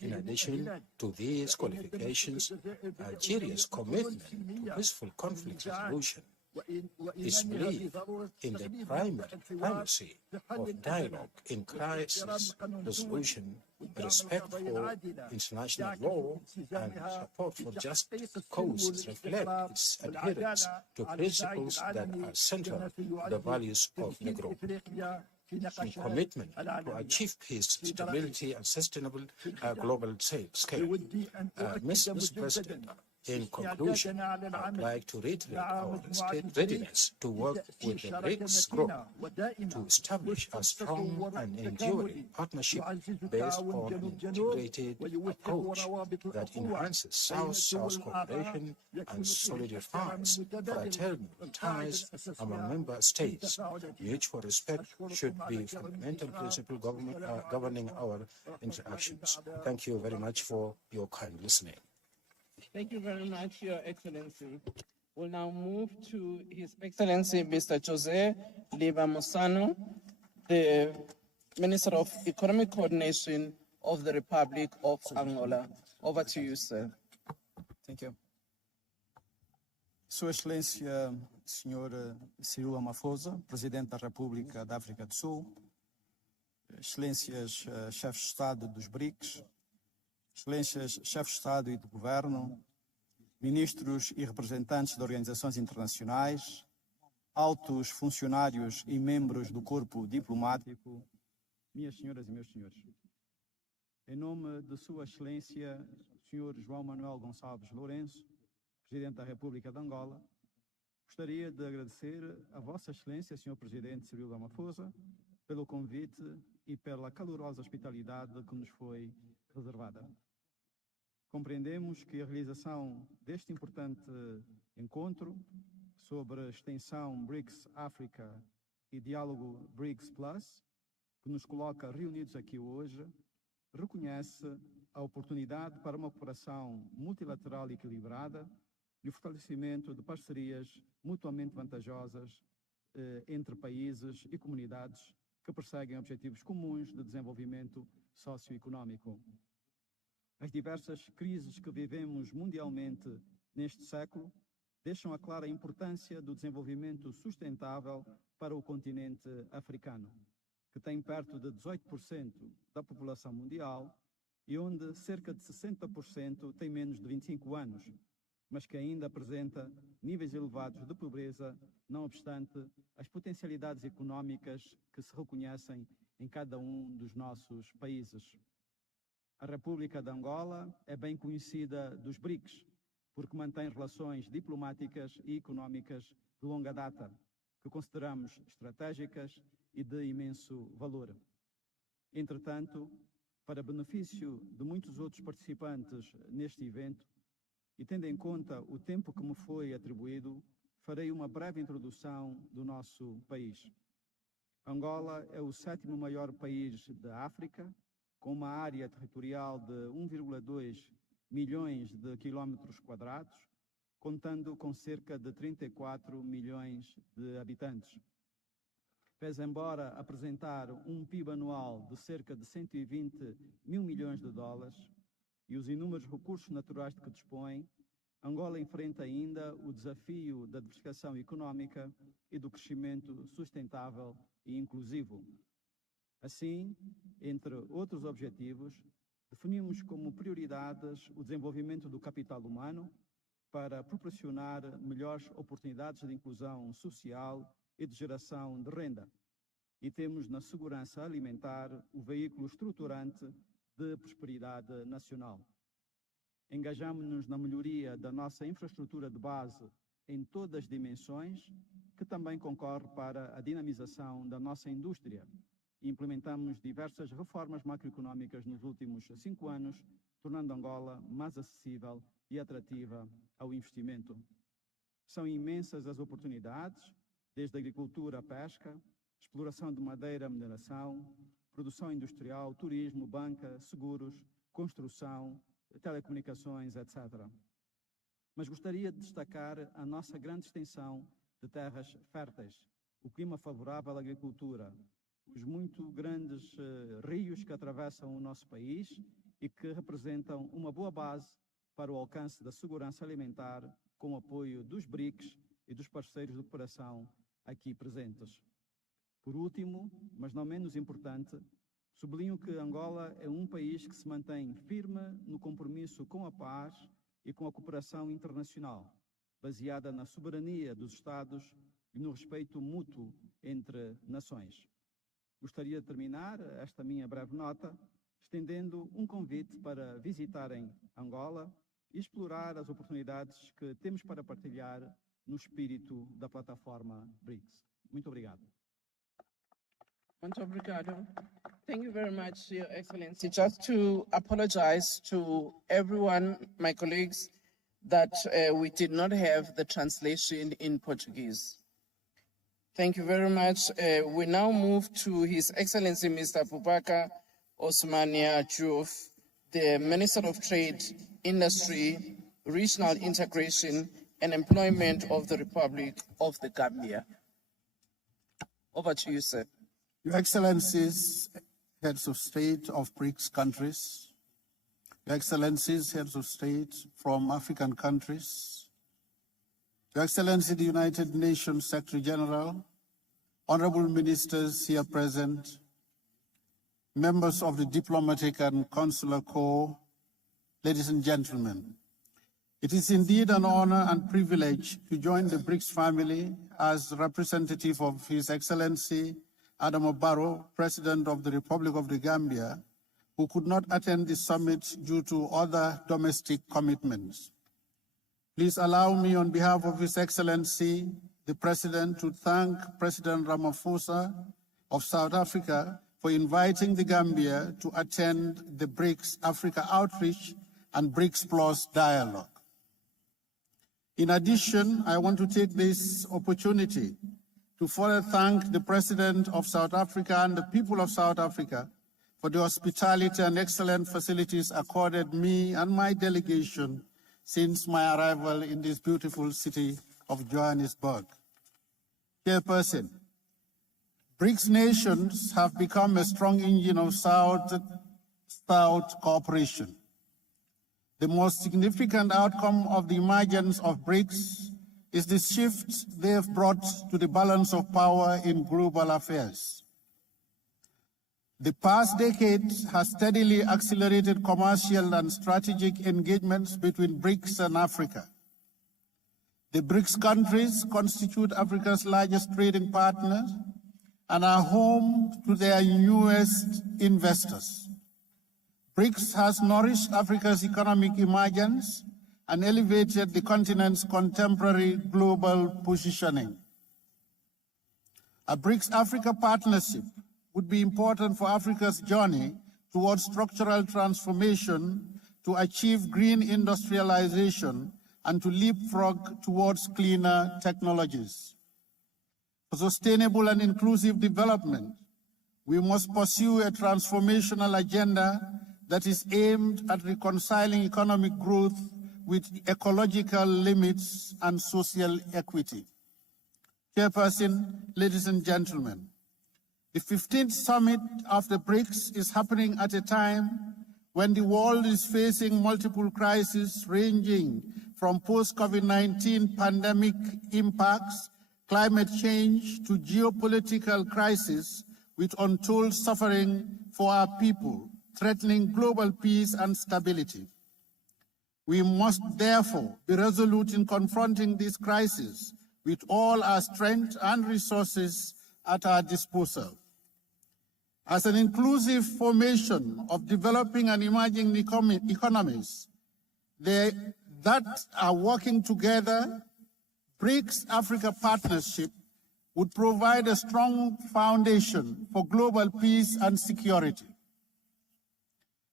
In addition to these qualifications, Algeria's commitment to peaceful conflict resolution is belief in the primacy of dialogue in crisis resolution, respect for international law, and support for just causes reflect its adherence to principles that are central to the values of the group. Commitment to achieve peace, stability, and sustainable global scale. Mr. President, in conclusion, I would like to reiterate our readiness to work with the BRICS group to establish a strong and enduring partnership based on an integrated approach that enhances South-South cooperation and solidifies fraternal ties among member states. Mutual respect should be fundamental principle governing our interactions. Thank you very much for your kind listening. Thank you very much, Your Excellency. We'll now move to His Excellency, Mr. Jose Liva Mosano, the Minister of Economic Coordination of the Republic of Angola. Over to you, sir. Thank you. Sua Excelência, Sr. Cyril Ramaphosa, Presidente da República da África do Sul, Excelências Chefes de Estado dos BRICS, Excelências Chefes de Estado e de Governo, Ministros e representantes de organizações internacionais, altos funcionários e membros do corpo diplomático, minhas senhoras e meus senhores. Em nome de Sua Excelência, Sr. João Manuel Gonçalves Lourenço, Presidente da República de Angola, gostaria de agradecer a Vossa Excelência, Sr. Presidente Cyril Ramaphosa, pelo convite e pela calorosa hospitalidade que nos foi reservada. Compreendemos que a realização deste importante encontro sobre a extensão BRICS África e diálogo BRICS Plus, que nos coloca reunidos aqui hoje, reconhece a oportunidade para uma cooperação multilateral equilibrada e o fortalecimento de parcerias mutuamente vantajosas entre países e comunidades que perseguem objetivos comuns de desenvolvimento socioeconómico. As diversas crises que vivemos mundialmente neste século deixam a clara importância do desenvolvimento sustentável para o continente africano, que tem perto de 18% da população mundial e onde cerca de 60% tem menos de 25 anos, mas que ainda apresenta níveis elevados de pobreza, não obstante as potencialidades económicas que se reconhecem em cada um dos nossos países. A República de Angola é bem conhecida dos BRICS, porque mantém relações diplomáticas e económicas de longa data, que consideramos estratégicas e de imenso valor. Entretanto, para benefício de muitos outros participantes neste evento, e tendo em conta o tempo que me foi atribuído, farei uma breve introdução do nosso país. Angola é o 7º maior país da África, com uma área territorial de 1,2 milhões de quilómetros quadrados, contando com cerca de 34 milhões de habitantes. Pese embora apresentar um PIB anual de cerca de 120 mil milhões de dólares e os inúmeros recursos naturais de que dispõe, Angola enfrenta ainda o desafio da diversificação económica e do crescimento sustentável e inclusivo. Assim, entre outros objetivos, definimos como prioridades o desenvolvimento do capital humano para proporcionar melhores oportunidades de inclusão social e de geração de renda. E temos na segurança alimentar o veículo estruturante de prosperidade nacional. Engajamos-nos na melhoria da nossa infraestrutura de base em todas as dimensões, que também concorre para a dinamização da nossa indústria. Implementamos diversas reformas macroeconómicas nos últimos 5 anos, tornando Angola mais acessível e atrativa ao investimento. São imensas as oportunidades, desde a agricultura à pesca, exploração de madeira, mineração, produção industrial, turismo, banca, seguros, construção, telecomunicações, etc. Mas gostaria de destacar a nossa grande extensão de terras férteis, o clima favorável à agricultura, os muito grandes rios que atravessam o nosso país e que representam uma boa base para o alcance da segurança alimentar com o apoio dos BRICS e dos parceiros de cooperação aqui presentes. Por último, mas não menos importante, sublinho que Angola é um país que se mantém firme no compromisso com a paz e com a cooperação internacional, baseada na soberania dos Estados e no respeito mútuo entre nações. Gostaria de terminar esta minha breve nota estendendo um convite para visitarem Angola e explorar as oportunidades que temos para partilhar no espírito da plataforma BRICS. Muito obrigado. Muito obrigado. Thank you very much, Your Excellency. Just to apologize to everyone, my colleagues, that we did not have the translation in Portuguese. Thank you very much. We now move to His Excellency Mr. Boubacar Osmania Diouf, the Minister of Trade, Industry, Regional Integration and Employment of the Republic of the Gambia. Over to you, sir. Your Excellencies, Heads of State of BRICS countries, Your Excellencies, Heads of State from African countries, Your Excellency, the United Nations Secretary General, honorable ministers here present, members of the Diplomatic and Consular Corps, ladies and gentlemen. It is indeed an honor and privilege to join the BRICS family as representative of His Excellency Adama Barrow, President of the Republic of the Gambia, who could not attend the summit due to other domestic commitments. Please allow me, on behalf of His Excellency, the President, to thank President Ramaphosa of South Africa for inviting the Gambia to attend the BRICS Africa Outreach and BRICS Plus dialogue. In addition, I want to take this opportunity to further thank the President of South Africa and the people of South Africa for the hospitality and excellent facilities accorded me and my delegation since my arrival in this beautiful city of Johannesburg. Chairperson, BRICS nations have become a strong engine of South-South cooperation. The most significant outcome of the emergence of BRICS is the shift they have brought to the balance of power in global affairs. The past decade has steadily accelerated commercial and strategic engagements between BRICS and Africa. The BRICS countries constitute Africa's largest trading partners and are home to their newest investors. BRICS has nourished Africa's economic emergence and elevated the continent's contemporary global positioning. A BRICS-Africa partnership would be important for Africa's journey towards structural transformation to achieve green industrialization and to leapfrog towards cleaner technologies. For sustainable and inclusive development, we must pursue a transformational agenda that is aimed at reconciling economic growth with ecological limits and social equity. Chairperson, ladies and gentlemen, the 15th Summit of the BRICS is happening at a time when the world is facing multiple crises ranging from post-COVID-19 pandemic impacts, climate change, to geopolitical crisis with untold suffering for our people, threatening global peace and stability. We must therefore be resolute in confronting this crisis with all our strength and resources at our disposal. As an inclusive formation of developing and emerging economies that are working together, BRICS Africa Partnership would provide a strong foundation for global peace and security.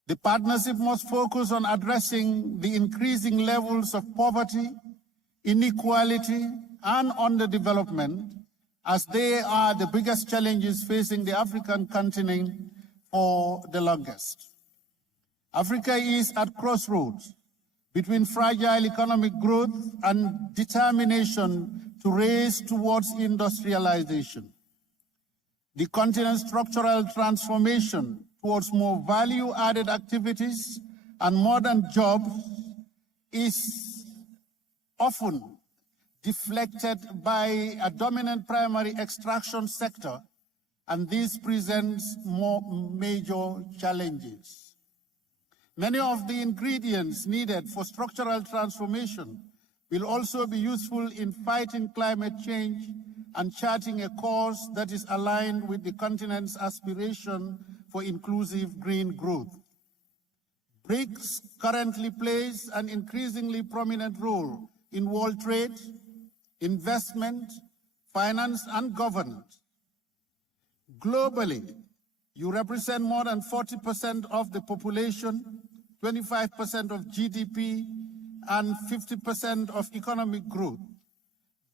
The partnership must focus on addressing the increasing levels of poverty, inequality, and underdevelopment, as they are the biggest challenges facing the African continent for the longest. Africa is at crossroads between fragile economic growth and determination to race towards industrialization. The continent's structural transformation towards more value-added activities and modern jobs is often deflected by a dominant primary extraction sector, and this presents more major challenges. Many of the ingredients needed for structural transformation will also be useful in fighting climate change and charting a course that is aligned with the continent's aspiration for inclusive green growth. BRICS currently plays an increasingly prominent role in world trade, investment, finance, and governance. Globally, you represent more than 40% of the population, 25% of GDP, and 50% of economic growth.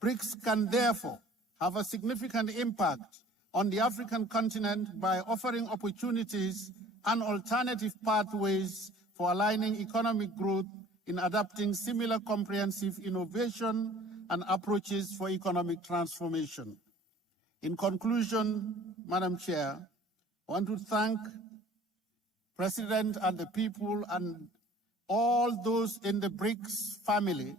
BRICS can therefore have a significant impact on the African continent by offering opportunities and alternative pathways for aligning economic growth in adapting similar comprehensive innovation and approaches for economic transformation. In conclusion, Madam Chair, I want to thank President and the people and all those in the BRICS family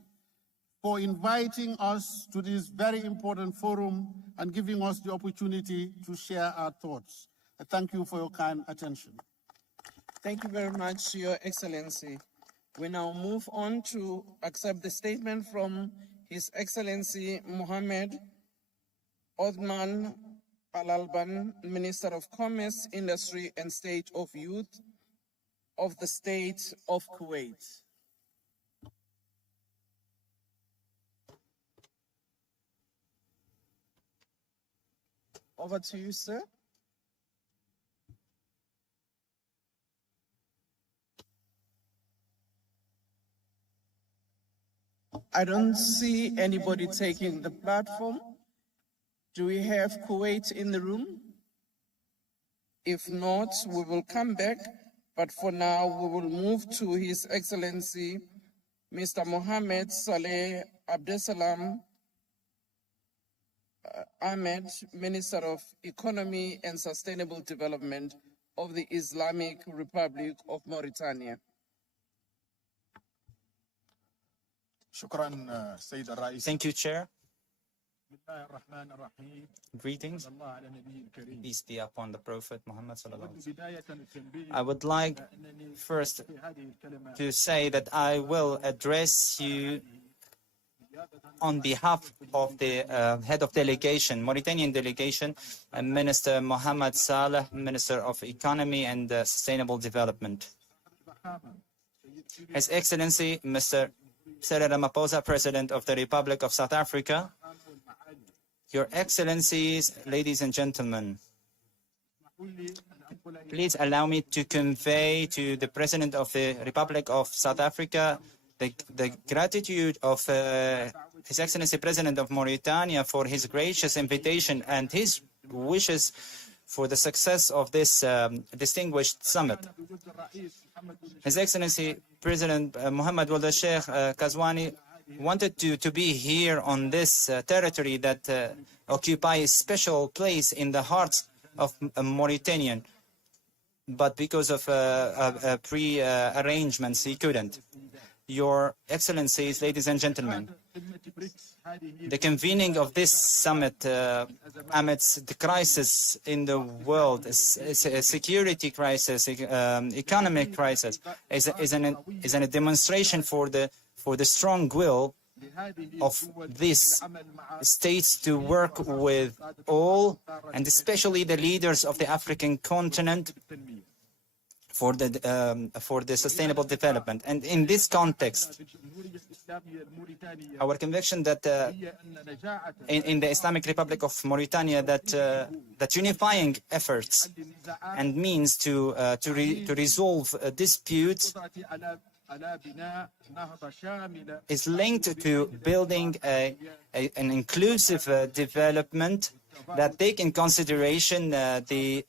for inviting us to this very important forum and giving us the opportunity to share our thoughts. I thank you for your kind attention. Thank you very much, Your Excellency. We now move on to accept the statement from His Excellency Mohammed Othman Al-Alban, Minister of Commerce, Industry and State of Youth of the State of Kuwait. Over to you, sir. I don't see anybody taking the platform. Do we have Kuwait in the room? If not, we will come back, but for now, we will move to His Excellency, Mr. Mohammed Saleh Abdesalam Ahmed, Minister of Economy and Sustainable Development of the Islamic Republic of Mauritania. Thank you, Chair. Greetings. Peace be upon the Prophet Muhammad. I would like first to say that I will address you on behalf of the head of delegation, Mauritanian delegation, Minister Mohammed Saleh, Minister of Economy and Sustainable Development. His Excellency, Mr. Cyril Ramaphosa, President of the Republic of South Africa, Your Excellencies, ladies and gentlemen, please allow me to convey to the President of the Republic of South Africa the gratitude of His Excellency President of Mauritania for his gracious invitation and his wishes for the success of this distinguished summit. His Excellency President Mohammed Wuld Sheikh Kazwani wanted to be here on this territory that occupies a special place in the hearts of Mauritanian, but because of pre-arrangements he couldn't. Your Excellencies, ladies and gentlemen, the convening of this summit amidst the crisis in the world, a security crisis, economic crisis, is a demonstration for the strong will of these states to work with all, and especially the leaders of the African continent, for the sustainable development. And in this context, our conviction that in the Islamic Republic of Mauritania that unifying efforts and means to resolve disputes is linked to building an inclusive development that take in consideration the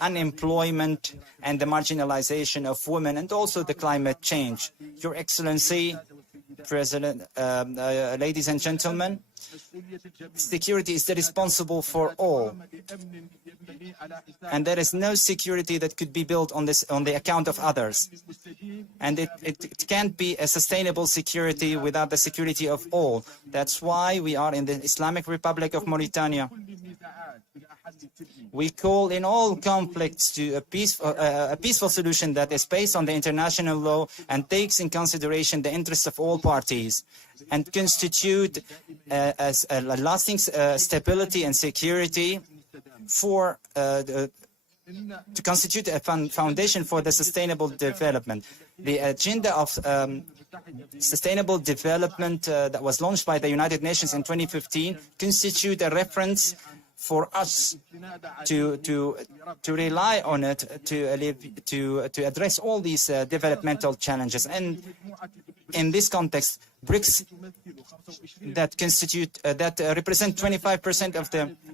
unemployment and the marginalization of women, and also the climate change. Your Excellency, President, ladies and gentlemen, security is responsible for all, and there is no security that could be built on the account of others, and it can't be a sustainable security without the security of all. That's why we are in the Islamic Republic of Mauritania. We call in all conflicts to a peaceful solution that is based on the international law and takes in consideration the interests of all parties, and constitute as a lasting stability and security for to constitute a foundation for the sustainable development. The agenda of sustainable development that was launched by the United Nations in 2015 constitute a reference for us to rely on it to address all these developmental challenges. And in this context, BRICS that represent 25%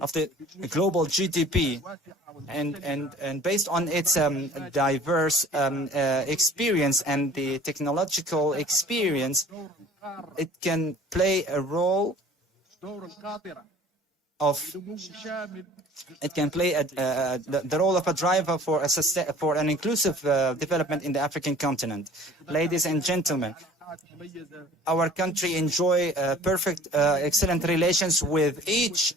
of the global GDP, and based on its diverse experience and the technological experience, it can play a role the role of a driver for an inclusive development in the African continent. Ladies and gentlemen, our country enjoy excellent relations with each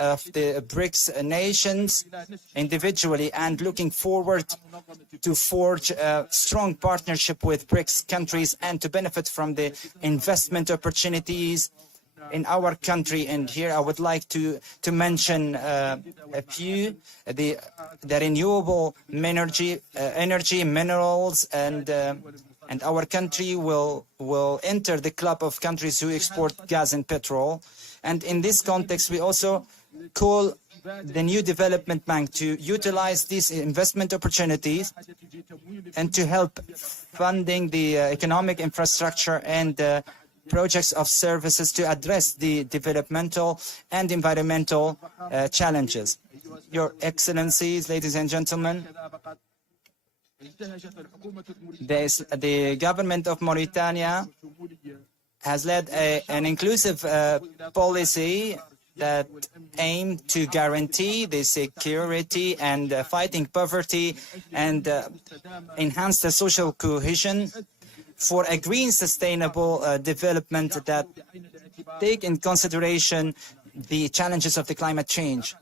of the BRICS nations individually, and looking forward to forge a strong partnership with BRICS countries and to benefit from the investment opportunities in our country. And here I would like to mention a few: the renewable energy, minerals, and our country will enter the club of countries who export gas and petrol. And in this context, we also call the new development bank to utilize these investment opportunities and to help funding the economic infrastructure and projects of services to address the developmental and environmental challenges. Your Excellencies, ladies and gentlemen, the government of Mauritania has led an inclusive policy that aimed to guarantee the security and fighting poverty and enhance the social cohesion for a green sustainable development that take in consideration the challenges of the climate change.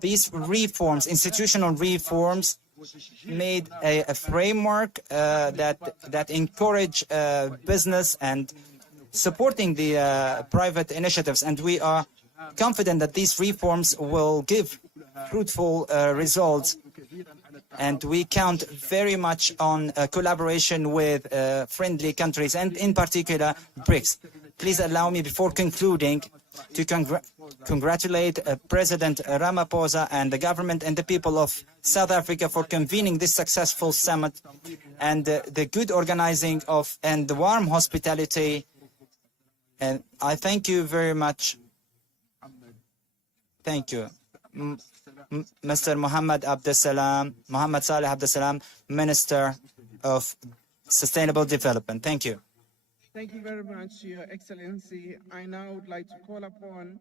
These reforms, institutional reforms, made a framework that encourage business and supporting the private initiatives, and we are confident that these reforms will give fruitful results, and we count very much on collaboration with friendly countries, and in particular BRICS. Please allow me, before concluding, to congratulate President Ramaphosa and the government and the people of South Africa for convening this successful summit, and the good organizing of and the warm hospitality. And I thank you very much. Thank you. Mr. Mohammed Saleh Abdesalam, Minister of Sustainable Development. Thank you. Thank you very much, Your Excellency. I now would like to call upon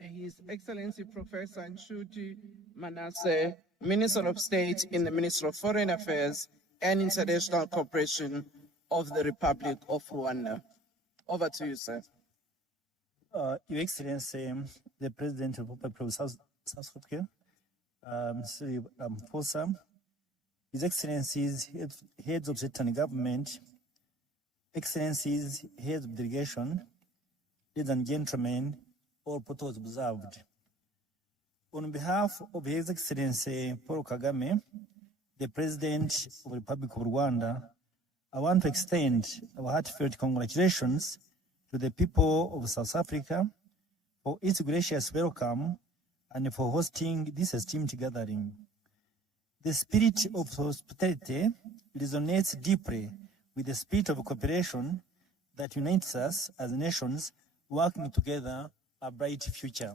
His Excellency Professor Nshuti Manasseh, Minister of State in the Ministry of Foreign Affairs and International Cooperation of the Republic of Rwanda. Over to you, sir. Your Excellency, the President of the Republic of South Africa, Mr. Ramaphosa, His Excellencies, Heads of State and Government, Excellencies, Heads of Delegation, ladies and gentlemen, all protocols observed. On behalf of His Excellency Paul Kagame, the President of the Republic of Rwanda, I want to extend our heartfelt congratulations to the people of South Africa for its gracious welcome and for hosting this esteemed gathering. The spirit of hospitality resonates deeply with the spirit of cooperation that unites us as nations working together a bright future.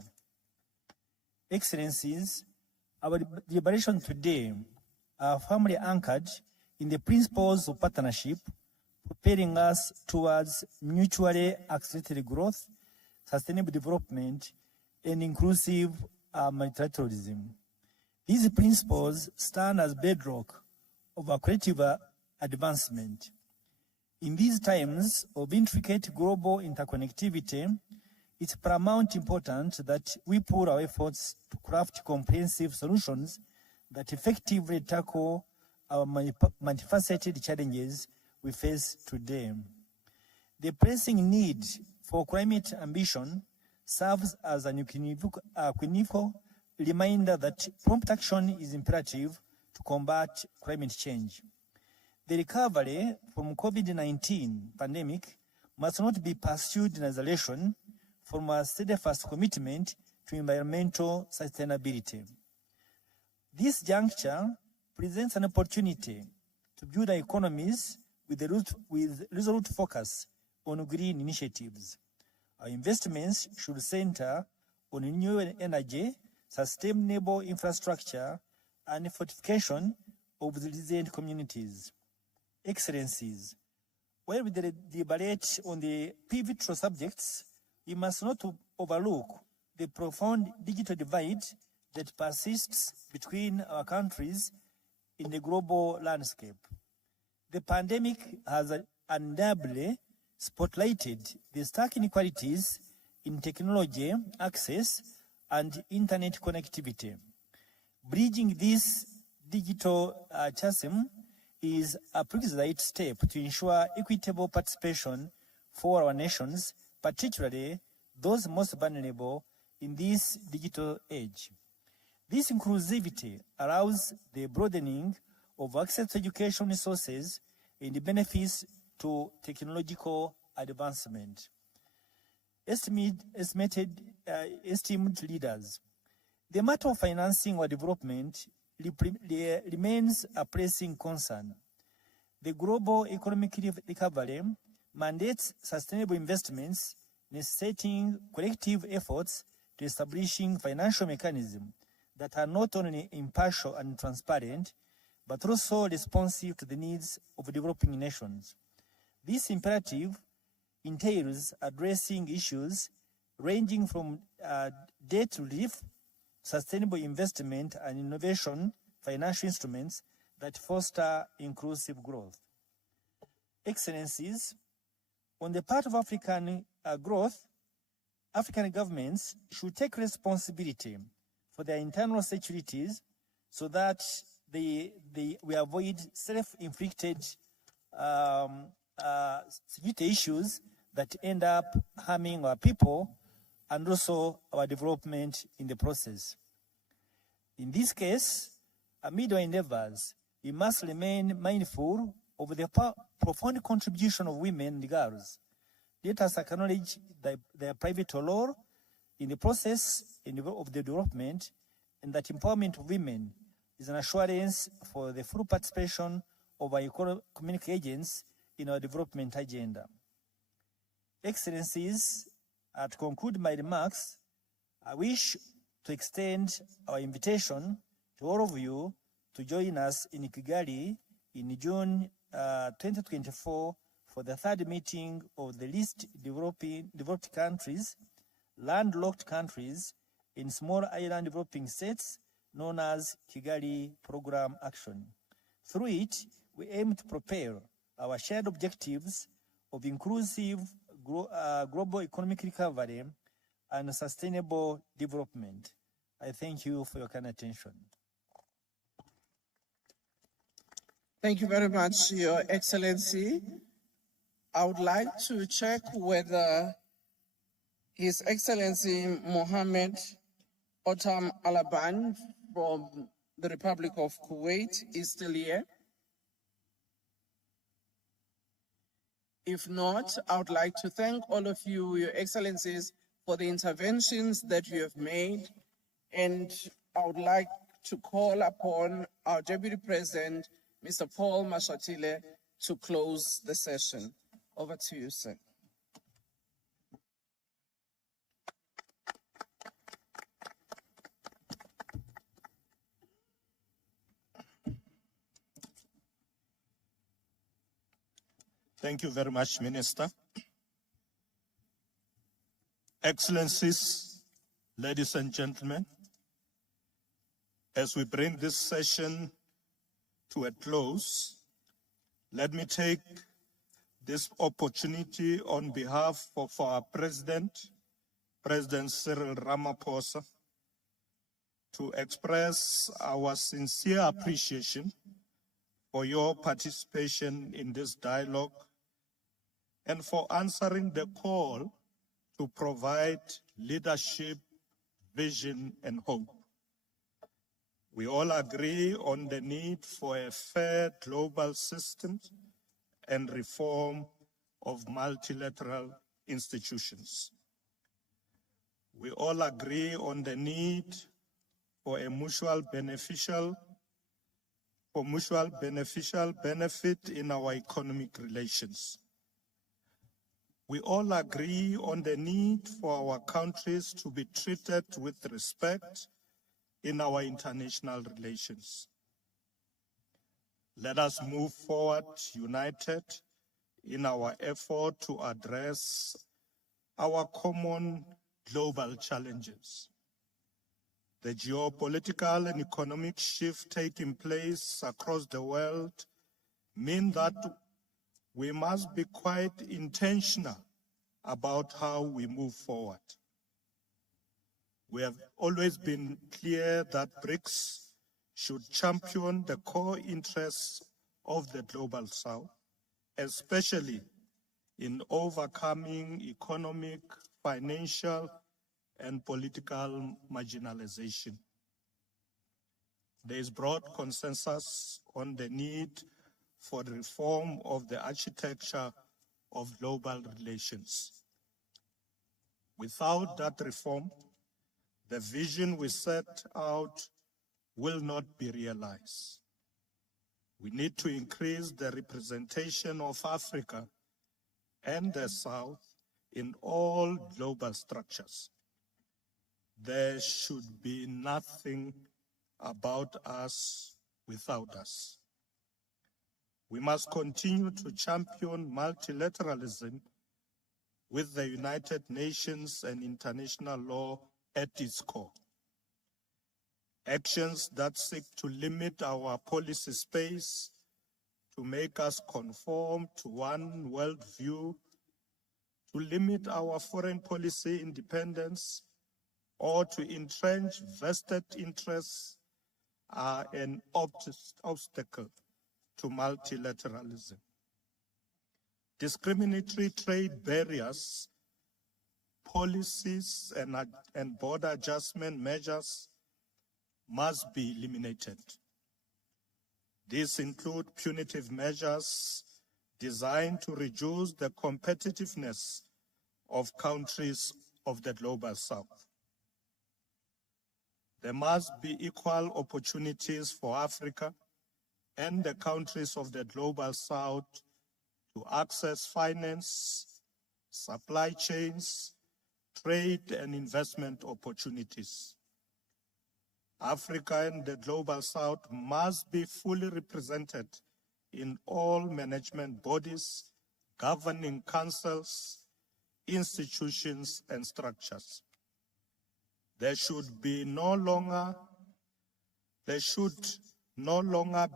Excellencies, our deliberations today are firmly anchored in the principles of partnership, propelling us towards mutually accelerated growth, sustainable development, and inclusive multilateralism. These principles stand as bedrock of our collective advancement. In these times of intricate global interconnectivity, it's paramount important that we put our efforts to craft comprehensive solutions that effectively tackle our multifaceted challenges we face today. The pressing need for climate ambition serves as an unequivocal reminder that prompt action is imperative to combat climate change. The recovery from COVID-19 pandemic must not be pursued in isolation from a steadfast commitment to environmental sustainability. This juncture presents an opportunity to build our economies with resolute focus on green initiatives. Our investments should center on renewable energy, sustainable infrastructure, and fortification of the resilient communities. Excellencies, while we deliberate on the pivotal subjects, we must not overlook the profound digital divide that persists between our countries in the global landscape. The pandemic has undeniably spotlighted the stark inequalities in technology access and internet connectivity. Bridging this digital chasm is a prerequisite step to ensure equitable participation for our nations, particularly those most vulnerable in this digital age. This inclusivity allows the broadening of access to education resources and the benefits to technological advancement. Esteemed leaders, the matter of financing or development remains a pressing concern. The global economic recovery mandates sustainable investments necessitating collective efforts to establishing financial mechanisms that are not only impartial and transparent, but also responsive to the needs of developing nations. This imperative entails addressing issues ranging from debt relief, sustainable investment and innovation, financial instruments that foster inclusive growth. Excellencies, on the part of African growth, African governments should take responsibility for their internal securities so that we avoid self-inflicted security issues that end up harming our people and also our development in the process. In this case, amid our endeavors, we must remain mindful of the profound contribution of women and girls. Let us acknowledge their pivotal role in the process of the development, and that empowerment of women is an assurance for the full participation of our economic agents in our development agenda. Excellencies, to conclude my remarks, I wish to extend our invitation to all of you to join us in Kigali in June 2024 for the third meeting of the least developed countries, landlocked countries, in small island developing states known as Kigali Program Action. Through it, we aim to propel our shared objectives of inclusive global economic recovery and sustainable development. I thank you for your kind attention. Thank you very much, Your Excellency. I would like to check whether His Excellency Mohammed Otam Alaban from the Republic of Kuwait is still here. If not, I would like to thank all of you, Your Excellencies, for the interventions that you have made. And I would like to call upon our Deputy President, Mr. Paul Mashatile, to close the session. Over to you, sir. Thank you very much, Minister. Excellencies, ladies and gentlemen, as we bring this session to a close, let me take this opportunity on behalf of our President Cyril Ramaphosa, to express our sincere appreciation for your participation in this dialogue and for answering the call to provide leadership, vision, and hope. We all agree on the need for a fair global system and reform of multilateral institutions. We all agree on the need for a mutual beneficial benefit in our economic relations. We all agree on the need for our countries to be treated with respect in our international relations. Let us move forward united in our effort to address our common global challenges. The geopolitical and economic shift taking place across the world mean that we must be quite intentional about how we move forward. We have always been clear that BRICS should champion the core interests of the Global South, especially in overcoming economic, financial, and political marginalization. There is broad consensus on the need for the reform of the architecture of global relations. Without that reform, the vision we set out will not be realized. We need to increase the representation of Africa and the South in all global structures. There should be nothing about us without us. We must continue to champion multilateralism with the United Nations and international law at its core. Actions that seek to limit our policy space, to make us conform to one worldview, to limit our foreign policy independence, or to entrench vested interests are an obstacle to multilateralism. Discriminatory trade barriers, policies, and border adjustment measures must be eliminated. These include punitive measures designed to reduce the competitiveness of countries of the Global South. There must be equal opportunities for Africa and the countries of the Global South to access finance, supply chains, trade and investment opportunities. Africa and the Global South must be fully represented in all management bodies, governing councils, institutions, and structures. There should no longer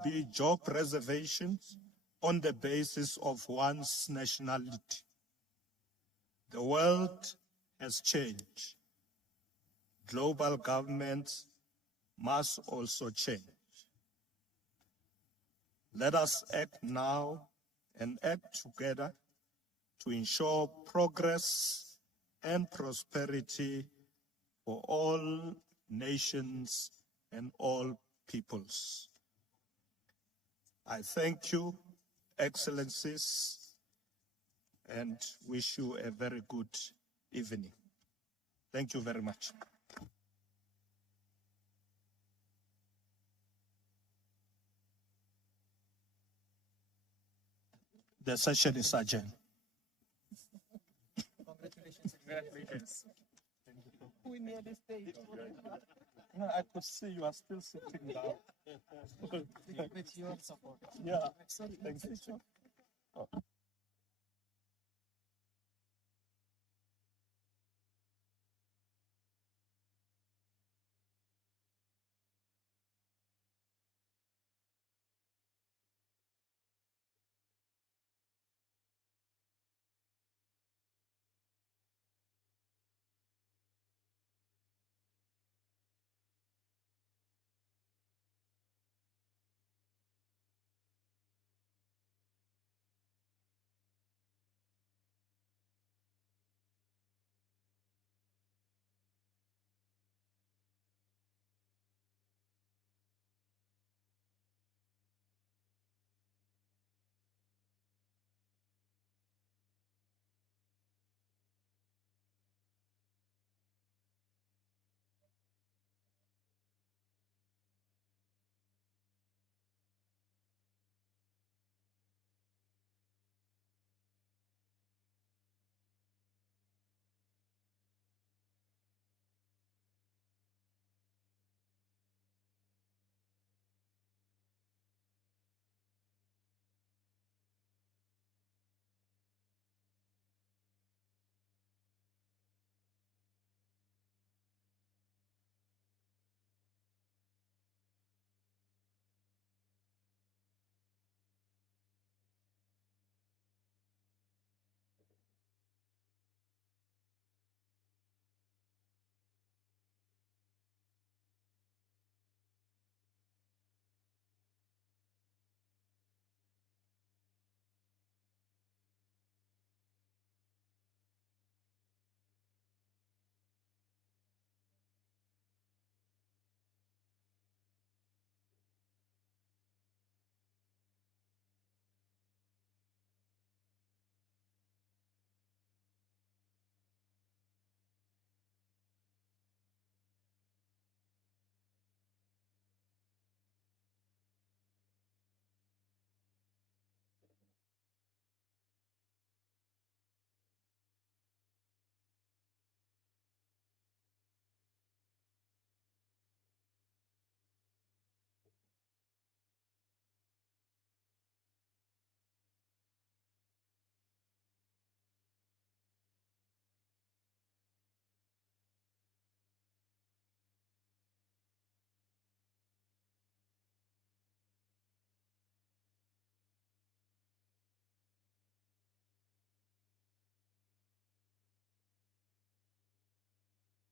be job reservations on the basis of one's nationality. The world has changed. Global governments must also change. Let us act now and act together to ensure progress and prosperity for all nations and all peoples. I thank you, Excellencies, and wish you a very good evening. Thank you very much. The session is adjourned. Congratulations. We nearly stayed. No, I could see you are still sitting down. With your support. Yeah. Sorry. Thank you. Oh.